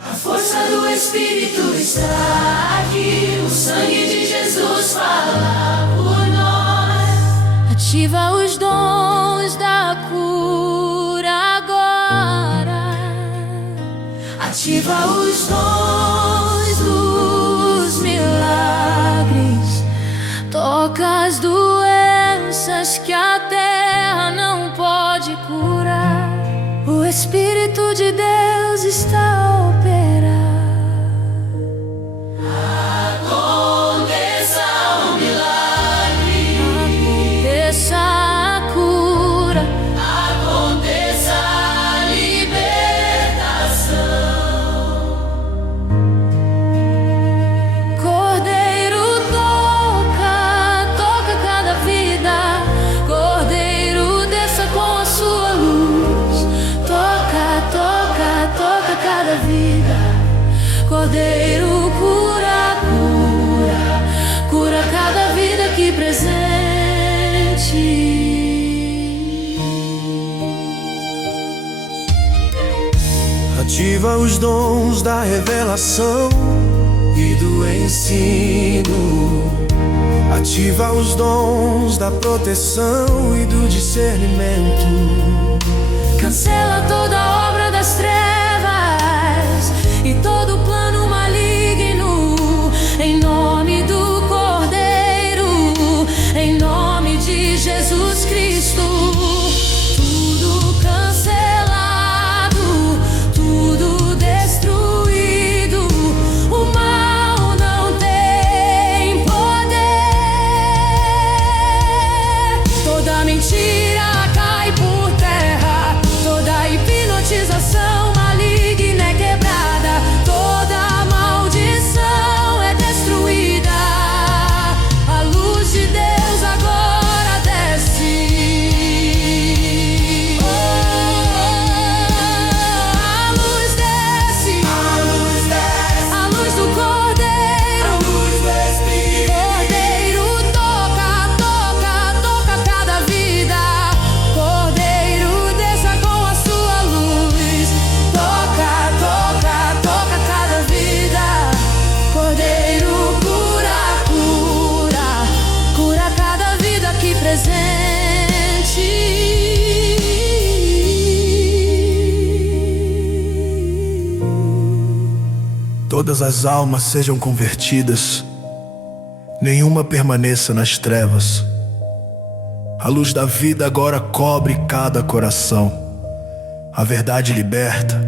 A força do Espírito está aqui, o sangue de Jesus fala por nós. Ativa os dons da cura agora. Ativa os dons dos milagres. Toca as doenças que a terra não pode curar. O Espírito de Deus está a operar. Aconteça um milagre, Aconteça a cura, aconteça a libertação. Cordeiro toca cada vida. Cordeiro desça com a sua luz. Toca cada vida. Cordeiro cura cada vida aqui presente. Ativa os dons da revelação e do ensino. Ativa os dons da proteção e do discernimento. Cancela toda obra das trevas e todo plano maligno, em nome do Cordeiro, em nome de Jesus Cristo. Tudo cancelado, tudo destruído, o mal não tem poder. Toda mentira cai por terra, toda hipnotização maligna é quebrada, toda maldição é destruída. A luz de Deus agora desce. A luz desce, a luz do Cordeiro, Cordeiro toca cada vida. Cordeiro desça com a sua luz. Toca cada vida. Cordeiro cura cada vida aqui presente. Todas as almas sejam convertidas, nenhuma permaneça nas trevas. A luz da vida agora cobre cada coração. A verdade liberta,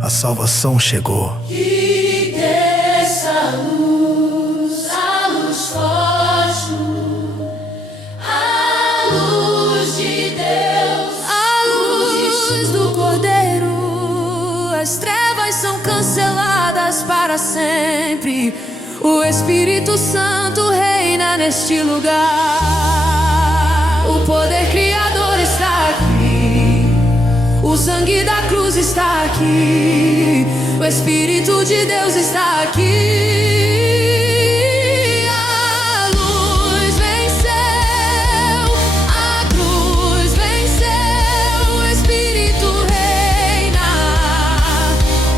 a salvação chegou. Que desça a luz forte, a luz de Deus, A luz do Cordeiro, as trevas são canceladas para sempre. O Espírito Santo reina neste lugar. O poder criador está aqui, o sangue da cruz está aqui, o Espírito de Deus está aqui. A luz venceu, a cruz venceu, o Espírito reina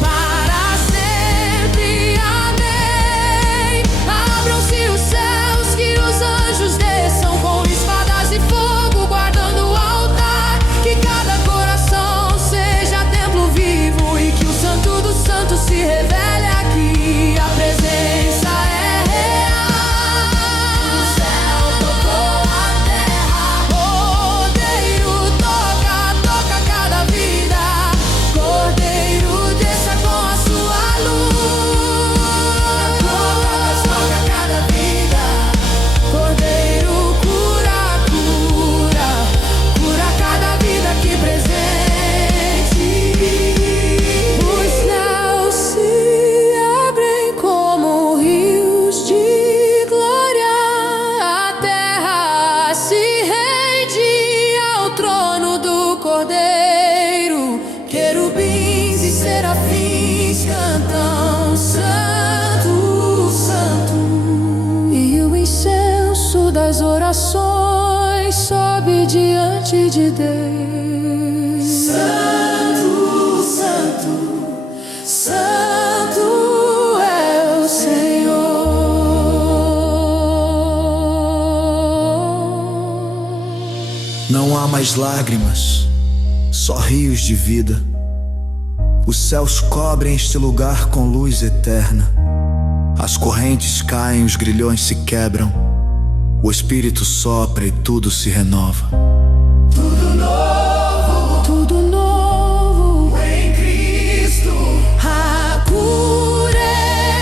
para sempre. Amém. Abram-se os céus, que os anjos desçam com espadas e fogo, guardando o altar. Que cada coração seja templo vivo e que o Santo dos Santos se revele aqui. A presença de Deus. Santo, Santo, Santo é o Senhor. Não há mais lágrimas, só rios de vida. Os céus cobrem este lugar com luz eterna. As correntes caem, os grilhões se quebram. O Espírito sopra e tudo se renova. Tudo novo, tudo novo em Cristo. A cura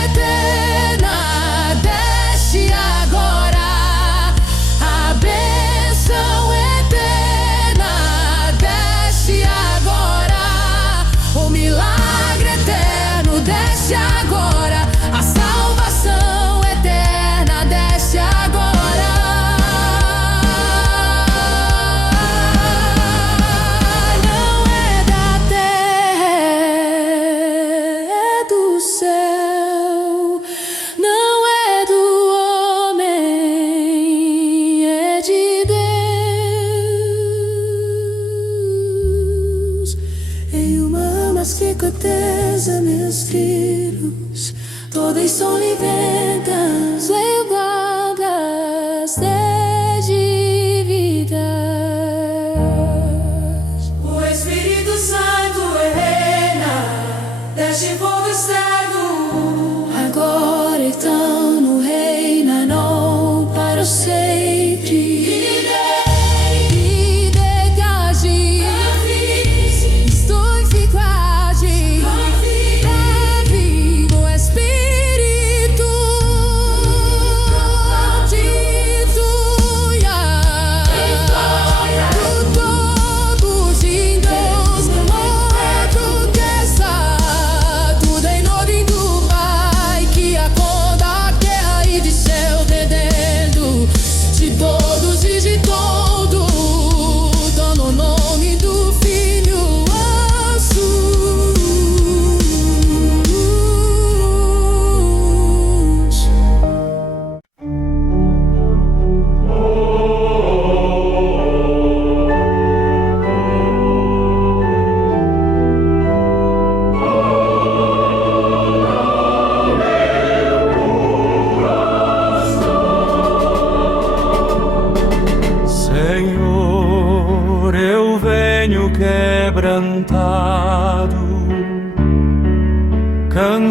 eterna desce agora. A bênção eterna desce agora. O milagre eterno desce agora. A salvação eterna desce agora. Meus filhos, todas são libertas, levadas de vida. O Espírito Santo reina, desce fogo externo. Agora então no reina, não para o sempre.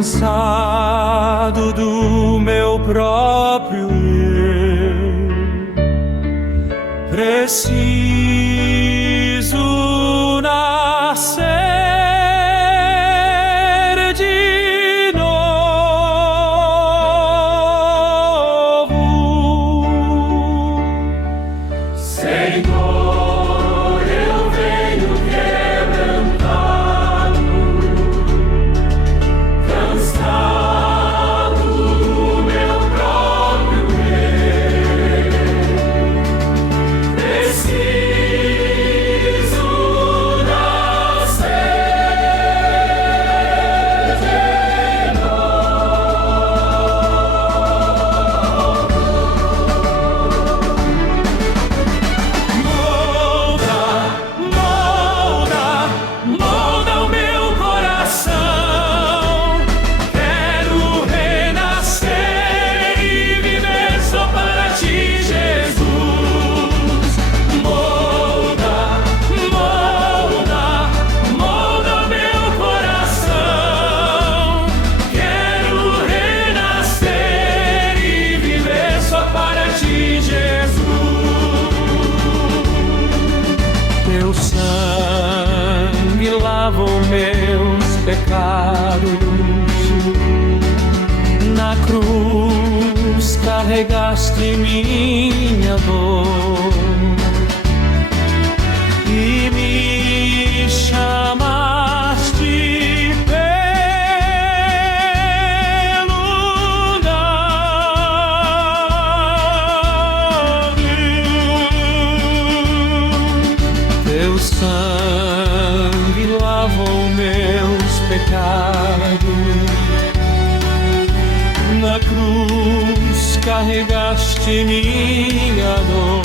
Cansado do meu próprio eu, preciso nascer de novo. Senhor, eu venho quebrantado, cansado do meu próprio eu, preciso nascer de molda o meu coração. Quero renascer e viver só para ti, Jesus. Molda o meu coração. Quero renascer e viver só para ti, Jesus. Teu sangue lava os meus pecados. Na cruz carregaste minha dor e me chamaste pelo nome. Teu sangue lavou meus pecados. Na cruz carregaste minha dor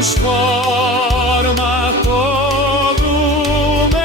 transforma todo o meu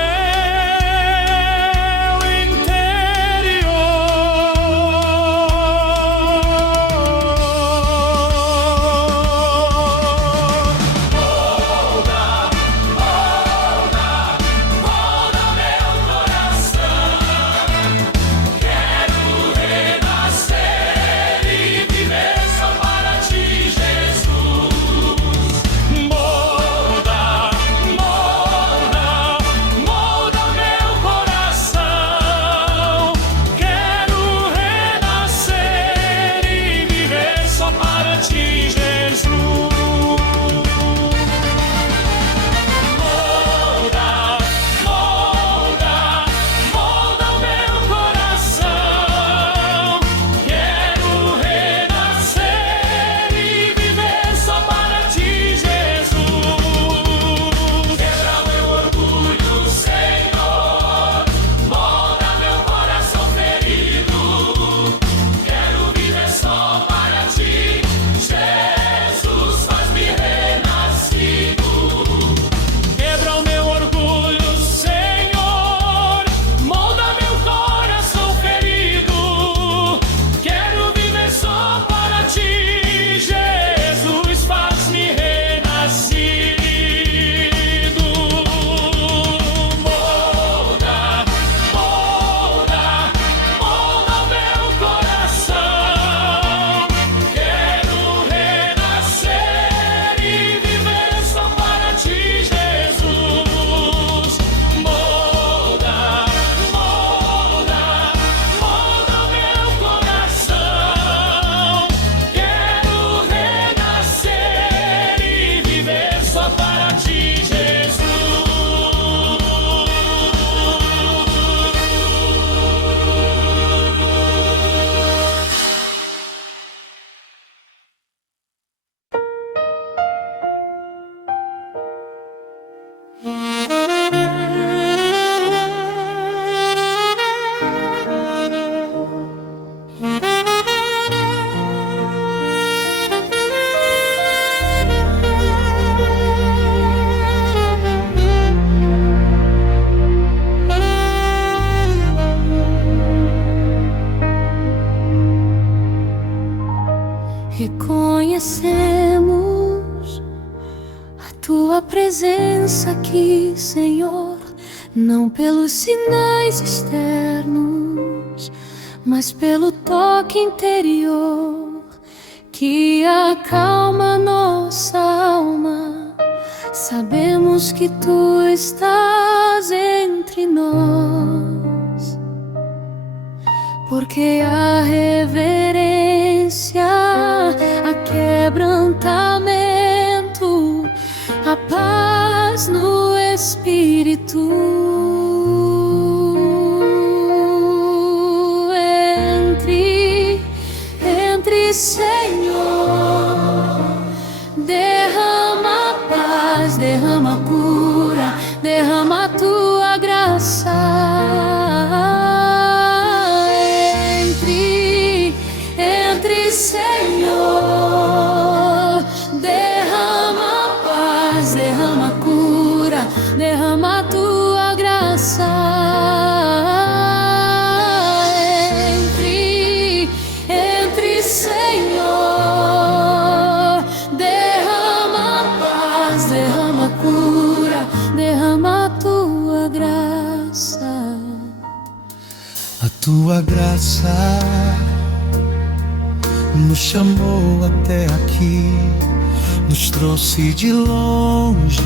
Reconhecemos a tua presença aqui, Senhor, não pelos sinais externos, mas pelo toque interior que acalma nossa alma. Sabemos que tu estás entre nós, porque a reverência, a quebrantamento, a paz no Espírito. Entre, Senhor, derrama paz, derrama cura, derrama a tua graça. Entre, Senhor, derrama paz, derrama cura, derrama a tua graça. Entre, Senhor, derrama paz, derrama cura, derrama a tua graça. A tua graça nos chamou até aqui, nos trouxe de longe,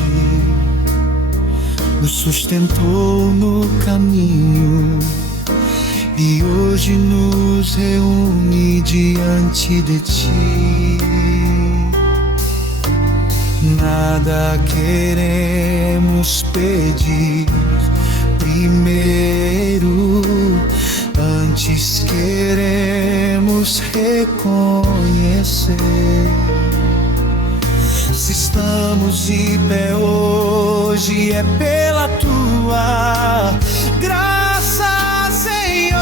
nos sustentou no caminho e hoje nos reúne diante de ti. Nada queremos pedir primeiro, antes queremos reconhecer. Se estamos de pé hoje é pela tua graça, Senhor.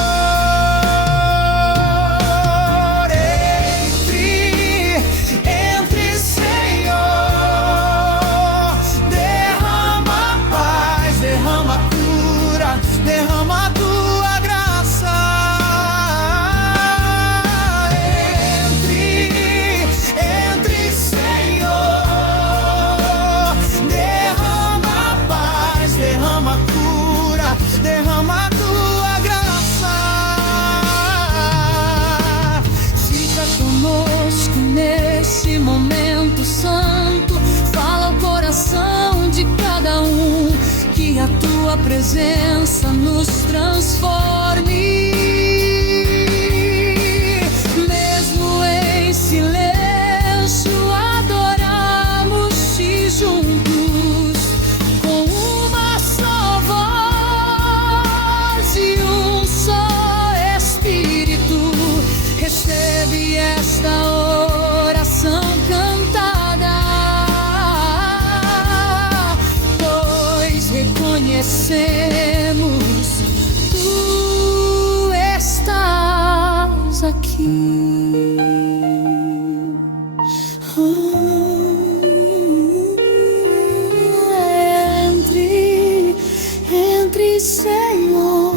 Entre, Senhor, presença nos transforme. Mesmo em silêncio, adoramos-te juntos, com uma só voz e um só Espírito. Recebe esta oração cantada, pois reconhecemos tu estás aqui. Entre, Senhor,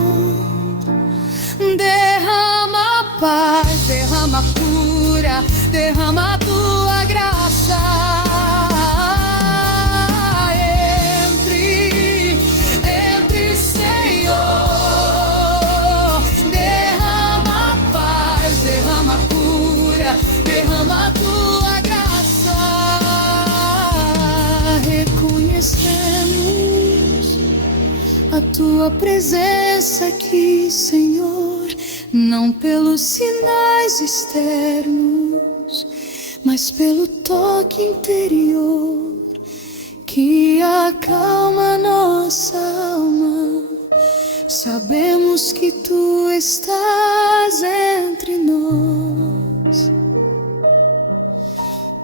derrama paz, derrama cura, derrama tua graça. Entre, Senhor, derrama paz, derrama cura, derrama tua graça. Reconhecemos a tua presença aqui, Senhor, não pelos sinais externos, mas pelo toque interior que acalma nossa alma. Sabemos que tu estás entre nós,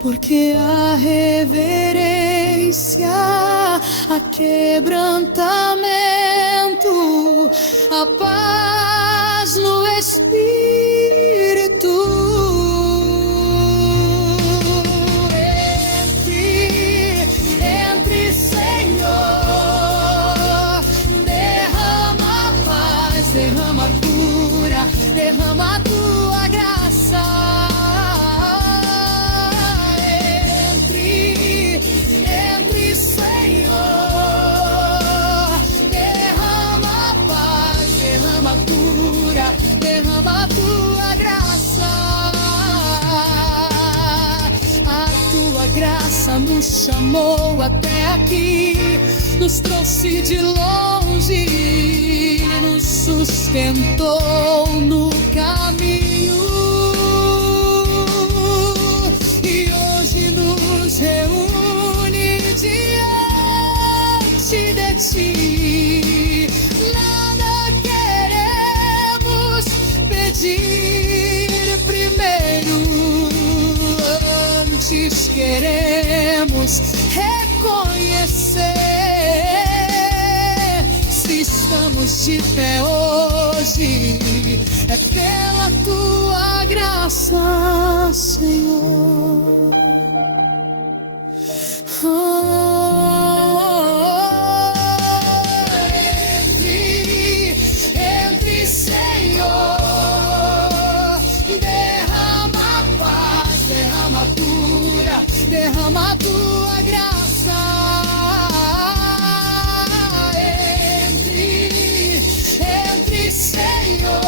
porque há reverência, há quebrantamento, a paz no Espírito. Entre, Senhor, derrama paz, derrama cura, derrama a tua graça. Entre, Senhor, derrama paz, derrama cura, derrama a tua graça. A tua graça nos chamou até aqui, nos trouxe de longe, nos sustentou no caminho, e hoje nos reúne diante de ti. Nada queremos pedir primeiro, antes queremos reconhecer se estamos de pé hoje. É pela tua graça, Senhor. Entre, Senhor, derrama paz, derrama cura, derrama a tua graça. Entre, Senhor,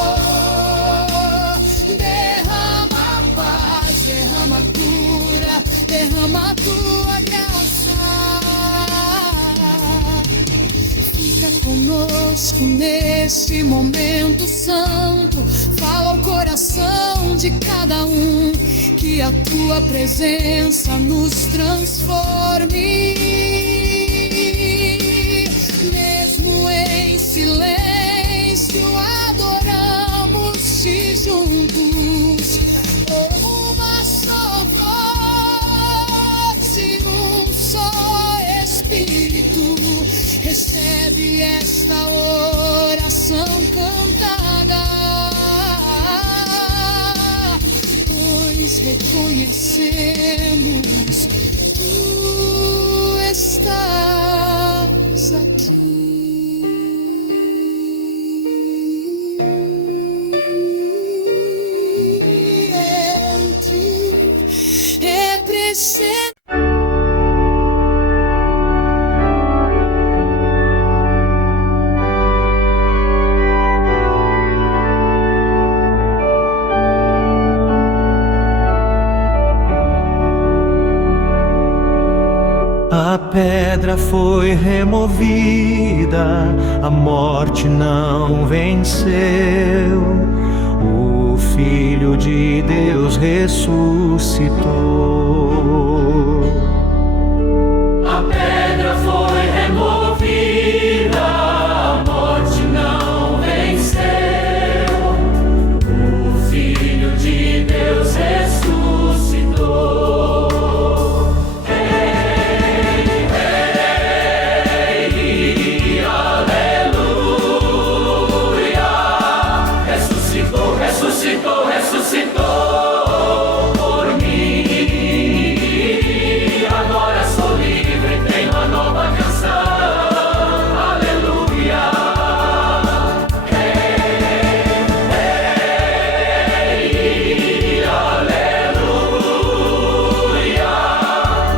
derrama paz, derrama cura, derrama a tua graça. Fica conosco neste momento santo, fala ao coração de cada um, que a tua presença nos transforme. Mesmo em silêncio, adoramos-te juntos, como uma só voz e um só Espírito. Recebe esta oração cantada, pois reconhecemos tu estás aqui. Representa. A pedra foi removida, a morte não venceu. O Filho de Deus ressuscitou. A pedra foi removida, a morte não venceu. O Filho de Deus ressuscitou. Ressuscitou, ressuscitou por mim. Agora sou livre, tenho uma nova canção. Aleluia. Aleluia.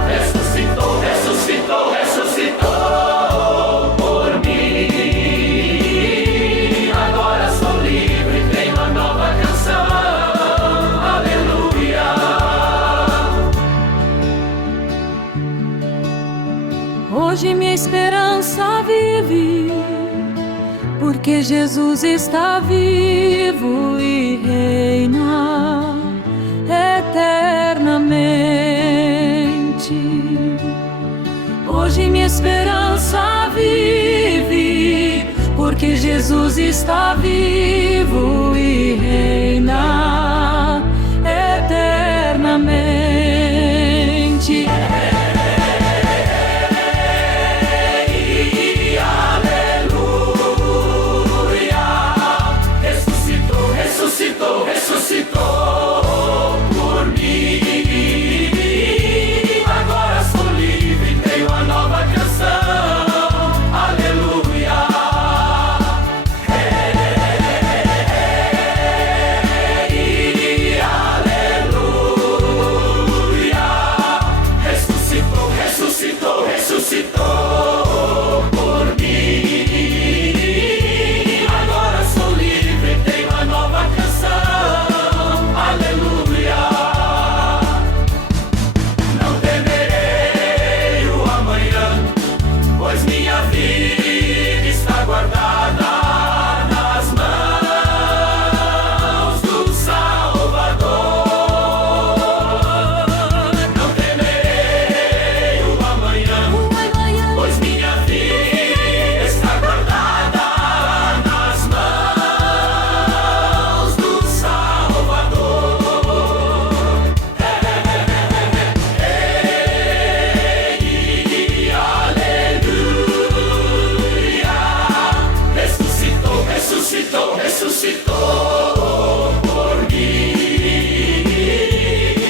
Ressuscitou, ressuscitou, ressuscitou por mim. Agora sou livre, tenho uma nova canção. Aleluia. Hoje minha esperança vive, porque Jesus está vivo e reina eternamente. Hoje minha esperança vive, porque Jesus está vivo e reina eternamente. Ressuscitou, ressuscitou por mim. Agora sou livre, tenho uma nova canção. Aleluia. Aleluia. Ressuscitou, ressuscitou, ressuscitou por mim. Agora sou livre, tenho uma nova canção. Aleluia. Não temerei o amanhã, pois minha vida está guardada nas mãos do Salvador. Não temerei o amanhã, pois minha vida está guardada nas mãos do Salvador. Aleluia. Ressuscitou, ressuscitou, ressuscitou por mim.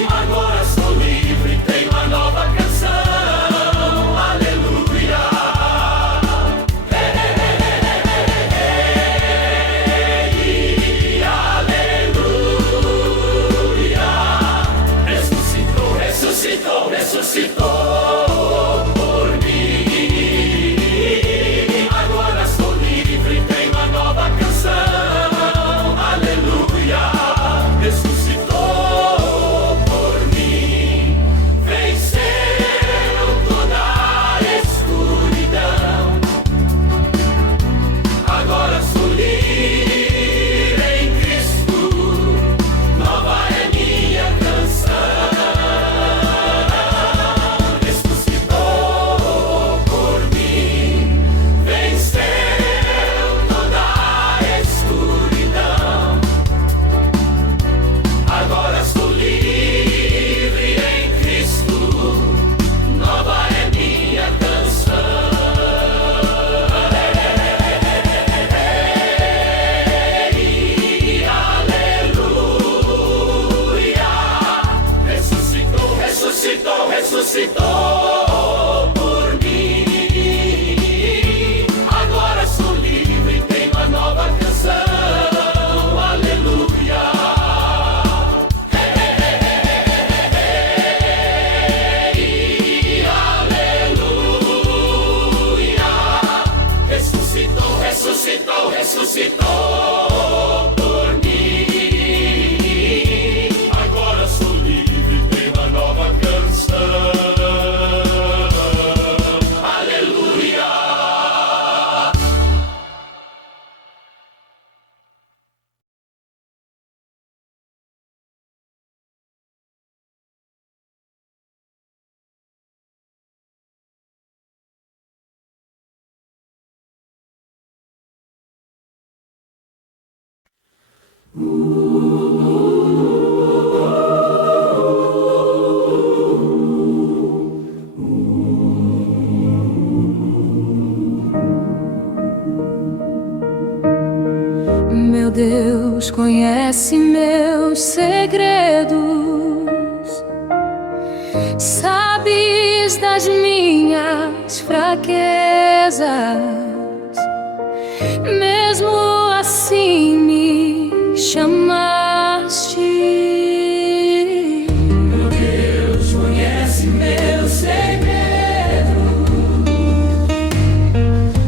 Agora sou livre, tenho uma nova canção. Aleluia. Aleluia. Ressuscitou, ressuscitou, ressuscitou por mim. Agora sou livre, tenho uma nova canção. Aleluia. Ressuscitou por mim. Venceu toda a escuridão. Agora sou livre em Cristo. Nova é minha canção. Ressuscitou por mim. Venceu toda a escuridão. Agora sou livre em Cristo. Nova é minha canção. Aleluia. Ressuscitou, ressuscitou, ressuscitou por mim. Agora sou livre, tenho uma nova canção. Aleluia. Aleluia. Ressuscitou, ressuscitou, ressuscitou por mim. Agora sou livre, tenho uma nova canção. Meu Deus conhece meus segredos, sabes das minhas fraquezas, mesmo assim me chamaste. Meu Deus conhece meu segredo,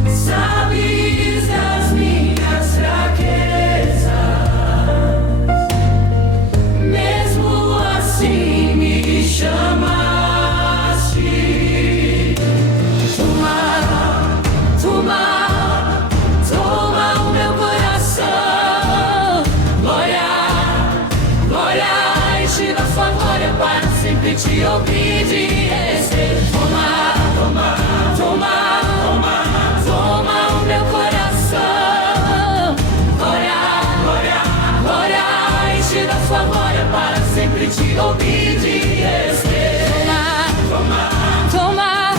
sabes das minhas fraquezas, mesmo assim me chamaste. Toma o meu coração, glória, enche da sua glória para sempre te obedecer. Toma o meu coração, glória, enche da sua glória para sempre te obedecer. Toma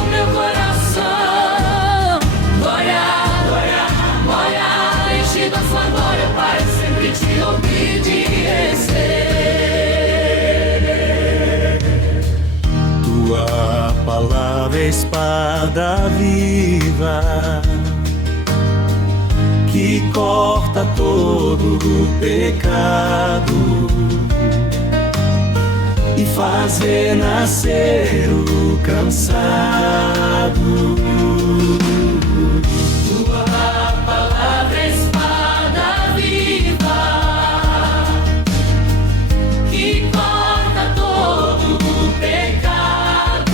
o meu coração, glória, enche da sua glória para sempre te obedecer. Tua palavra é espada viva que corta todo o pecado e faz renascer o cansado. Tua palavra é espada viva que corta todo o pecado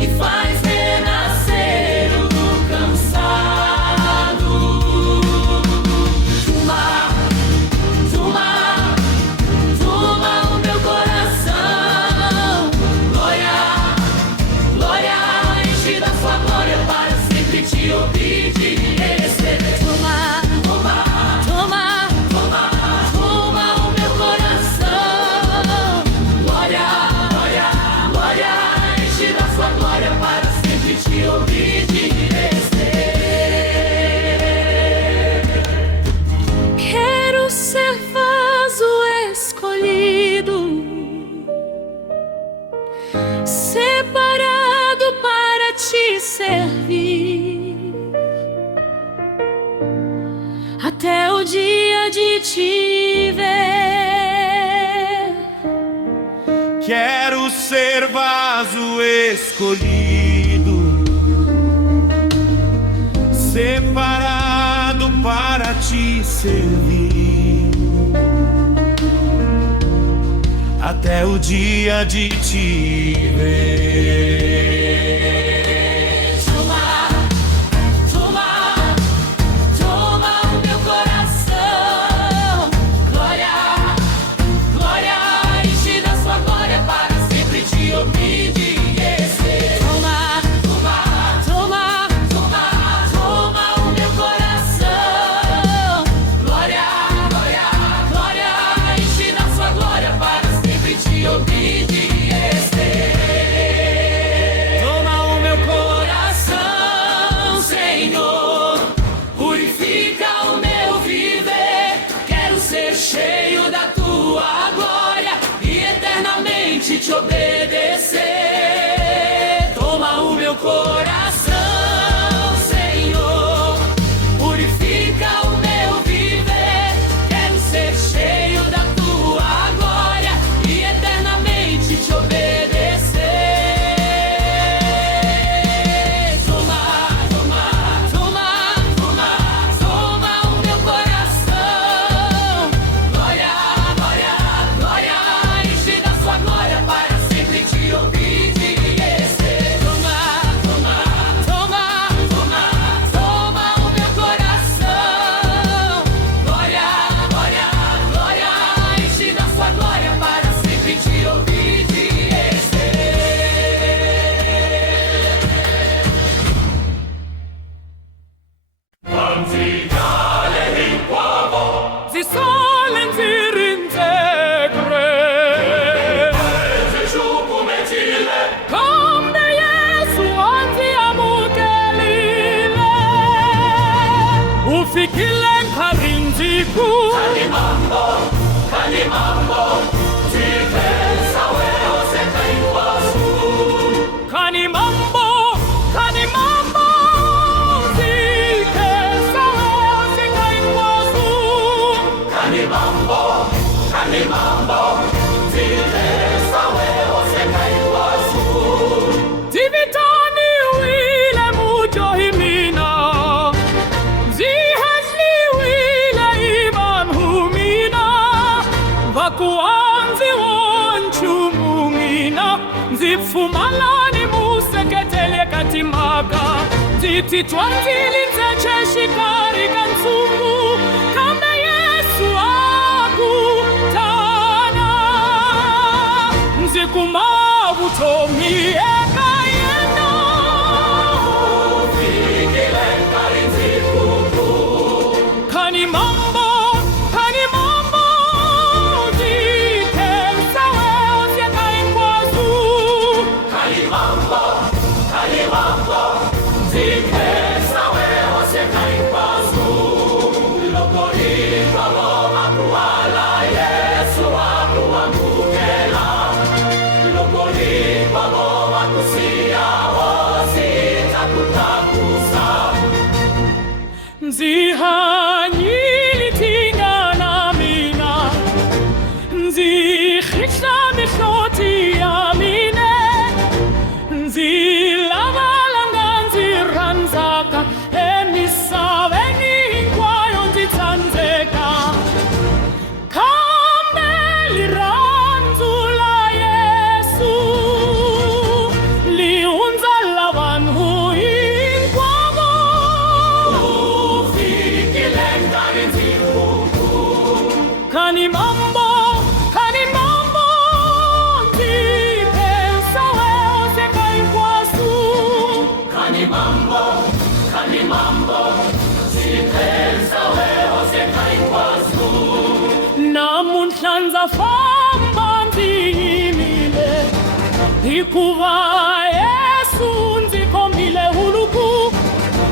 e faz renascer o cansado. Toma o meu coração, glória, enche da sua glória para sempre te obedecer. Toma o meu coração, glória, enche da sua glória para sempre te obedecer. Quero ser vaso escolhido, separado para te servir, até o dia de te ver. Quero ser vaso escolhido, separado para te servir, até o dia de te ver. Toma o meu coração, glória, enche da sua glória para sempre te obedecer. Toma o meu coração, glória, enche da sua glória para sempre te obedecer. Toma o meu coração, Senhor, purifica o meu viver. Quero ser cheio da tua glória e eternamente te obedecer. Toma o meu coração, Senhor, purifica o meu viver. Quero ser cheio da tua glória e eternamente te obedecer. Toma o meu coração, glória, enche da sua glória para sempre te obedecer. mambo, zipensa wewe seka ikwasu. Kani mambo, zipensa wewe seka ikwasu. Kani mambo, zipensa wewe seka ikwasu. Divitani wile mujo himina, zihasli wile iman humina, vakuanzi wonchumungina, zifumalani museketele katimaga, zititwanzili nzeche shikari kansumu, kambe Yesu akutana, nzikumavu tomie kayena. Ufikile kari nzikuku. Kani mambo, zipensa wewe seka ikwasu. Kani mambo, zipensa wewe seka ikwasu. Ilokolipa Roma kuwala Yesu akuamukela. Ilokolipa Roma kusia wosita kutakusa. Nzihanyili tingana mina, nzihitla mihloti yamine, nzilavalanga nziranzaka, emisaveni kwayo nzitsanzeka. Kambe liranzula Yesu, liunza lavanhu hinkwavo. Ufikile kari nzikuku. Kani mambo, zipensa wewe seka ikwasu. Kani mambo, zipensa wewe seka ikwasu. Namunhlanza famba nziyimile, hikuva Yesu nzikombile huluku,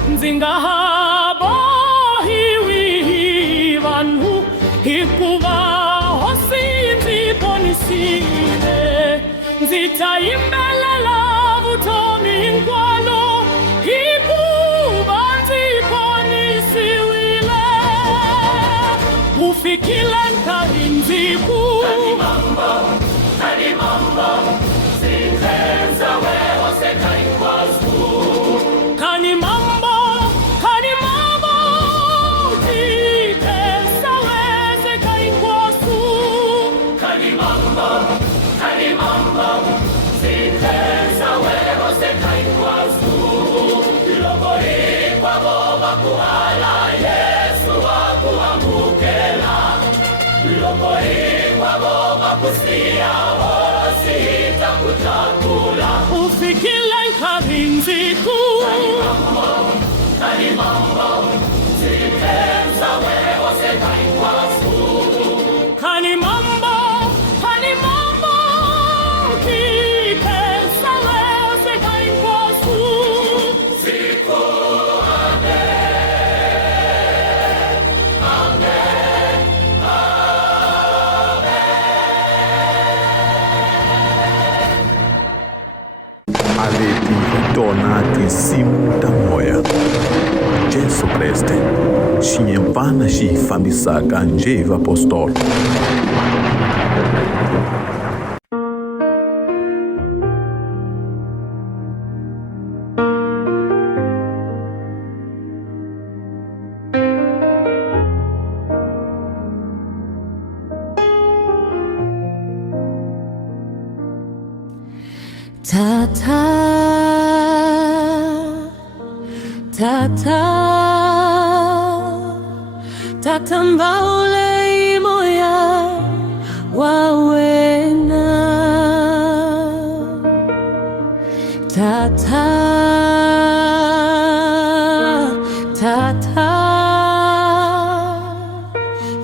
nzingahabohiwi vanhu, hikuva hosi nziponisile, nzitayimbelela vutomi hinkwalo, hikuva nziponisiwile. Ufikile nkarhi nziku. Kani mambo, zipensa wewe seka ikwasu. Kani mambo, zipensa wewe seka ikwasu. Kani mambo, zipensa wewe seka ikwasu. Ilokolipa Roma kuwala Yesu akuamukela. Ilokolipa Roma kusia wosita kutakula. Ufikile nkarhi nziku. Kani mambo, zipensa wewe seka ikwasu. Kani mambo, zipensa wewe seka ikwasu. Siku Leti hi tona tinsimu ta moya. Jesu Kreste, xinyempana xi hi fambisaka njhe vapostolo. Tata, tata mbaule moya wawena. Tata,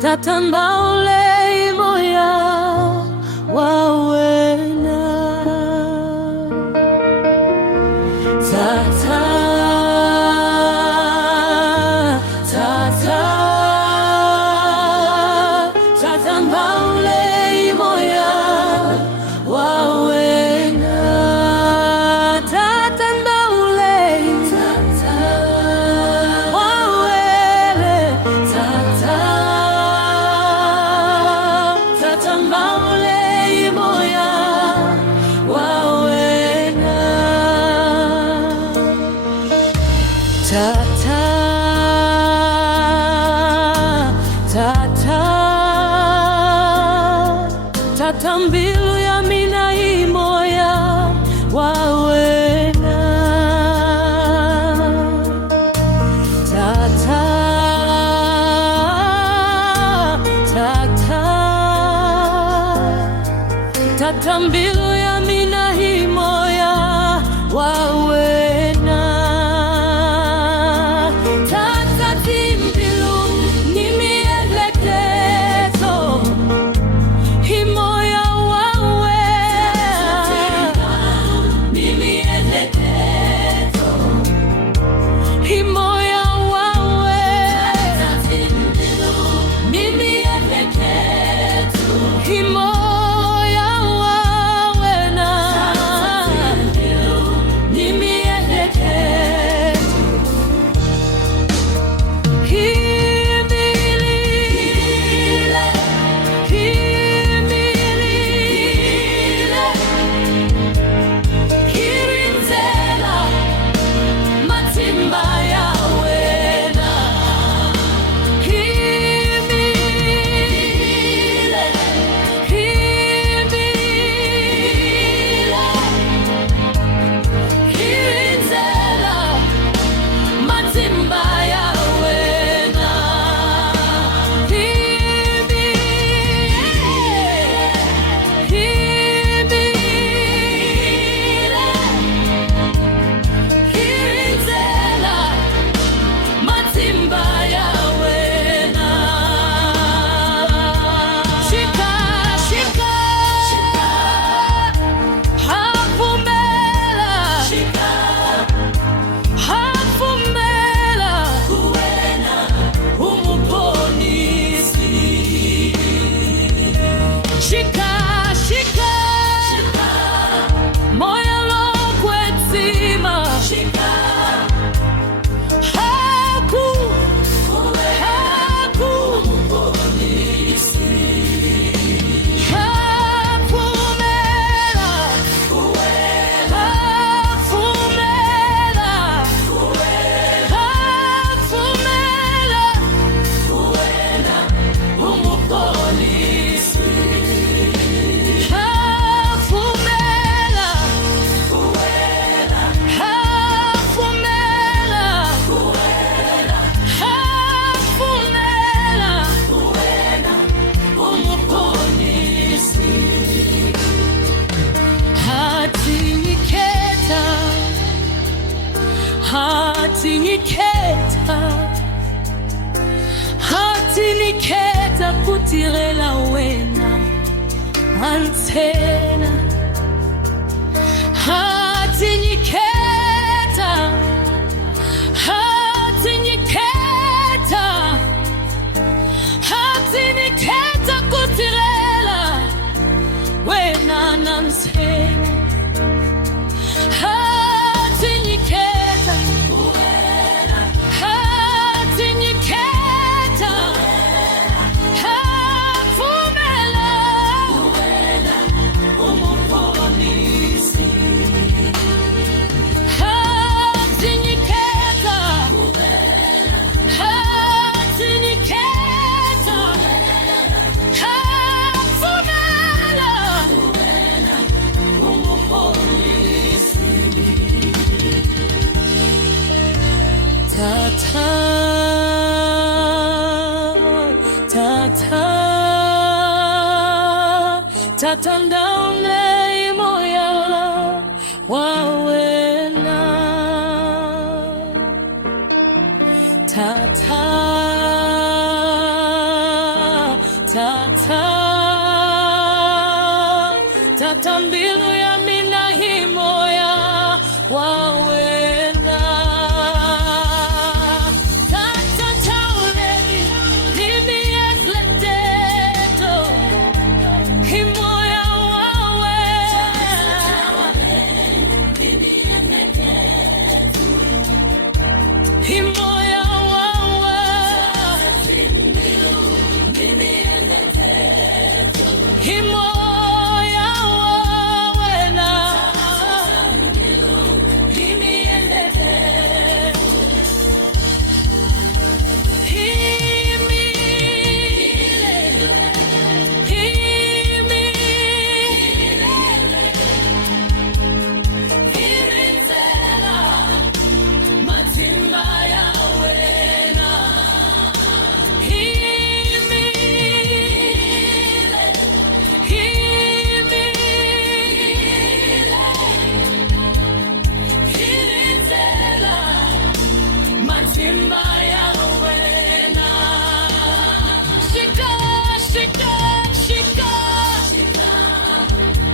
tata mbaule moya wawena. Tata, tata mbaule mbilu ya mina himoya wawena tata timbilu nimielekezo himoya wawe nimielekezo himoya wawe nimielekezo himoya wawe na nimielekezo himilile himilile hirinzela matimba yawena himilile himilile hirinzela matimba yawena himilile hirinzela matimba yawena shika shika hafumela shika hafumela kuwena umuponisi shika shika moyo lokwetima shika haku haku umuponisi hafumela kuwena hafumela kuwena hafumela kuwena umupolisi hafumela kuwena hafumela kuwena hafumela kuwena umupolisi hati niketa hati niketa hati niketa kutirela wena antena hati niketa hati niketa hati niketa kutirela wena namsena hati niketa hati niketa hafumela umuponisi hati niketa hati niketa hafumela umuponisi tata tata tata ndaune imoya wawena tata tata tata mbilu ya mina himoya wawena tata tauleni nimiefleteto himoya wawe himoya wawe himoya wawe na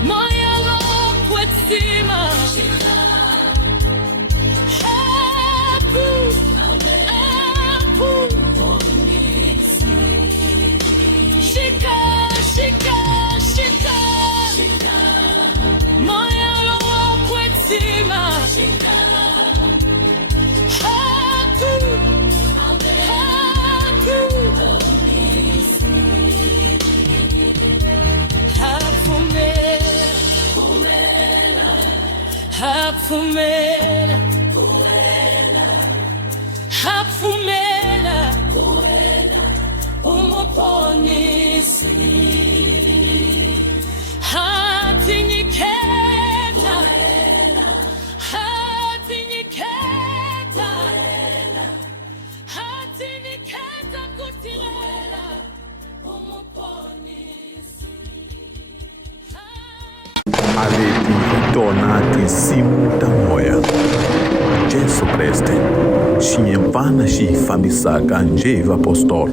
moyo lokwetsima Hapfumela umuponisi hatinyiketa kutilela umuponisi Aleti hi tona tinsimu ta moya. Jesu Kreste, xinyempana xi hi fambisaka njhevi apostolo.